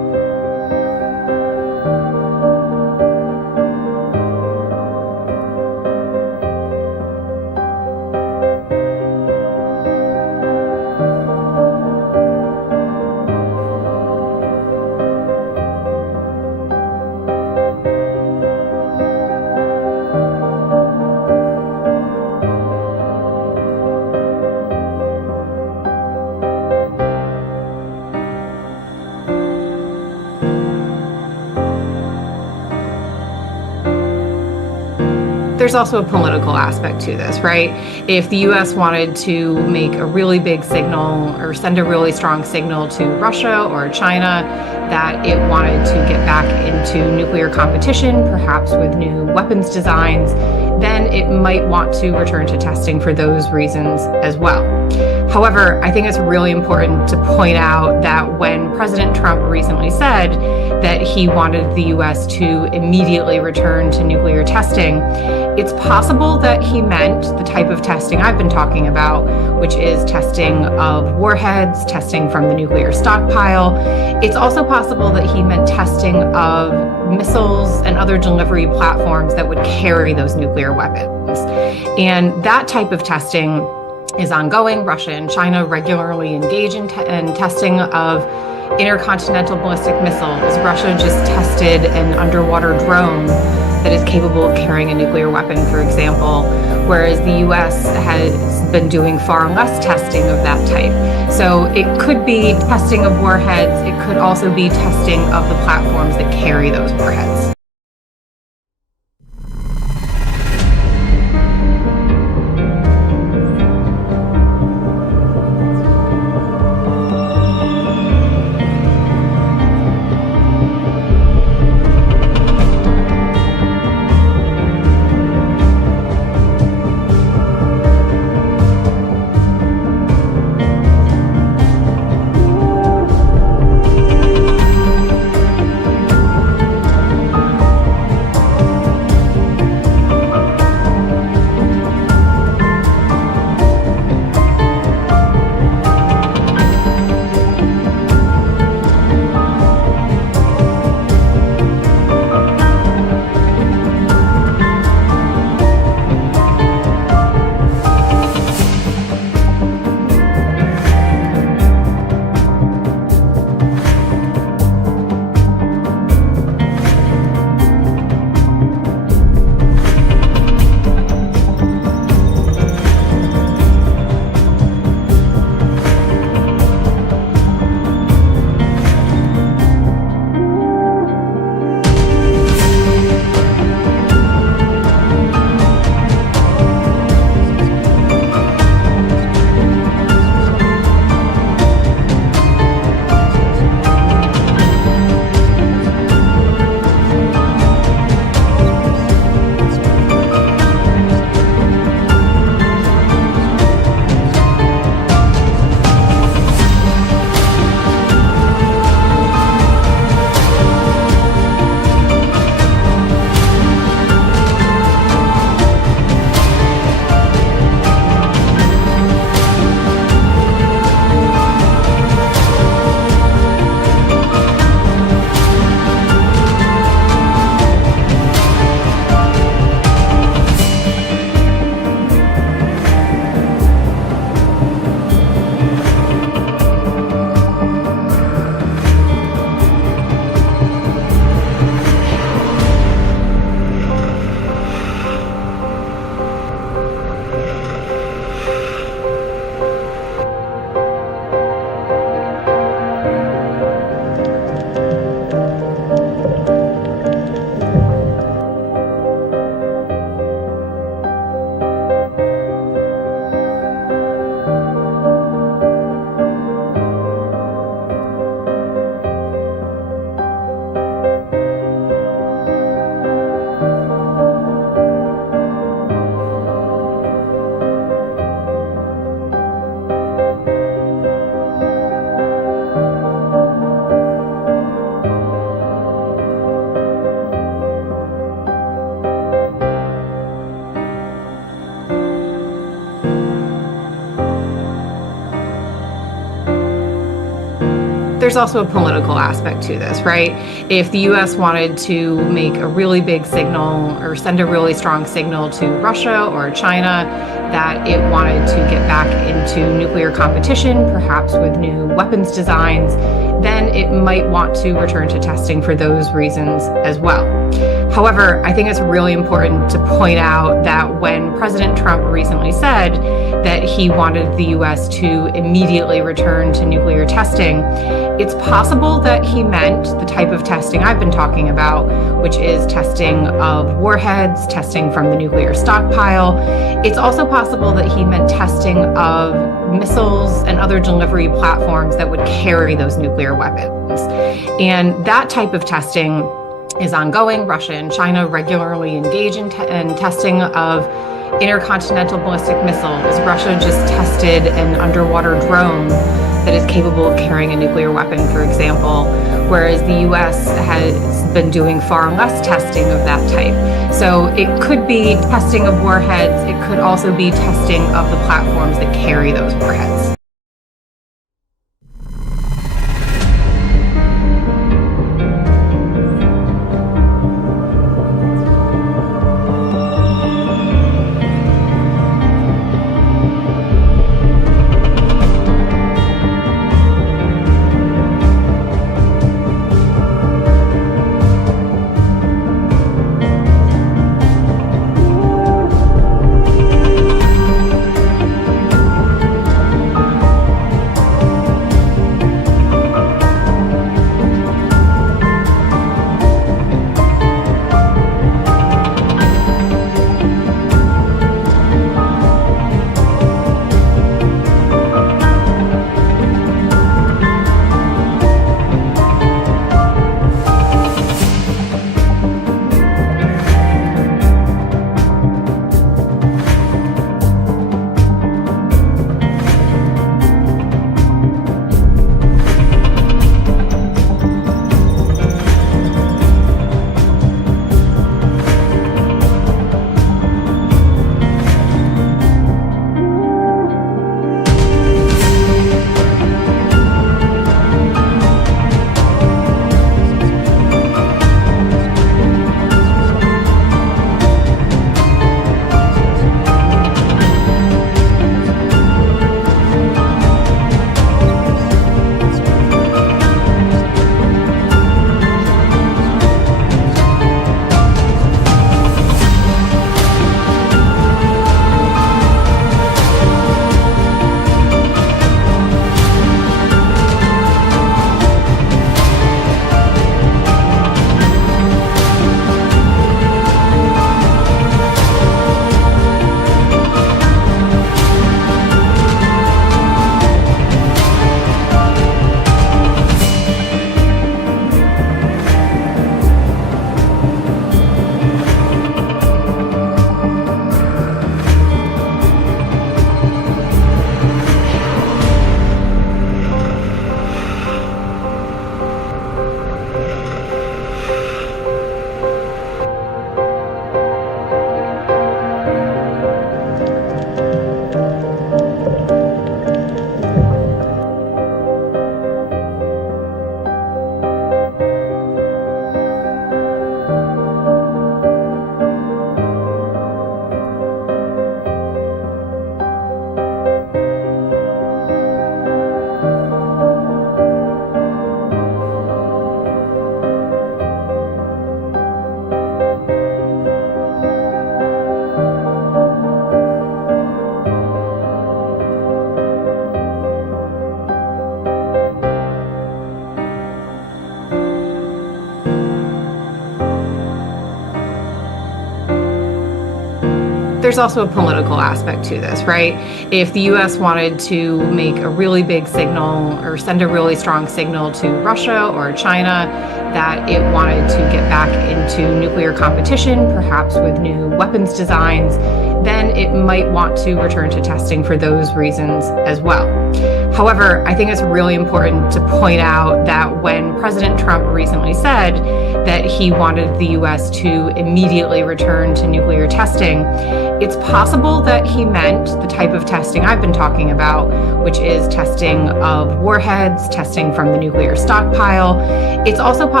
There's also a political aspect to this, right? If the US wanted to make a really big signal or send a really strong signal to Russia or China that it wanted to get back into nuclear competition, perhaps with new weapons designs, then it might want to return to testing for those reasons as well. However, I think it's really important to point out that when President Trump recently said that he wanted the US to immediately return to nuclear testing, it's possible that he meant the type of testing I've been talking about, which is testing of warheads, testing from the nuclear stockpile. It's also possible that he meant testing of missiles and other delivery platforms that would carry those nuclear weapons. And that type of testing is ongoing. Russia and China regularly engage in testing of intercontinental ballistic missiles. Russia just tested an underwater drone that is capable of carrying a nuclear weapon, for example, whereas the US has been doing far less testing of that type. So it could be testing of warheads. It could also be testing of the platforms that carry those warheads. There's also a political aspect to this, right? If the US wanted to make a really big signal or send a really strong signal to Russia or China that it wanted to get back into nuclear competition, perhaps with new weapons designs, then it might want to return to testing for those reasons as well. However, I think it's really important to point out that when President Trump recently said that he wanted the US to immediately return to nuclear testing, it's possible that he meant the type of testing I've been talking about, which is testing of warheads, testing from the nuclear stockpile. It's also possible that he meant testing of missiles and other delivery platforms that would carry those nuclear weapons. And that type of testing is ongoing. Russia and China regularly engage in testing of intercontinental ballistic missiles. Russia just tested an underwater drone that is capable of carrying a nuclear weapon, for example, whereas the US has been doing far less testing of that type. So it could be testing of warheads. It could also be testing of the platforms that carry those warheads. There's also a political aspect to this, right? If the US wanted to make a really big signal or send a really strong signal to Russia or China that it wanted to get back into nuclear competition, perhaps with new weapons designs, then it might want to return to testing for those reasons as well. However, I think it's really important to point out that when President Trump recently said that he wanted the US to immediately return to nuclear testing, it's possible that he meant the type of testing I've been talking about, which is testing of warheads, testing from the nuclear stockpile. It's also possible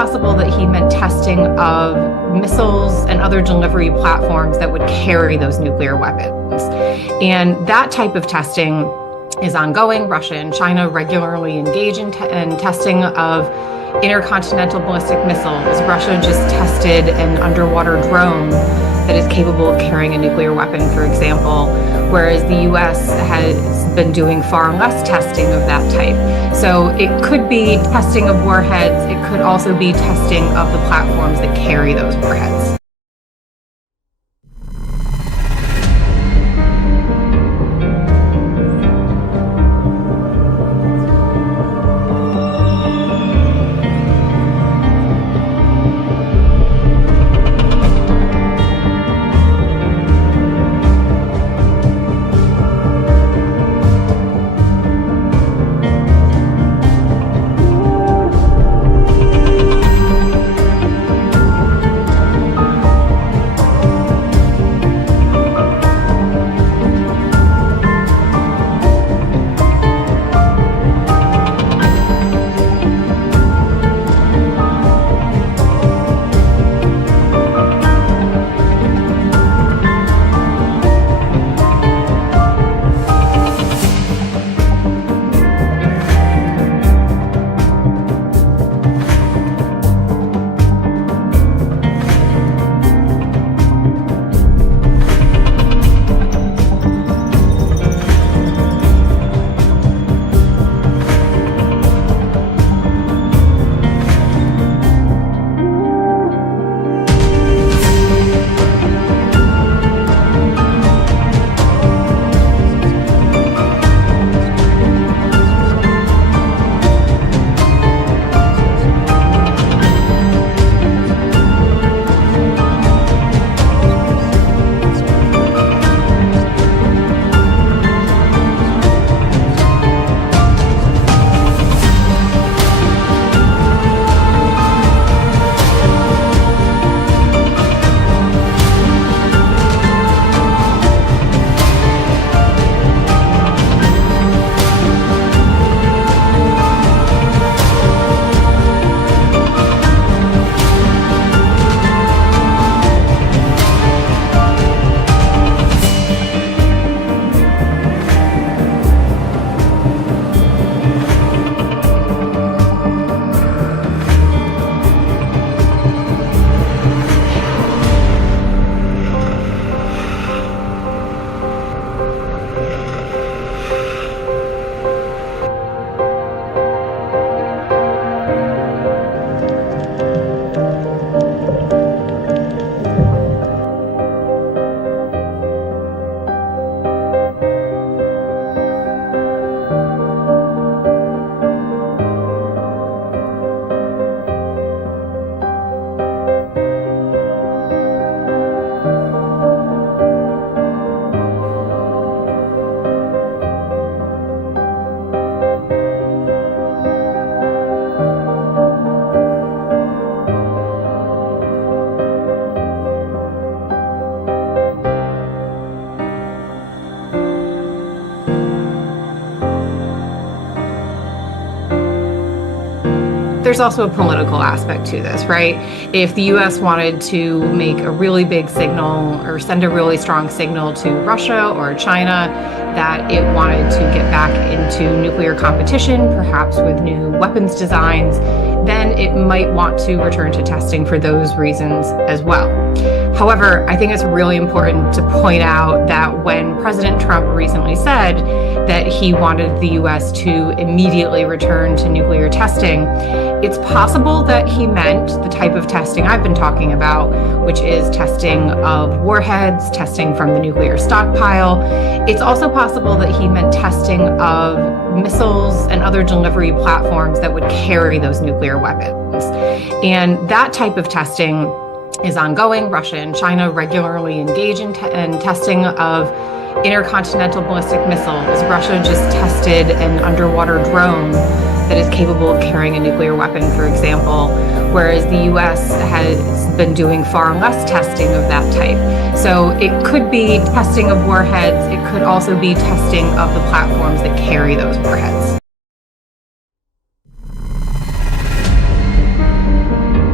possible that he meant testing of missiles and other delivery platforms that would carry those nuclear weapons. And that type of testing is ongoing. Russia and China regularly engage in testing of intercontinental ballistic missiles. Russia just tested an underwater drone that is capable of carrying a nuclear weapon, for example, whereas the US has been doing far less testing of that type. So it could be testing of warheads. It could also be testing of the platforms that carry those warheads. There's also a political aspect to this, right? If the US wanted to make a really big signal or send a really strong signal to Russia or China that it wanted to get back into nuclear competition, perhaps with new weapons designs, then it might want to return to testing for those reasons as well. However, I think it's really important to point out that when President Trump recently said that he wanted the US to immediately return to nuclear testing, it's possible that he meant the type of testing I've been talking about, which is testing of warheads, testing from the nuclear stockpile. It's also possible that he meant testing of missiles and other delivery platforms that would carry those nuclear weapons. And that type of testing is ongoing. Russia and China regularly engage in testing of intercontinental ballistic missiles. Russia just tested an underwater drone that is capable of carrying a nuclear weapon, for example, whereas the US has been doing far less testing of that type. So it could be testing of warheads. It could also be testing of the platforms that carry those warheads.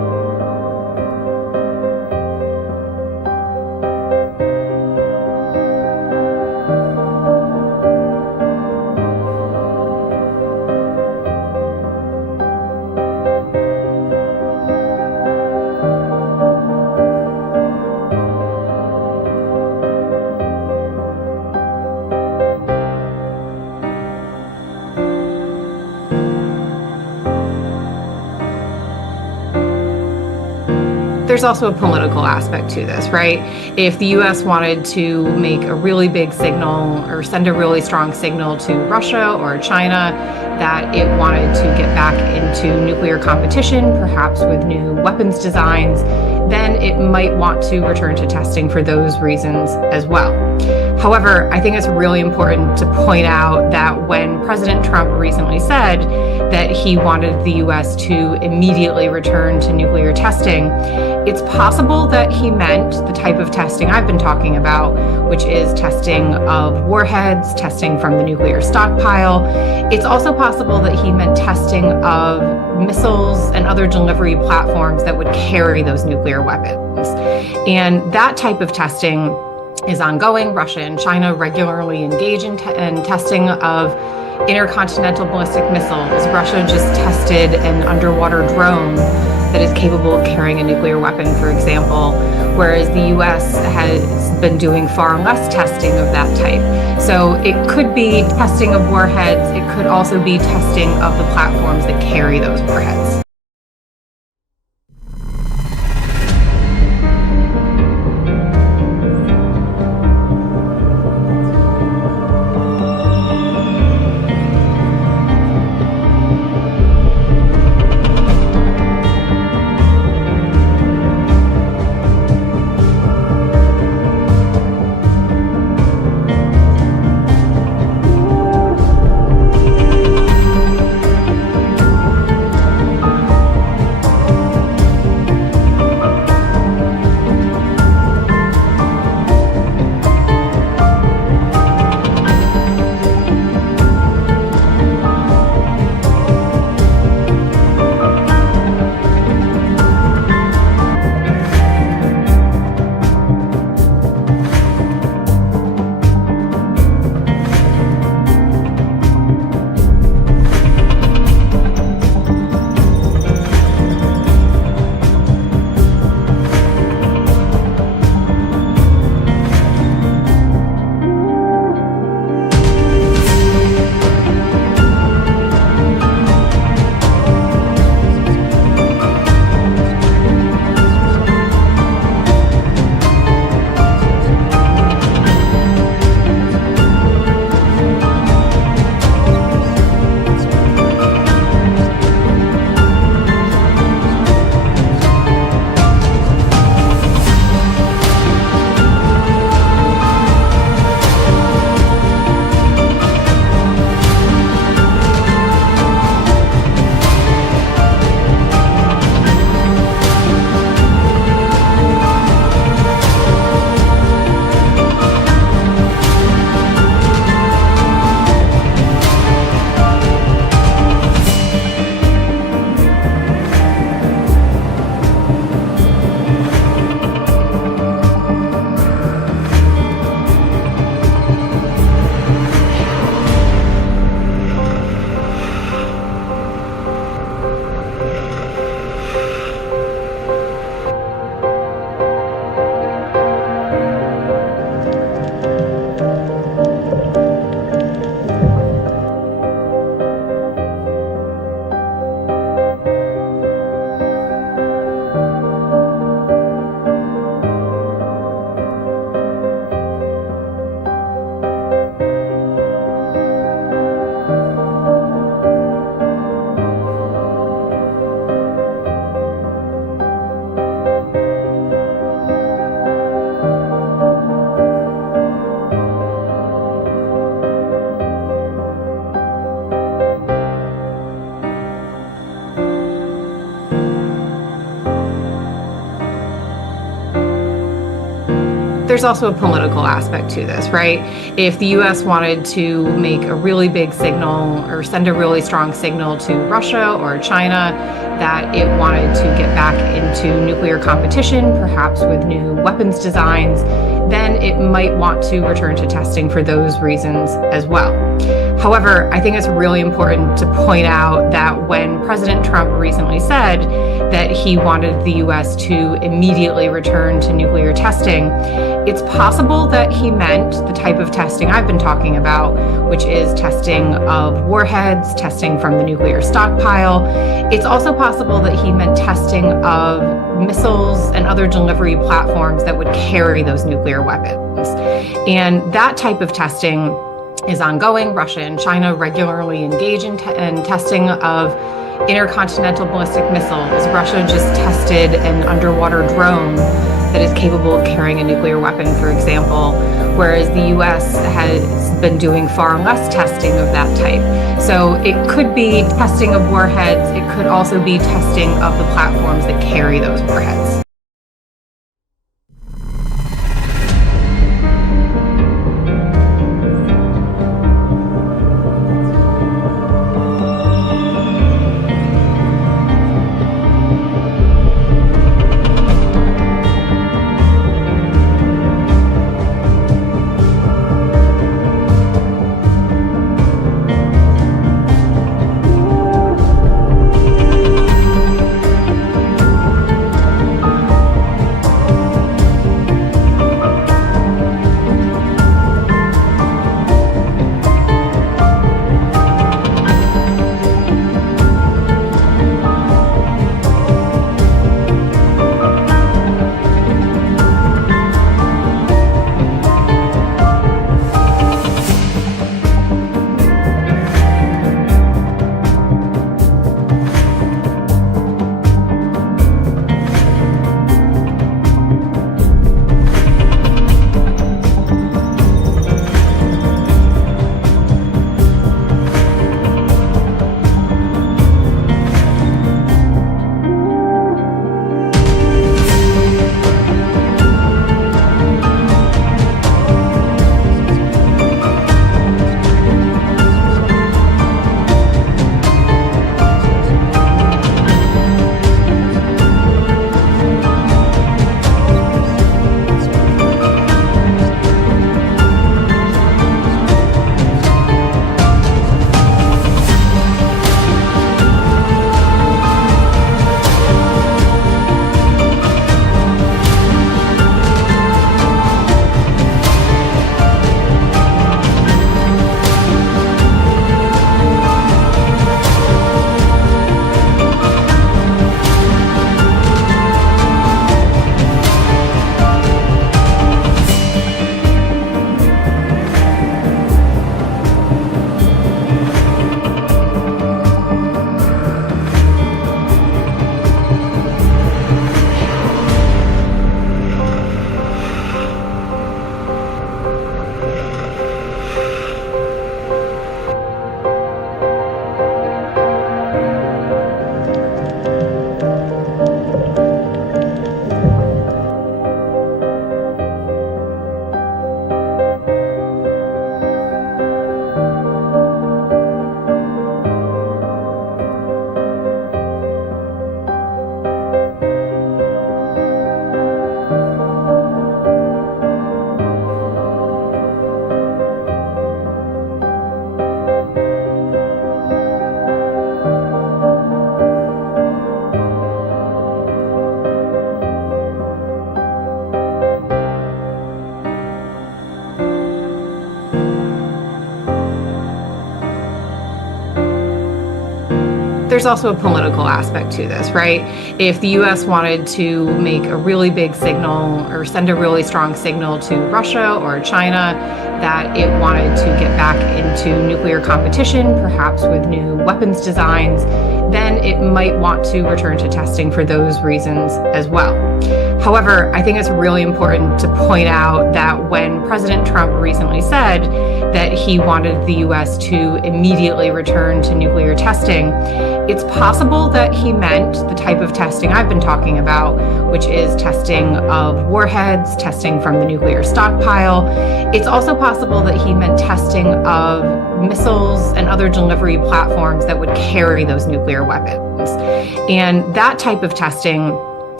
There's also a political aspect to this, right? If the US wanted to make a really big signal or send a really strong signal to Russia or China that it wanted to get back into nuclear competition, perhaps with new weapons designs, then it might want to return to testing for those reasons as well. However, I think it's really important to point out that when President Trump recently said that he wanted the US to immediately return to nuclear testing, it's possible that he meant the type of testing I've been talking about, which is testing of warheads, testing from the nuclear stockpile. It's also possible that he meant testing of missiles and other delivery platforms that would carry those nuclear weapons. And that type of testing is ongoing. Russia and China regularly engage in testing of intercontinental ballistic missiles. Russia just tested an underwater drone that is capable of carrying a nuclear weapon, for example, whereas the US has been doing far less testing of that type. So it could be testing of warheads. It could also be testing of the platforms that carry those warheads. There's also a political aspect to this, right? If the US wanted to make a really big signal or send a really strong signal to Russia or China that it wanted to get back into nuclear competition, perhaps with new weapons designs, then it might want to return to testing for those reasons as well. However, I think it's really important to point out that when President Trump recently said that he wanted the US to immediately return to nuclear testing, it's possible that he meant the type of testing I've been talking about, which is testing of warheads, testing from the nuclear stockpile. It's also possible that he meant testing of missiles and other delivery platforms that would carry those nuclear weapons. And that type of testing is ongoing. Russia and China regularly engage in testing of intercontinental ballistic missiles. Russia just tested an underwater drone that is capable of carrying a nuclear weapon, for example, whereas the US has been doing far less testing of that type. So it could be testing of warheads. It could also be testing of the platforms that carry those warheads. There's also a political aspect to this, right? If the US wanted to make a really big signal or send a really strong signal to Russia or China that it wanted to get back into nuclear competition, perhaps with new weapons designs, then it might want to return to testing for those reasons as well. However, I think it's really important to point out that when President Trump recently said that he wanted the US to immediately return to nuclear testing, it's possible that he meant the type of testing I've been talking about, which is testing of warheads, testing from the nuclear stockpile. It's also possible that he meant testing of missiles and other delivery platforms that would carry those nuclear weapons. And that type of testing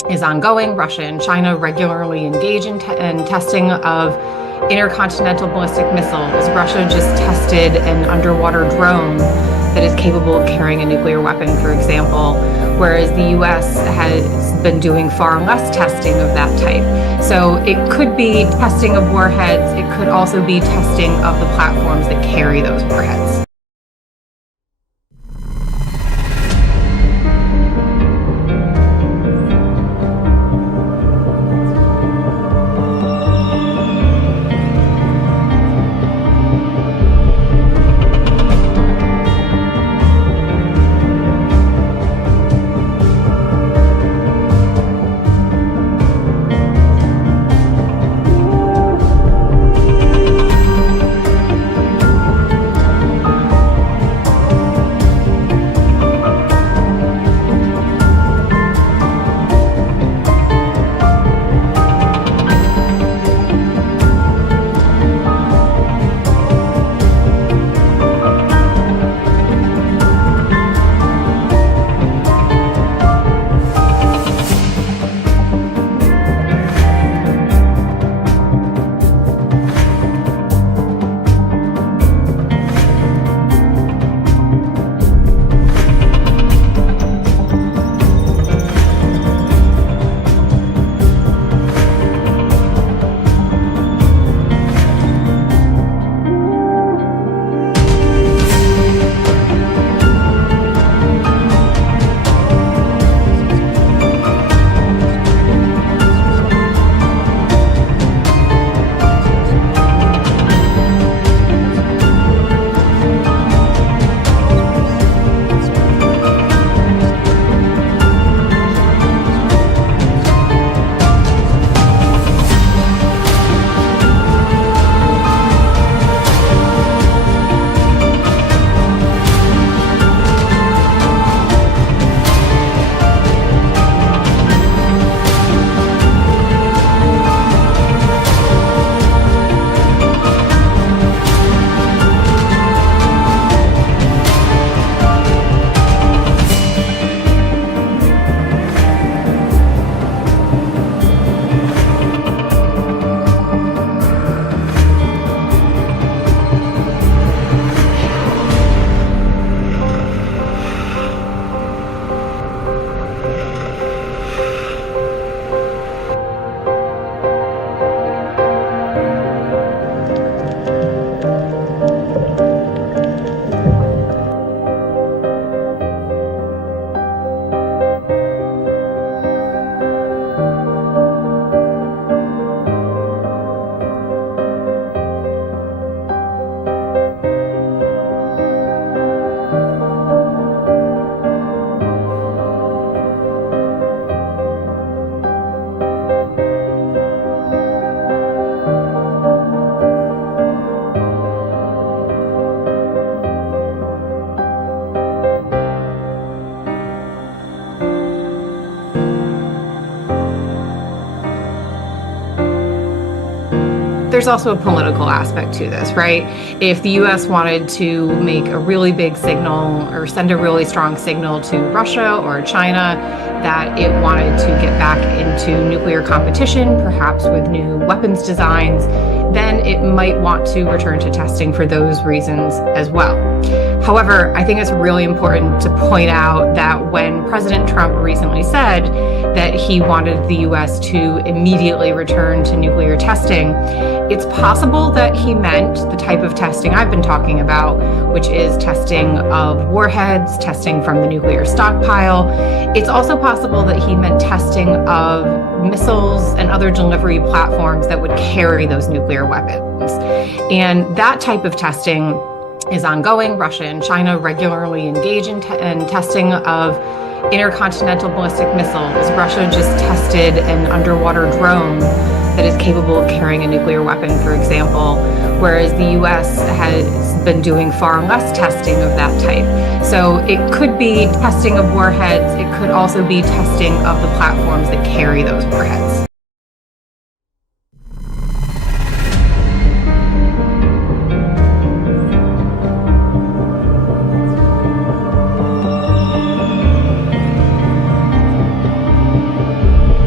is ongoing. Russia and China regularly engage in testing of intercontinental ballistic missiles. Russia just tested an underwater drone that is capable of carrying a nuclear weapon, for example, whereas the US has been doing far less testing of that type. So it could be testing of warheads. It could also be testing of the platforms that carry those warheads. There's also a political aspect to this, right? If the US wanted to make a really big signal or send a really strong signal to Russia or China that it wanted to get back into nuclear competition, perhaps with new weapons designs, then it might want to return to testing for those reasons as well. However, I think it's really important to point out that when President Trump recently said that he wanted the US to immediately return to nuclear testing, it's possible that he meant the type of testing I've been talking about, which is testing of warheads, testing from the nuclear stockpile. It's also possible that he meant testing of missiles and other delivery platforms that would carry those nuclear weapons. And that type of testing is ongoing. Russia and China regularly engage in testing of intercontinental ballistic missiles. Russia just tested an underwater drone that is capable of carrying a nuclear weapon, for example, whereas the US has been doing far less testing of that type. So it could be testing of warheads. It could also be testing of the platforms that carry those warheads.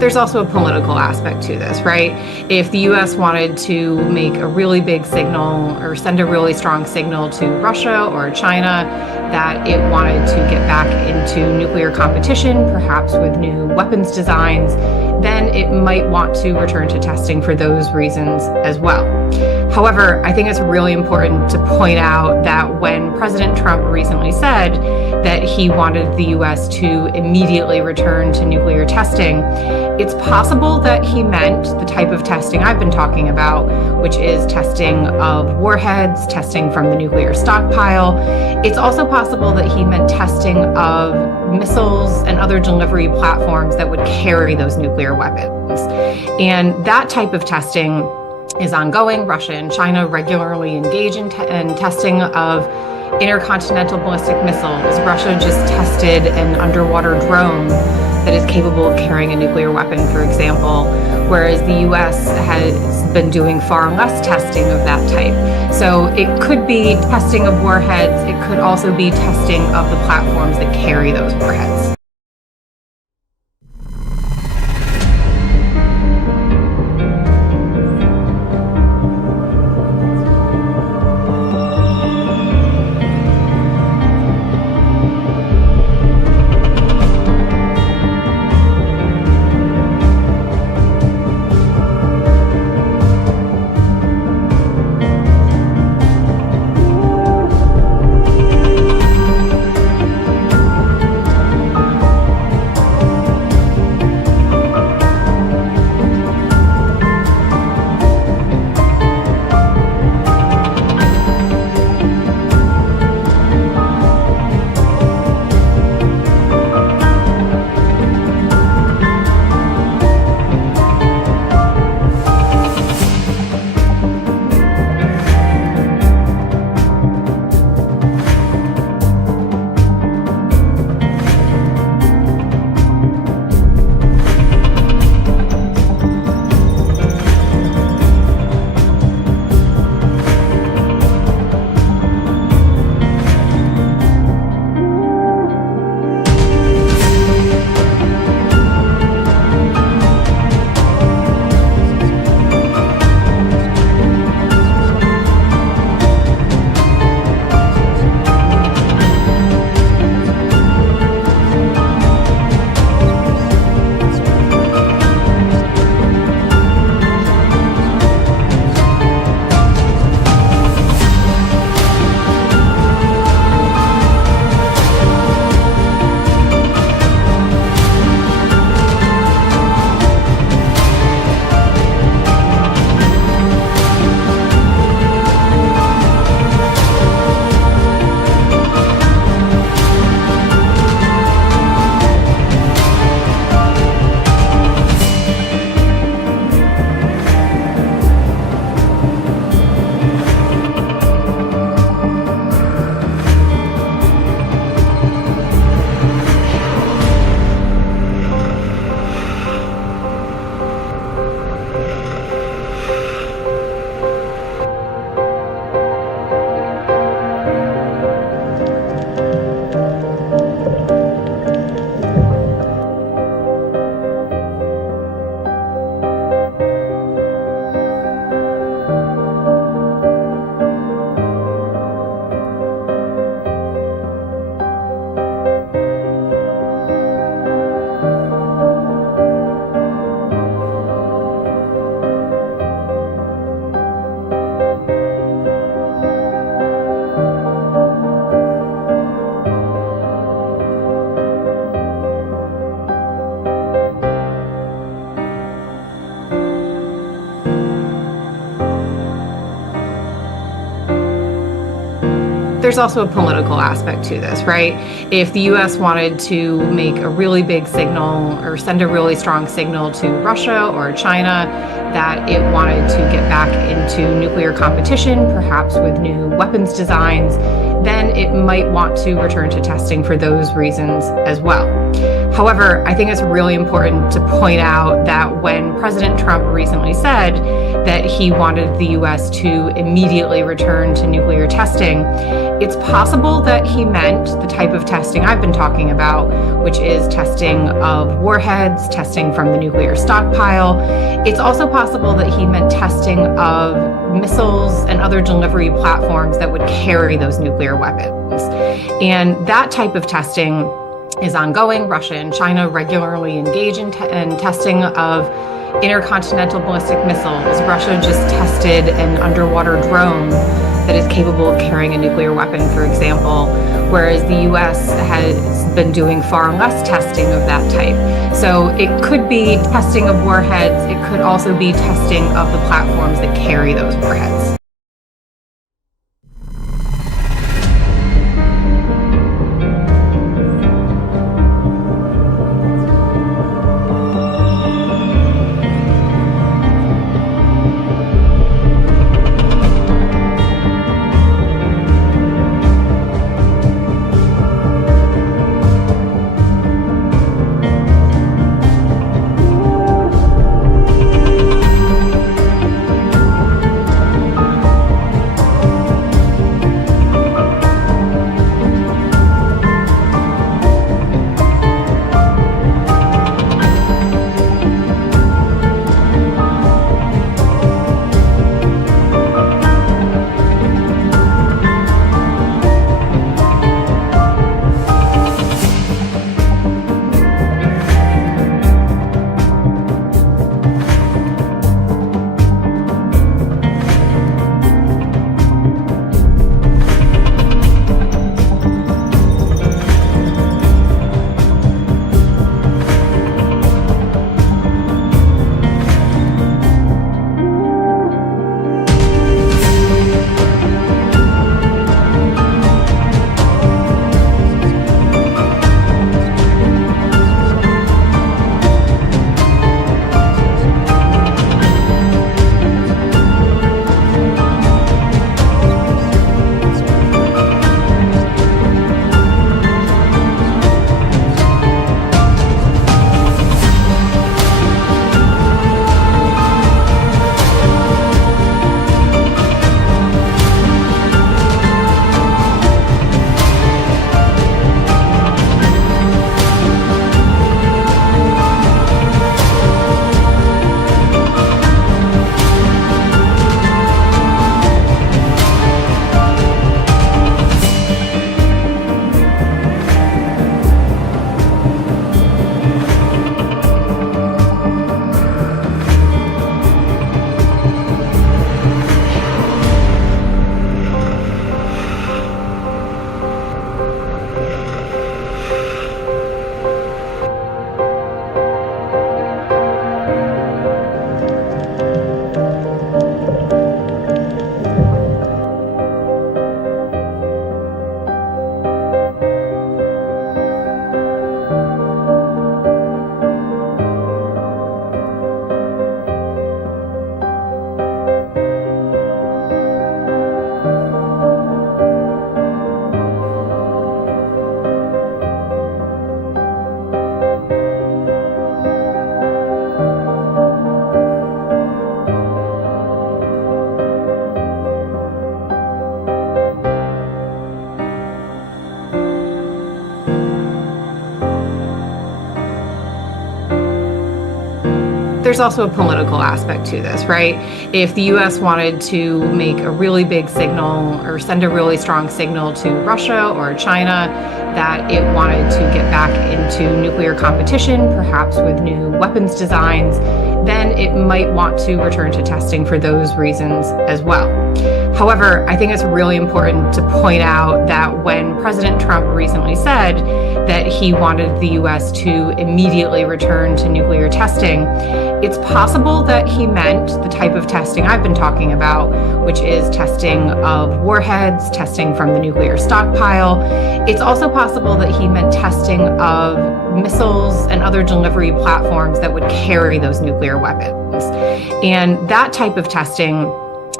There's also a political aspect to this, right? If the US wanted to make a really big signal or send a really strong signal to Russia or China that it wanted to get back into nuclear competition, perhaps with new weapons designs, then it might want to return to testing for those reasons as well. However, I think it's really important to point out that when President Trump recently said that he wanted the US to immediately return to nuclear testing, it's possible that he meant the type of testing I've been talking about, which is testing of warheads, testing from the nuclear stockpile. It's also possible that he meant testing of missiles and other delivery platforms that would carry those nuclear weapons. And that type of testing is ongoing. Russia and China regularly engage in testing of intercontinental ballistic missiles. Russia just tested an underwater drone that is capable of carrying a nuclear weapon, for example, whereas the US has been doing far less testing of that type. So it could be testing of warheads. It could also be testing of the platforms that carry those warheads. There's also a political aspect to this, right? If the US wanted to make a really big signal or send a really strong signal to Russia or China that it wanted to get back into nuclear competition, perhaps with new weapons designs, then it might want to return to testing for those reasons as well. However, I think it's really important to point out that when President Trump recently said that he wanted the US to immediately return to nuclear testing, it's possible that he meant the type of testing I've been talking about, which is testing of warheads, testing from the nuclear stockpile. It's also possible that he meant testing of missiles and other delivery platforms that would carry those nuclear weapons. And that type of testing is ongoing. Russia and China regularly engage in testing of intercontinental ballistic missiles. Russia just tested an underwater drone that is capable of carrying a nuclear weapon, for example, whereas the US has been doing far less testing of that type. So it could be testing of warheads. It could also be testing of the platforms that carry those warheads. There's also a political aspect to this, right? If the US wanted to make a really big signal or send a really strong signal to Russia or China that it wanted to get back into nuclear competition, perhaps with new weapons designs, then it might want to return to testing for those reasons as well. However, I think it's really important to point out that when President Trump recently said that he wanted the US to immediately return to nuclear testing, it's possible that he meant the type of testing I've been talking about, which is testing of warheads, testing from the nuclear stockpile. It's also possible that he meant testing of missiles and other delivery platforms that would carry those nuclear weapons. And that type of testing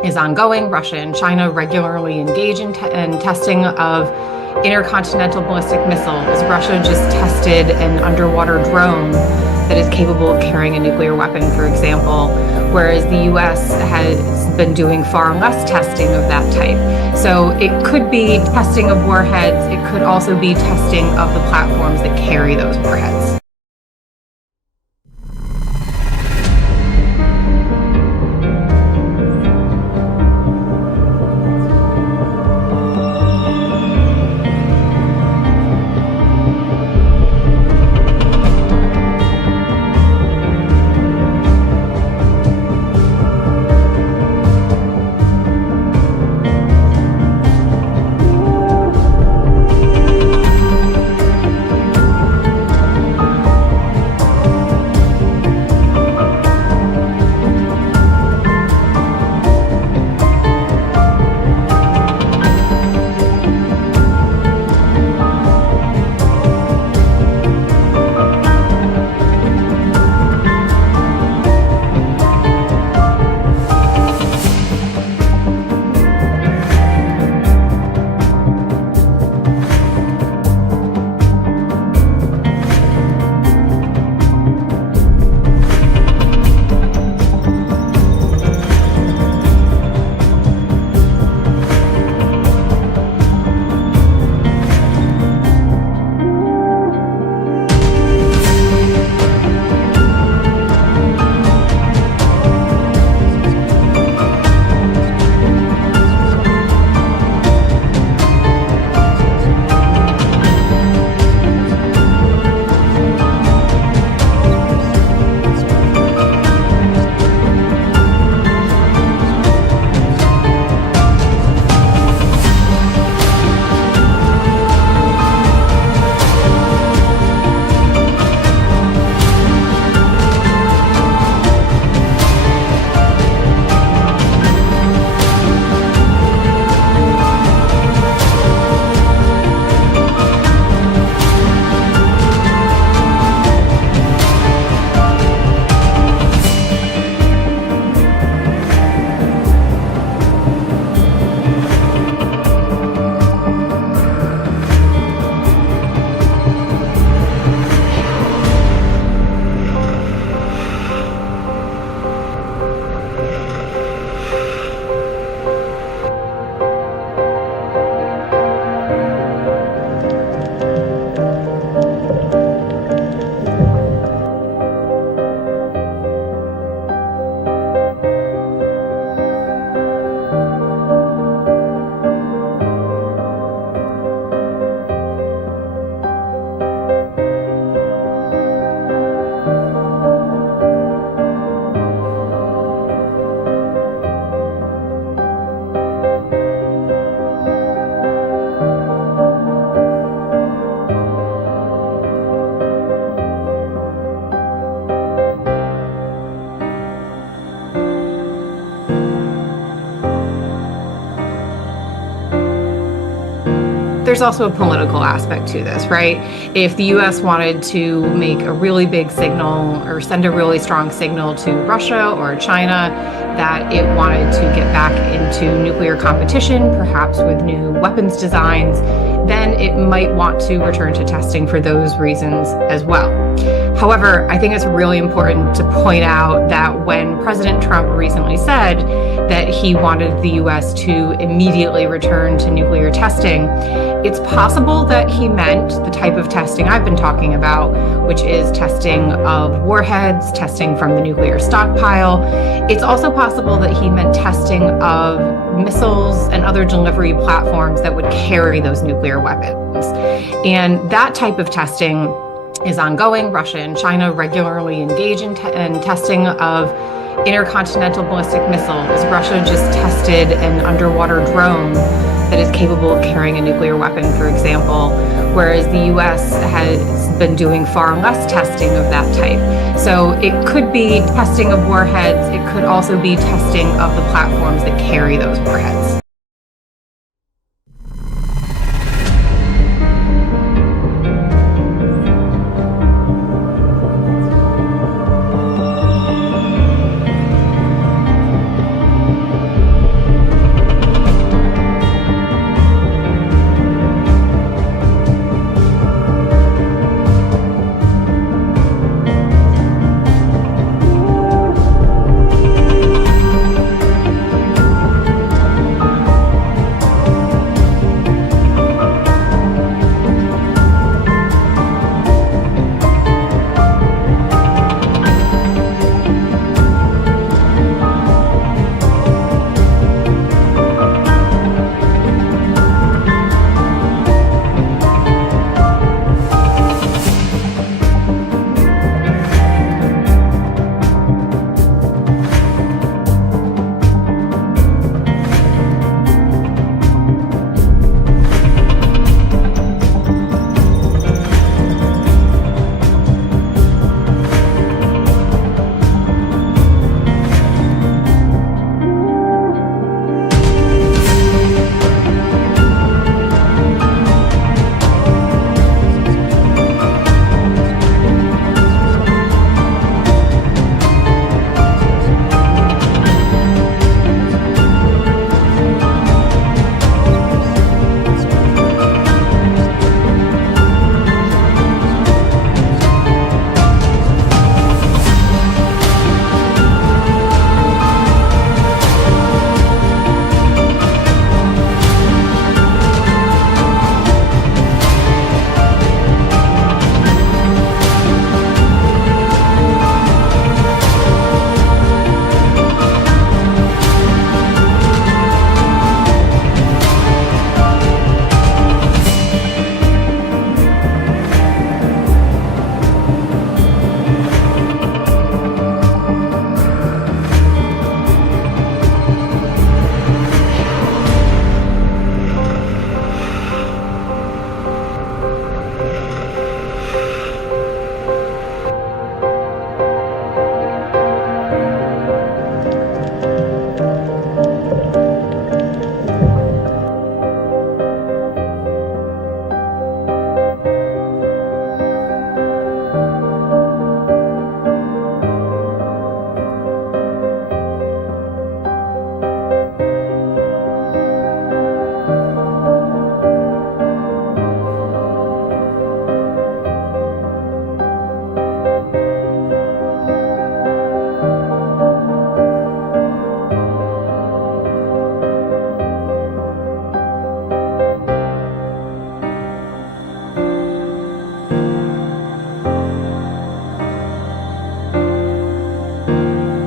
is ongoing. Russia and China regularly engage in testing of intercontinental ballistic missiles. Russia just tested an underwater drone that is capable of carrying a nuclear weapon, for example, whereas the US has been doing far less testing of that type. So it could be testing of warheads. It could also be testing of the platforms that carry those warheads. There's also a political aspect to this, right? If the US wanted to make a really big signal or send a really strong signal to Russia or China that it wanted to get back into nuclear competition, perhaps with new weapons designs, then it might want to return to testing for those reasons as well. However, I think it's really important to point out that when President Trump recently said that he wanted the US to immediately return to nuclear testing, it's possible that he meant the type of testing I've been talking about, which is testing of warheads, testing from the nuclear stockpile. It's also possible that he meant testing of missiles and other delivery platforms that would carry those nuclear weapons. And that type of testing is ongoing. Russia and China regularly engage in testing of intercontinental ballistic missiles. Russia just tested an underwater drone that is capable of carrying a nuclear weapon, for example, whereas the US has been doing far less testing of that type. So it could be testing of warheads. It could also be testing of the platforms that carry those warheads.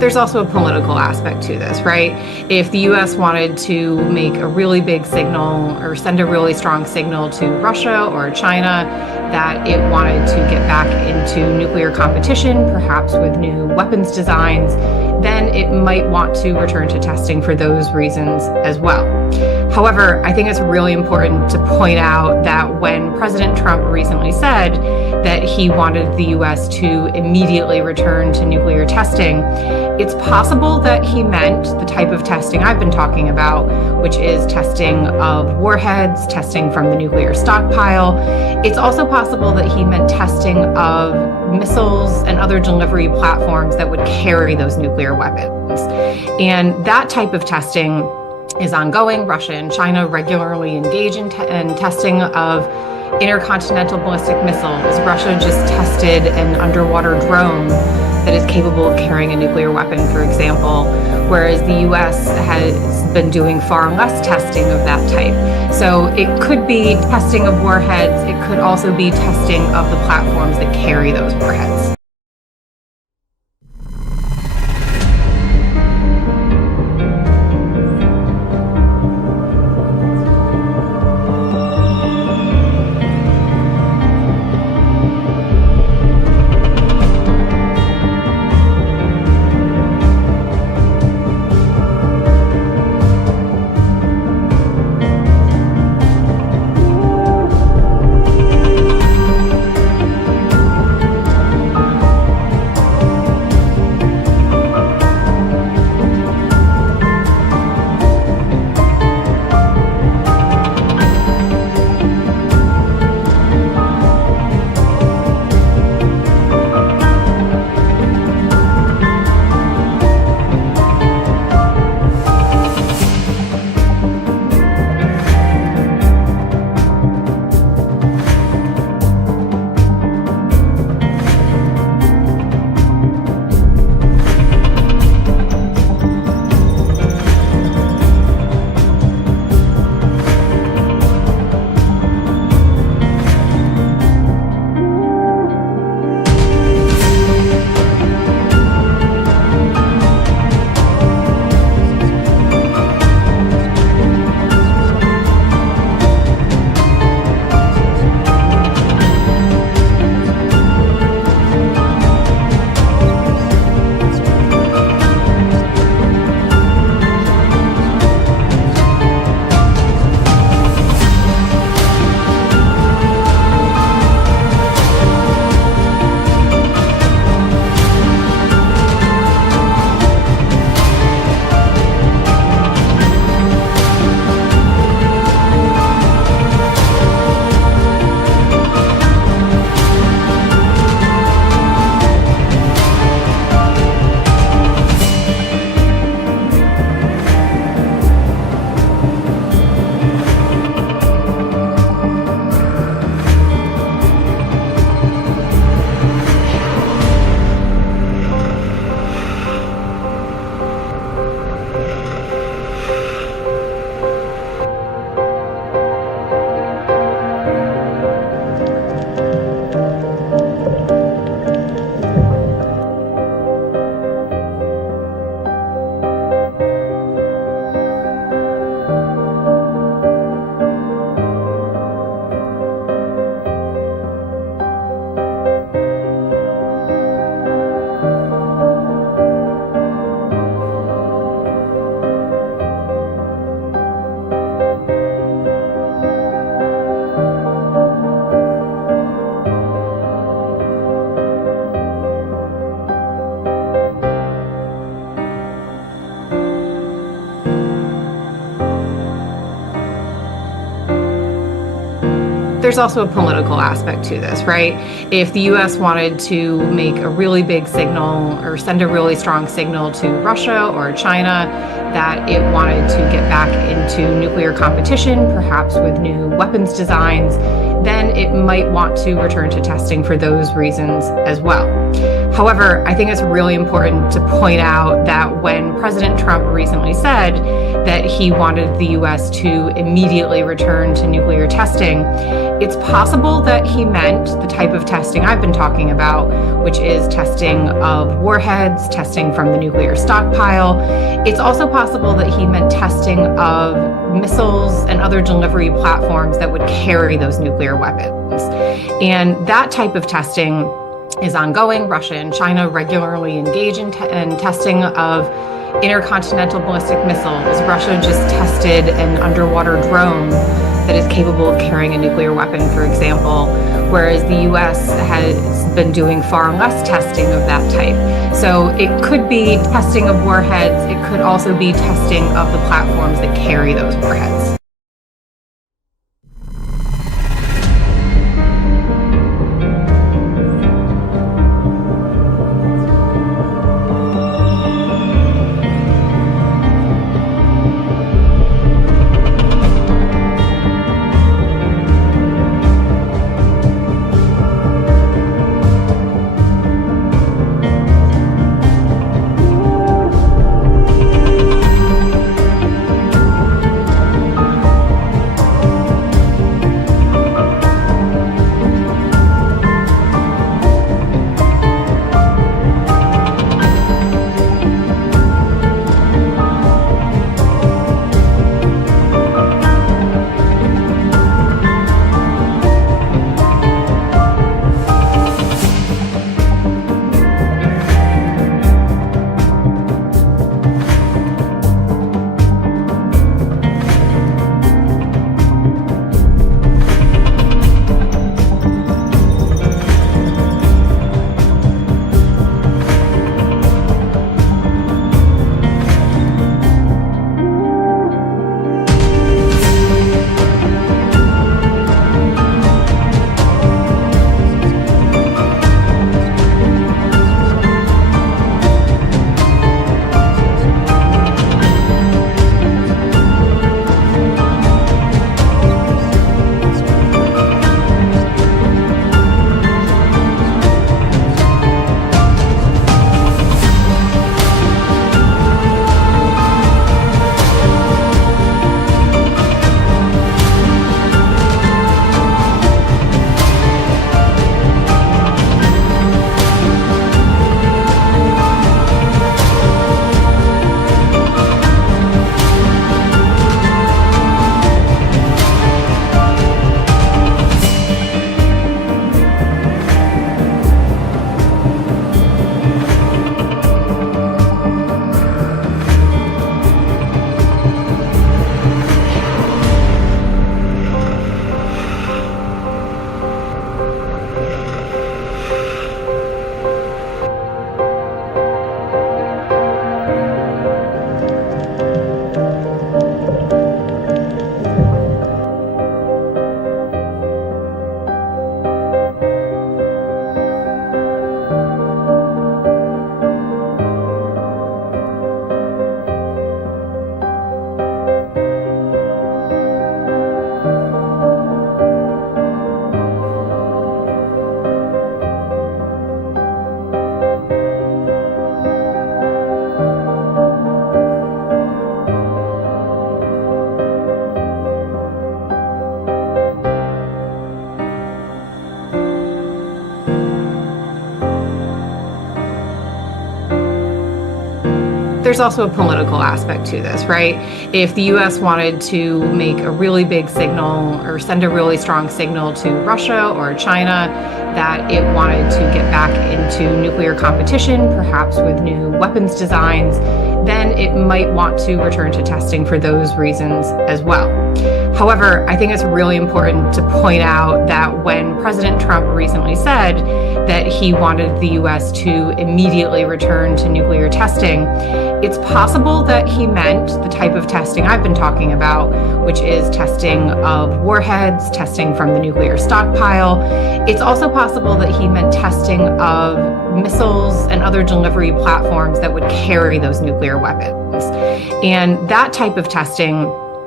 There's also a political aspect to this, right? If the US wanted to make a really big signal or send a really strong signal to Russia or China that it wanted to get back into nuclear competition, perhaps with new weapons designs, then it might want to return to testing for those reasons as well. However, I think it's really important to point out that when President Trump recently said that he wanted the US to immediately return to nuclear testing, it's possible that he meant the type of testing I've been talking about, which is testing of warheads, testing from the nuclear stockpile. It's also possible that he meant testing of missiles and other delivery platforms that would carry those nuclear weapons. And that type of testing is ongoing. Russia and China regularly engage in testing of intercontinental ballistic missiles. Russia just tested an underwater drone that is capable of carrying a nuclear weapon, for example, whereas the US has been doing far less testing of that type. So it could be testing of warheads. It could also be testing of the platforms that carry those warheads. There's also a political aspect to this, right? If the US wanted to make a really big signal or send a really strong signal to Russia or China that it wanted to get back into nuclear competition, perhaps with new weapons designs, then it might want to return to testing for those reasons as well. However, I think it's really important to point out that when President Trump recently said that he wanted the US to immediately return to nuclear testing, it's possible that he meant the type of testing I've been talking about, which is testing of warheads, testing from the nuclear stockpile. It's also possible that he meant testing of missiles and other delivery platforms that would carry those nuclear weapons. And that type of testing is ongoing. Russia and China regularly engage in testing of intercontinental ballistic missiles. Russia just tested an underwater drone that is capable of carrying a nuclear weapon, for example, whereas the US has been doing far less testing of that type. So it could be testing of warheads. It could also be testing of the platforms that carry those warheads. There's also a political aspect to this, right? If the US wanted to make a really big signal or send a really strong signal to Russia or China that it wanted to get back into nuclear competition, perhaps with new weapons designs, then it might want to return to testing for those reasons as well. However, I think it's really important to point out that when President Trump recently said that he wanted the US to immediately return to nuclear testing, it's possible that he meant the type of testing I've been talking about, which is testing of warheads, testing from the nuclear stockpile. It's also possible that he meant testing of missiles and other delivery platforms that would carry those nuclear weapons. And that type of testing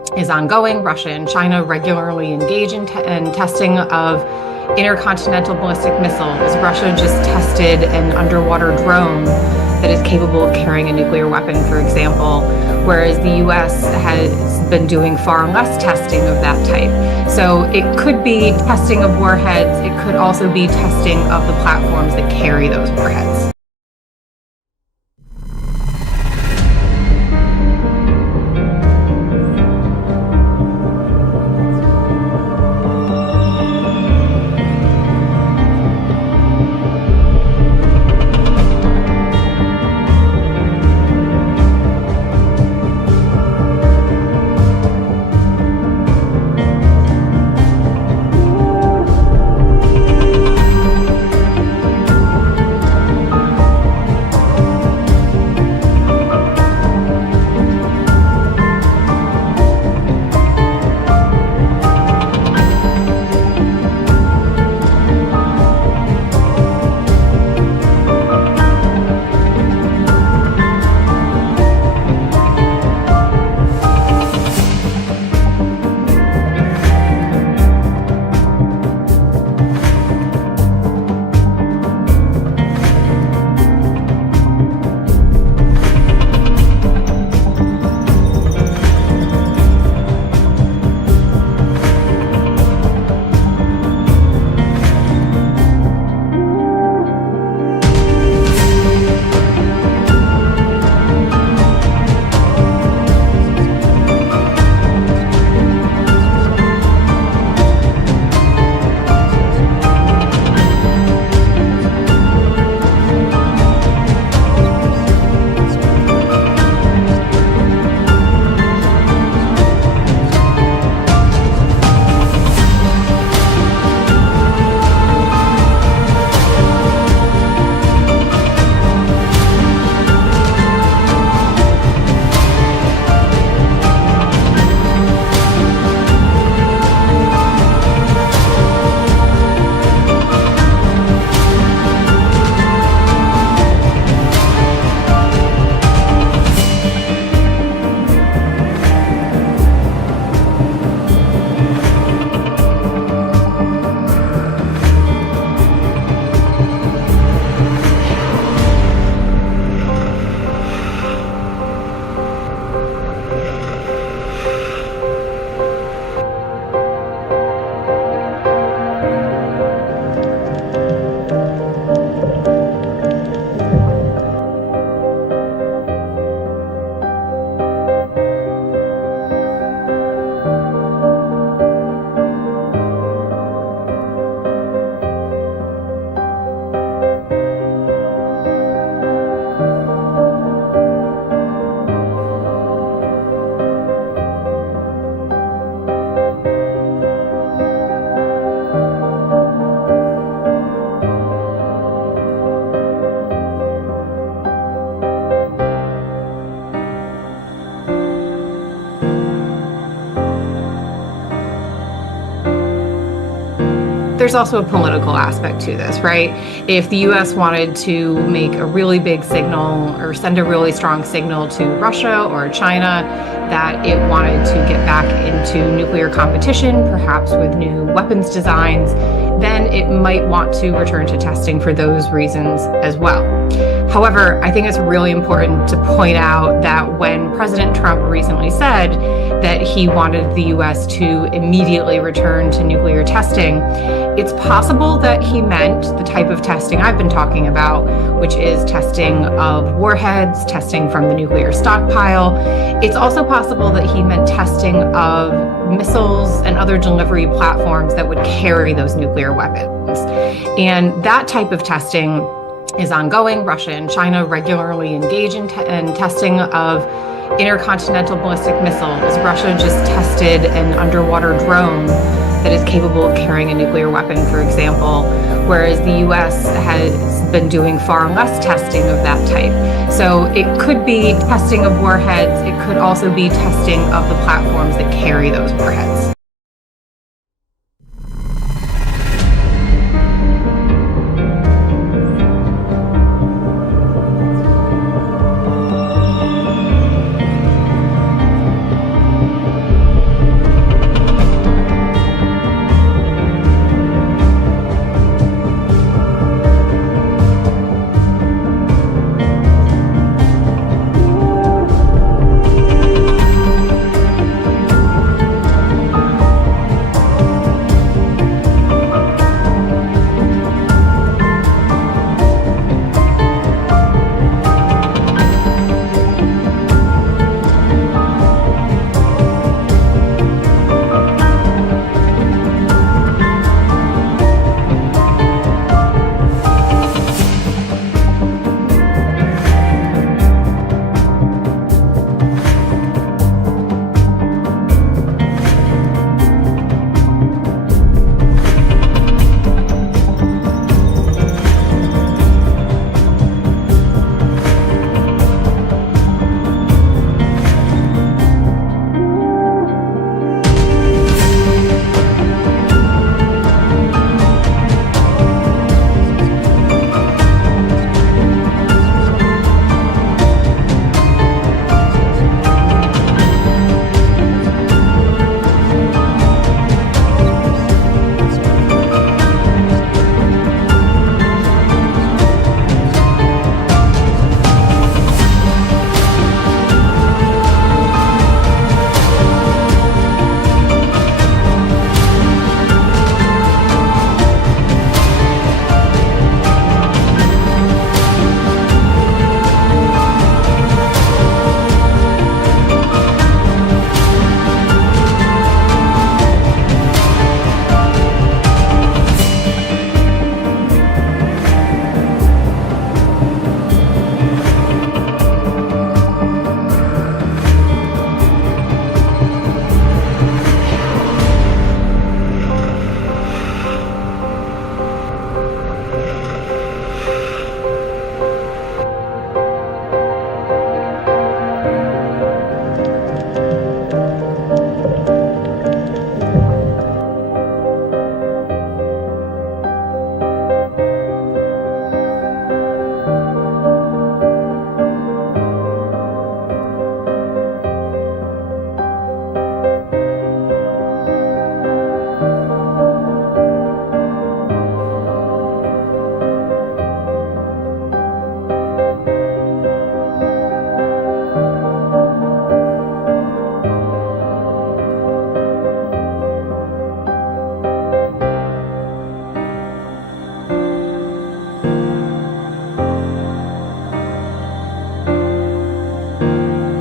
is ongoing. Russia and China regularly engage in testing of intercontinental ballistic missiles. Russia just tested an underwater drone that is capable of carrying a nuclear weapon, for example, whereas the US has been doing far less testing of that type. So it could be testing of warheads. It could also be testing of the platforms that carry those warheads. There's also a political aspect to this, right? If the US wanted to make a really big signal or send a really strong signal to Russia or China that it wanted to get back into nuclear competition, perhaps with new weapons designs, then it might want to return to testing for those reasons as well. However, I think it's really important to point out that when President Trump recently said that he wanted the US to immediately return to nuclear testing, it's possible that he meant the type of testing I've been talking about, which is testing of warheads, testing from the nuclear stockpile. It's also possible that he meant testing of missiles and other delivery platforms that would carry those nuclear weapons. And that type of testing is ongoing. Russia and China regularly engage in testing of intercontinental ballistic missiles. Russia just tested an underwater drone that is capable of carrying a nuclear weapon, for example, whereas the US has been doing far less testing of that type. So it could be testing of warheads. It could also be testing of the platforms that carry those warheads.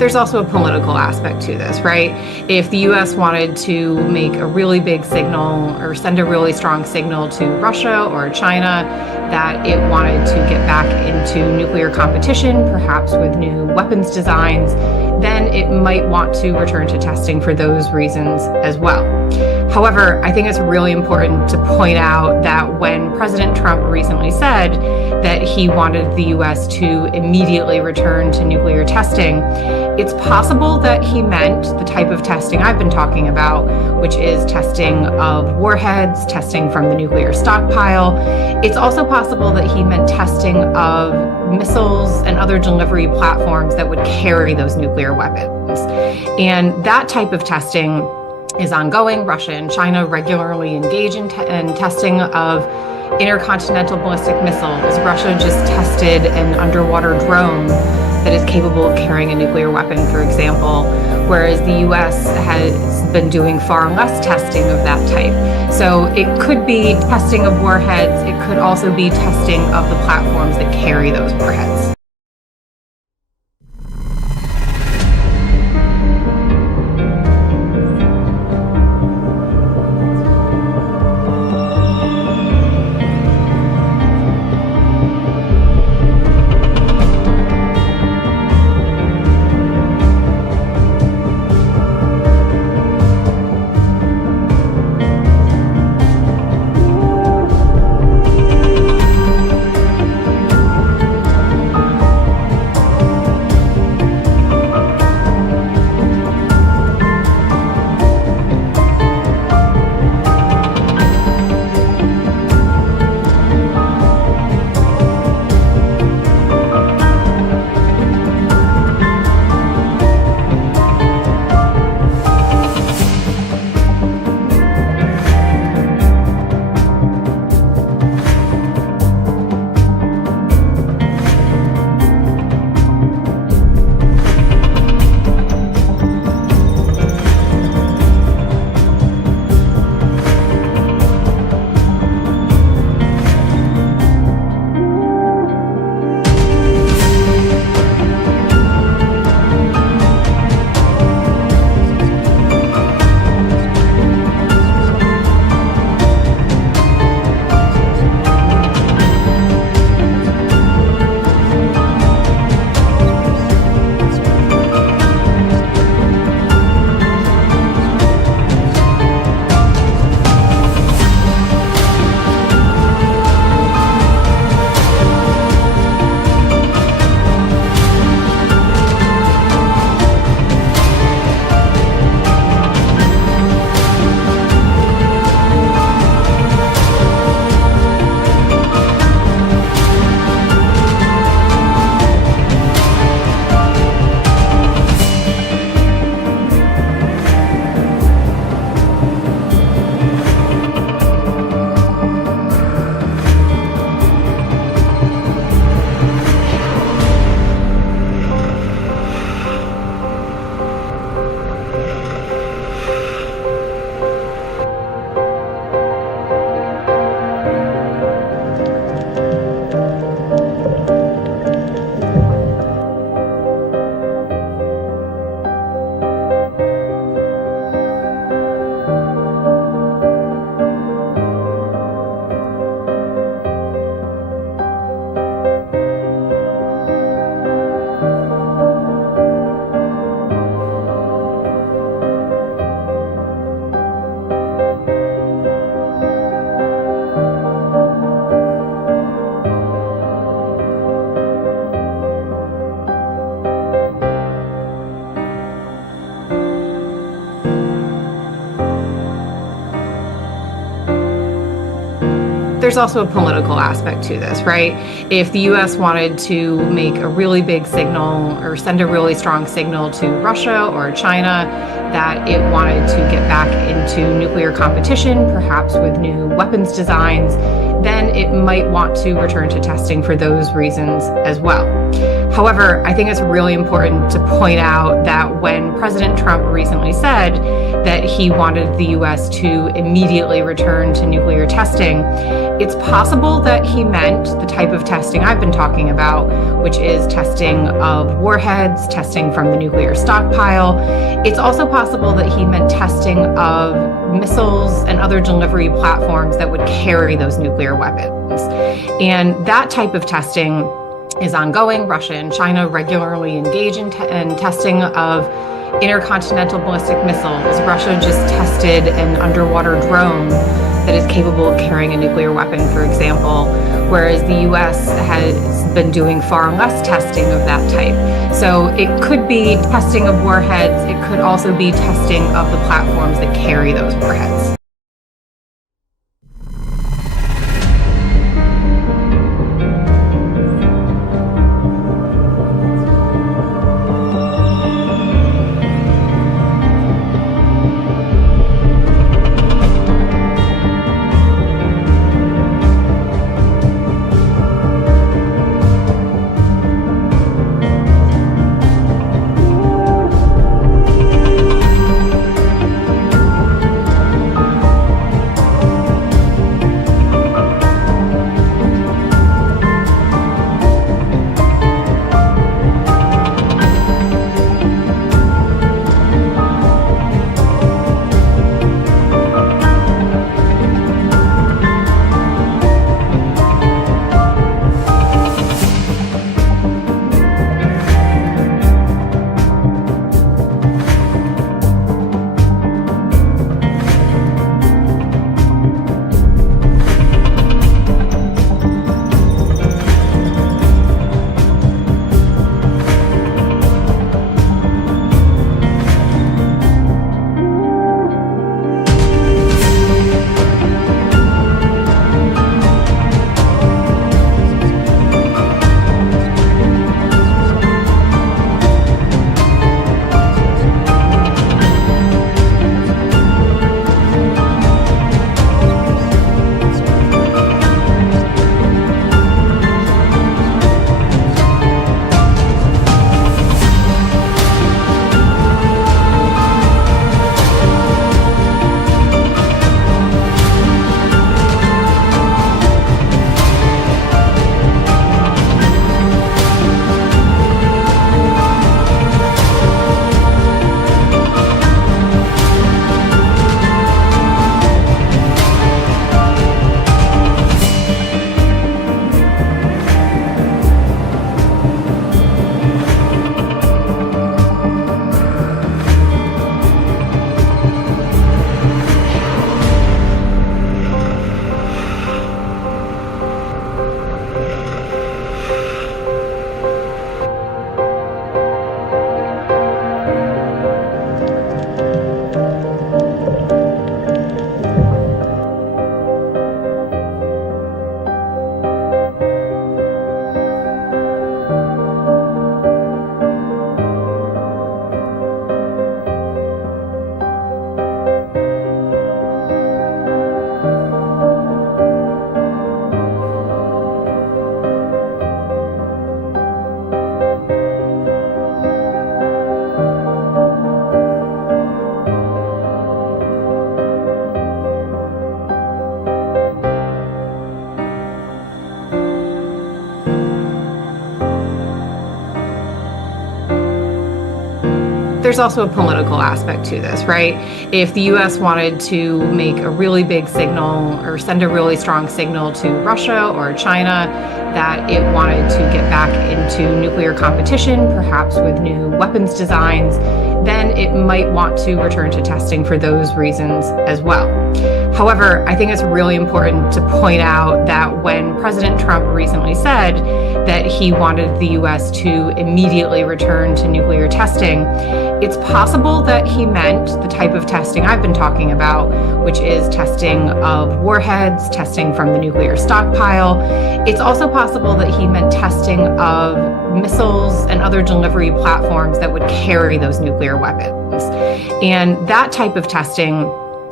There's also a political aspect to this, right? If the US wanted to make a really big signal or send a really strong signal to Russia or China that it wanted to get back into nuclear competition, perhaps with new weapons designs, then it might want to return to testing for those reasons as well. However, I think it's really important to point out that when President Trump recently said that he wanted the US to immediately return to nuclear testing, it's possible that he meant the type of testing I've been talking about, which is testing of warheads, testing from the nuclear stockpile. It's also possible that he meant testing of missiles and other delivery platforms that would carry those nuclear weapons. And that type of testing is ongoing. Russia and China regularly engage in testing of intercontinental ballistic missiles. Russia just tested an underwater drone that is capable of carrying a nuclear weapon, for example, whereas the US has been doing far less testing of that type. So it could be testing of warheads. It could also be testing of the platforms that carry those warheads. There's also a political aspect to this, right? If the US wanted to make a really big signal or send a really strong signal to Russia or China that it wanted to get back into nuclear competition, perhaps with new weapons designs, then it might want to return to testing for those reasons as well. However, I think it's really important to point out that when President Trump recently said that he wanted the US to immediately return to nuclear testing, it's possible that he meant the type of testing I've been talking about, which is testing of warheads, testing from the nuclear stockpile. It's also possible that he meant testing of missiles and other delivery platforms that would carry those nuclear weapons. And that type of testing is ongoing. Russia and China regularly engage in testing of intercontinental ballistic missiles. Russia just tested an underwater drone that is capable of carrying a nuclear weapon, for example, whereas the US has been doing far less testing of that type. So it could be testing of warheads. It could also be testing of the platforms that carry those warheads. There's also a political aspect to this, right? If the US wanted to make a really big signal or send a really strong signal to Russia or China that it wanted to get back into nuclear competition, perhaps with new weapons designs, then it might want to return to testing for those reasons as well. However, I think it's really important to point out that when President Trump recently said that he wanted the US to immediately return to nuclear testing, it's possible that he meant the type of testing I've been talking about, which is testing of warheads, testing from the nuclear stockpile. It's also possible that he meant testing of missiles and other delivery platforms that would carry those nuclear weapons. And that type of testing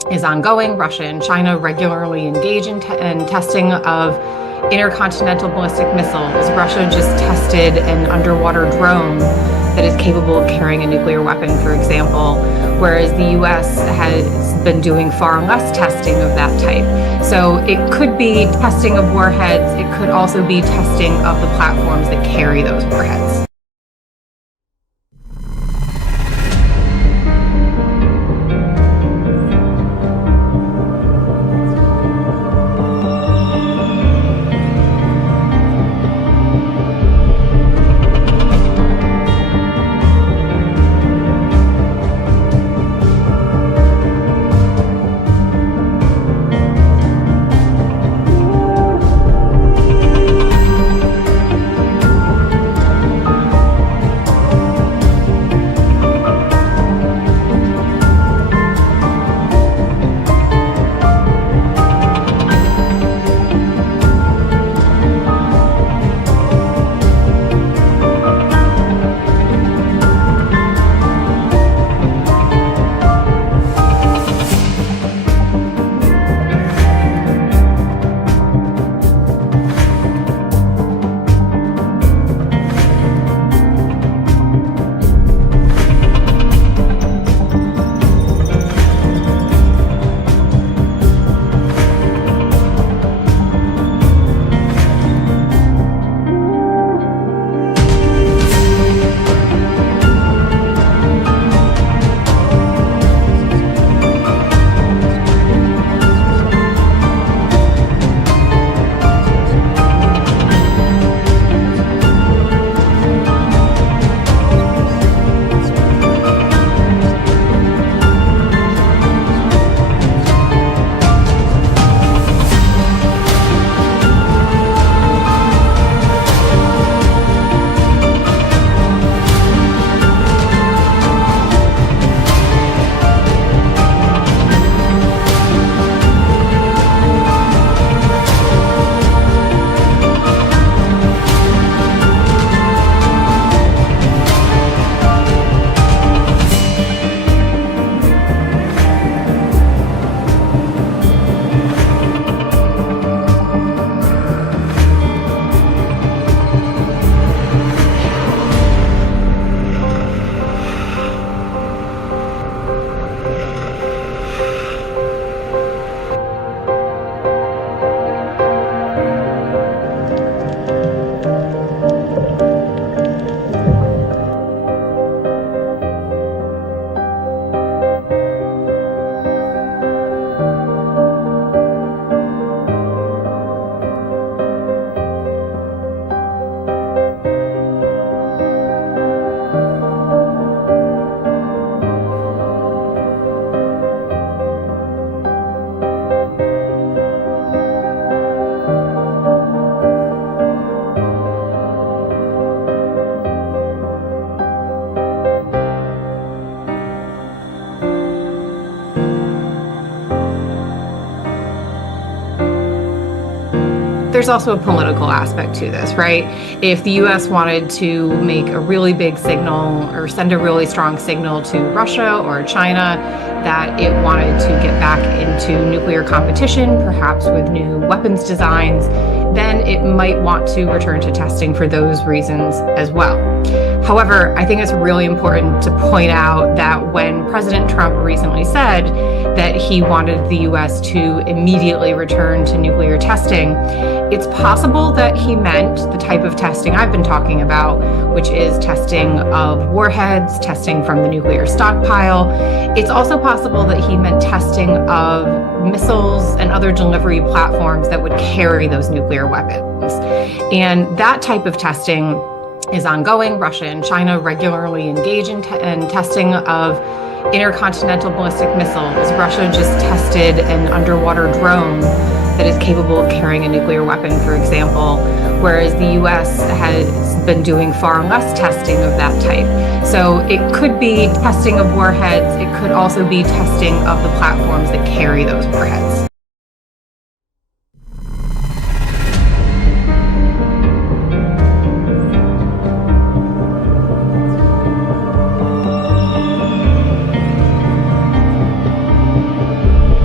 is ongoing. Russia and China regularly engage in testing of intercontinental ballistic missiles. Russia just tested an underwater drone that is capable of carrying a nuclear weapon, for example, whereas the US has been doing far less testing of that type. So it could be testing of warheads. It could also be testing of the platforms that carry those warheads. There's also a political aspect to this, right? If the US wanted to make a really big signal or send a really strong signal to Russia or China that it wanted to get back into nuclear competition, perhaps with new weapons designs, then it might want to return to testing for those reasons as well. However, I think it's really important to point out that when President Trump recently said that he wanted the US to immediately return to nuclear testing, it's possible that he meant the type of testing I've been talking about, which is testing of warheads, testing from the nuclear stockpile. It's also possible that he meant testing of missiles and other delivery platforms that would carry those nuclear weapons. And that type of testing is ongoing. Russia and China regularly engage in testing of intercontinental ballistic missiles. Russia just tested an underwater drone that is capable of carrying a nuclear weapon, for example, whereas the US has been doing far less testing of that type. So it could be testing of warheads. It could also be testing of the platforms that carry those warheads.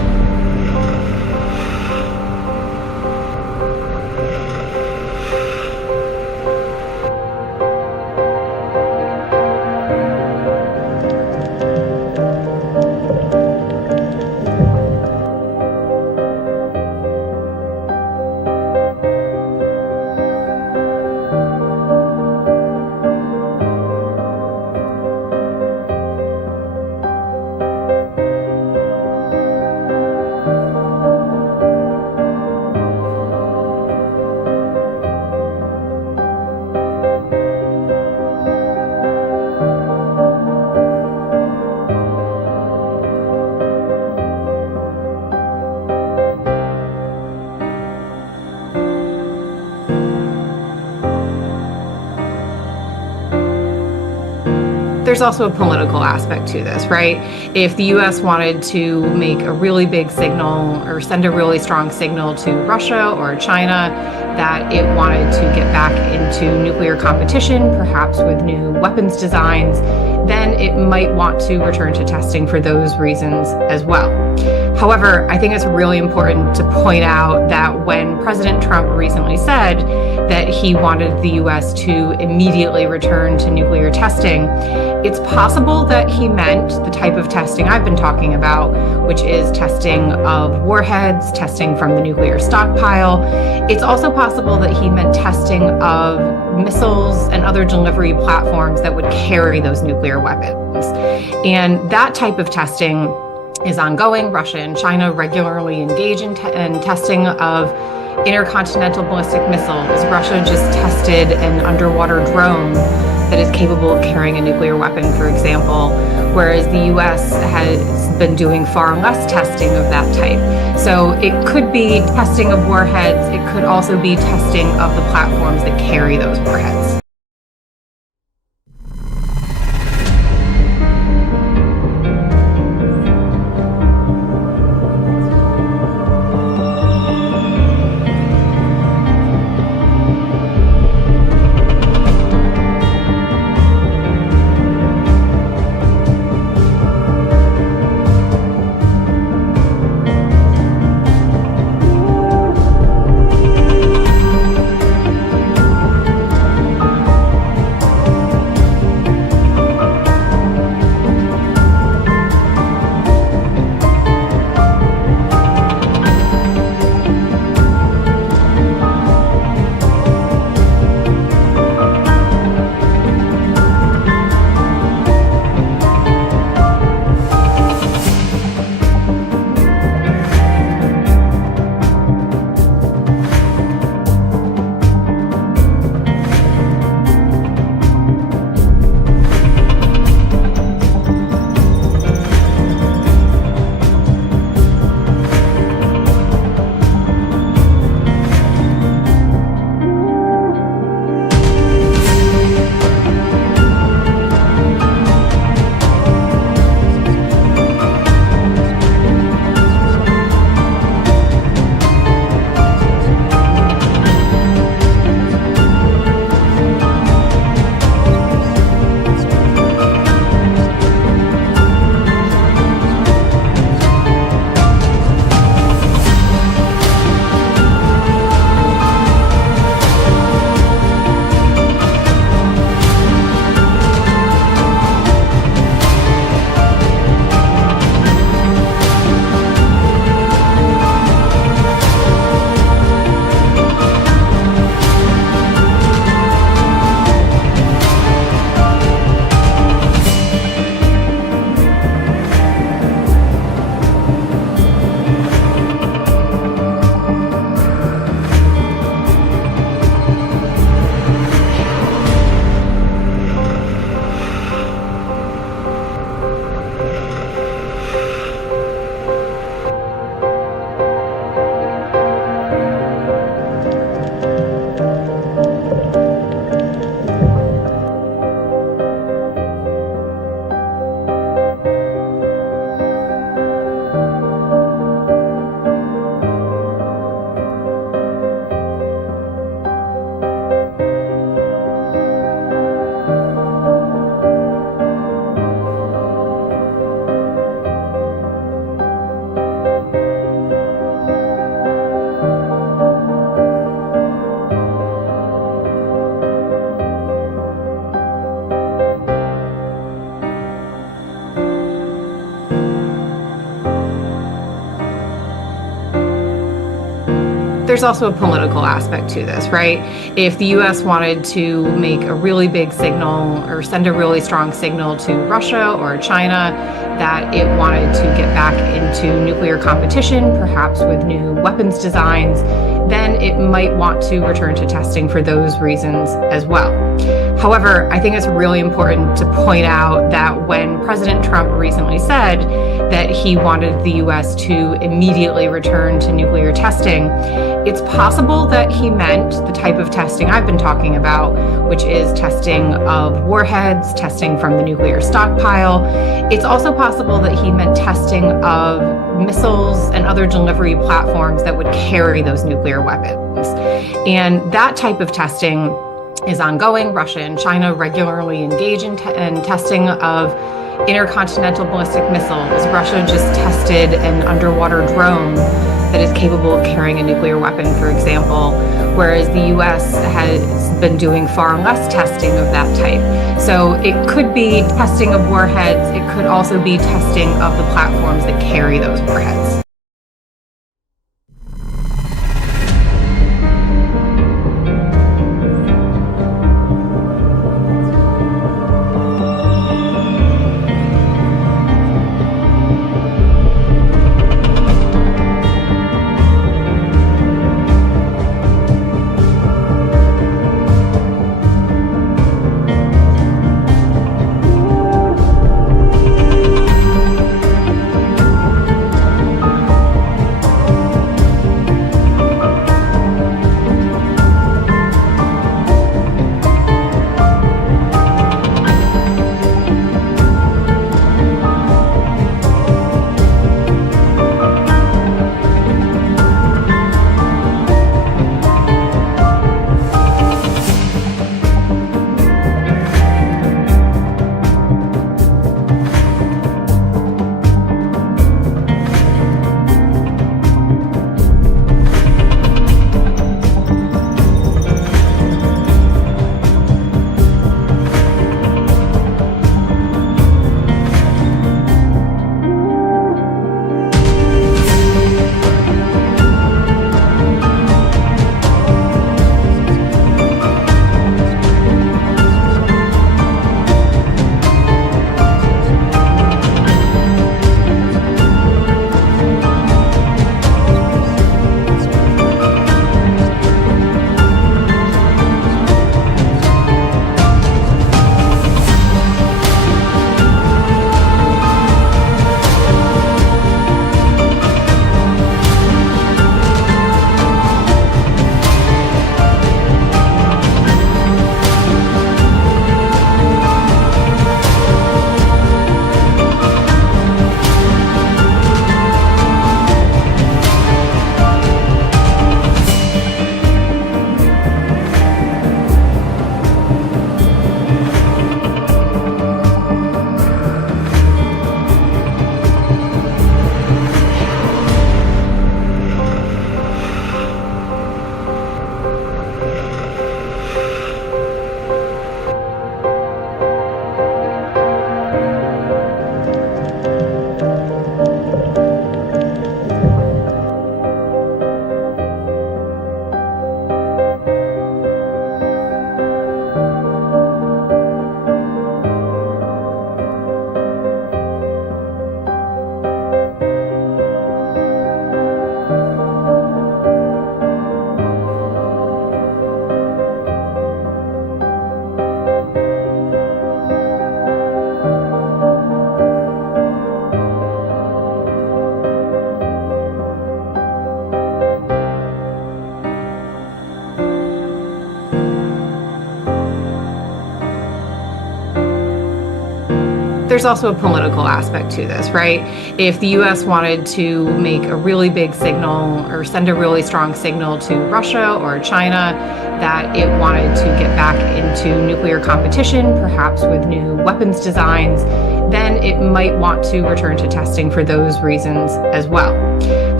There's also a political aspect to this, right? If the US wanted to make a really big signal or send a really strong signal to Russia or China that it wanted to get back into nuclear competition, perhaps with new weapons designs, then it might want to return to testing for those reasons as well. However, I think it's really important to point out that when President Trump recently said that he wanted the US to immediately return to nuclear testing, it's possible that he meant the type of testing I've been talking about, which is testing of warheads, testing from the nuclear stockpile. It's also possible that he meant testing of missiles and other delivery platforms that would carry those nuclear weapons. And that type of testing is ongoing. Russia and China regularly engage in testing of intercontinental ballistic missiles. Russia just tested an underwater drone that is capable of carrying a nuclear weapon, for example, whereas the US has been doing far less testing of that type. So it could be testing of warheads. It could also be testing of the platforms that carry those warheads. There's also a political aspect to this, right? If the US wanted to make a really big signal or send a really strong signal to Russia or China that it wanted to get back into nuclear competition, perhaps with new weapons designs, then it might want to return to testing for those reasons as well. However, I think it's really important to point out that when President Trump recently said that he wanted the US to immediately return to nuclear testing, it's possible that he meant the type of testing I've been talking about, which is testing of warheads, testing from the nuclear stockpile. It's also possible that he meant testing of missiles and other delivery platforms that would carry those nuclear weapons. And that type of testing is ongoing. Russia and China regularly engage in testing of intercontinental ballistic missiles. Russia just tested an underwater drone that is capable of carrying a nuclear weapon, for example, whereas the US has been doing far less testing of that type. So it could be testing of warheads. It could also be testing of the platforms that carry those warheads. There's also a political aspect to this, right? If the US wanted to make a really big signal or send a really strong signal to Russia or China that it wanted to get back into nuclear competition, perhaps with new weapons designs, then it might want to return to testing for those reasons as well.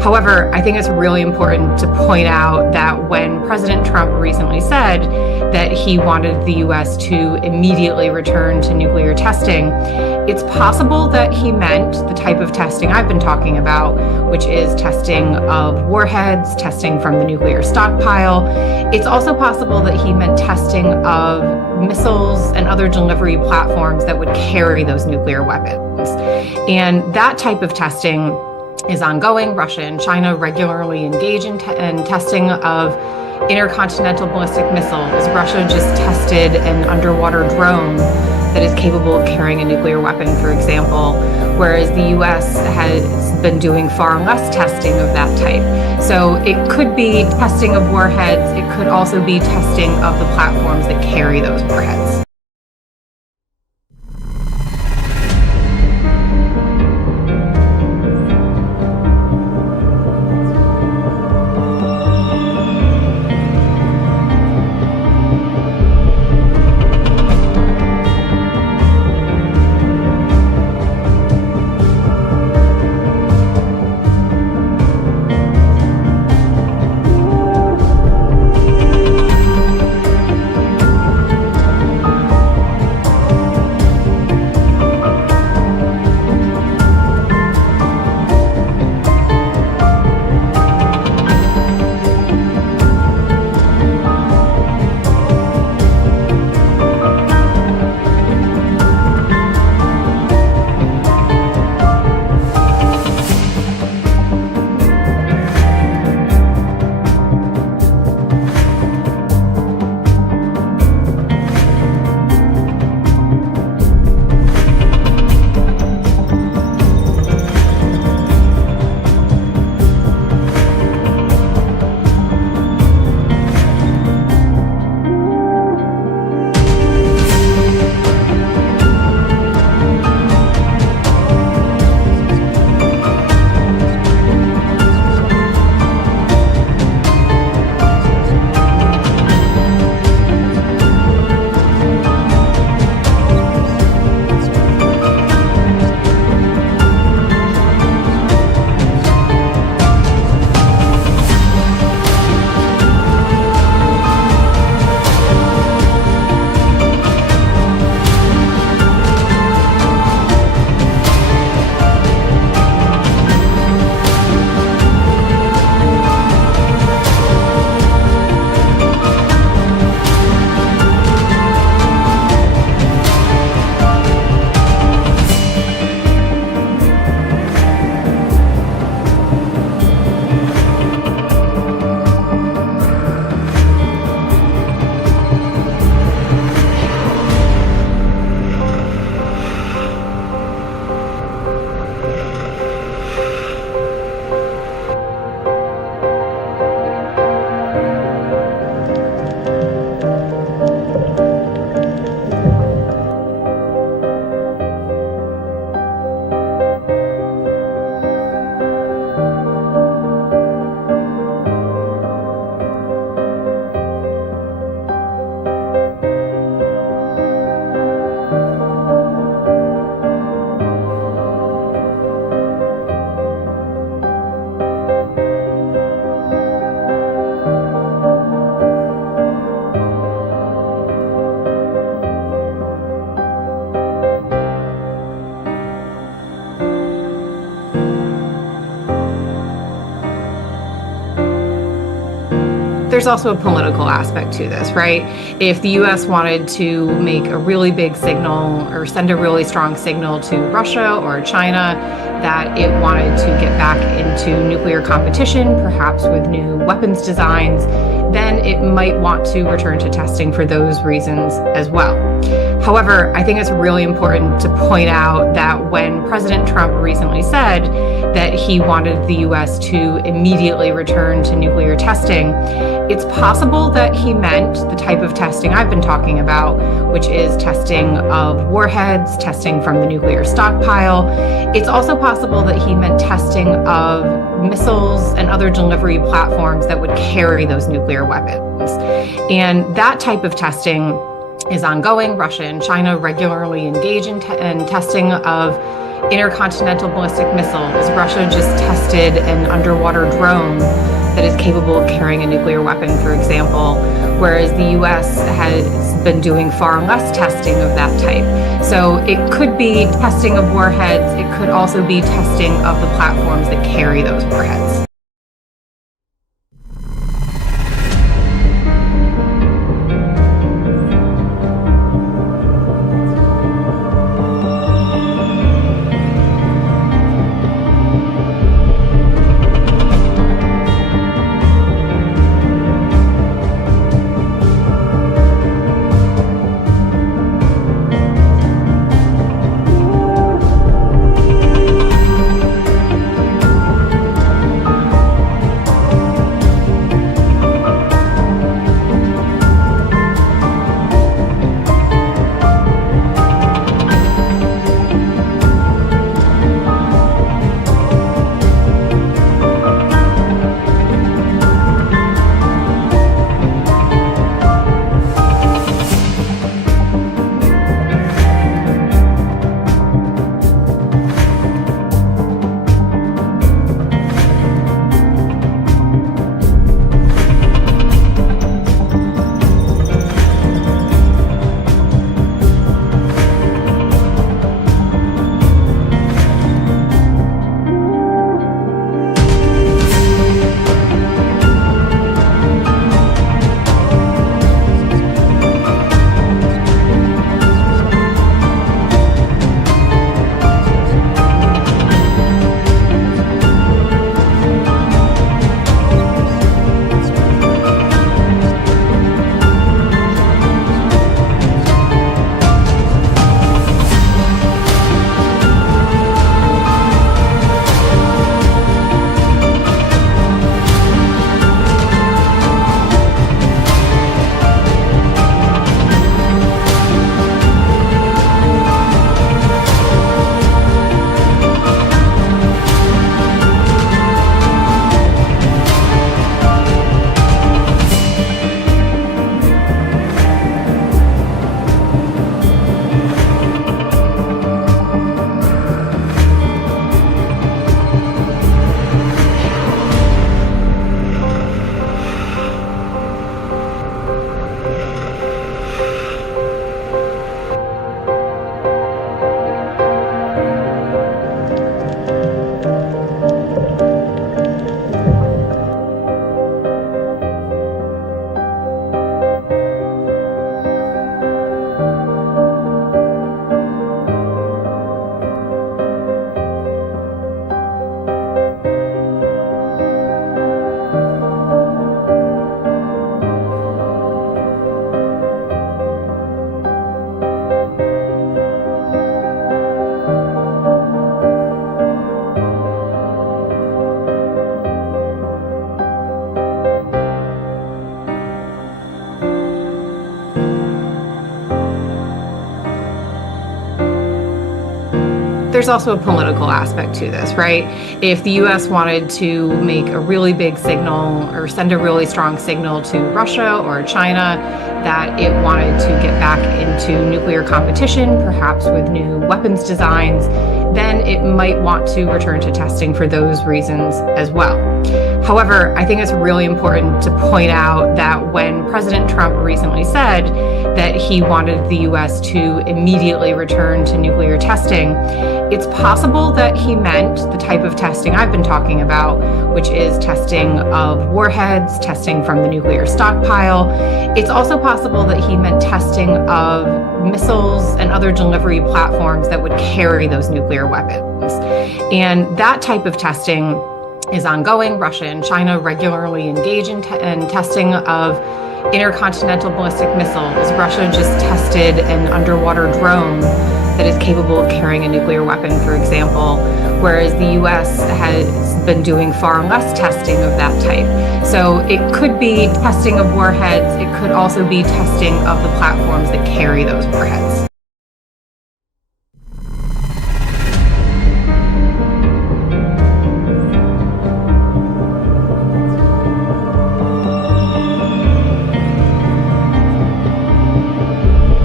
However, I think it's really important to point out that when President Trump recently said that he wanted the US to immediately return to nuclear testing, it's possible that he meant the type of testing I've been talking about, which is testing of warheads, testing from the nuclear stockpile. It's also possible that he meant testing of missiles and other delivery platforms that would carry those nuclear weapons. And that type of testing is ongoing. Russia and China regularly engage in testing of intercontinental ballistic missiles. Russia just tested an underwater drone that is capable of carrying a nuclear weapon, for example, whereas the US has been doing far less testing of that type. So it could be testing of warheads. It could also be testing of the platforms that carry those warheads. There's also a political aspect to this, right? If the US wanted to make a really big signal or send a really strong signal to Russia or China that it wanted to get back into nuclear competition, perhaps with new weapons designs, then it might want to return to testing for those reasons as well. However, I think it's really important to point out that when President Trump recently said that he wanted the US to immediately return to nuclear testing, it's possible that he meant the type of testing I've been talking about, which is testing of warheads, testing from the nuclear stockpile. It's also possible that he meant testing of missiles and other delivery platforms that would carry those nuclear weapons. And that type of testing is ongoing. Russia and China regularly engage in testing of intercontinental ballistic missiles. Russia just tested an underwater drone that is capable of carrying a nuclear weapon, for example, whereas the US has been doing far less testing of that type. So it could be testing of warheads. It could also be testing of the platforms that carry those warheads. There's also a political aspect to this, right? If the US wanted to make a really big signal or send a really strong signal to Russia or China that it wanted to get back into nuclear competition, perhaps with new weapons designs, then it might want to return to testing for those reasons as well. However, I think it's really important to point out that when President Trump recently said that he wanted the US to immediately return to nuclear testing, it's possible that he meant the type of testing I've been talking about, which is testing of warheads, testing from the nuclear stockpile. It's also possible that he meant testing of missiles and other delivery platforms that would carry those nuclear weapons. And that type of testing is ongoing. Russia and China regularly engage in testing of intercontinental ballistic missiles. Russia just tested an underwater drone that is capable of carrying a nuclear weapon, for example, whereas the US has been doing far less testing of that type. So it could be testing of warheads. It could also be testing of the platforms that carry those warheads.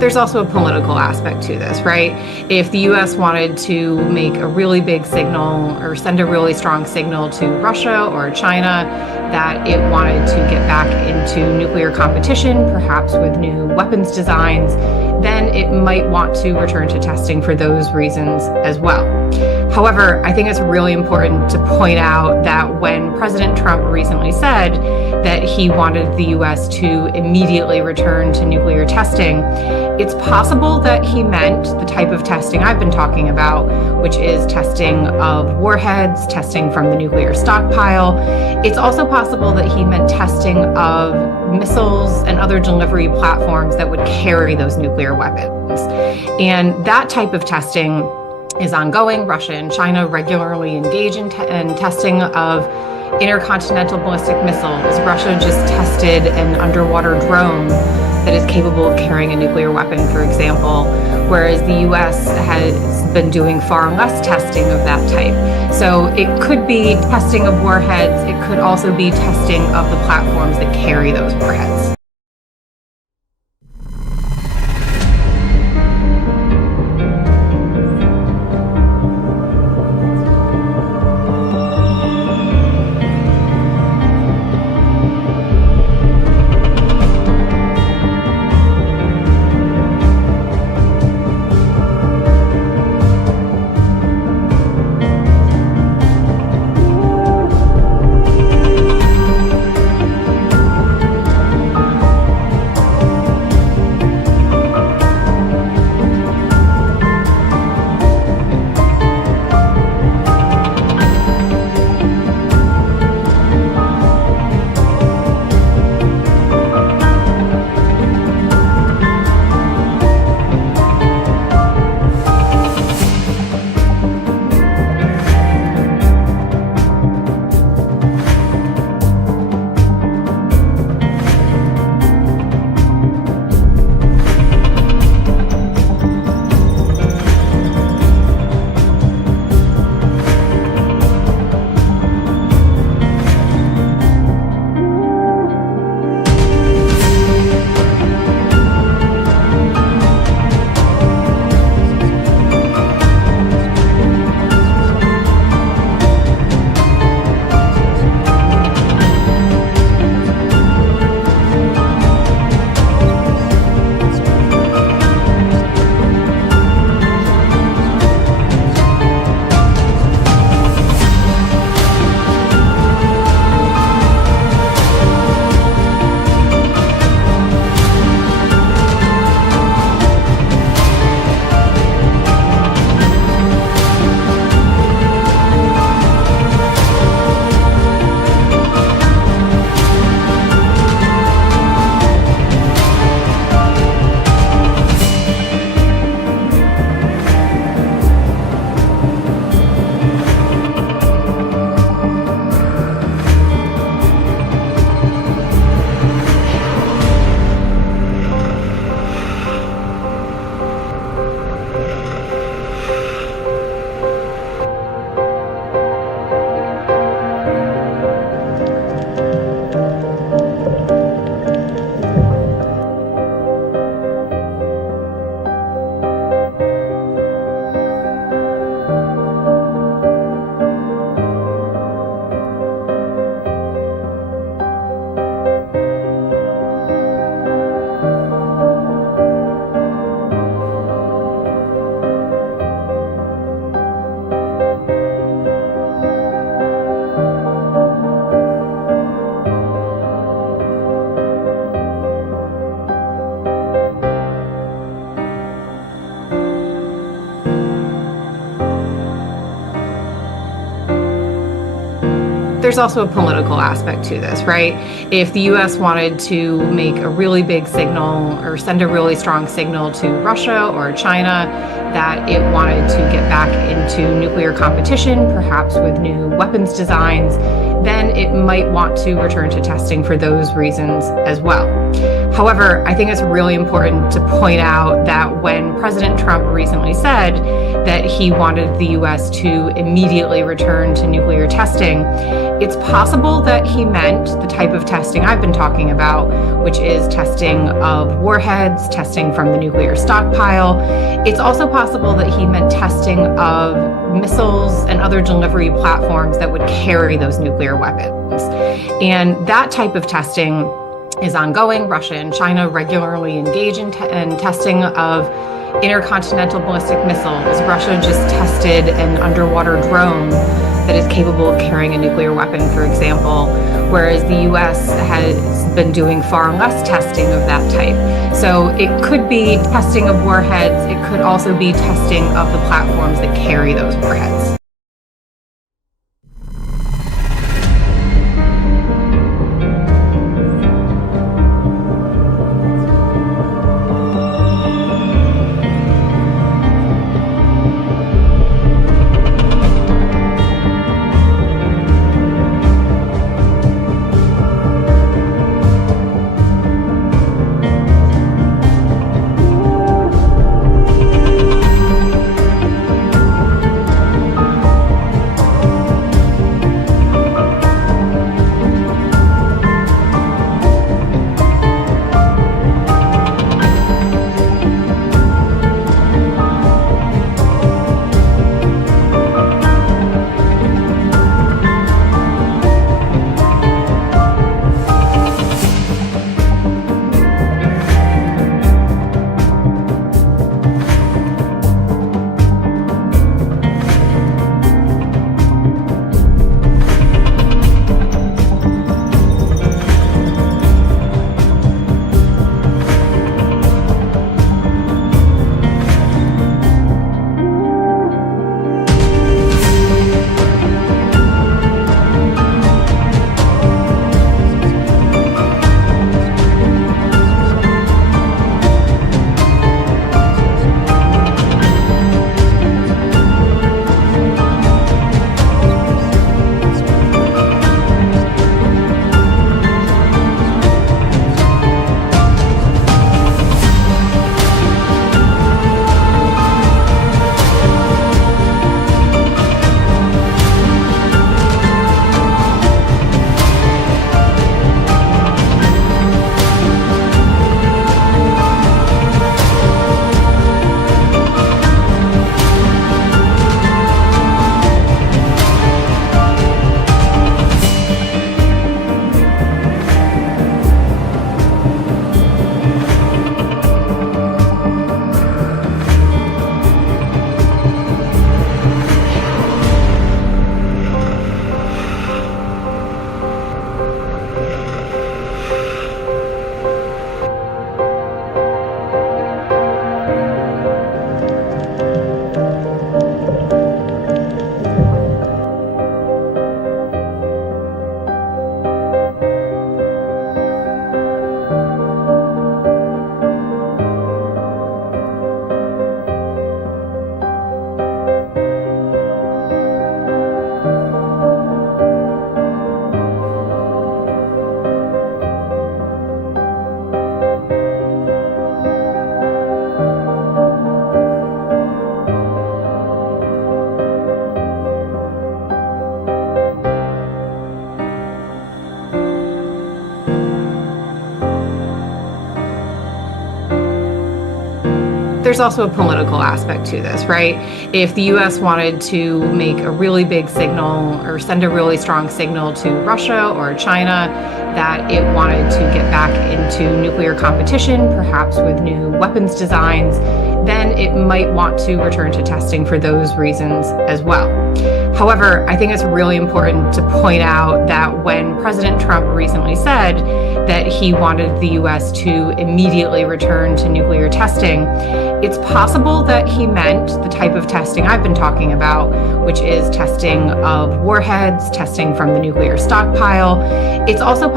There's also a political aspect to this, right? If the US wanted to make a really big signal or send a really strong signal to Russia or China that it wanted to get back into nuclear competition, perhaps with new weapons designs, then it might want to return to testing for those reasons as well. However, I think it's really important to point out that when President Trump recently said that he wanted the US to immediately return to nuclear testing, it's possible that he meant the type of testing I've been talking about, which is testing of warheads, testing from the nuclear stockpile. It's also possible that he meant testing of missiles and other delivery platforms that would carry those nuclear weapons. And that type of testing is ongoing. Russia and China regularly engage in testing of intercontinental ballistic missiles. Russia just tested an underwater drone that is capable of carrying a nuclear weapon, for example, whereas the US has been doing far less testing of that type. So it could be testing of warheads. It could also be testing of the platforms that carry those warheads. There's also a political aspect to this, right? If the US wanted to make a really big signal or send a really strong signal to Russia or China that it wanted to get back into nuclear competition, perhaps with new weapons designs, then it might want to return to testing for those reasons as well. However, I think it's really important to point out that when President Trump recently said that he wanted the US to immediately return to nuclear testing, it's possible that he meant the type of testing I've been talking about, which is testing of warheads, testing from the nuclear stockpile. It's also possible that he meant testing of missiles and other delivery platforms that would carry those nuclear weapons. And that type of testing is ongoing. Russia and China regularly engage in testing of intercontinental ballistic missiles. Russia just tested an underwater drone that is capable of carrying a nuclear weapon, for example, whereas the US has been doing far less testing of that type. So it could be testing of warheads. It could also be testing of the platforms that carry those warheads. There's also a political aspect to this, right? If the US wanted to make a really big signal or send a really strong signal to Russia or China that it wanted to get back into nuclear competition, perhaps with new weapons designs, then it might want to return to testing for those reasons as well. However, I think it's really important to point out that when President Trump recently said that he wanted the US to immediately return to nuclear testing, it's possible that he meant the type of testing I've been talking about, which is testing of warheads, testing from the nuclear stockpile. It's also possible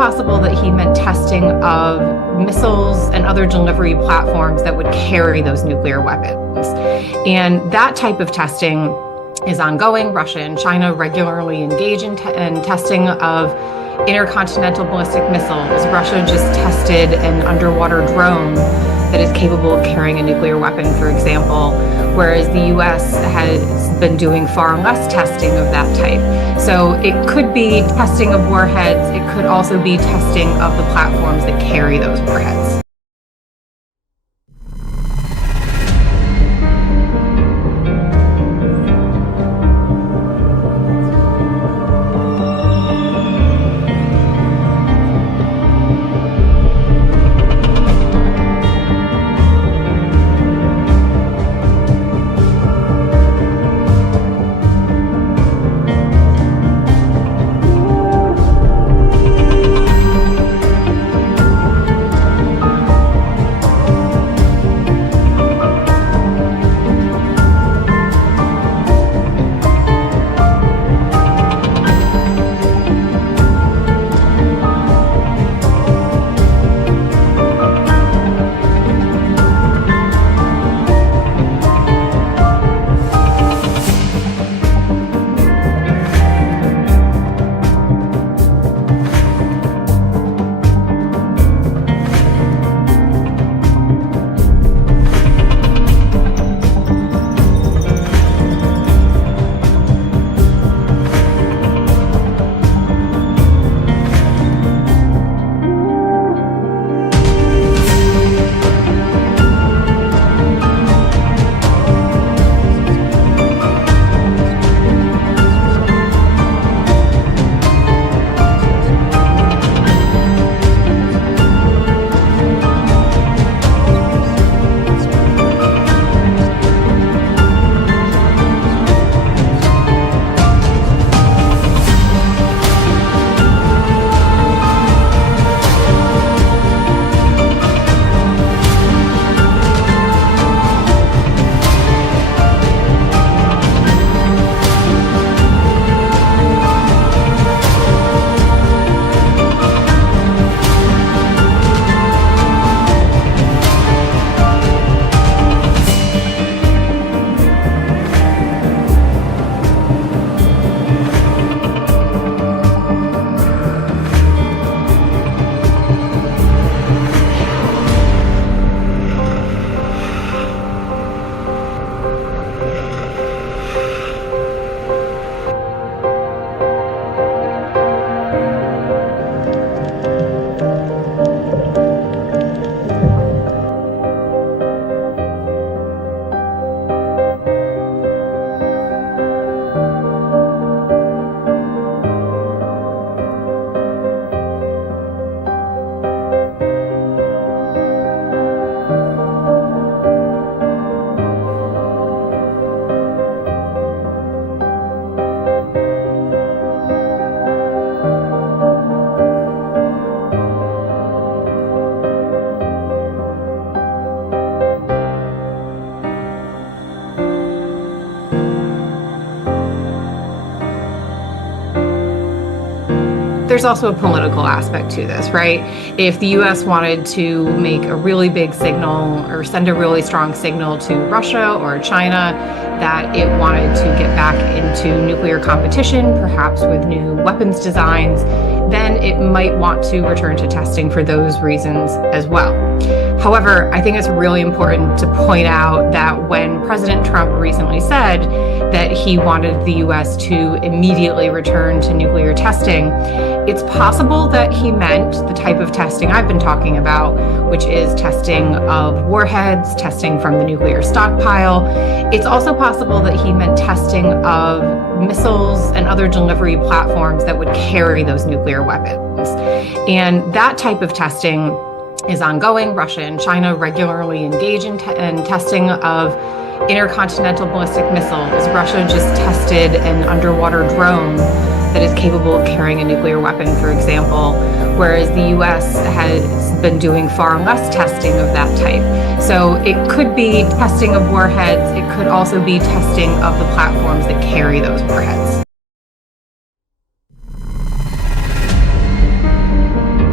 possible that he meant testing of missiles and other delivery platforms that would carry those nuclear weapons. And that type of testing is ongoing. Russia and China regularly engage in testing of intercontinental ballistic missiles. Russia just tested an underwater drone that is capable of carrying a nuclear weapon, for example, whereas the US has been doing far less testing of that type. So it could be testing of warheads. It could also be testing of the platforms that carry those warheads. There's also a political aspect to this, right? If the US wanted to make a really big signal or send a really strong signal to Russia or China that it wanted to get back into nuclear competition, perhaps with new weapons designs, then it might want to return to testing for those reasons as well. However, I think it's really important to point out that when President Trump recently said that he wanted the US to immediately return to nuclear testing, it's possible that he meant the type of testing I've been talking about, which is testing of warheads, testing from the nuclear stockpile. It's also possible that he meant testing of missiles and other delivery platforms that would carry those nuclear weapons. And that type of testing is ongoing. Russia and China regularly engage in testing of intercontinental ballistic missiles. Russia just tested an underwater drone that is capable of carrying a nuclear weapon, for example, whereas the US has been doing far less testing of that type. So it could be testing of warheads. It could also be testing of the platforms that carry those warheads.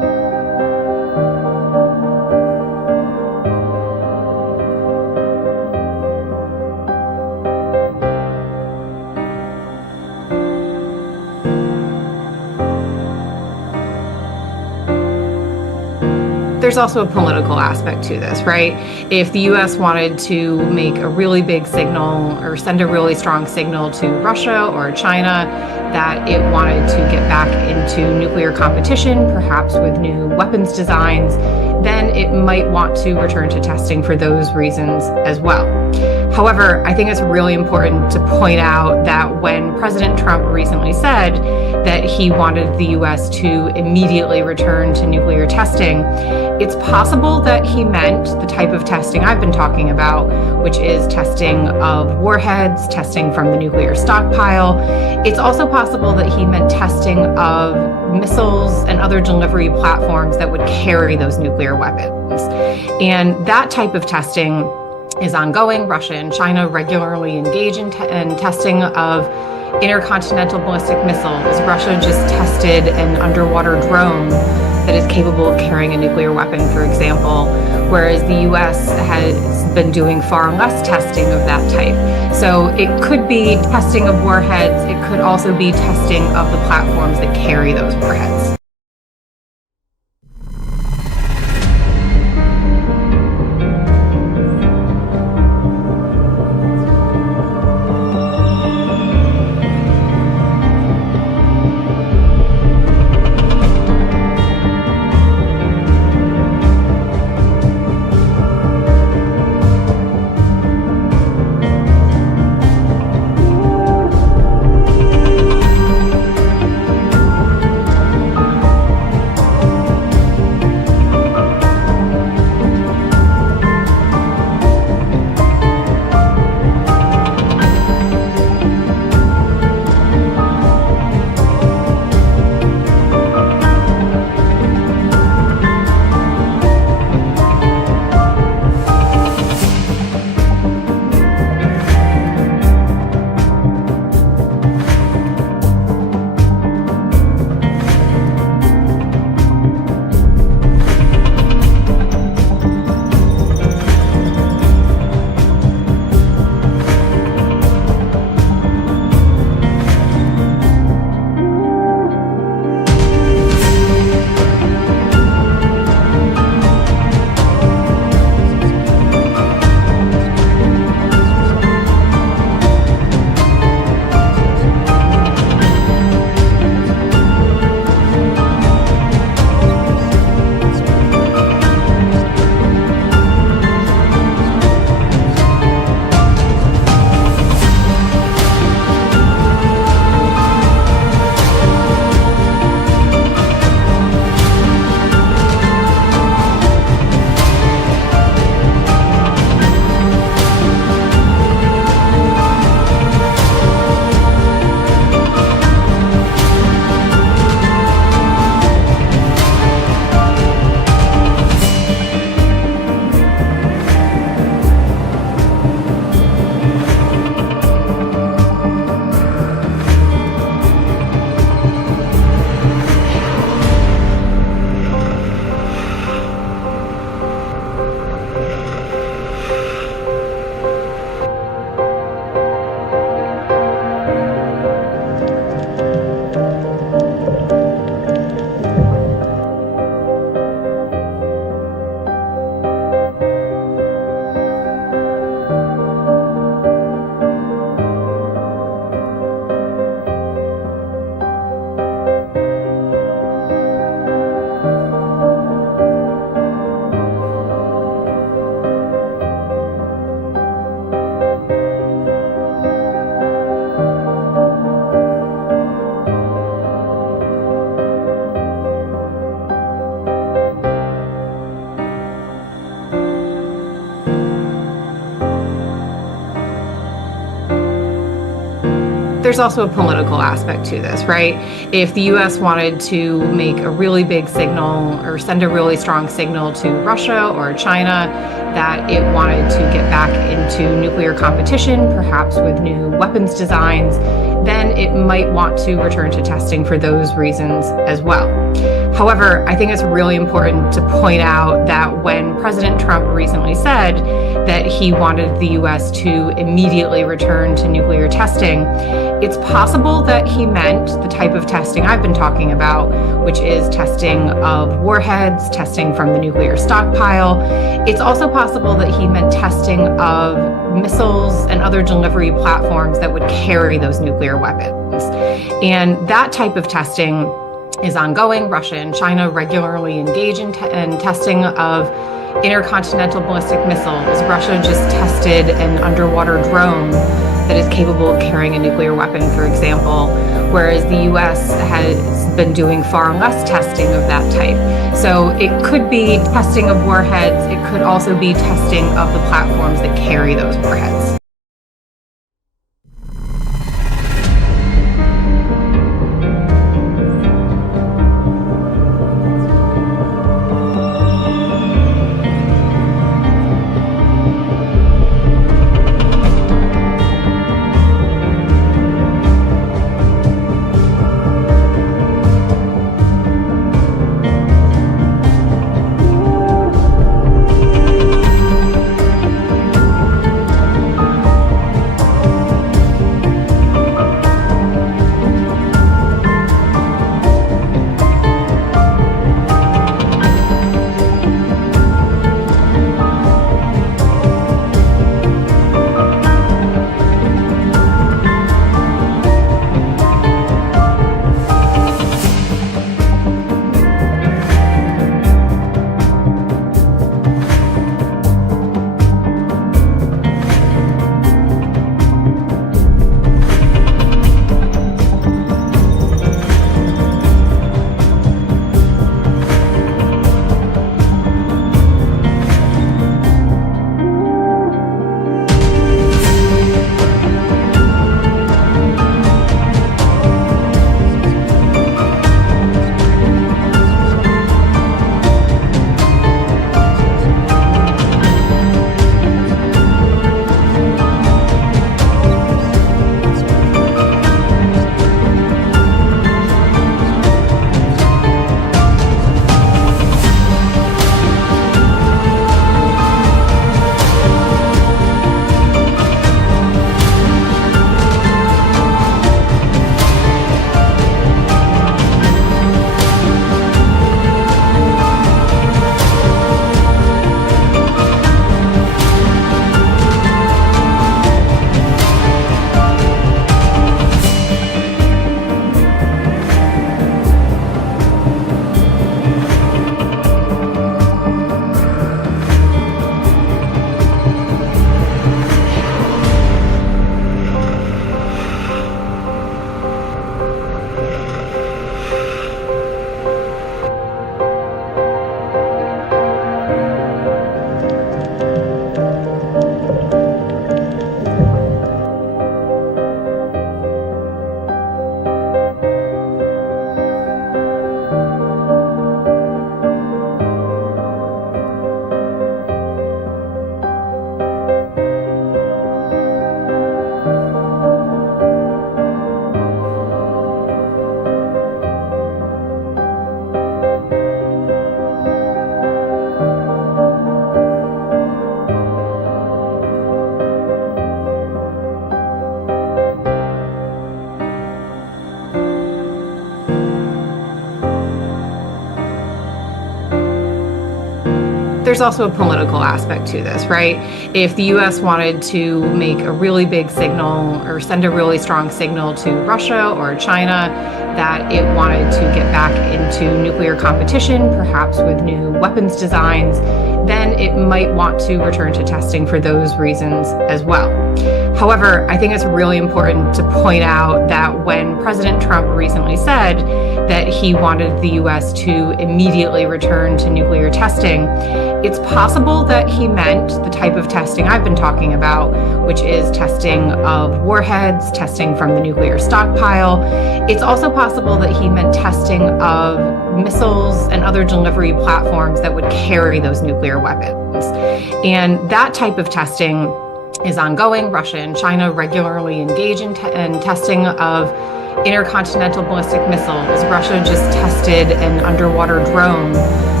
There's also a political aspect to this, right? If the US wanted to make a really big signal or send a really strong signal to Russia or China that it wanted to get back into nuclear competition, perhaps with new weapons designs, then it might want to return to testing for those reasons as well. However, I think it's really important to point out that when President Trump recently said that he wanted the US to immediately return to nuclear testing, it's possible that he meant the type of testing I've been talking about, which is testing of warheads, testing from the nuclear stockpile. It's also possible that he meant testing of missiles and other delivery platforms that would carry those nuclear weapons. And that type of testing is ongoing. Russia and China regularly engage in testing of intercontinental ballistic missiles. Russia just tested an underwater drone that is capable of carrying a nuclear weapon, for example, whereas the US has been doing far less testing of that type. So it could be testing of warheads. It could also be testing of the platforms that carry those warheads. There's also a political aspect to this, right? If the US wanted to make a really big signal or send a really strong signal to Russia or China that it wanted to get back into nuclear competition, perhaps with new weapons designs, then it might want to return to testing for those reasons as well. However, I think it's really important to point out that when President Trump recently said that he wanted the US to immediately return to nuclear testing, It's possible that he meant the type of testing I've been talking about, which is testing of warheads, testing from the nuclear stockpile. It's also possible that he meant testing of missiles and other delivery platforms that would carry those nuclear weapons. And that type of testing is ongoing. Russia and China regularly engage in testing of intercontinental ballistic missiles. Russia just tested an underwater drone that is capable of carrying a nuclear weapon, for example, whereas the US has been doing far less testing of that type. So it could be testing of warheads. It could also be testing of the platforms that carry those warheads. There's also a political aspect to this, right? If the US wanted to make a really big signal or send a really strong signal to Russia or China that it wanted to get back into nuclear competition, perhaps with new weapons designs, then it might want to return to testing for those reasons as well. However, I think it's really important to point out that when President Trump recently said that he wanted the US to immediately return to nuclear testing, it's possible that he meant the type of testing I've been talking about, which is testing of warheads, testing from the nuclear stockpile. It's also possible that he meant testing of missiles and other delivery platforms that would carry those nuclear weapons. And that type of testing is ongoing. Russia and China regularly engage in testing of intercontinental ballistic missiles. Russia just tested an underwater drone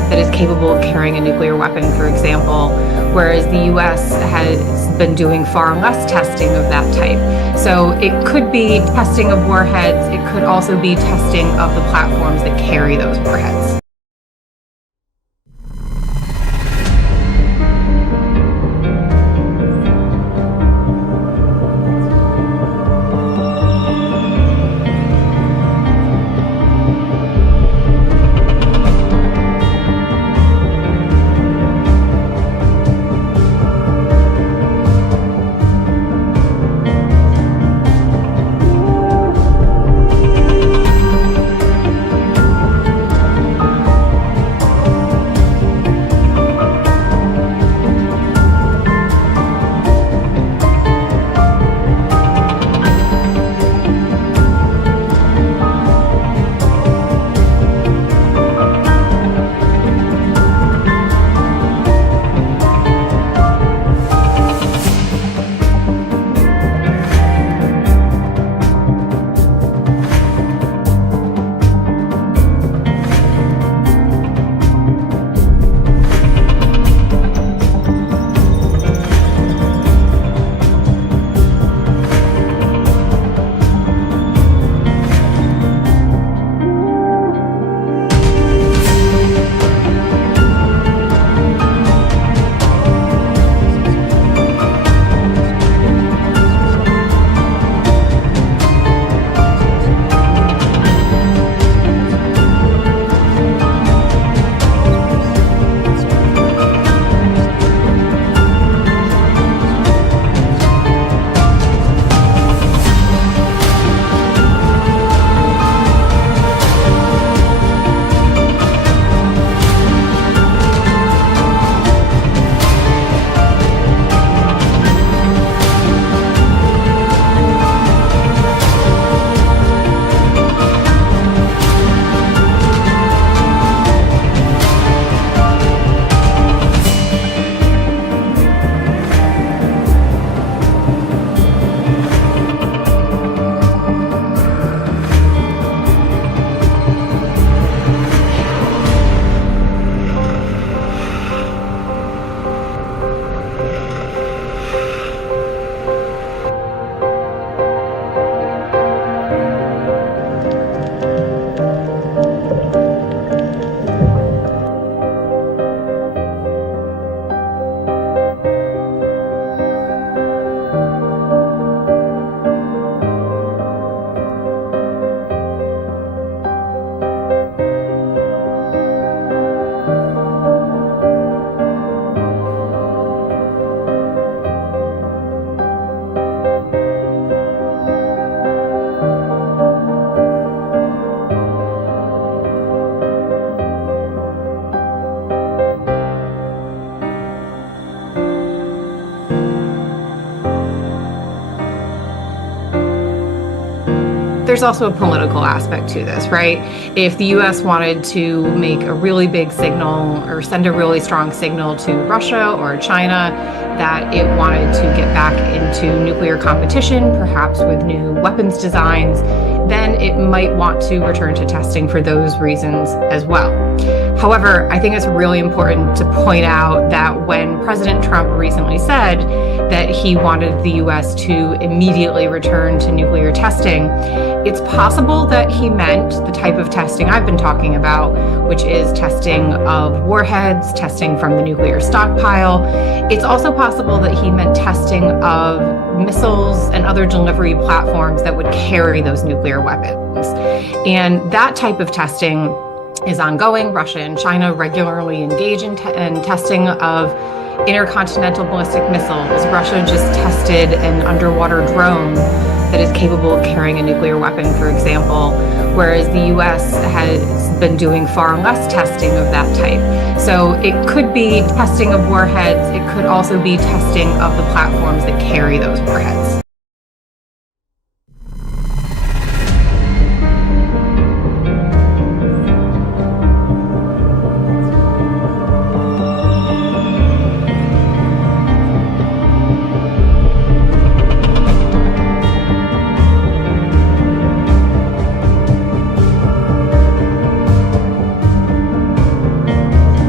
that is capable of carrying a nuclear weapon, for example, whereas the US has been doing far less testing of that type. So it could be testing of warheads. It could also be testing of the platforms that carry those warheads. There's also a political aspect to this, right? If the US wanted to make a really big signal or send a really strong signal to Russia or China that it wanted to get back into nuclear competition, perhaps with new weapons designs, then it might want to return to testing for those reasons as well. However, I think it's really important to point out that when President Trump recently said that he wanted the US to immediately return to nuclear testing, it's possible that he meant the type of testing I've been talking about, which is testing of warheads, testing from the nuclear stockpile. It's also possible that he meant testing of missiles and other delivery platforms that would carry those nuclear weapons. And that type of testing is ongoing. Russia and China regularly engage in testing of intercontinental ballistic missiles. Russia just tested an underwater drone that is capable of carrying a nuclear weapon, for example, whereas the US has been doing far less testing of that type. So it could be testing of warheads. It could also be testing of the platforms that carry those warheads.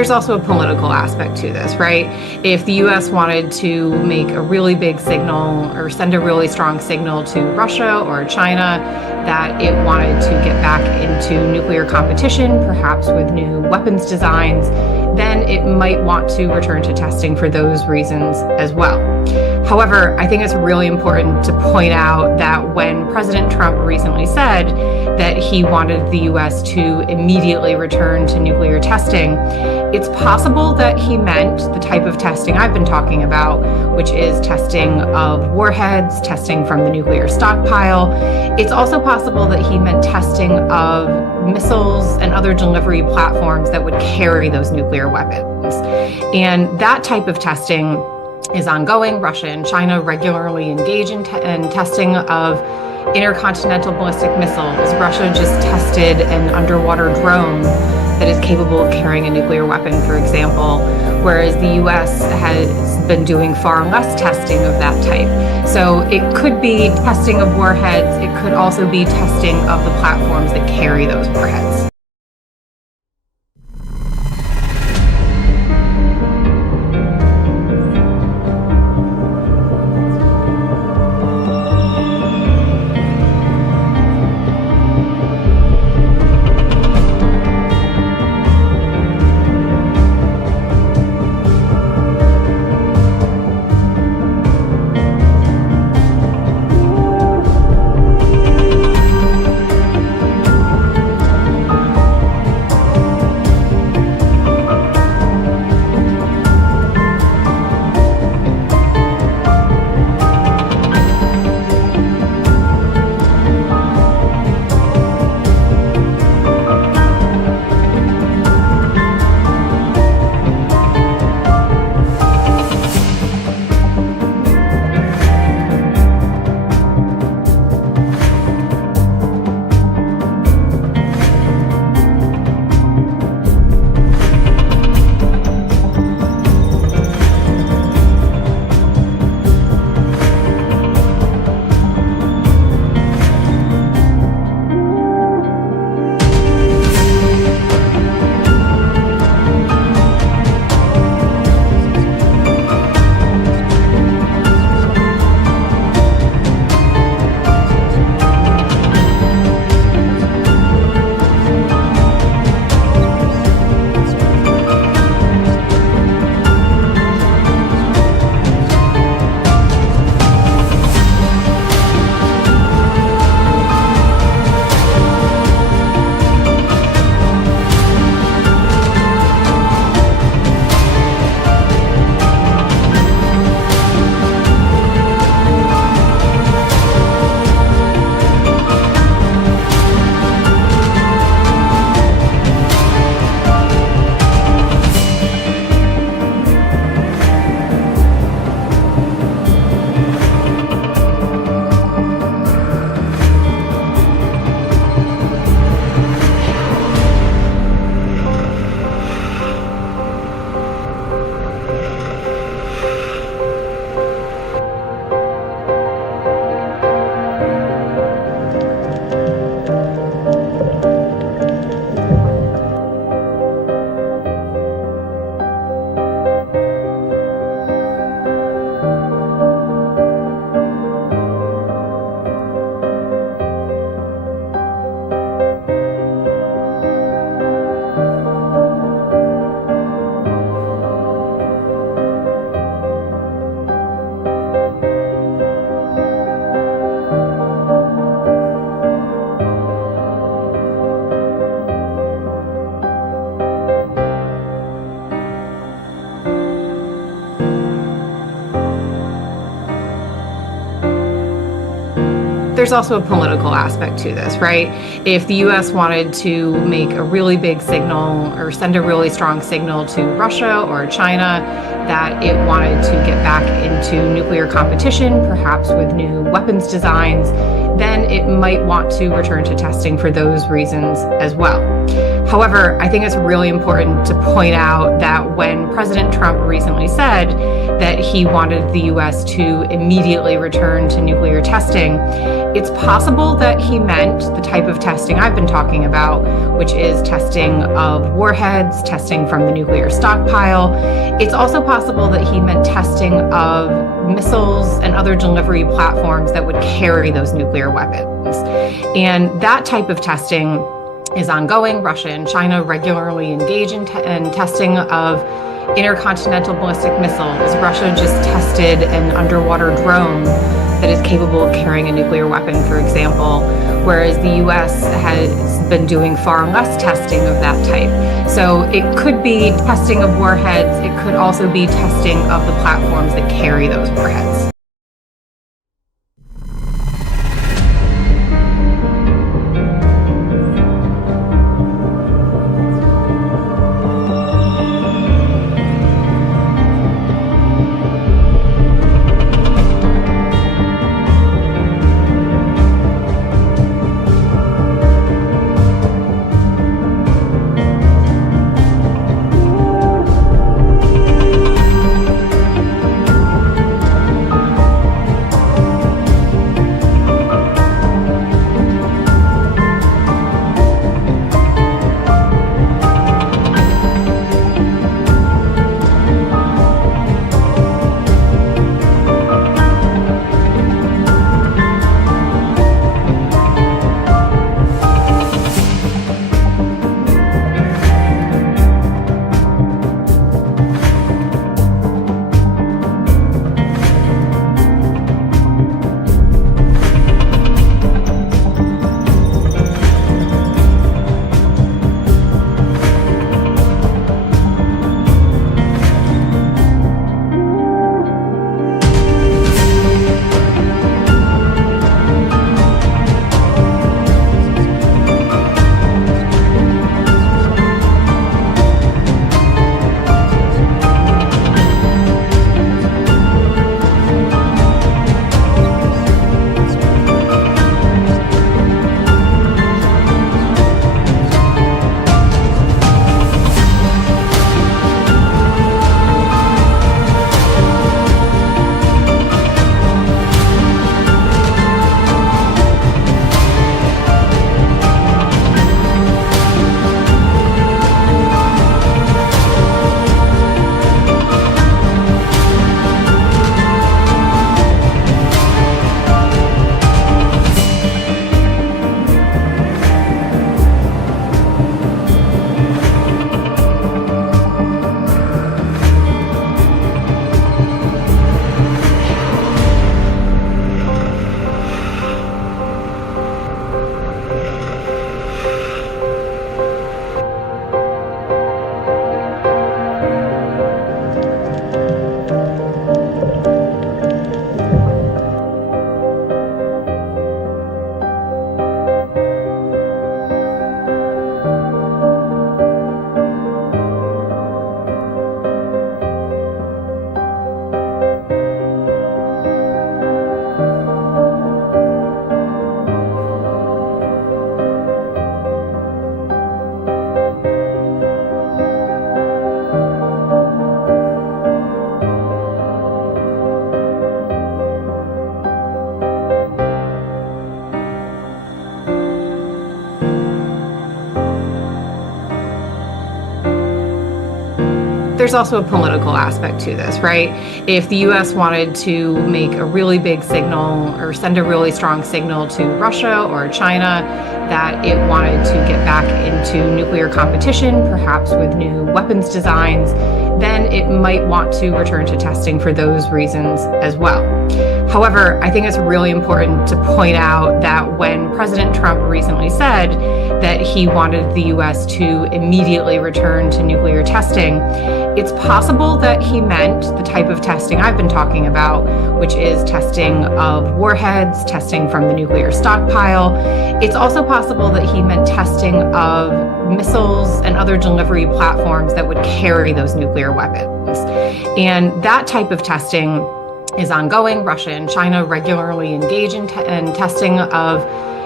There's also a political aspect to this, right? If the US wanted to make a really big signal or send a really strong signal to Russia or China that it wanted to get back into nuclear competition, perhaps with new weapons designs, then it might want to return to testing for those reasons as well. However, I think it's really important to point out that when President Trump recently said that he wanted the US to immediately return to nuclear testing, it's possible that he meant the type of testing I've been talking about, which is testing of warheads, testing from the nuclear stockpile. It's also possible that he meant testing of missiles and other delivery platforms that would carry those nuclear weapons. And that type of testing is ongoing. Russia and China regularly engage in testing of intercontinental ballistic missiles. Russia just tested an underwater drone that is capable of carrying a nuclear weapon, for example, whereas the US has been doing far less testing of that type. So it could be testing of warheads. It could also be testing of the platforms that carry those warheads. There's also a political aspect to this, right? If the US wanted to make a really big signal or send a really strong signal to Russia or China that it wanted to get back into nuclear competition, perhaps with new weapons designs, then it might want to return to testing for those reasons as well. However, I think it's really important to point out that when President Trump recently said that he wanted the US to immediately return to nuclear testing. It's possible that he meant the type of testing I've been talking about, which is testing of warheads, testing from the nuclear stockpile. It's also possible that he meant testing of missiles and other delivery platforms that would carry those nuclear weapons. And that type of testing is ongoing. Russia and China regularly engage in testing of intercontinental ballistic missiles. Russia just tested an underwater drone that is capable of carrying a nuclear weapon, for example, whereas the US has been doing far less testing of that type. So it could be testing of warheads. It could also be testing of the platforms that carry those warheads. There's also a political aspect to this, right? If the US wanted to make a really big signal or send a really strong signal to Russia or China that it wanted to get back into nuclear competition, perhaps with new weapons designs, then it might want to return to testing for those reasons as well. However, I think it's really important to point out that when President Trump recently said that he wanted the US to immediately return to nuclear testing, it's possible that he meant the type of testing I've been talking about, which is testing of warheads, testing from the nuclear stockpile. It's also possible that he meant testing of missiles and other delivery platforms that would carry those nuclear weapons. And that type of testing is ongoing. Russia and China regularly engage in testing of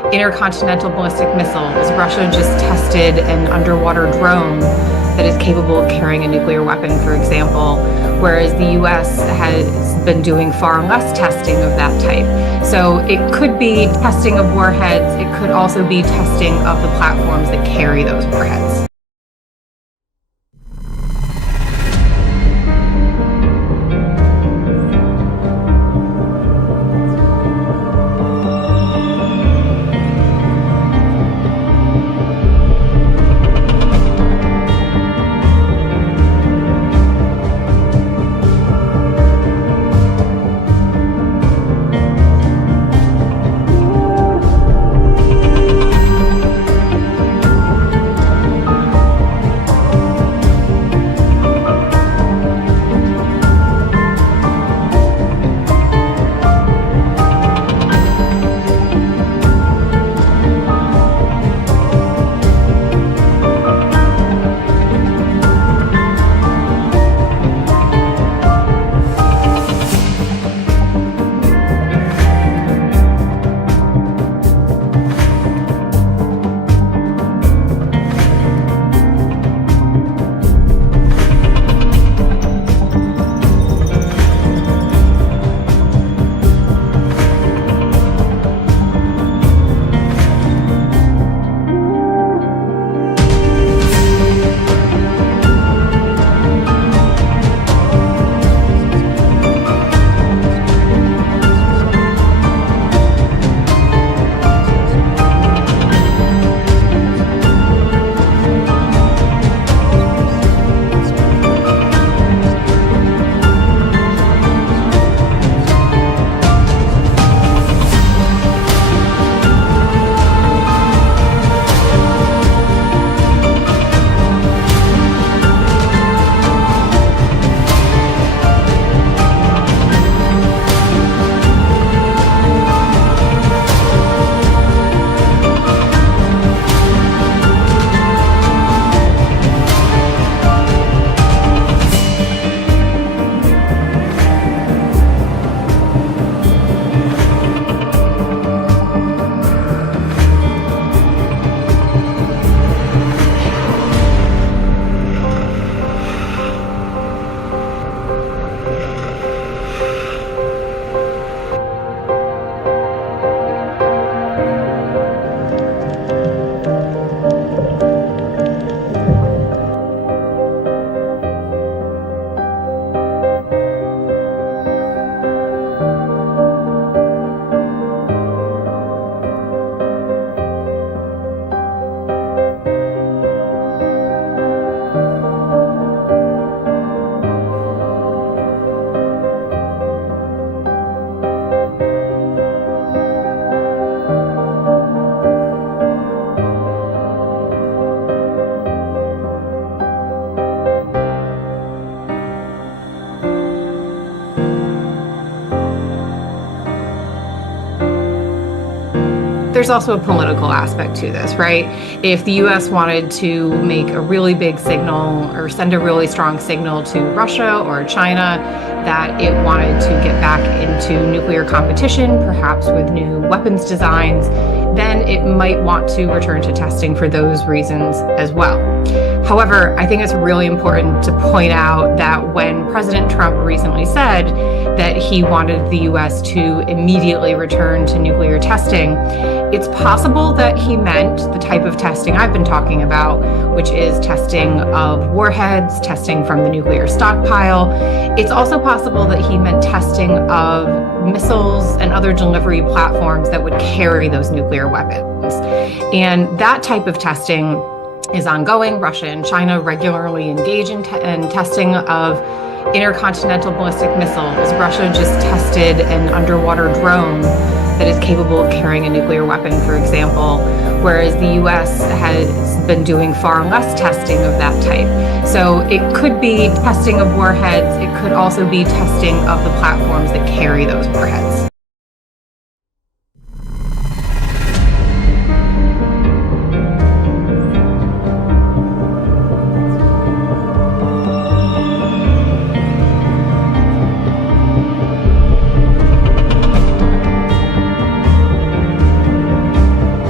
intercontinental ballistic missiles. Russia just tested an underwater drone that is capable of carrying a nuclear weapon, for example, whereas the US has been doing far less testing of that type. So it could be testing of warheads. It could also be testing of the platforms that carry those warheads. There's also a political aspect to this, right? If the US wanted to make a really big signal or send a really strong signal to Russia or China that it wanted to get back into nuclear competition, perhaps with new weapons designs, then it might want to return to testing for those reasons as well. However, I think it's really important to point out that when President Trump recently said that he wanted the US to immediately return to nuclear testing, it's possible that he meant the type of testing I've been talking about, which is testing of warheads, testing from the nuclear stockpile. It's also possible that he meant testing of missiles and other delivery platforms that would carry those nuclear weapons. And that type of testing is ongoing. Russia and China regularly engage in testing of intercontinental ballistic missiles. Russia just tested an underwater drone that is capable of carrying a nuclear weapon, for example, whereas the US has been doing far less testing of that type. So it could be testing of warheads. It could also be testing of the platforms that carry those warheads.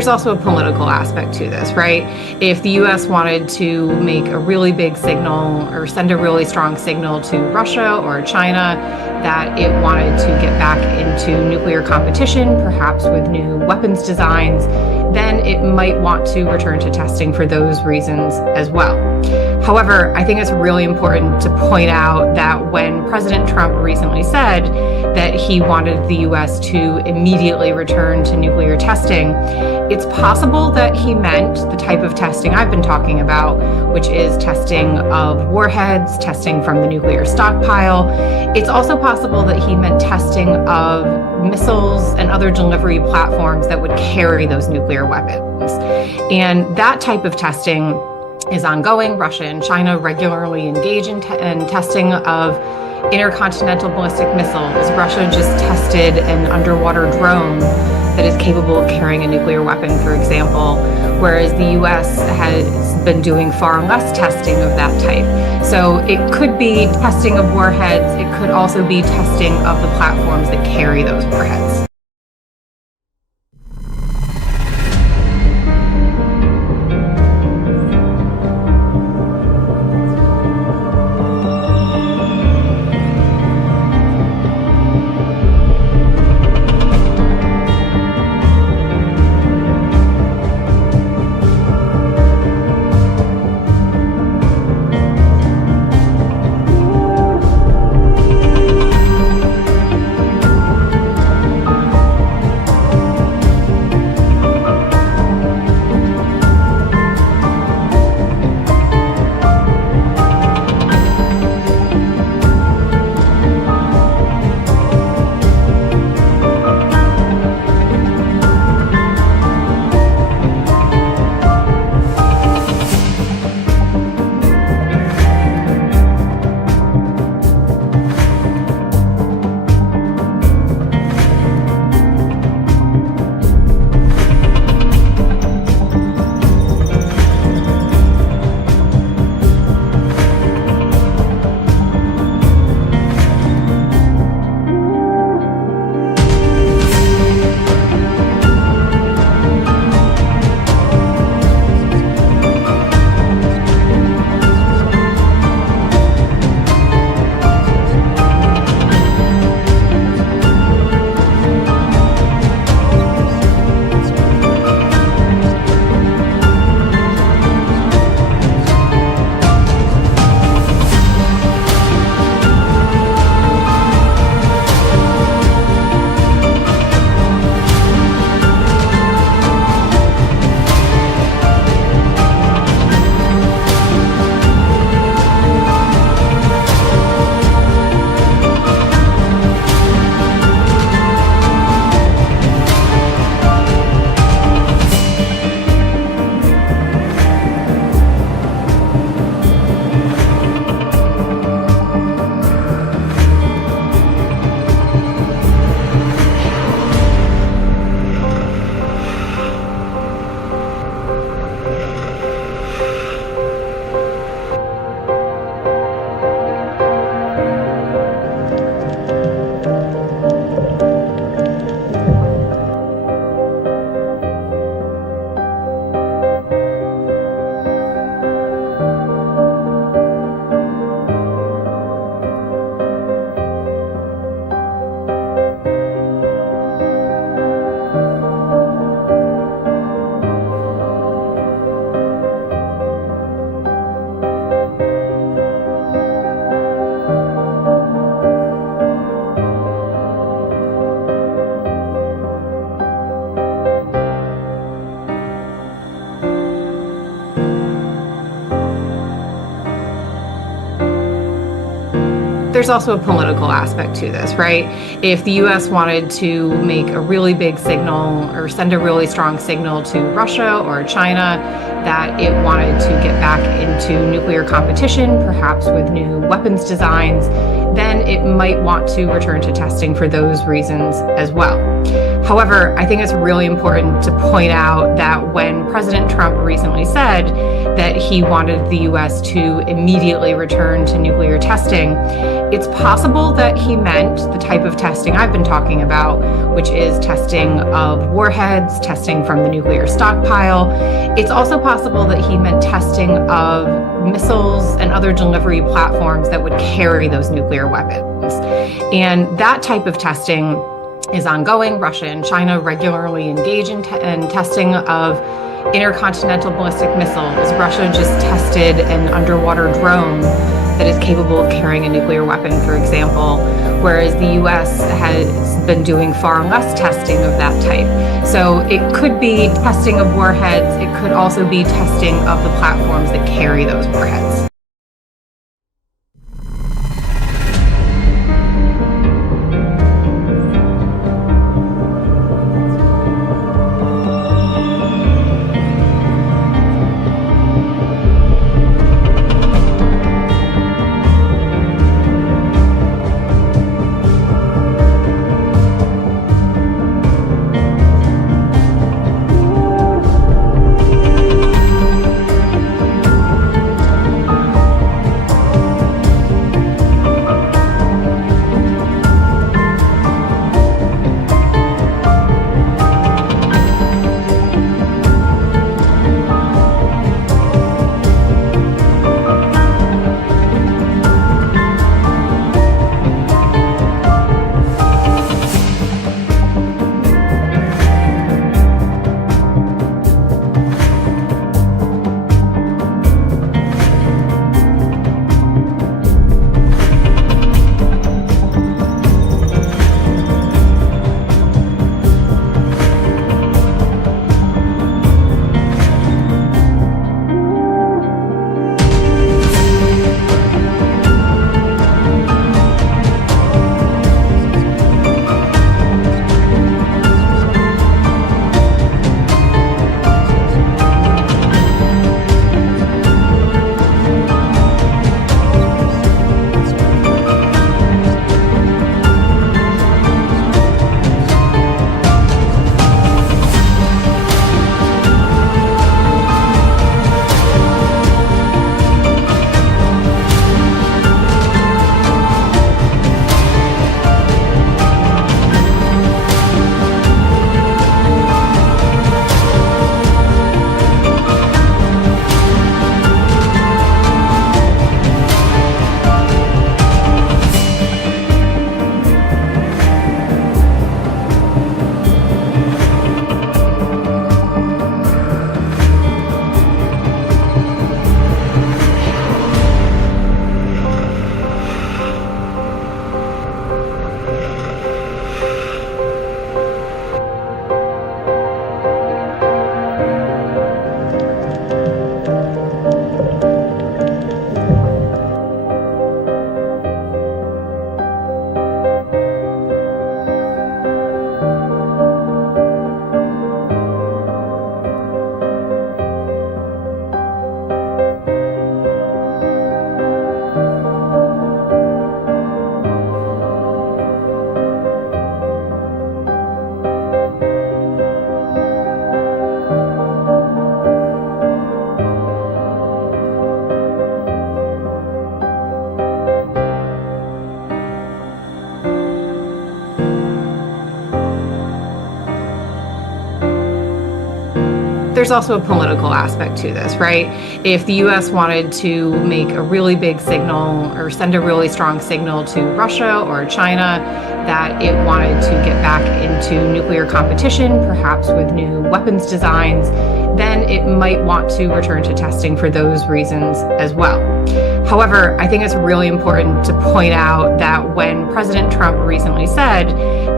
There's also a political aspect to this, right? If the US wanted to make a really big signal or send a really strong signal to Russia or China that it wanted to get back into nuclear competition, perhaps with new weapons designs, then it might want to return to testing for those reasons as well. However, I think it's really important to point out that when President Trump recently said that he wanted the US to immediately return to nuclear testing, it's possible that he meant the type of testing I've been talking about, which is testing of warheads, testing from the nuclear stockpile. It's also possible that he meant testing of missiles and other delivery platforms that would carry those nuclear weapons. And that type of testing is ongoing. Russia and China regularly engage in testing of intercontinental ballistic missiles. Russia just tested an underwater drone that is capable of carrying a nuclear weapon, for example, whereas the US has been doing far less testing of that type. So it could be testing of warheads. It could also be testing of the platforms that carry those warheads. There's also a political aspect to this, right? If the US wanted to make a really big signal or send a really strong signal to Russia or China that it wanted to get back into nuclear competition, perhaps with new weapons designs, then it might want to return to testing for those reasons as well. However, I think it's really important to point out that when President Trump recently said that he wanted the US to immediately return to nuclear testing, it's possible that he meant the type of testing I've been talking about, which is testing of warheads, testing from the nuclear stockpile. It's also possible that he meant testing of missiles and other delivery platforms that would carry those nuclear weapons. And that type of testing is ongoing. Russia and China regularly engage in testing of intercontinental ballistic missiles. Russia just tested an underwater drone that is capable of carrying a nuclear weapon, for example, whereas the US has been doing far less testing of that type. So it could be testing of warheads. It could also be testing of the platforms that carry those warheads. There's also a political aspect to this, right? If the US wanted to make a really big signal or send a really strong signal to Russia or China that it wanted to get back into nuclear competition, perhaps with new weapons designs, then it might want to return to testing for those reasons as well. However, I think it's really important to point out that when President Trump recently said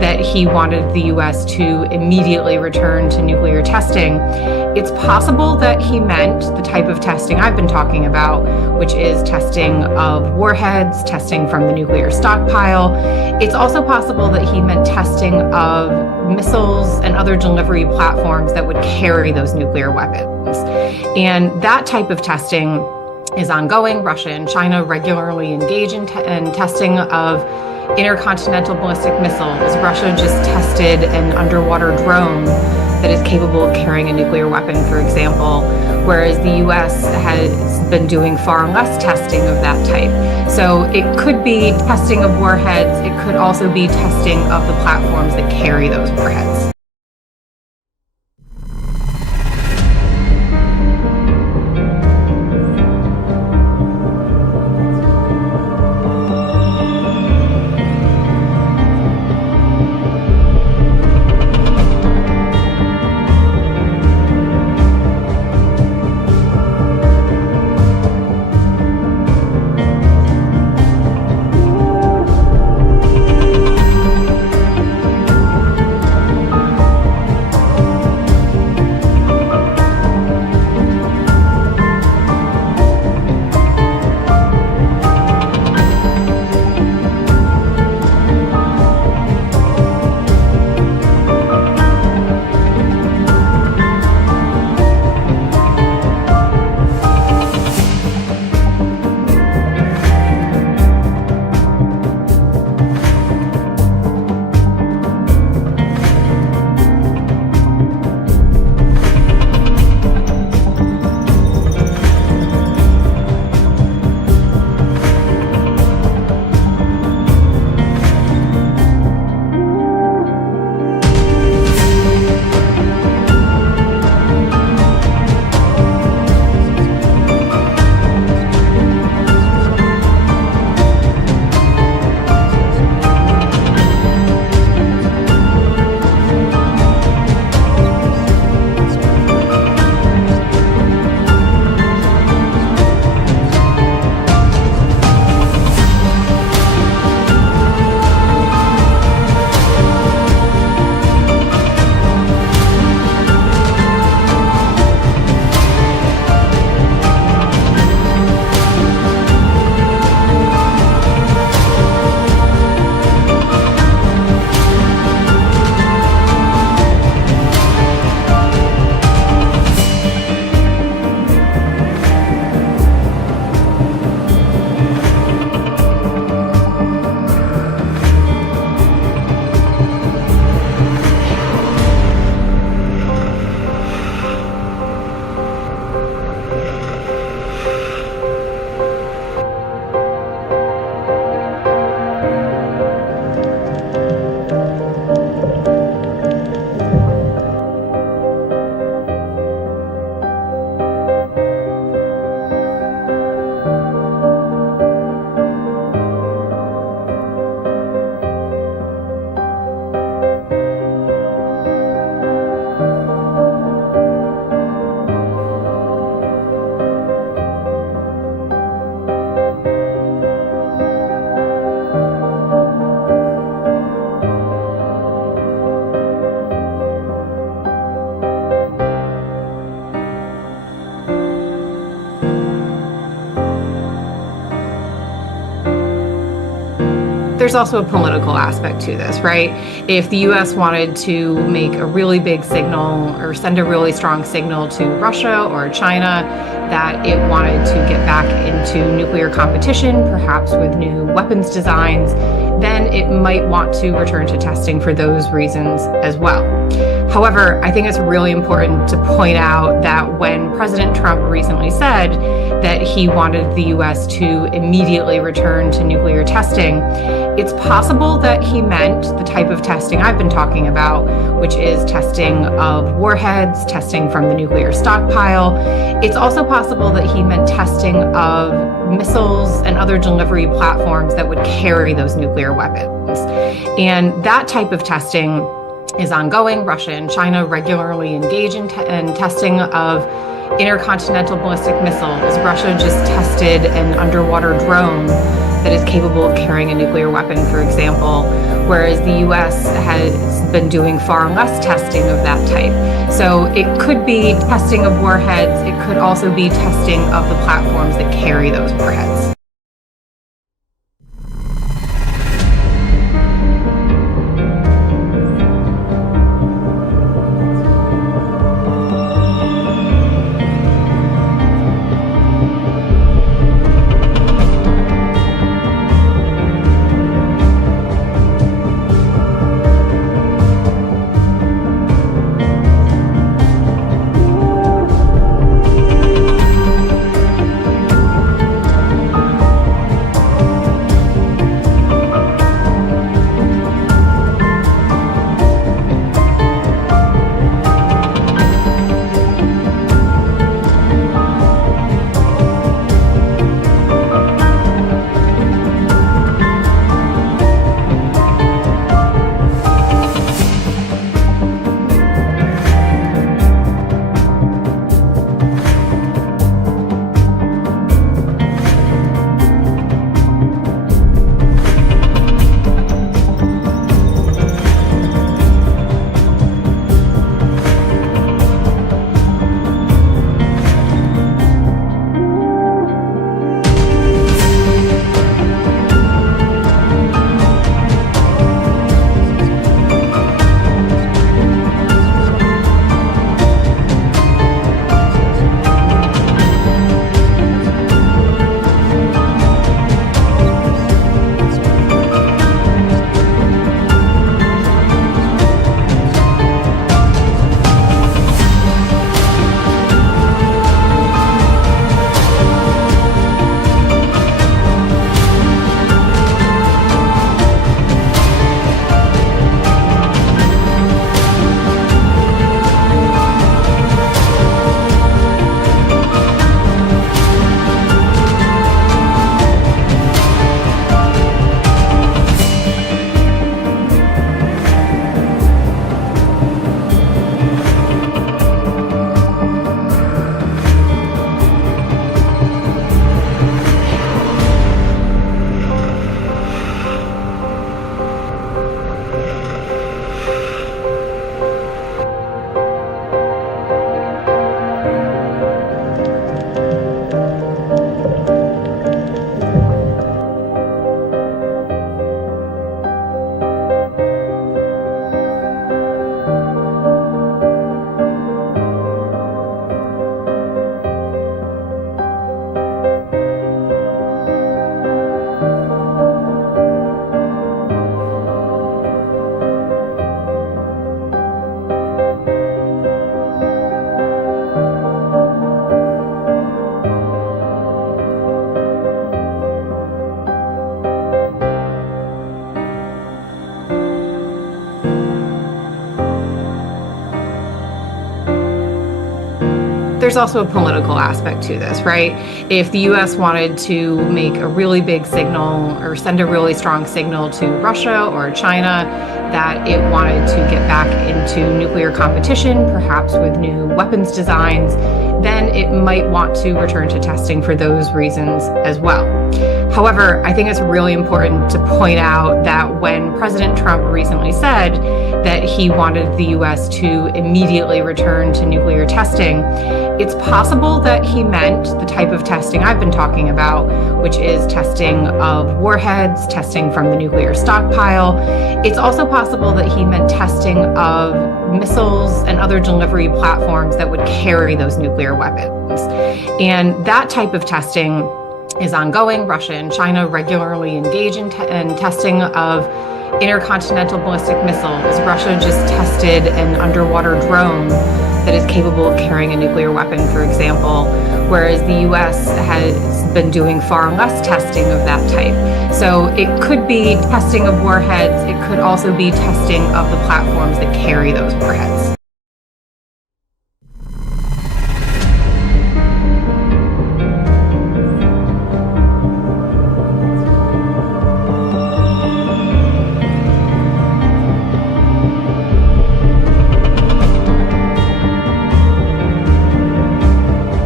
that he wanted the US to immediately return to nuclear testing. It's possible that he meant the type of testing I've been talking about, which is testing of warheads, testing from the nuclear stockpile. It's also possible that he meant testing of missiles and other delivery platforms that would carry those nuclear weapons. And that type of testing is ongoing. Russia and China regularly engage in testing of intercontinental ballistic missiles. Russia just tested an underwater drone that is capable of carrying a nuclear weapon, for example, whereas the US has been doing far less testing of that type. So it could be testing of warheads. It could also be testing of the platforms that carry those warheads. There's also a political aspect to this, right? If the US wanted to make a really big signal or send a really strong signal to Russia or China that it wanted to get back into nuclear competition, perhaps with new weapons designs, then it might want to return to testing for those reasons as well. However, I think it's really important to point out that when President Trump recently said that he wanted the US to immediately return to nuclear testing, it's possible that he meant the type of testing I've been talking about, which is testing of warheads, testing from the nuclear stockpile. It's also possible that he meant testing of missiles and other delivery platforms that would carry those nuclear weapons. And that type of testing is ongoing. Russia and China regularly engage in testing of intercontinental ballistic missiles. Russia just tested an underwater drone that is capable of carrying a nuclear weapon, for example, whereas the US has been doing far less testing of that type. So it could be testing of warheads. It could also be testing of the platforms that carry those warheads. There's also a political aspect to this, right? If the US wanted to make a really big signal or send a really strong signal to Russia or China that it wanted to get back into nuclear competition, perhaps with new weapons designs, then it might want to return to testing for those reasons as well. However, I think it's really important to point out that when President Trump recently said that he wanted the US to immediately return to nuclear testing, it's possible that he meant the type of testing I've been talking about, which is testing of warheads, testing from the nuclear stockpile. It's also possible that he meant testing of missiles and other delivery platforms that would carry those nuclear weapons. And that type of testing is ongoing. Russia and China regularly engage in testing of intercontinental ballistic missiles. Russia just tested an underwater drone that is capable of carrying a nuclear weapon, for example, whereas the US has been doing far less testing of that type. So it could be testing of warheads. It could also be testing of the platforms that carry those warheads.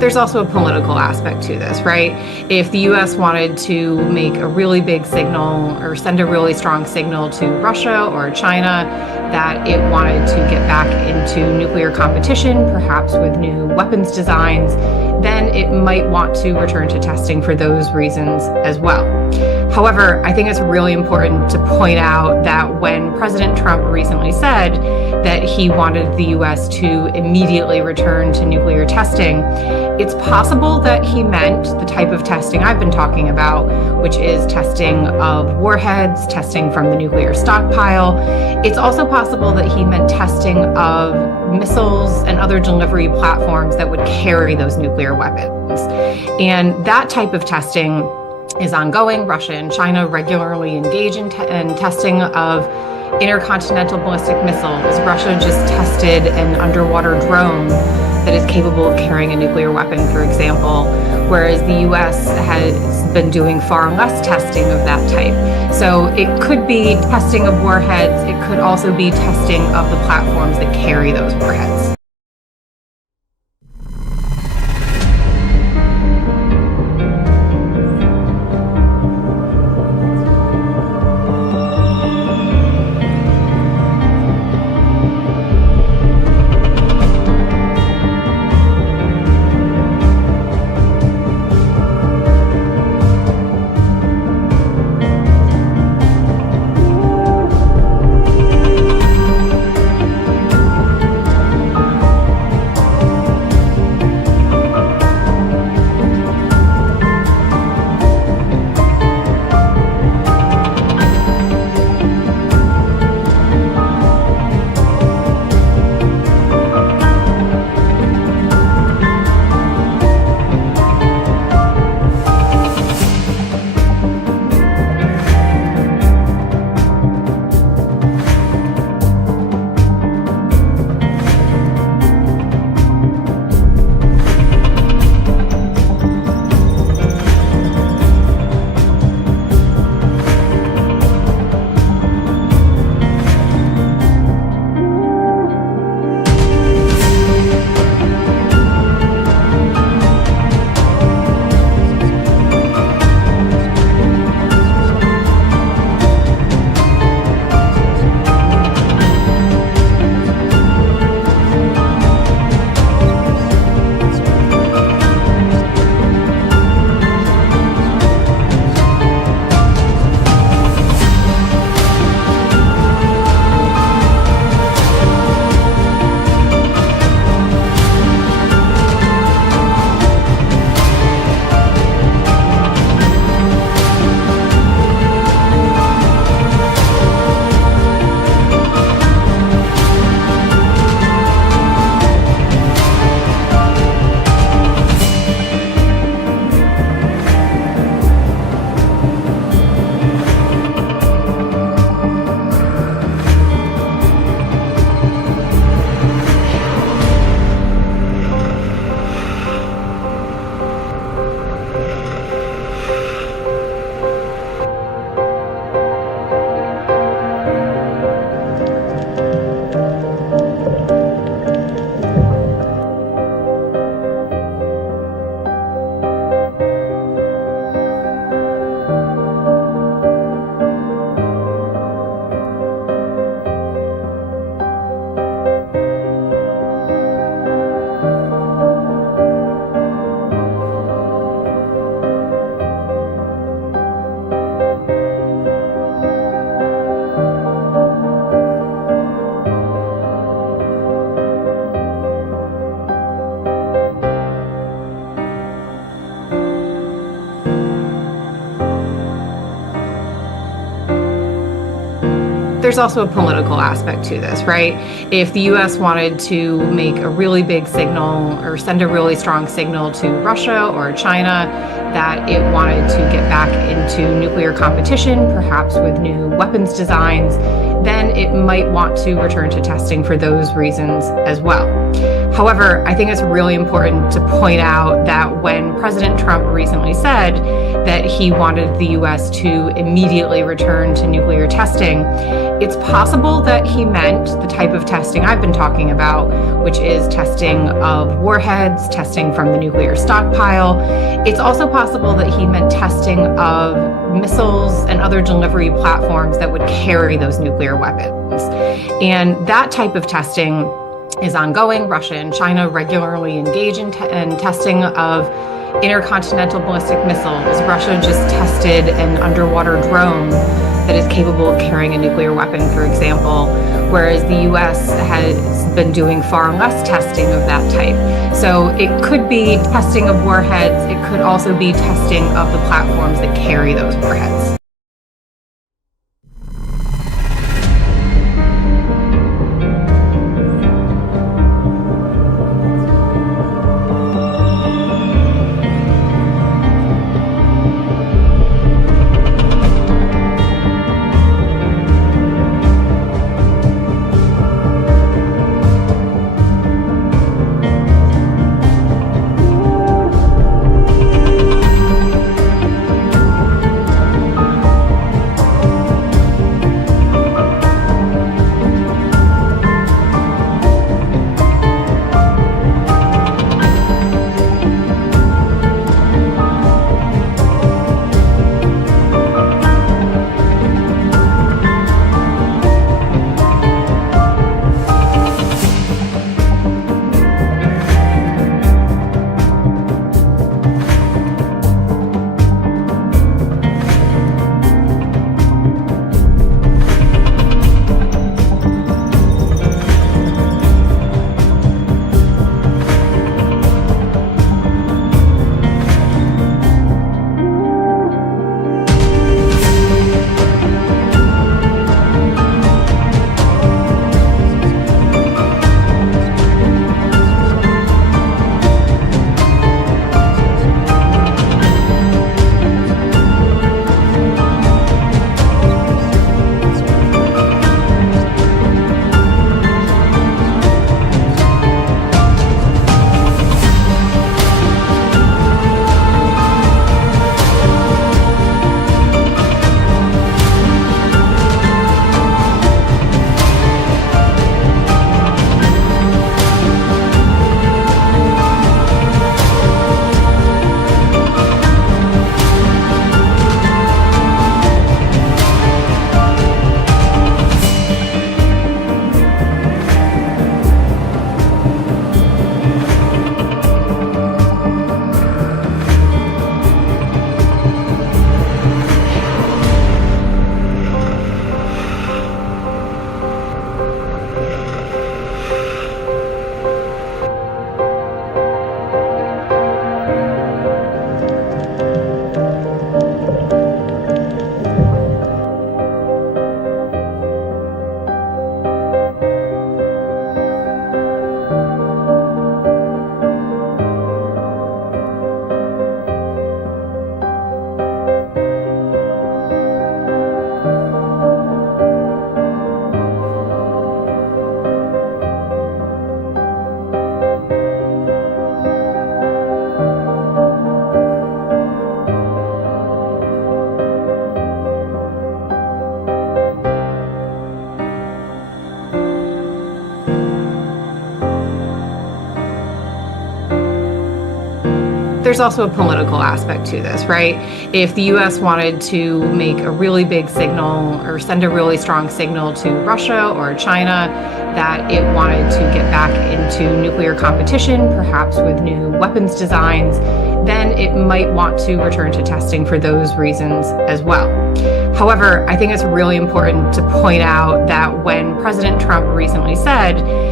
There's also a political aspect to this, right? If the US wanted to make a really big signal or send a really strong signal to Russia or China that it wanted to get back into nuclear competition, perhaps with new weapons designs, then it might want to return to testing for those reasons as well. However, I think it's really important to point out that when President Trump recently said that he wanted the US to immediately return to nuclear testing, it's possible that he meant the type of testing I've been talking about, which is testing of warheads, testing from the nuclear stockpile. It's also possible that he meant testing of missiles and other delivery platforms that would carry those nuclear weapons. And that type of testing is ongoing. Russia and China regularly engage in testing of intercontinental ballistic missiles. Russia just tested an underwater drone that is capable of carrying a nuclear weapon, for example, whereas the US has been doing far less testing of that type. So it could be testing of warheads. It could also be testing of the platforms that carry those warheads. There's also a political aspect to this, right? If the US wanted to make a really big signal or send a really strong signal to Russia or China that it wanted to get back into nuclear competition, perhaps with new weapons designs, then it might want to return to testing for those reasons as well. However, I think it's really important to point out that when President Trump recently said that he wanted the US to immediately return to nuclear testing, it's possible that he meant the type of testing I've been talking about, which is testing of warheads, testing from the nuclear stockpile. It's also possible that he meant testing of missiles and other delivery platforms that would carry those nuclear weapons. And that type of testing is ongoing. Russia and China regularly engage in testing of intercontinental ballistic missiles. Russia just tested an underwater drone that is capable of carrying a nuclear weapon, for example, whereas the US has been doing far less testing of that type. So it could be testing of warheads. It could also be testing of the platforms that carry those warheads. There's also a political aspect to this, right? If the US wanted to make a really big signal or send a really strong signal to Russia or China that it wanted to get back into nuclear competition, perhaps with new weapons designs, then it might want to return to testing for those reasons as well. However, I think it's really important to point out that when President Trump recently said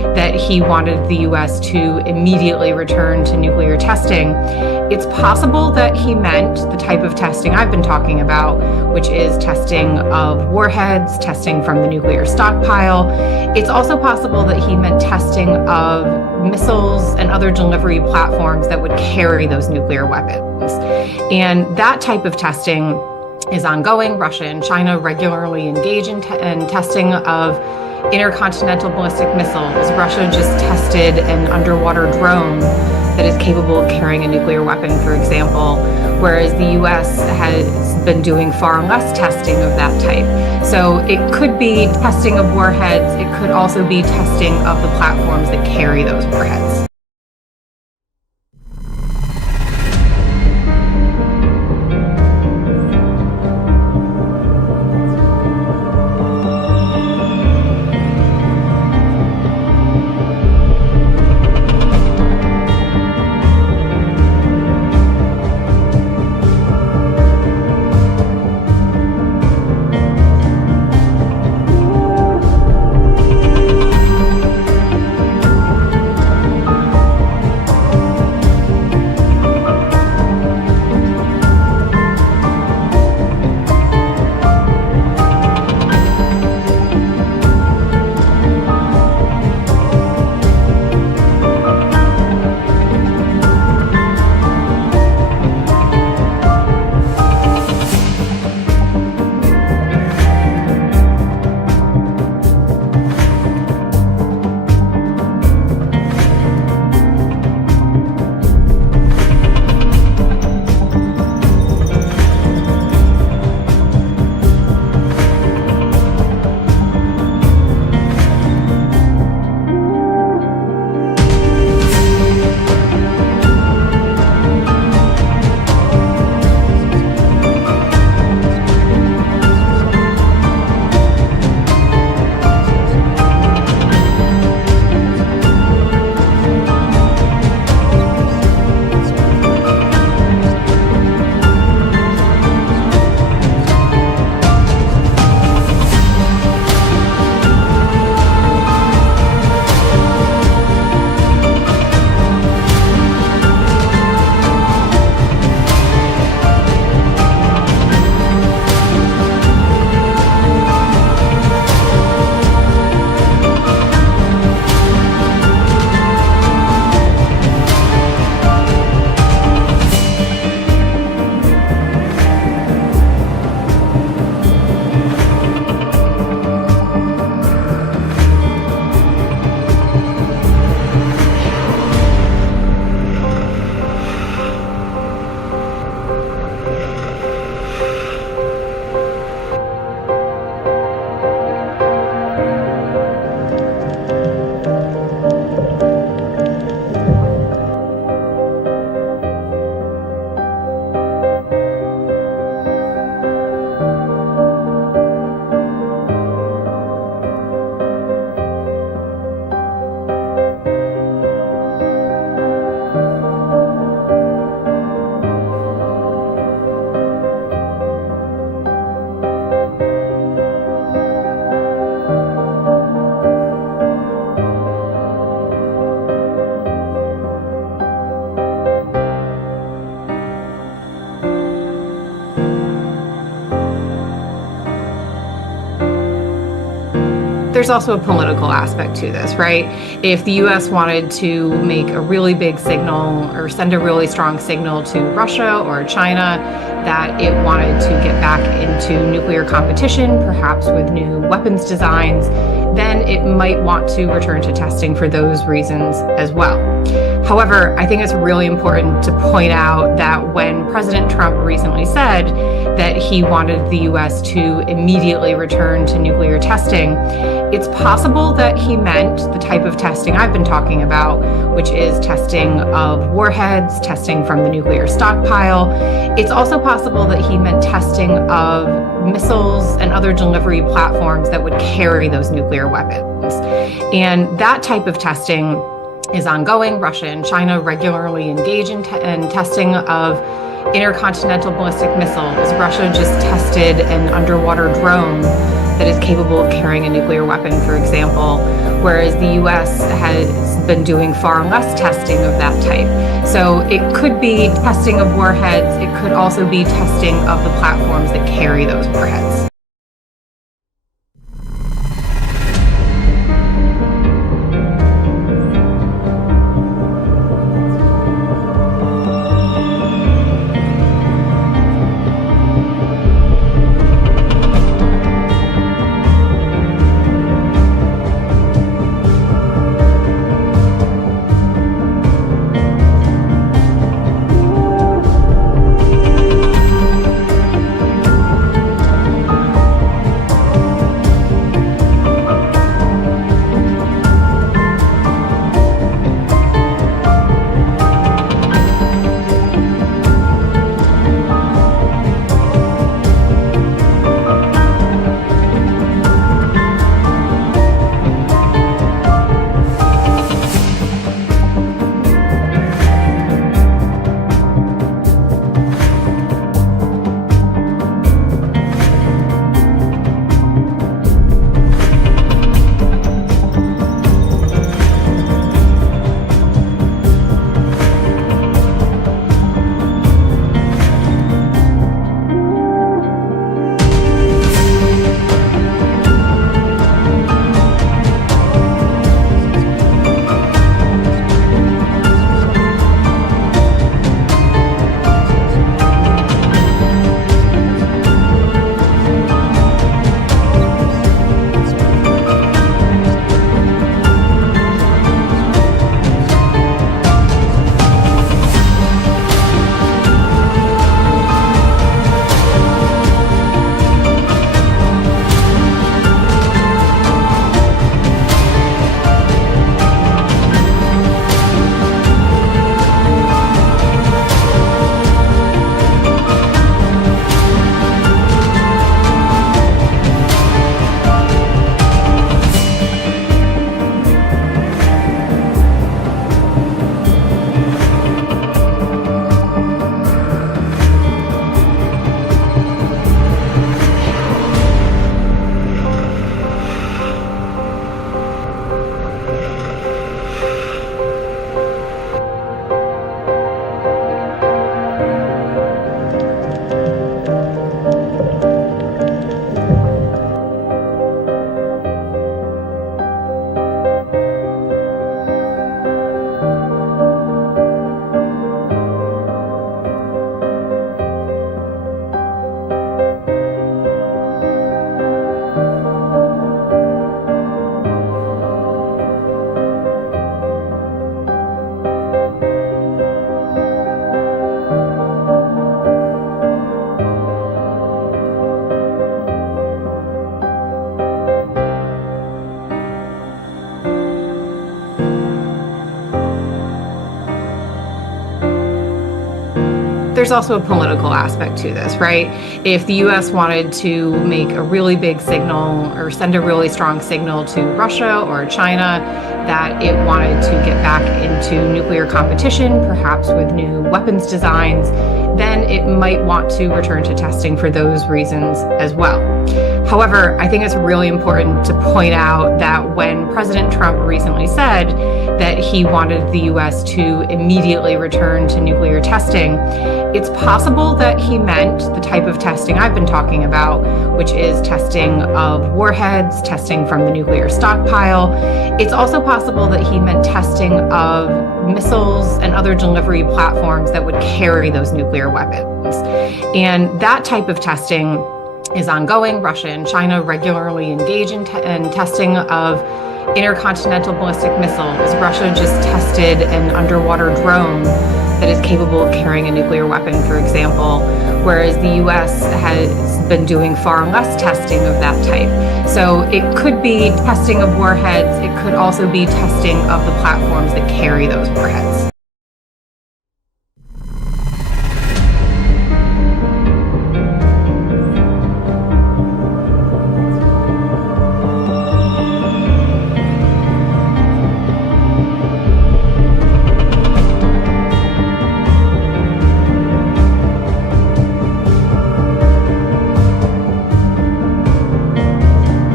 that he wanted the US to immediately return to nuclear testing. It's possible that he meant the type of testing I've been talking about, which is testing of warheads, testing from the nuclear stockpile. It's also possible that he meant testing of missiles and other delivery platforms that would carry those nuclear weapons. And that type of testing is ongoing. Russia and China regularly engage in testing of intercontinental ballistic missiles. Russia just tested an underwater drone that is capable of carrying a nuclear weapon, for example, whereas the US has been doing far less testing of that type. So it could be testing of warheads. It could also be testing of the platforms that carry those warheads. There's also a political aspect to this, right? If the US wanted to make a really big signal or send a really strong signal to Russia or China that it wanted to get back into nuclear competition, perhaps with new weapons designs, then it might want to return to testing for those reasons as well. However, I think it's really important to point out that when President Trump recently said that he wanted the US to immediately return to nuclear testing, it's possible that he meant the type of testing I've been talking about, which is testing of warheads, testing from the nuclear stockpile. It's also possible that he meant testing of missiles and other delivery platforms that would carry those nuclear weapons. And that type of testing is ongoing. Russia and China regularly engage in testing of intercontinental ballistic missiles. Russia just tested an underwater drone that is capable of carrying a nuclear weapon, for example, whereas the US has been doing far less testing of that type. So it could be testing of warheads. It could also be testing of the platforms that carry those warheads. There's also a political aspect to this, right? If the US wanted to make a really big signal or send a really strong signal to Russia or China that it wanted to get back into nuclear competition, perhaps with new weapons designs, then it might want to return to testing for those reasons as well. However, I think it's really important to point out that when President Trump recently said that he wanted the US to immediately return to nuclear testing, it's possible that he meant the type of testing I've been talking about, which is testing of warheads, testing from the nuclear stockpile. It's also possible that he meant testing of missiles and other delivery platforms that would carry those nuclear weapons. And that type of testing is ongoing. Russia and China regularly engage in testing of intercontinental ballistic missiles. Russia just tested an underwater drone that is capable of carrying a nuclear weapon, for example, whereas the US has been doing far less testing of that type. So it could be testing of warheads. It could also be testing of the platforms that carry those warheads.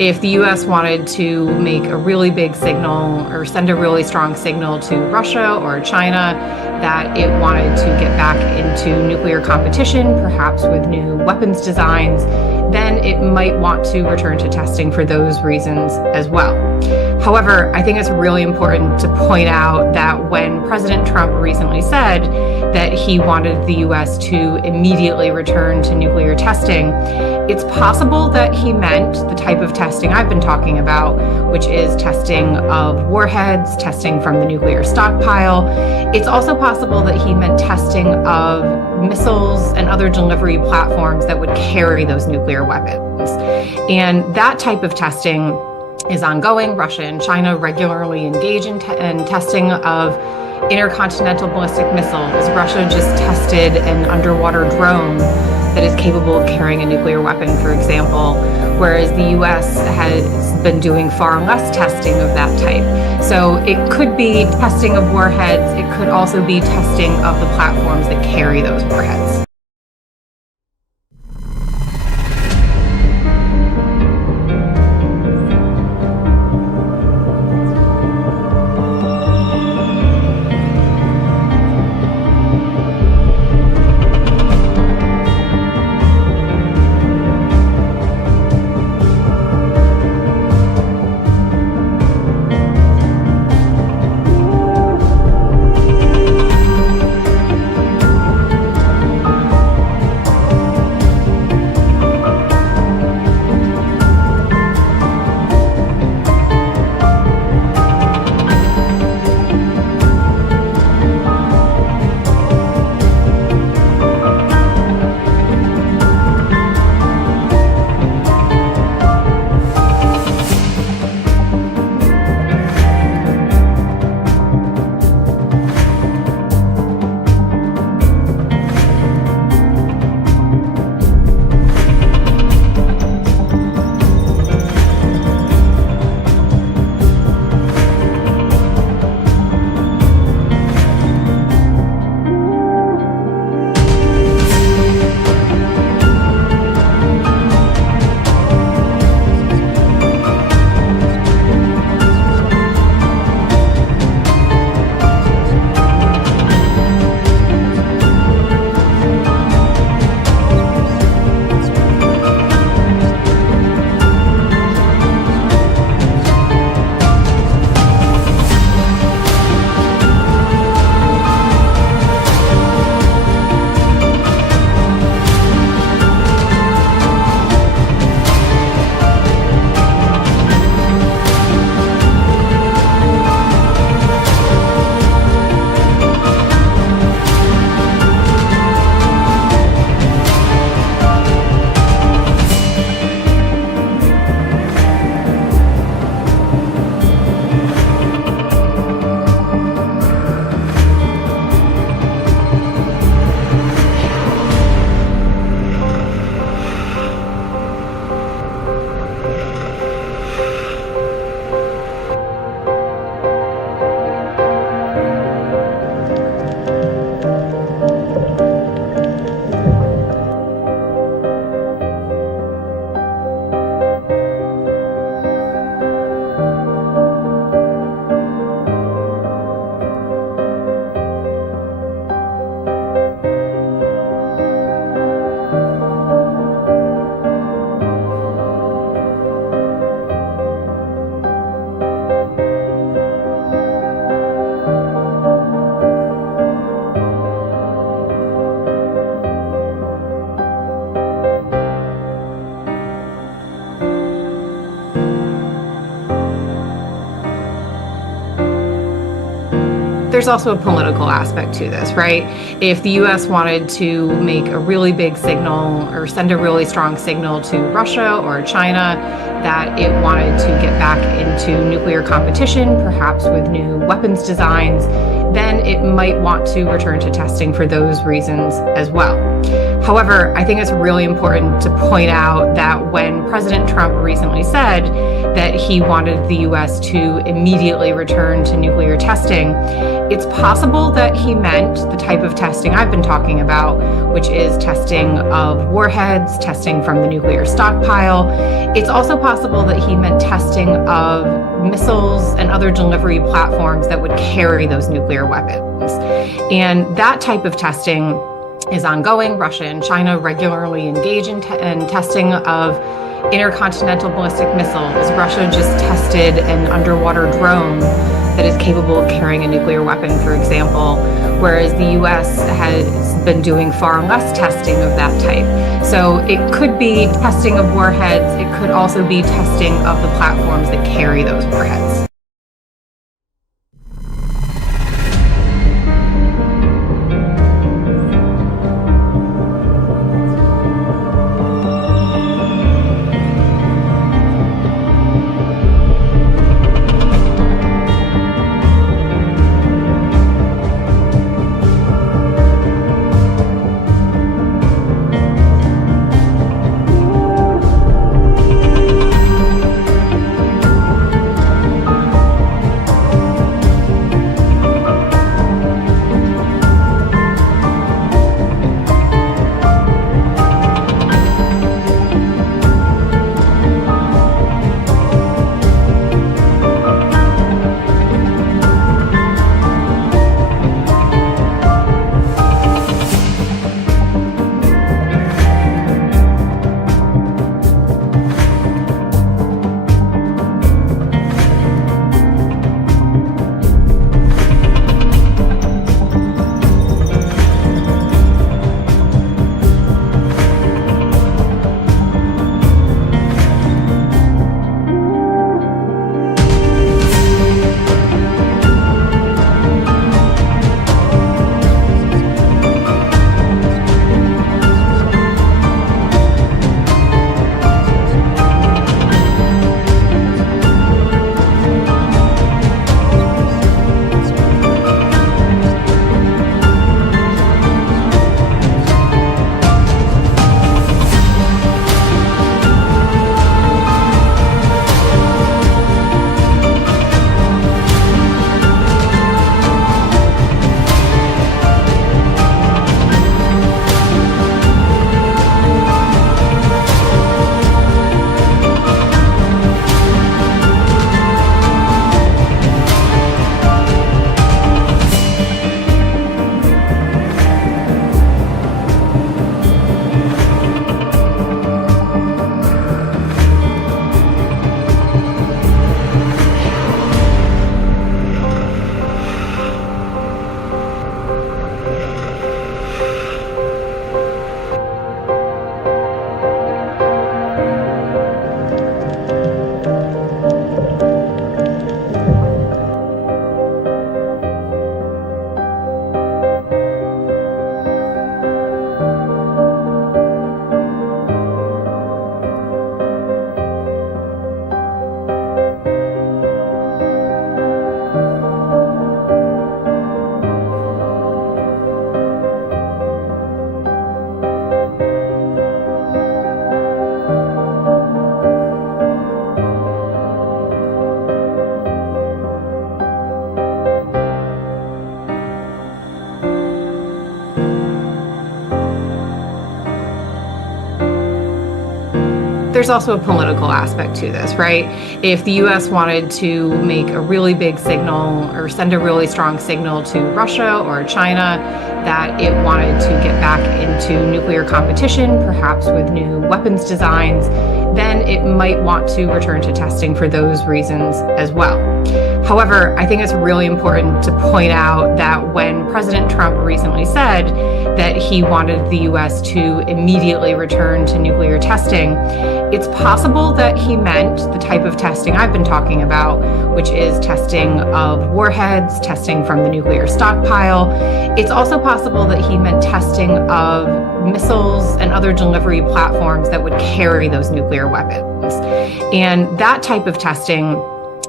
if the US wanted to make a really big signal or send a really strong signal to Russia or China that it wanted to get back into nuclear competition, perhaps with new weapons designs, then it might want to return to testing for those reasons as well. However, I think it's really important to point out that when President Trump recently said that he wanted the US to immediately return to nuclear testing, it's possible that he meant the type of testing I've been talking about, which is testing of warheads, testing from the nuclear stockpile. It's also possible that he meant testing of missiles and other delivery platforms that would carry those nuclear weapons. And that type of testing is ongoing. Russia and China regularly engage in testing of intercontinental ballistic missiles. Russia just tested an underwater drone that is capable of carrying a nuclear weapon, for example, whereas the US has been doing far less testing of that type. So it could be testing of warheads. It could also be testing of the platforms that carry those warheads. There's also a political aspect to this, right? If the US wanted to make a really big signal or send a really strong signal to Russia or China that it wanted to get back into nuclear competition, perhaps with new weapons designs, then it might want to return to testing for those reasons as well. However, I think it's really important to point out that when President Trump recently said that he wanted the US to immediately return to nuclear testing, it's possible that he meant the type of testing I've been talking about, which is testing of warheads, testing from the nuclear stockpile. It's also possible that he meant testing of missiles and other delivery platforms that would carry those nuclear weapons. And that type of testing is ongoing. Russia and China regularly engage in testing of intercontinental ballistic missiles. Russia just tested an underwater drone that is capable of carrying a nuclear weapon, for example, whereas the US has been doing far less testing of that type. So it could be testing of warheads. It could also be testing of the platforms that carry those warheads. There's also a political aspect to this, right? If the US wanted to make a really big signal or send a really strong signal to Russia or China that it wanted to get back into nuclear competition, perhaps with new weapons designs, then it might want to return to testing for those reasons as well. However, I think it's really important to point out that when President Trump recently said that he wanted the US to immediately return to nuclear testing, it's possible that he meant the type of testing I've been talking about, which is testing of warheads, testing from the nuclear stockpile. It's also possible that he meant testing of missiles and other delivery platforms that would carry those nuclear weapons. And that type of testing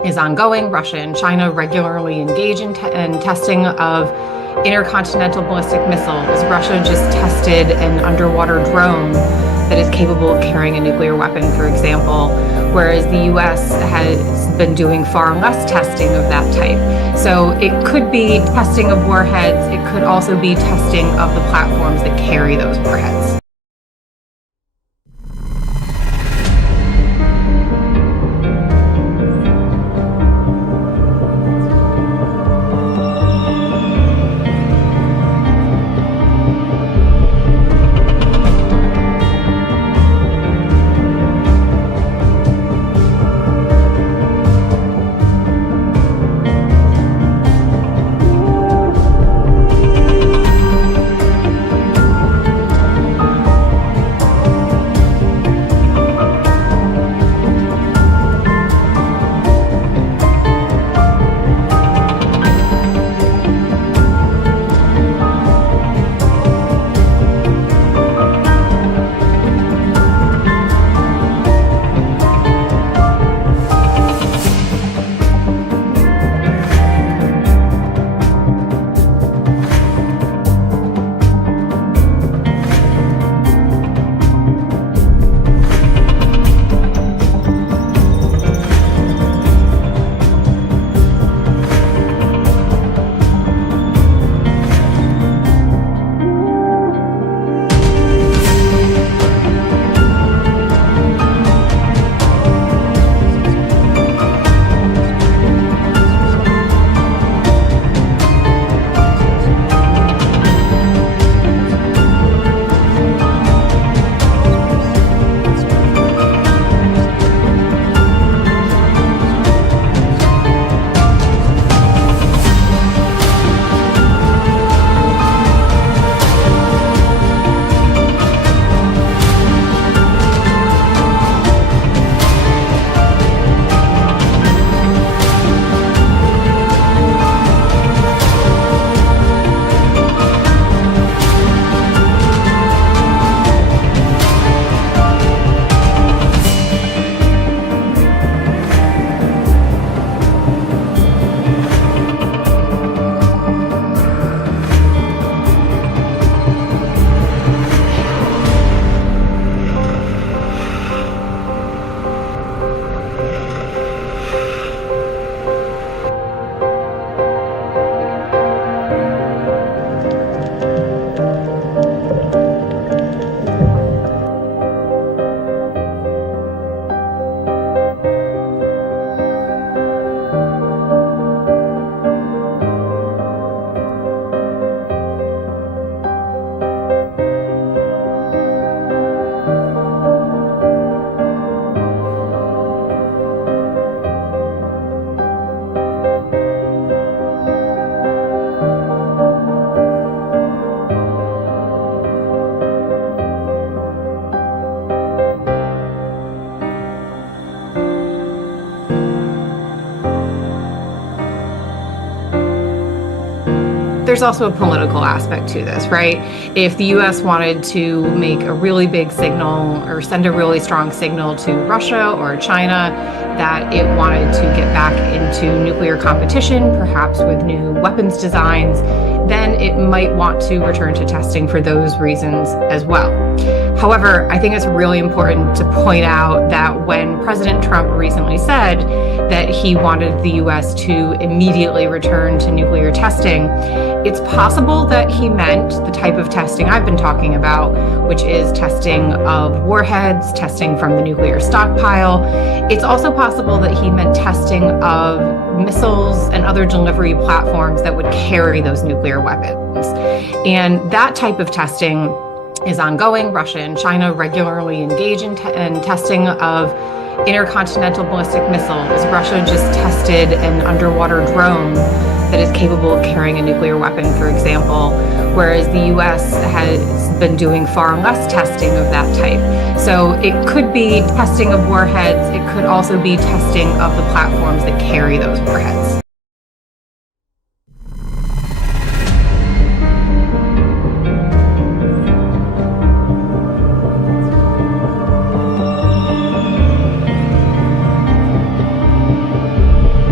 is ongoing. Russia and China regularly engage in testing of intercontinental ballistic missiles. Russia just tested an underwater drone that is capable of carrying a nuclear weapon, for example, whereas the US has been doing far less testing of that type. So it could be testing of warheads. It could also be testing of the platforms that carry those warheads. There's also a political aspect to this, right? If the US wanted to make a really big signal or send a really strong signal to Russia or China that it wanted to get back into nuclear competition, perhaps with new weapons designs, then it might want to return to testing for those reasons as well. However, I think it's really important to point out that when President Trump recently said that he wanted the US to immediately return to nuclear testing, it's possible that he meant the type of testing I've been talking about, which is testing of warheads, testing from the nuclear stockpile. It's also possible that he meant testing of missiles and other delivery platforms that would carry those nuclear weapons. And that type of testing is ongoing. Russia and China regularly engage in testing of intercontinental ballistic missiles. Russia just tested an underwater drone that is capable of carrying a nuclear weapon, for example, whereas the US has been doing far less testing of that type. So it could be testing of warheads. It could also be testing of the platforms that carry those warheads.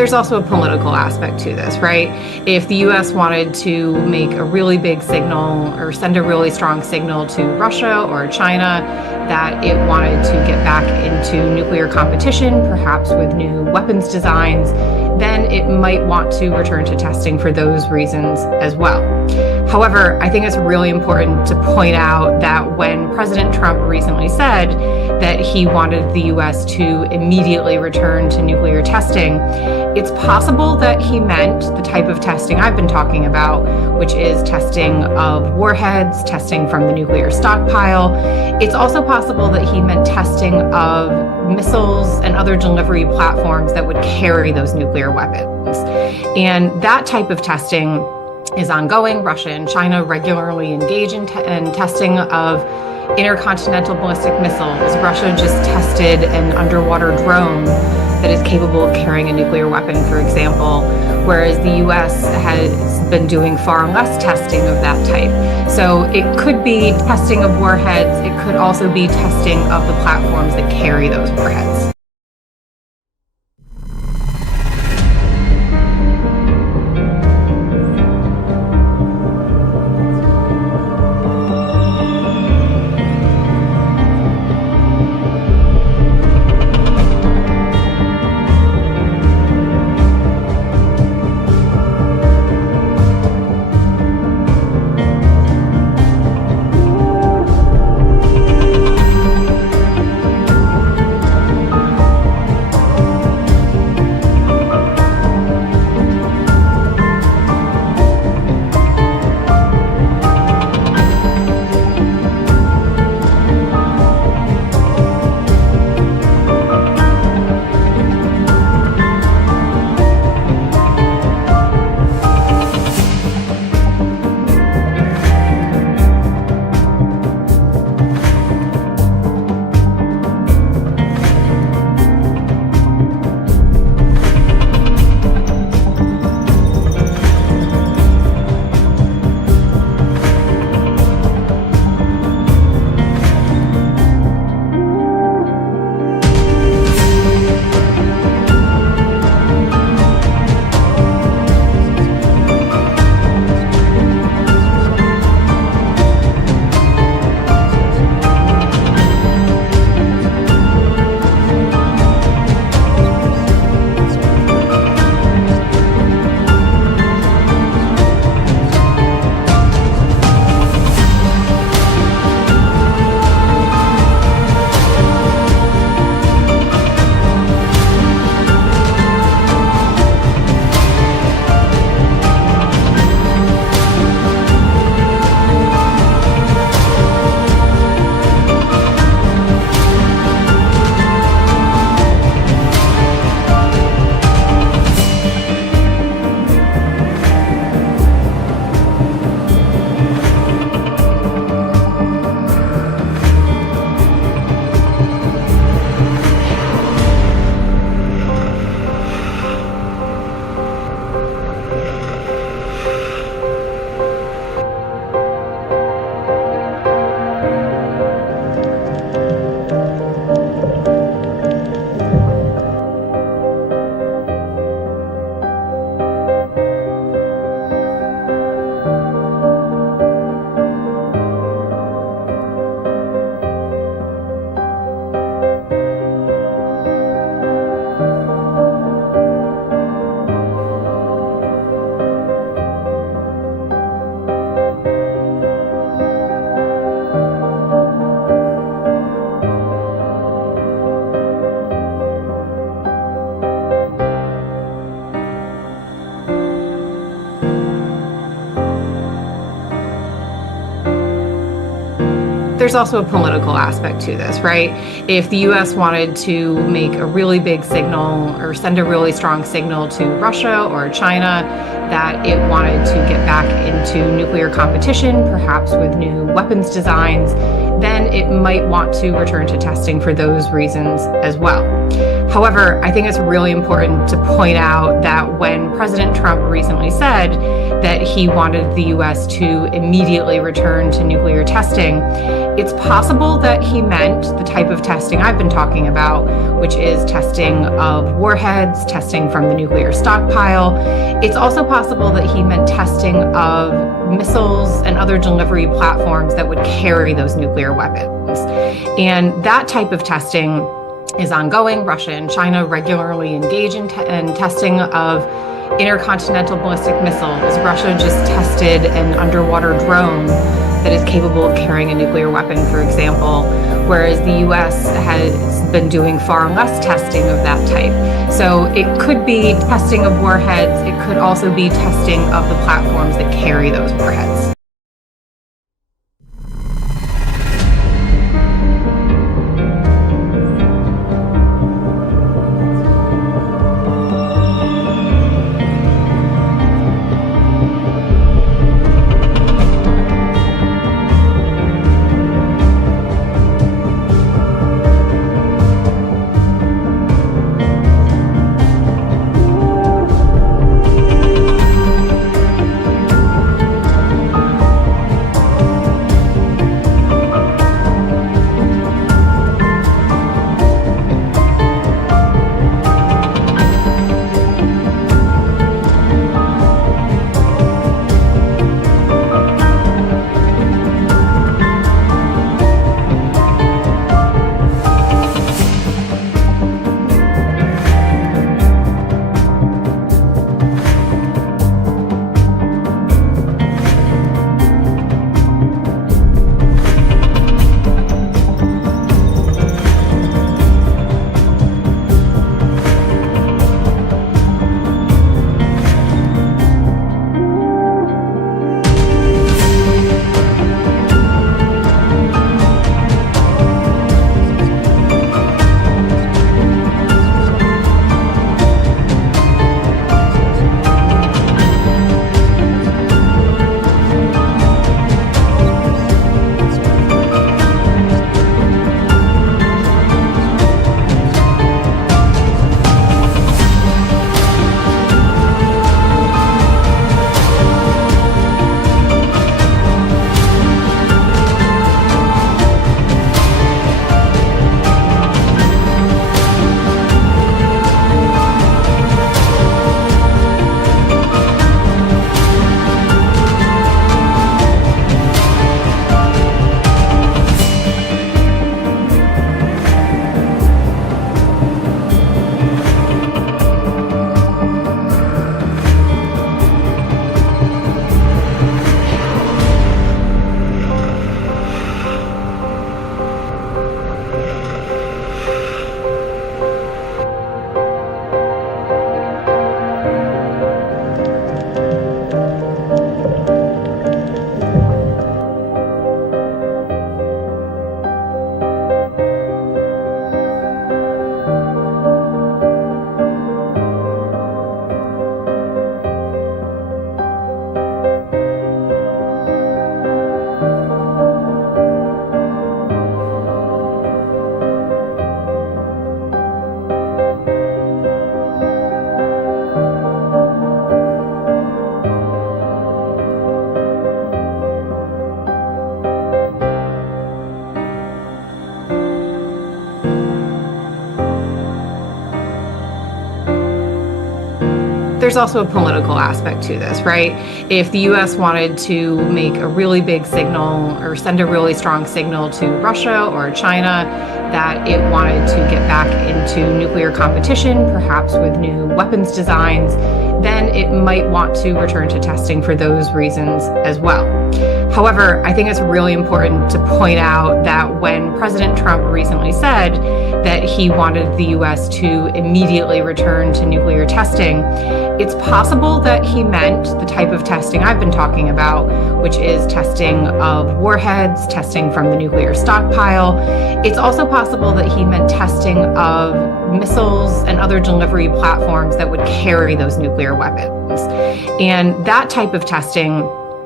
There's also a political aspect to this, right? If the US wanted to make a really big signal or send a really strong signal to Russia or China that it wanted to get back into nuclear competition, perhaps with new weapons designs, then it might want to return to testing for those reasons as well. However, I think it's really important to point out that when President Trump recently said that he wanted the US to immediately return to nuclear testing, it's possible that he meant the type of testing I've been talking about, which is testing of warheads, testing from the nuclear stockpile. It's also possible that he meant testing of missiles and other delivery platforms that would carry those nuclear weapons. And that type of testing is ongoing. Russia and China regularly engage in testing of intercontinental ballistic missiles. Russia just tested an underwater drone that is capable of carrying a nuclear weapon, for example, whereas the US has been doing far less testing of that type. So it could be testing of warheads. It could also be testing of the platforms that carry those warheads. There's also a political aspect to this, right? If the US wanted to make a really big signal or send a really strong signal to Russia or China that it wanted to get back into nuclear competition, perhaps with new weapons designs, then it might want to return to testing for those reasons as well. However, I think it's really important to point out that when President Trump recently said that he wanted the US to immediately return to nuclear testing, it's possible that he meant the type of testing I've been talking about, which is testing of warheads, testing from the nuclear stockpile. It's also possible that he meant testing of missiles and other delivery platforms that would carry those nuclear weapons. And that type of testing is ongoing. Russia and China regularly engage in testing of intercontinental ballistic missiles. Russia just tested an underwater drone that is capable of carrying a nuclear weapon, for example, whereas the US has been doing far less testing of that type. So it could be testing of warheads. It could also be testing of the platforms that carry those warheads. There's also a political aspect to this, right? If the US wanted to make a really big signal or send a really strong signal to Russia or China that it wanted to get back into nuclear competition, perhaps with new weapons designs, then it might want to return to testing for those reasons as well. However, I think it's really important to point out that when President Trump recently said that he wanted the US to immediately return to nuclear testing, it's possible that he meant the type of testing I've been talking about, which is testing of warheads, testing from the nuclear stockpile. It's also possible that he meant testing of missiles and other delivery platforms that would carry those nuclear weapons. And that type of testing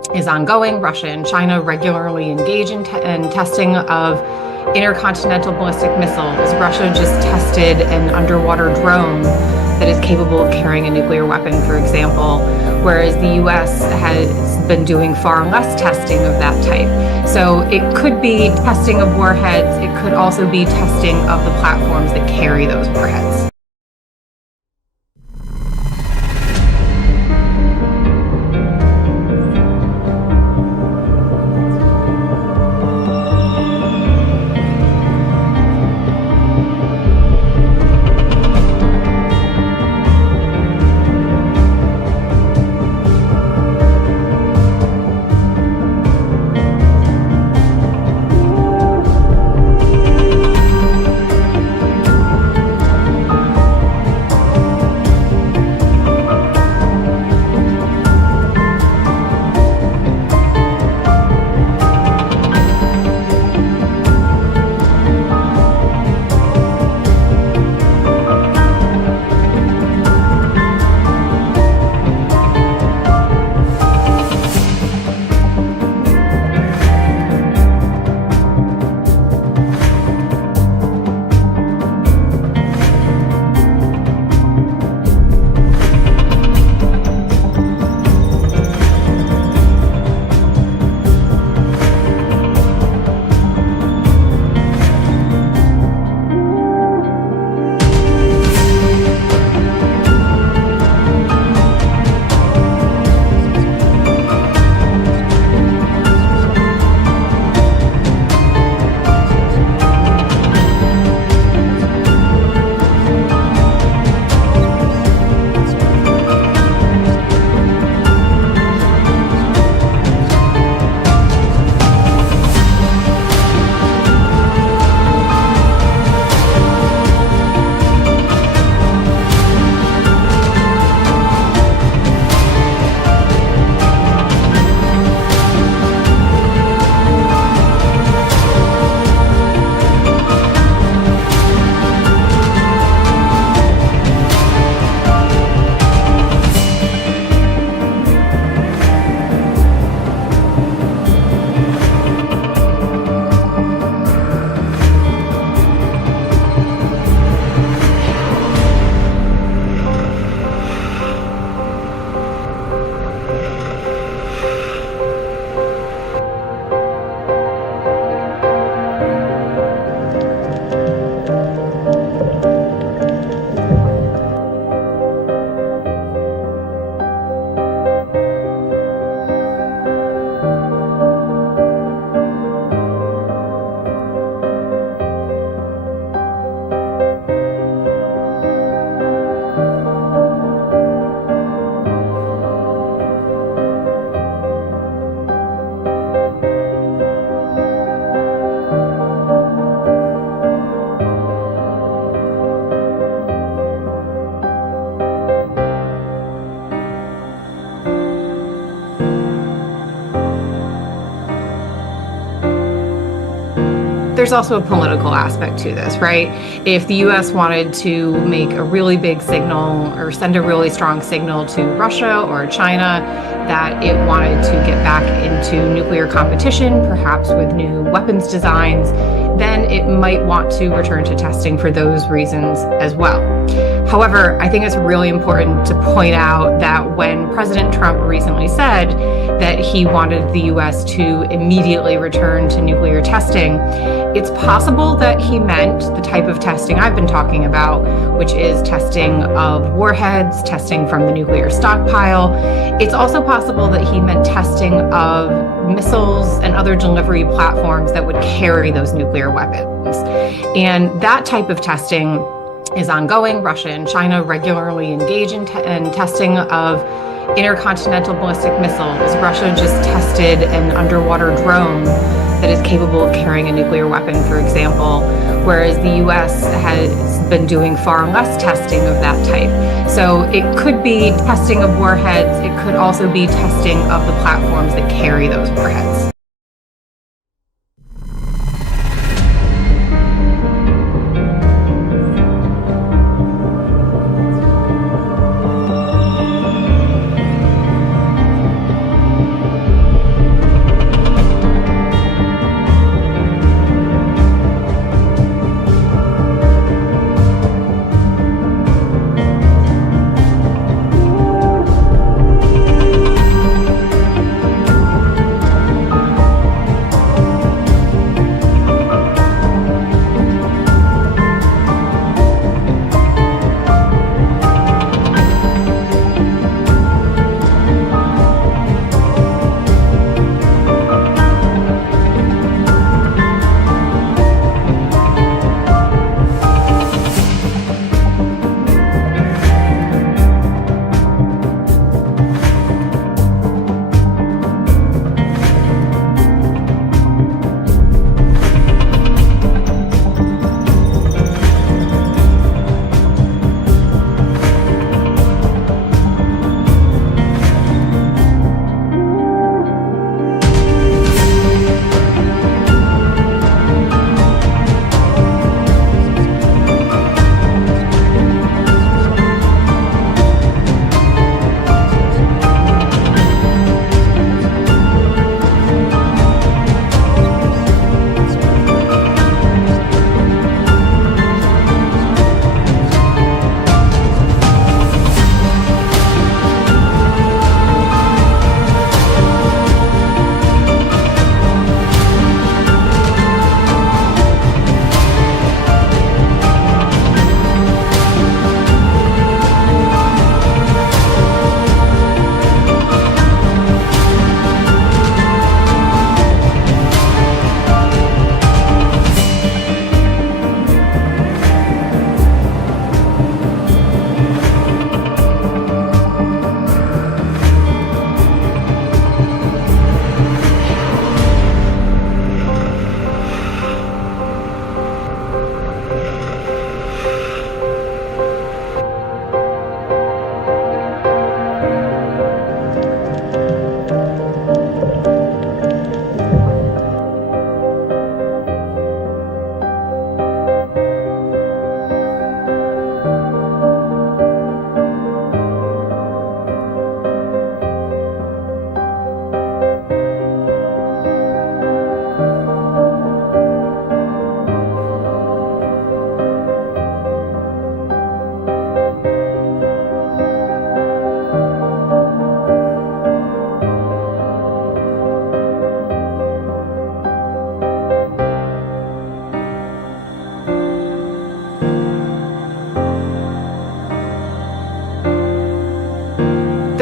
is ongoing. Russia and China regularly engage in testing of intercontinental ballistic missiles. Russia just tested an underwater drone that is capable of carrying a nuclear weapon, for example, whereas the US has been doing far less testing of that type. So it could be testing of warheads. It could also be testing of the platforms that carry those warheads. There's also a political aspect to this, right? If the US wanted to make a really big signal or send a really strong signal to Russia or China that it wanted to get back into nuclear competition, perhaps with new weapons designs, then it might want to return to testing for those reasons as well. However, I think it's really important to point out that when President Trump recently said that he wanted the US to immediately return to nuclear testing, it's possible that he meant the type of testing I've been talking about, which is testing of warheads, testing from the nuclear stockpile. It's also possible that he meant testing of missiles and other delivery platforms that would carry those nuclear weapons. And that type of testing is ongoing. Russia and China regularly engage in testing of intercontinental ballistic missiles. Russia just tested an underwater drone that is capable of carrying a nuclear weapon, for example, whereas the US has been doing far less testing of that type. So it could be testing of warheads. It could also be testing of the platforms that carry those warheads.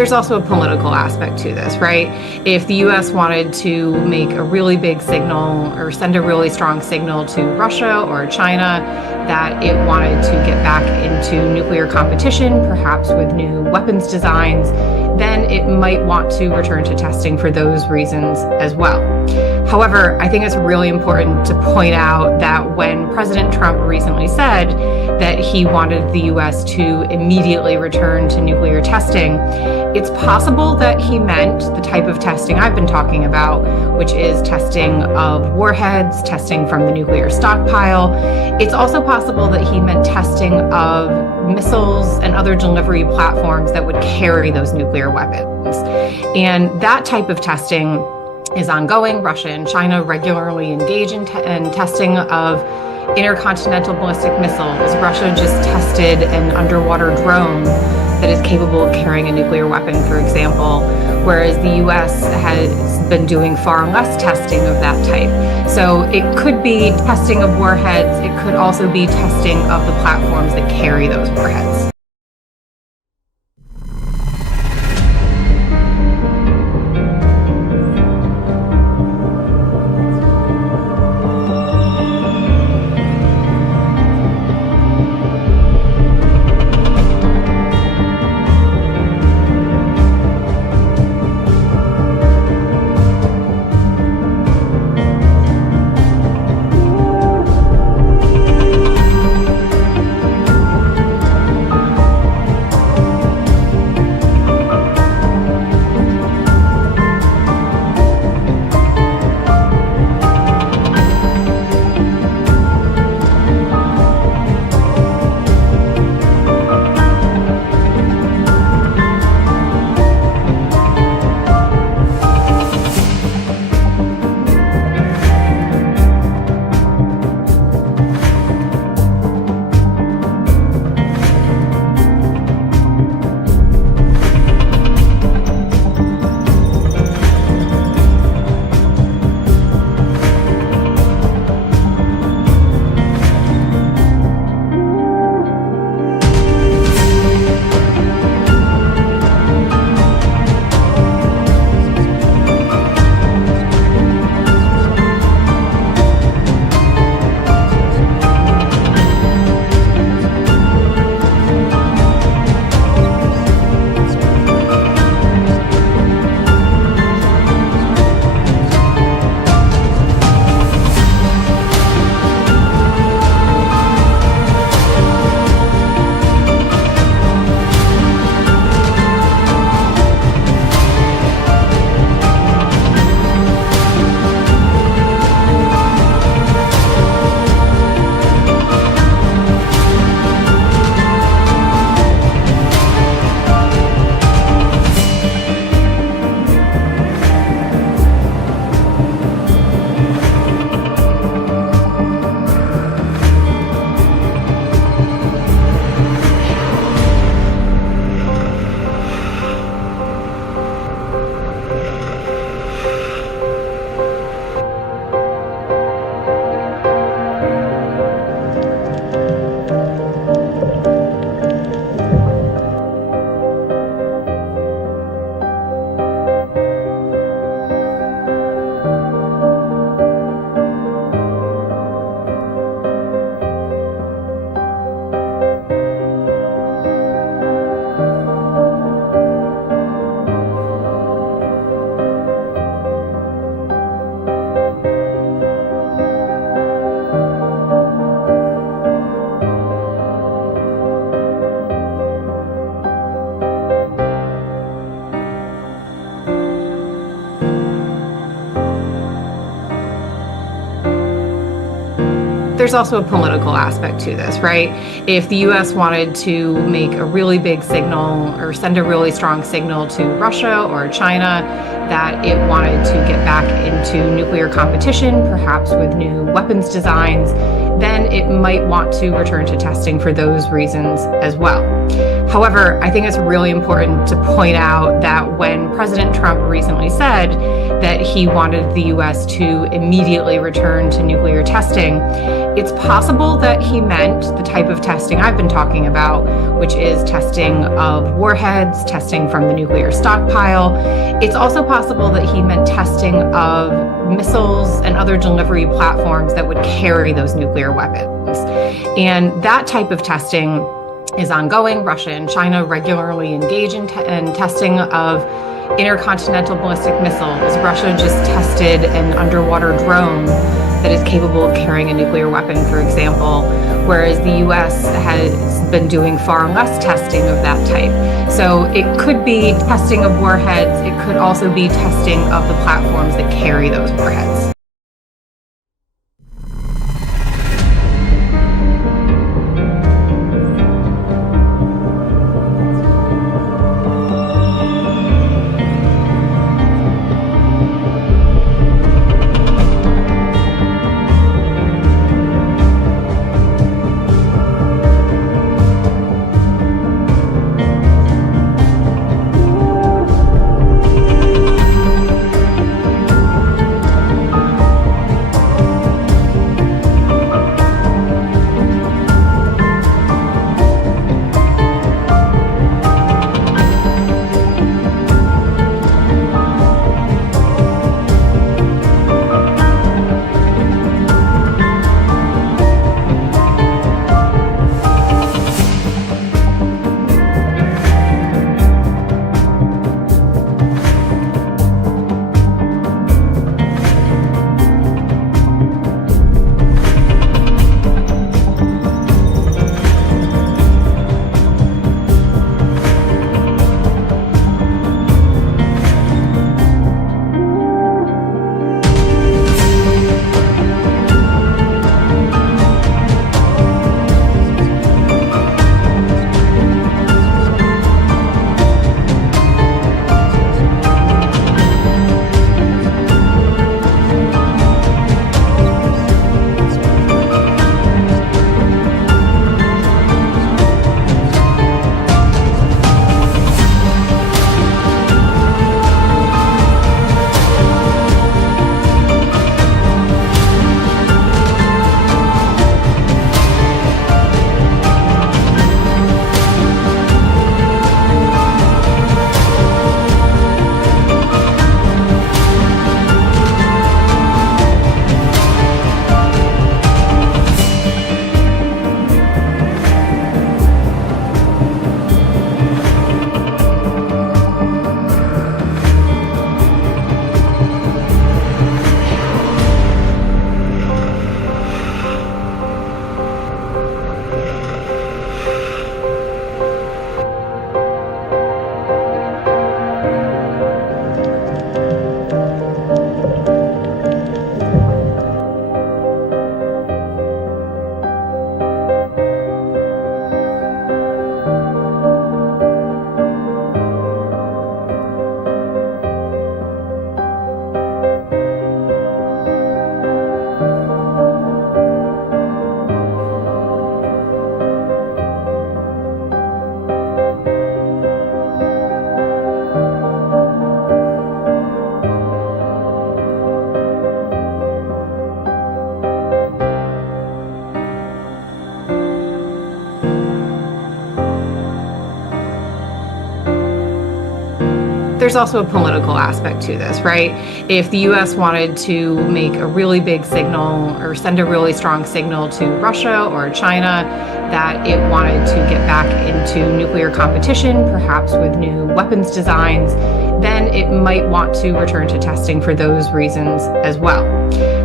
There's also a political aspect to this, right? If the US wanted to make a really big signal or send a really strong signal to Russia or China that it wanted to get back into nuclear competition, perhaps with new weapons designs, then it might want to return to testing for those reasons as well. However, I think it's really important to point out that when President Trump recently said that he wanted the US to immediately return to nuclear testing, it's possible that he meant the type of testing I've been talking about, which is testing of warheads, testing from the nuclear stockpile. It's also possible that he meant testing of missiles and other delivery platforms that would carry those nuclear weapons. And that type of testing is ongoing. Russia and China regularly engage in testing of intercontinental ballistic missiles. Russia just tested an underwater drone that is capable of carrying a nuclear weapon, for example, whereas the US has been doing far less testing of that type. So it could be testing of warheads. It could also be testing of the platforms that carry those warheads. There's also a political aspect to this, right? If the US wanted to make a really big signal or send a really strong signal to Russia or China that it wanted to get back into nuclear competition, perhaps with new weapons designs, then it might want to return to testing for those reasons as well. However, I think it's really important to point out that when President Trump recently said that he wanted the US to immediately return to nuclear testing, it's possible that he meant the type of testing I've been talking about, which is testing of warheads, testing from the nuclear stockpile. It's also possible that he meant testing of missiles and other delivery platforms that would carry those nuclear weapons. And that type of testing is ongoing. Russia and China regularly engage in testing of intercontinental ballistic missiles. Russia just tested an underwater drone that is capable of carrying a nuclear weapon, for example, whereas the US has been doing far less testing of that type. So it could be testing of warheads. It could also be testing of the platforms that carry those warheads. There's also a political aspect to this, right? If the US wanted to make a really big signal or send a really strong signal to Russia or China that it wanted to get back into nuclear competition, perhaps with new weapons designs, then it might want to return to testing for those reasons as well.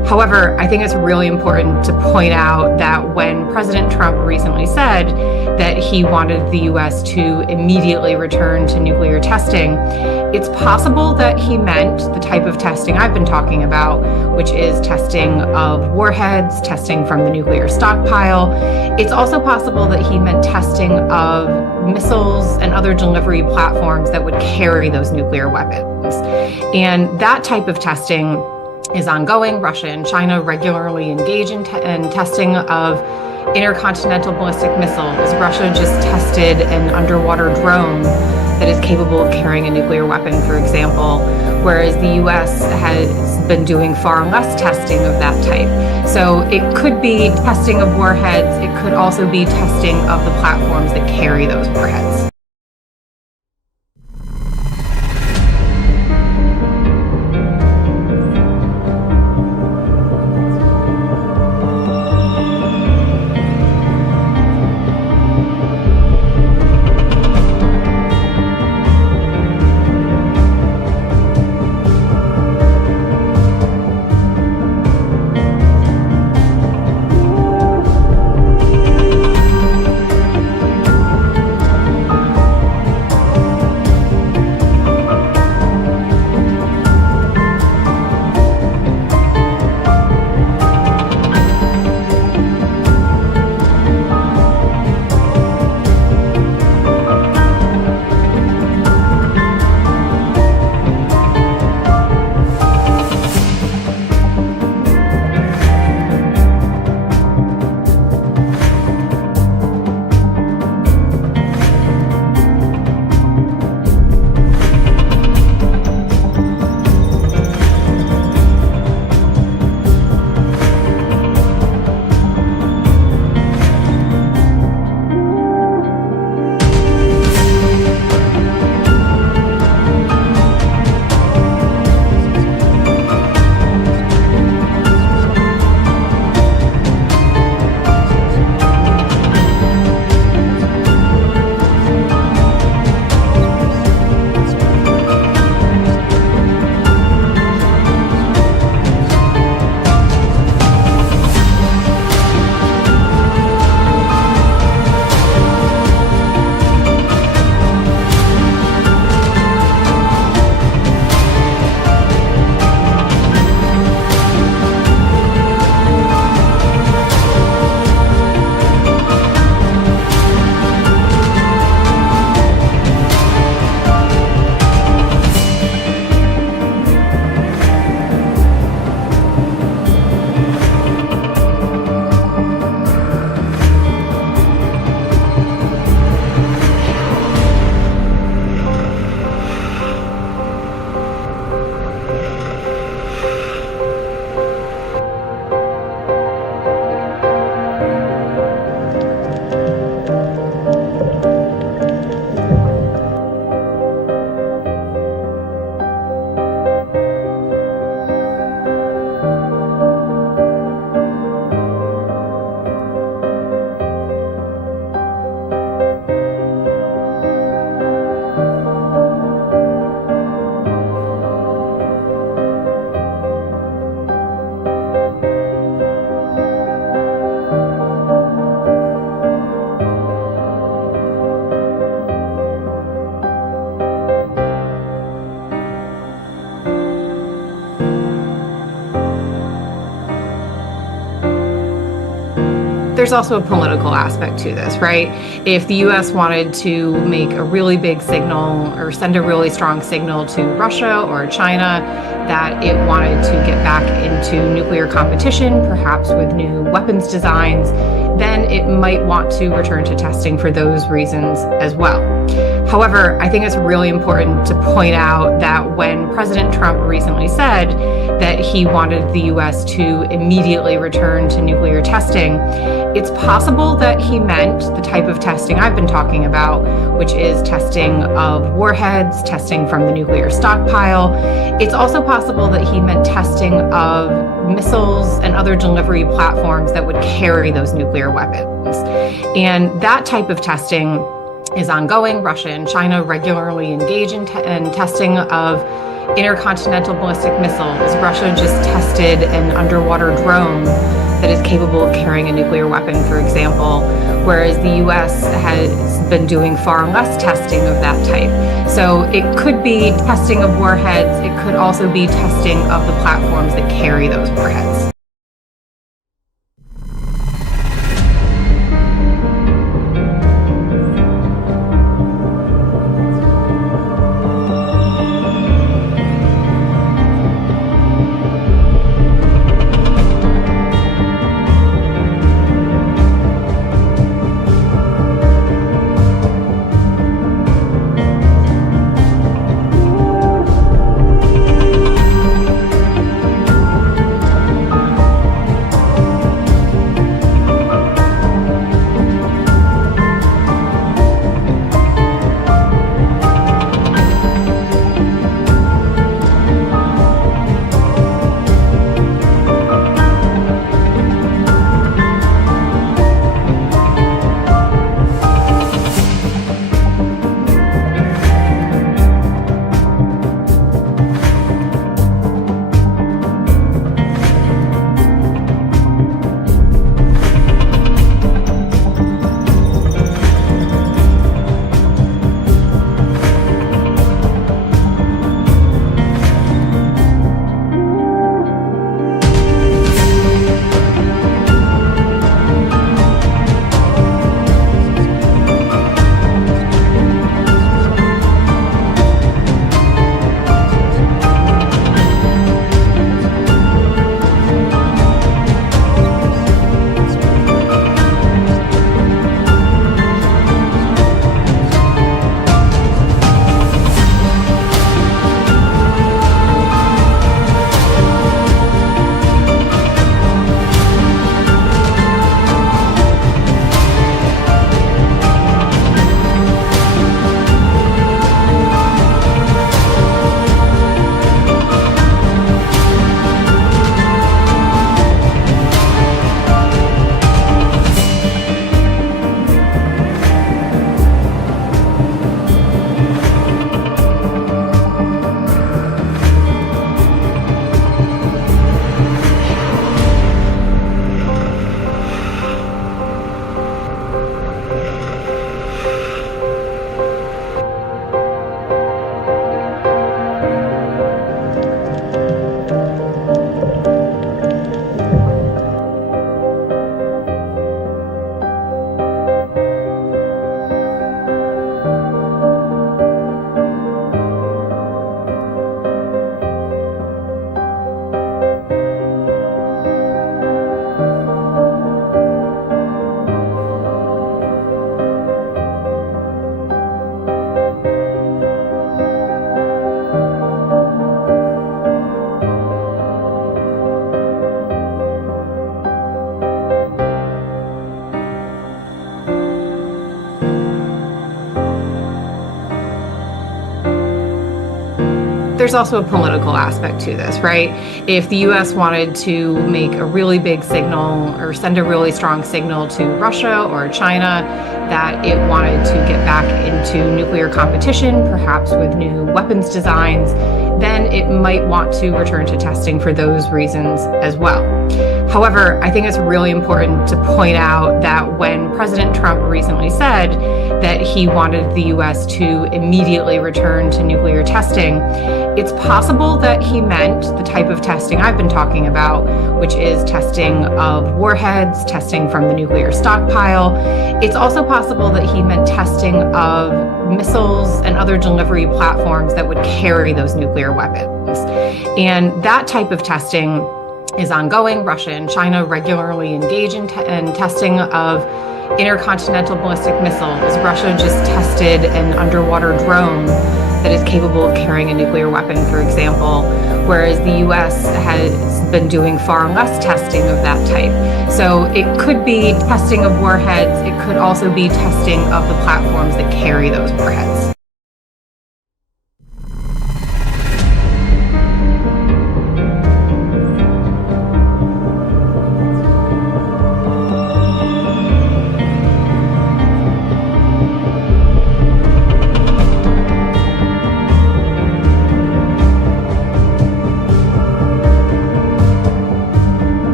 However, I think it's really important to point out that when President Trump recently said that he wanted the US to immediately return to nuclear testing, it's possible that he meant the type of testing I've been talking about, which is testing of warheads, testing from the nuclear stockpile. It's also possible that he meant testing of missiles and other delivery platforms that would carry those nuclear weapons. And that type of testing is ongoing. Russia and China regularly engage in testing of intercontinental ballistic missiles. Russia just tested an underwater drone that is capable of carrying a nuclear weapon, for example, whereas the US has been doing far less testing of that type. So it could be testing of warheads. It could also be testing of the platforms that carry those warheads. There's also a political aspect to this, right? If the US wanted to make a really big signal or send a really strong signal to Russia or China that it wanted to get back into nuclear competition, perhaps with new weapons designs, then it might want to return to testing for those reasons as well. However, I think it's really important to point out that when President Trump recently said that he wanted the US to immediately return to nuclear testing, it's possible that he meant the type of testing I've been talking about, which is testing of warheads, testing from the nuclear stockpile. It's also possible that he meant testing of missiles and other delivery platforms that would carry those nuclear weapons. And that type of testing is ongoing. Russia and China regularly engage in testing of intercontinental ballistic missiles. Russia just tested an underwater drone that is capable of carrying a nuclear weapon, for example, whereas the US has been doing far less testing of that type. So it could be testing of warheads. It could also be testing of the platforms that carry those warheads. There's also a political aspect to this, right? If the US wanted to make a really big signal or send a really strong signal to Russia or China that it wanted to get back into nuclear competition, perhaps with new weapons designs, then it might want to return to testing for those reasons as well. However, I think it's really important to point out that when President Trump recently said that he wanted the US to immediately return to nuclear testing, it's possible that he meant the type of testing I've been talking about, which is testing of warheads, testing from the nuclear stockpile. It's also possible that he meant testing of missiles and other delivery platforms that would carry those nuclear weapons. And that type of testing is ongoing. Russia and China regularly engage in testing of intercontinental ballistic missiles. Russia just tested an underwater drone that is capable of carrying a nuclear weapon, for example, whereas the US has been doing far less testing of that type. So it could be testing of warheads. It could also be testing of the platforms that carry those warheads.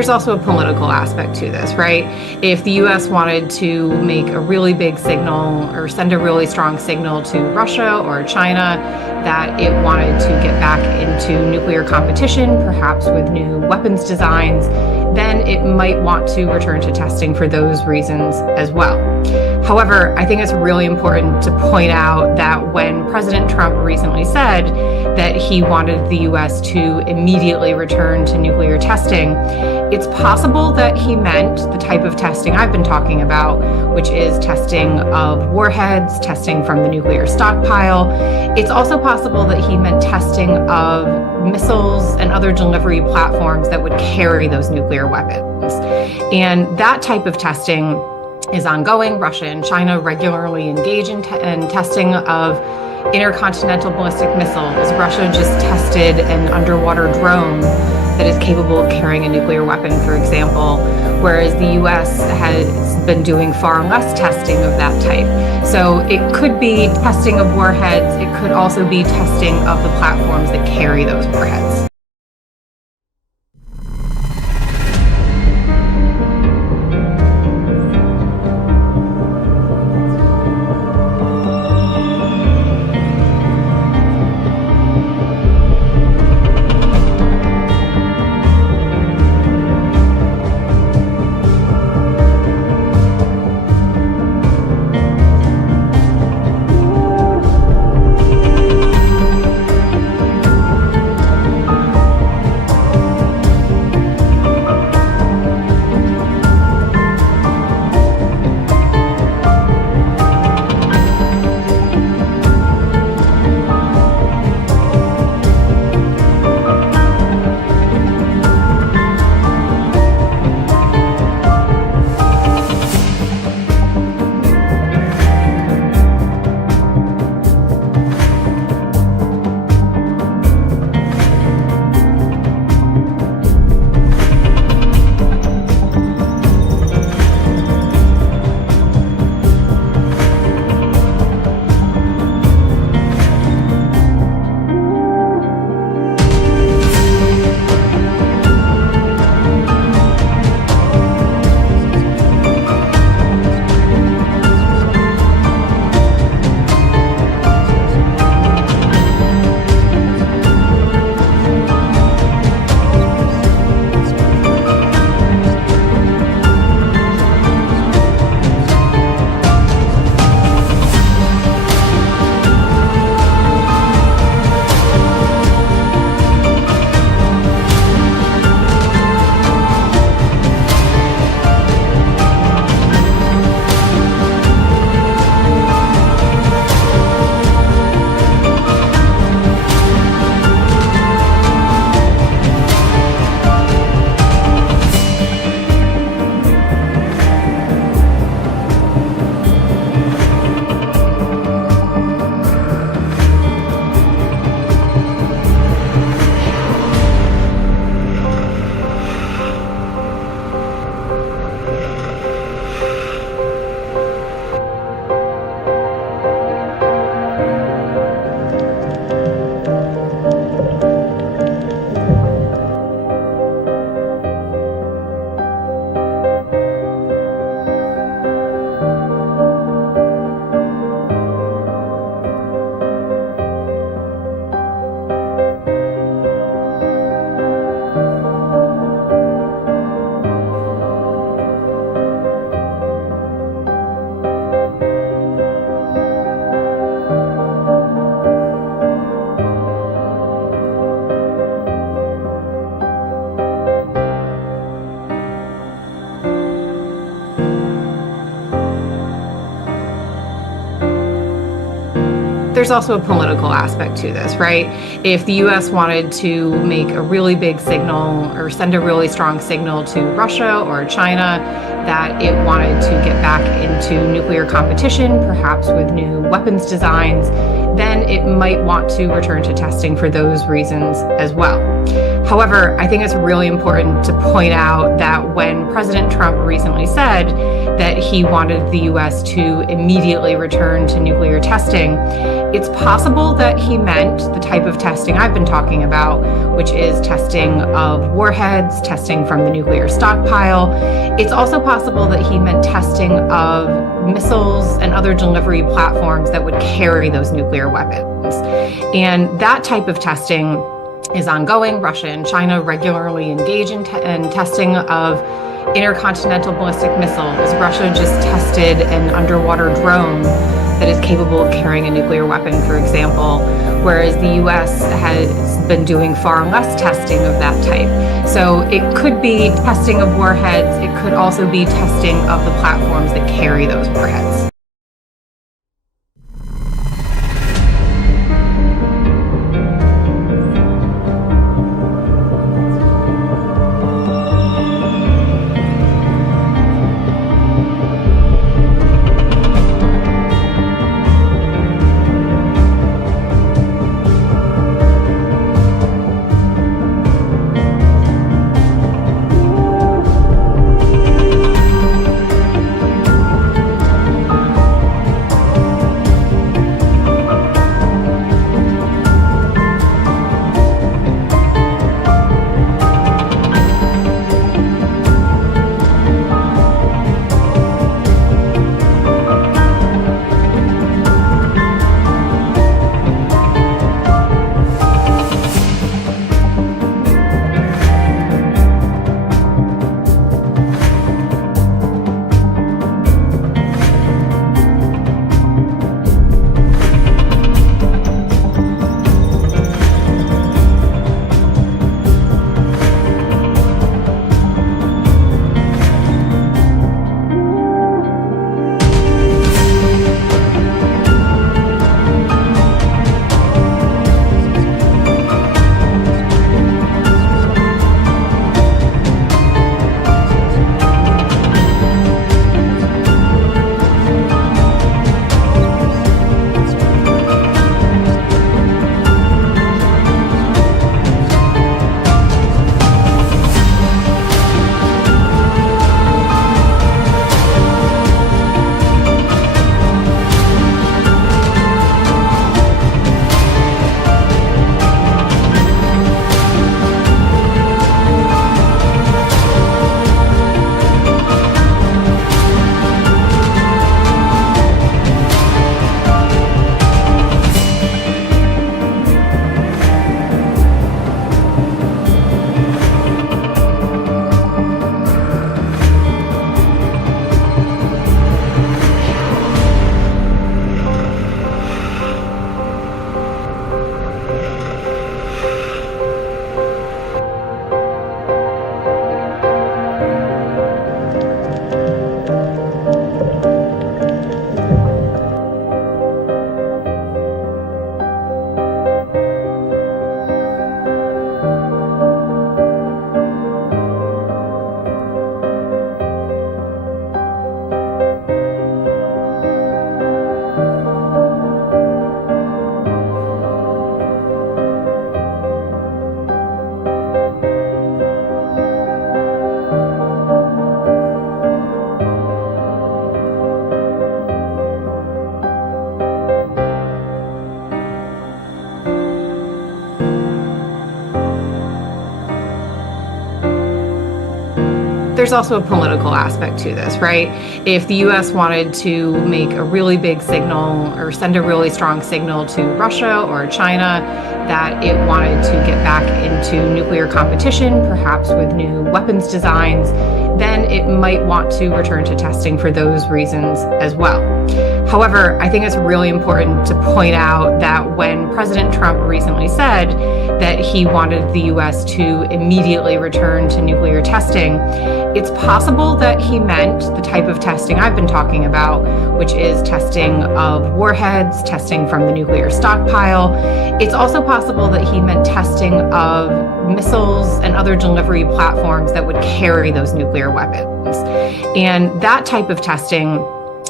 There's also a political aspect to this, right? If the US wanted to make a really big signal or send a really strong signal to Russia or China that it wanted to get back into nuclear competition, perhaps with new weapons designs, then it might want to return to testing for those reasons as well. However, I think it's really important to point out that when President Trump recently said that he wanted the US to immediately return to nuclear testing, it's possible that he meant the type of testing I've been talking about, which is testing of warheads, testing from the nuclear stockpile. It's also possible that he meant testing of missiles and other delivery platforms that would carry those nuclear weapons. And that type of testing is ongoing. Russia and China regularly engage in testing of intercontinental ballistic missiles. Russia just tested an underwater drone that is capable of carrying a nuclear weapon, for example, whereas the US has been doing far less testing of that type. So it could be testing of warheads. It could also be testing of the platforms that carry those warheads. There's also a political aspect to this, right? If the US wanted to make a really big signal or send a really strong signal to Russia or China that it wanted to get back into nuclear competition, perhaps with new weapons designs, then it might want to return to testing for those reasons as well. However, I think it's really important to point out that when President Trump recently said that he wanted the US to immediately return to nuclear testing, it's possible that he meant the type of testing I've been talking about, which is testing of warheads, testing from the nuclear stockpile. It's also possible that he meant testing of missiles and other delivery platforms that would carry those nuclear weapons. And that type of testing is ongoing. Russia and China regularly engage in testing of intercontinental ballistic missiles. Russia just tested an underwater drone that is capable of carrying a nuclear weapon, for example, whereas the US has been doing far less testing of that type. So it could be testing of warheads. It could also be testing of the platforms that carry those warheads. There's also a political aspect to this, right? If the US wanted to make a really big signal or send a really strong signal to Russia or China that it wanted to get back into nuclear competition, perhaps with new weapons designs, then it might want to return to testing for those reasons as well. However, I think it's really important to point out that when President Trump recently said that he wanted the US to immediately return to nuclear testing, it's possible that he meant the type of testing I've been talking about, which is testing of warheads, testing from the nuclear stockpile. It's also possible that he meant testing of missiles and other delivery platforms that would carry those nuclear weapons. And that type of testing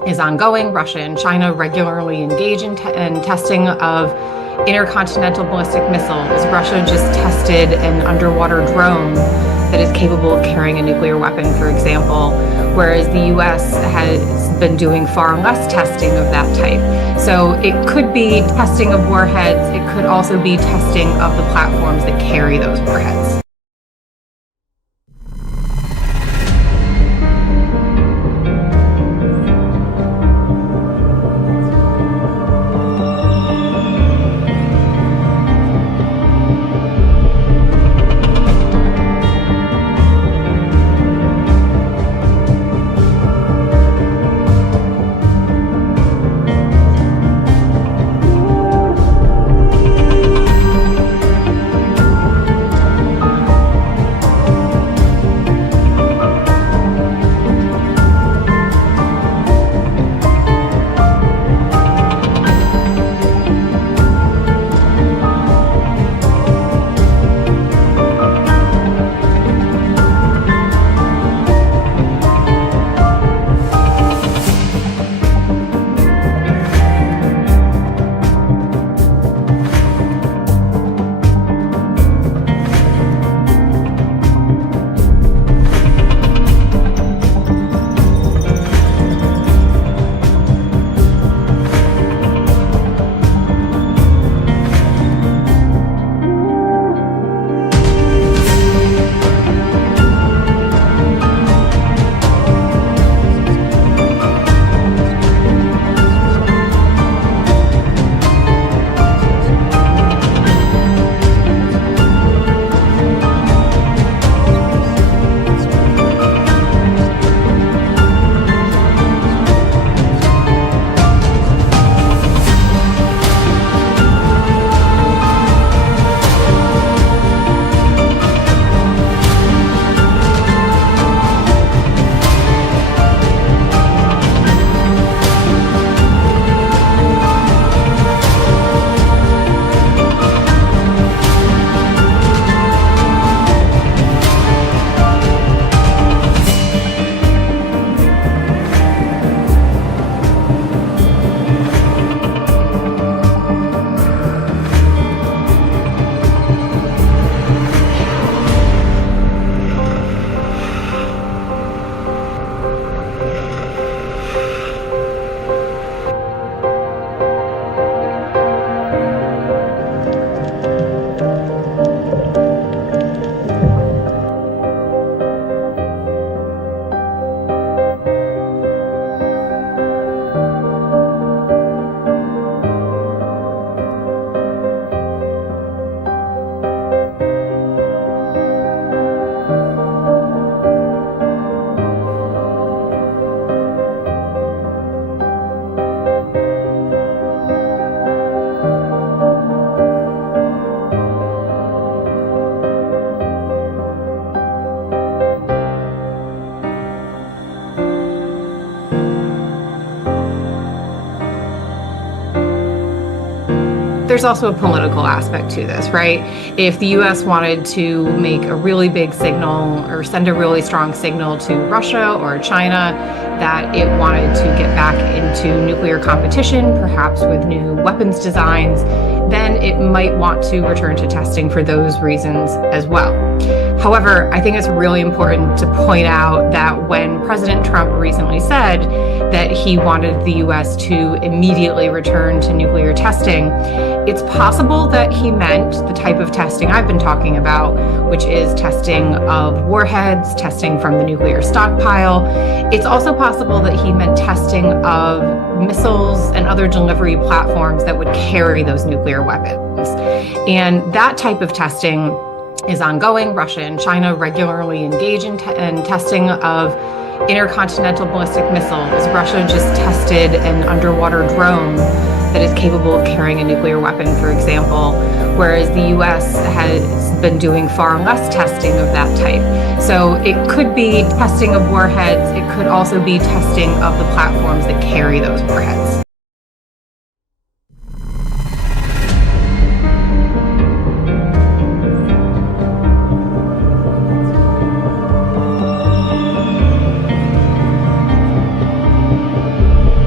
is ongoing. Russia and China regularly engage in testing of intercontinental ballistic missiles. Russia just tested an underwater drone that is capable of carrying a nuclear weapon, for example, whereas the US has been doing far less testing of that type. So it could be testing of warheads. It could also be testing of the platforms that carry those warheads. There's also a political aspect to this, right? If the US wanted to make a really big signal or send a really strong signal to Russia or China that it wanted to get back into nuclear competition, perhaps with new weapons designs, then it might want to return to testing for those reasons as well. However, I think it's really important to point out that when President Trump recently said that he wanted the US to immediately return to nuclear testing, it's possible that he meant the type of testing I've been talking about, which is testing of warheads, testing from the nuclear stockpile. It's also possible that he meant testing of missiles and other delivery platforms that would carry those nuclear weapons. And that type of testing is ongoing. Russia and China regularly engage in testing of intercontinental ballistic missiles. Russia just tested an underwater drone that is capable of carrying a nuclear weapon, for example, whereas the US has been doing far less testing of that type. So it could be testing of warheads. It could also be testing of the platforms that carry those warheads.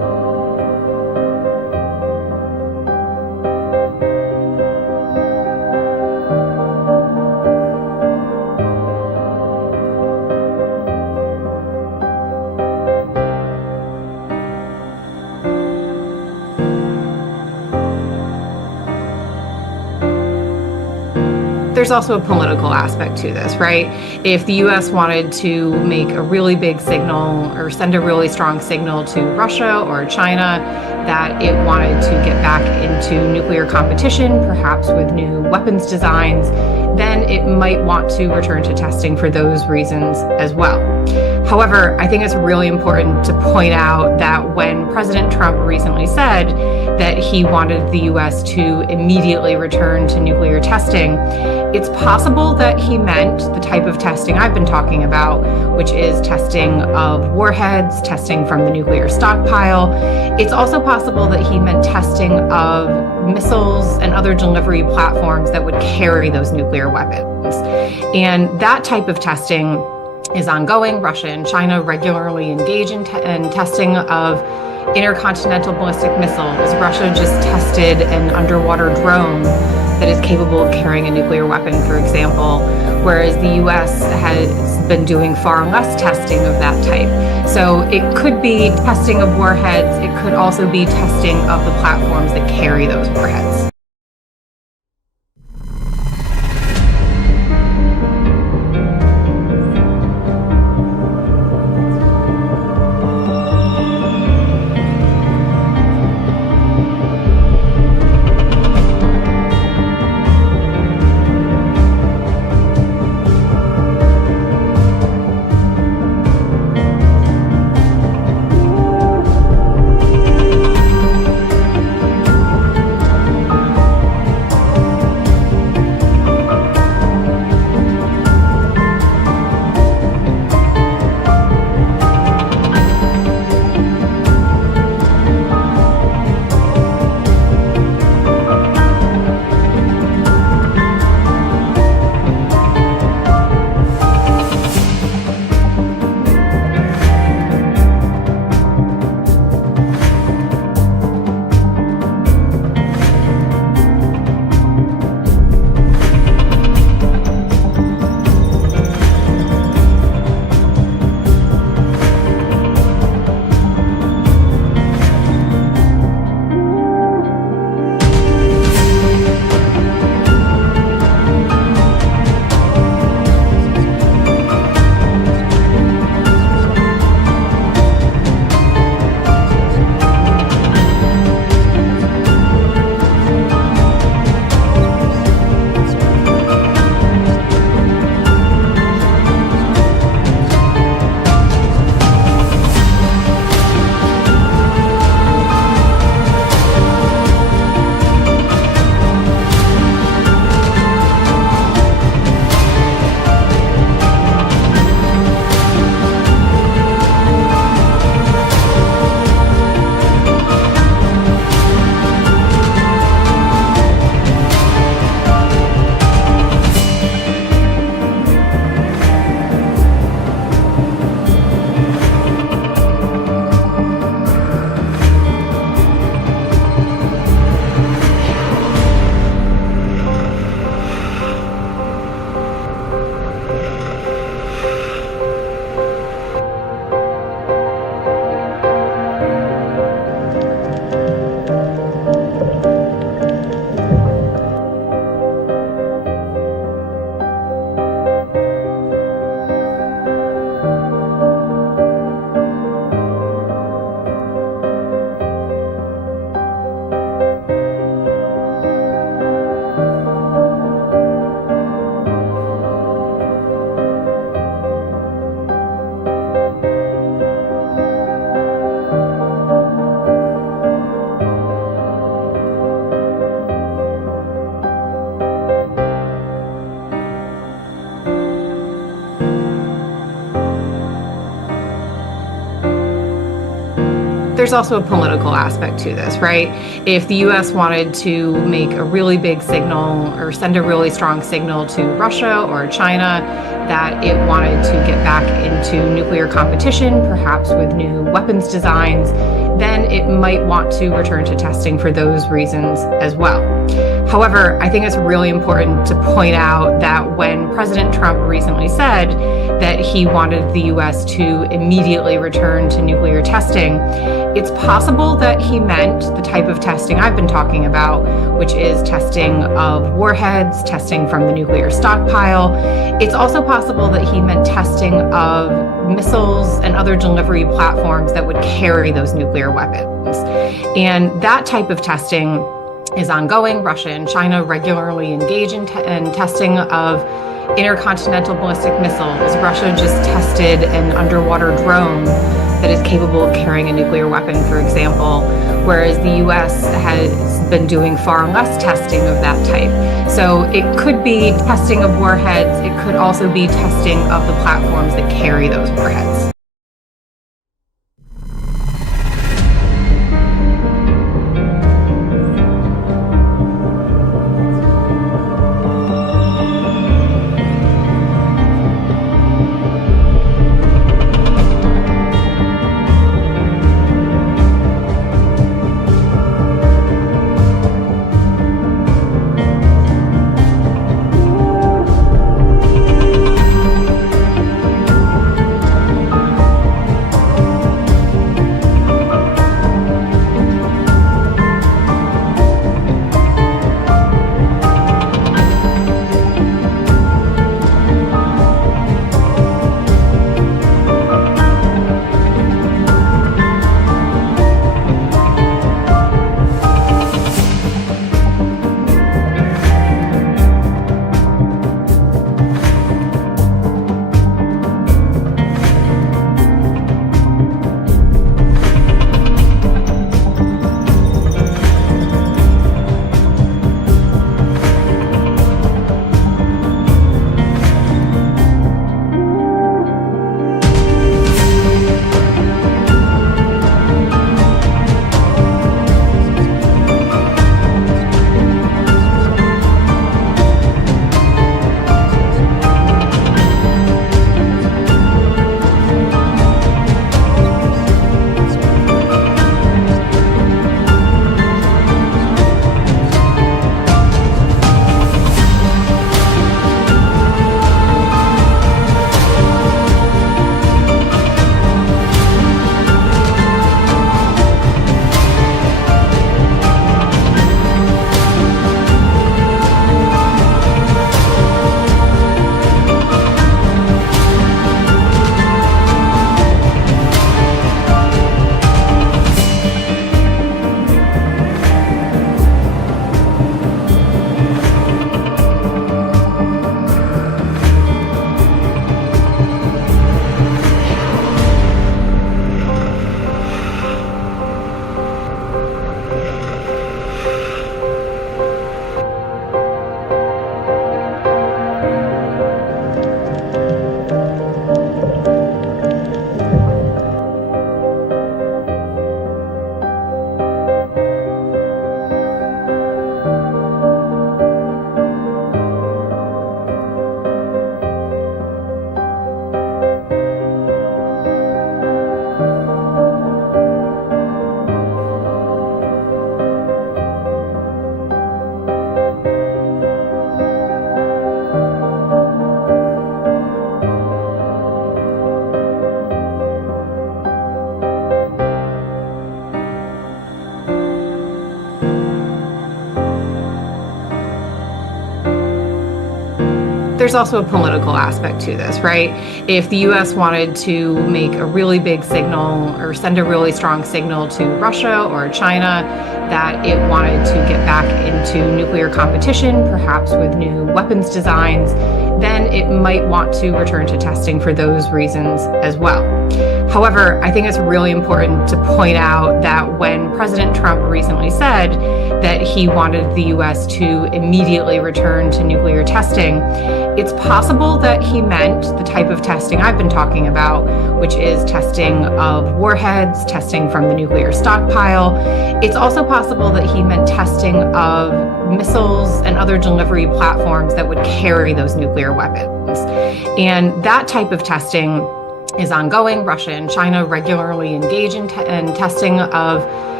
There's also a political aspect to this, right? If the US wanted to make a really big signal or send a really strong signal to Russia or China that it wanted to get back into nuclear competition, perhaps with new weapons designs, then it might want to return to testing for those reasons as well. However, I think it's really important to point out that when President Trump recently said that he wanted the US to immediately return to nuclear testing, it's possible that he meant the type of testing I've been talking about, which is testing of warheads, testing from the nuclear stockpile. It's also possible that he meant testing of missiles and other delivery platforms that would carry those nuclear weapons. And that type of testing is ongoing. Russia and China regularly engage in testing of intercontinental ballistic missiles. Russia just tested an underwater drone that is capable of carrying a nuclear weapon, for example, whereas the US has been doing far less testing of that type. So it could be testing of warheads. It could also be testing of the platforms that carry those warheads. There's also a political aspect to this, right? If the US wanted to make a really big signal or send a really strong signal to Russia or China that it wanted to get back into nuclear competition, perhaps with new weapons designs, then it might want to return to testing for those reasons as well. However, I think it's really important to point out that when President Trump recently said that he wanted the US to immediately return to nuclear testing, it's possible that he meant the type of testing I've been talking about, which is testing of warheads, testing from the nuclear stockpile. It's also possible that he meant testing of missiles and other delivery platforms that would carry those nuclear weapons. And that type of testing is ongoing. Russia and China regularly engage in testing of intercontinental ballistic missiles. Russia just tested an underwater drone that is capable of carrying a nuclear weapon, for example, whereas the US has been doing far less testing of that type. So it could be testing of warheads. It could also be testing of the platforms that carry those warheads. There's also a political aspect to this, right? If the US wanted to make a really big signal or send a really strong signal to Russia or China that it wanted to get back into nuclear competition, perhaps with new weapons designs, then it might want to return to testing for those reasons as well. However, I think it's really important to point out that when President Trump recently said that he wanted the US to immediately return to nuclear testing, it's possible that he meant the type of testing I've been talking about, which is testing of warheads, testing from the nuclear stockpile. It's also possible that he meant testing of missiles and other delivery platforms that would carry those nuclear weapons. And that type of testing is ongoing. Russia and China regularly engage in testing of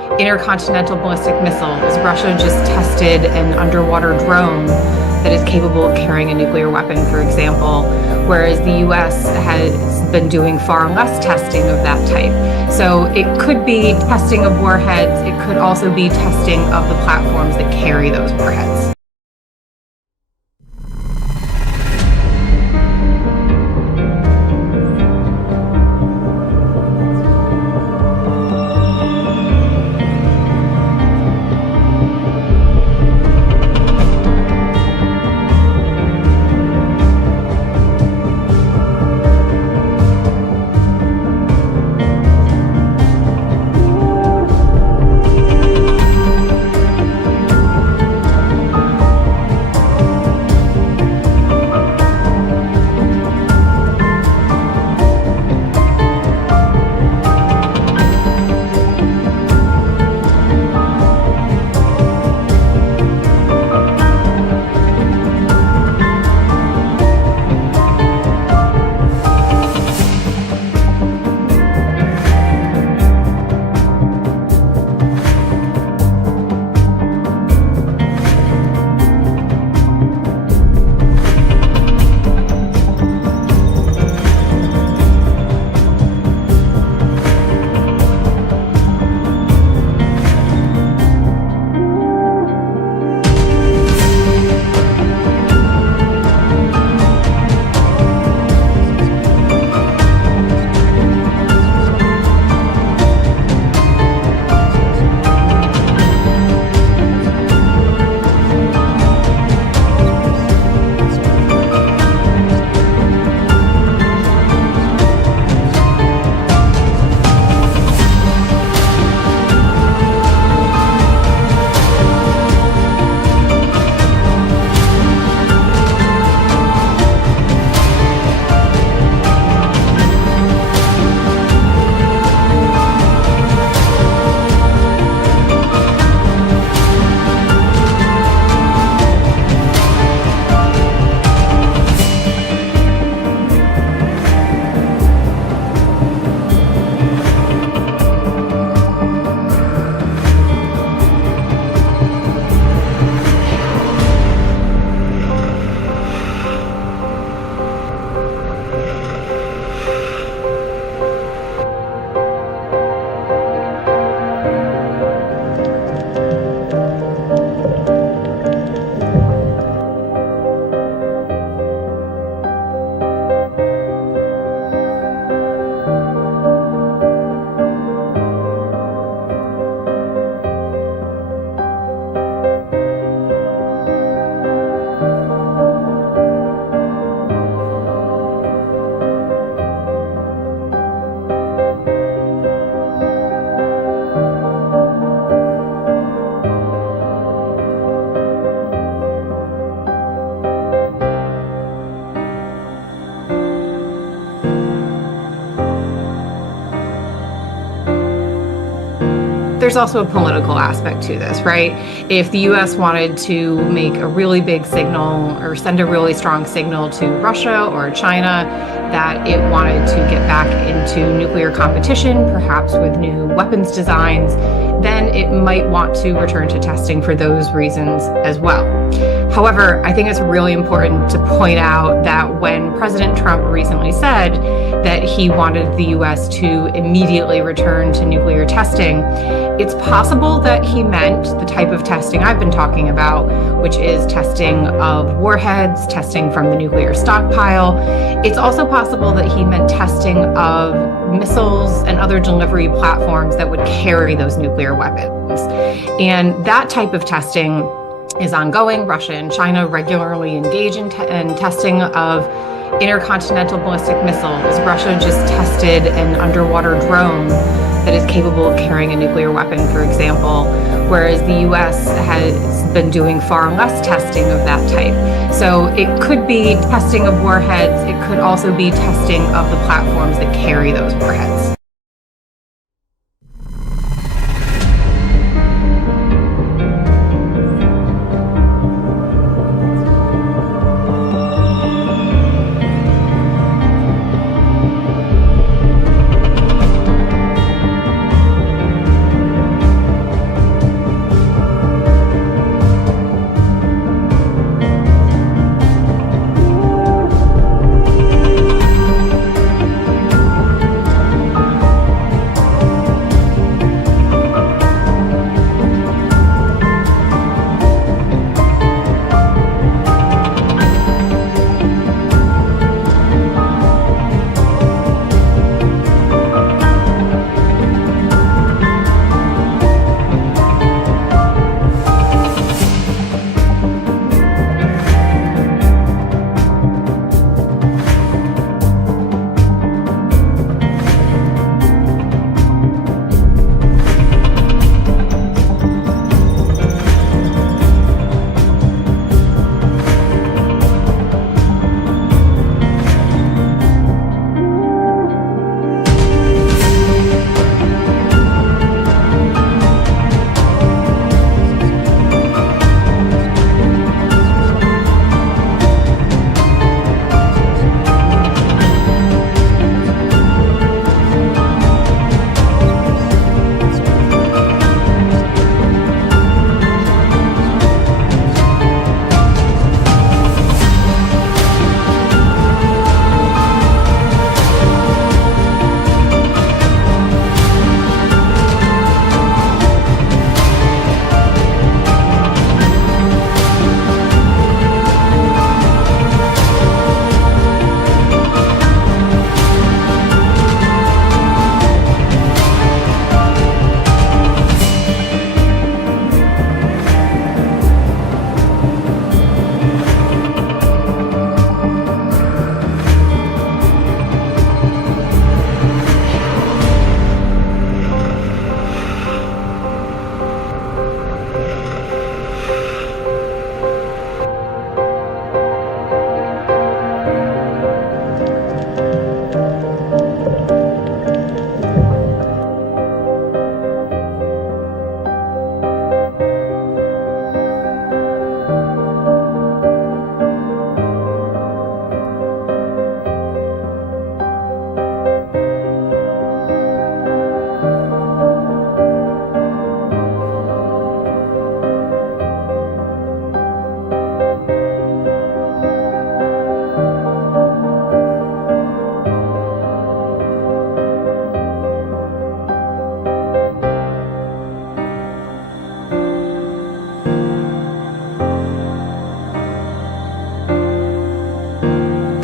intercontinental ballistic missiles. Russia just tested an underwater drone that is capable of carrying a nuclear weapon, for example, whereas the US has been doing far less testing of that type. So it could be testing of warheads. It could also be testing of the platforms that carry those warheads. There's also a political aspect to this, right? If the US wanted to make a really big signal or send a really strong signal to Russia or China that it wanted to get back into nuclear competition, perhaps with new weapons designs, then it might want to return to testing for those reasons as well. However, I think it's really important to point out that when President Trump recently said that he wanted the US to immediately return to nuclear testing, it's possible that he meant the type of testing I've been talking about, which is testing of warheads, testing from the nuclear stockpile. It's also possible that he meant testing of missiles and other delivery platforms that would carry those nuclear weapons. And that type of testing is ongoing. Russia and China regularly engage in testing of intercontinental ballistic missiles. Russia just tested an underwater drone that is capable of carrying a nuclear weapon, for example, whereas the US has been doing far less testing of that type. So it could be testing of warheads. It could also be testing of the platforms that carry those warheads.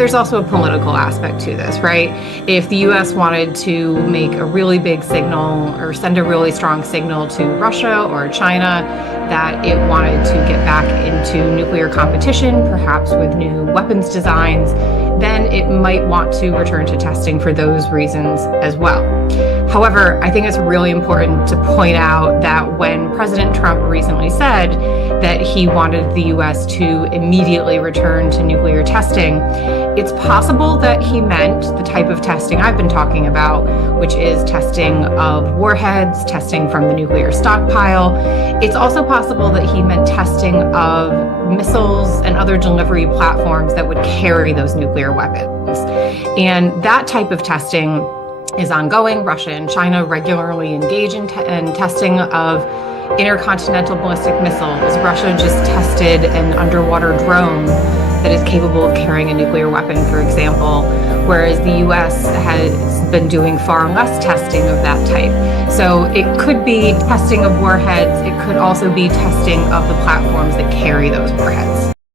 there's also a political aspect to this, right? If the US wanted to make a really big signal or send a really strong signal to Russia or China that it wanted to get back into nuclear competition, perhaps with new weapons designs, then it might want to return to testing for those reasons as well. However, I think it's really important to point out that when President Trump recently said that he wanted the US to immediately return to nuclear testing, it's possible that he meant the type of testing I've been talking about, which is testing of warheads, testing from the nuclear stockpile. It's also possible that he meant testing of missiles and other delivery platforms that would carry those nuclear weapons. And that type of testing is ongoing. Russia and China regularly engage in testing of intercontinental ballistic missiles. Russia just tested an underwater drone that is capable of carrying a nuclear weapon, for example, whereas the US has been doing far less testing of that type. So it could be testing of warheads. It could also be testing of the platforms that carry those warheads.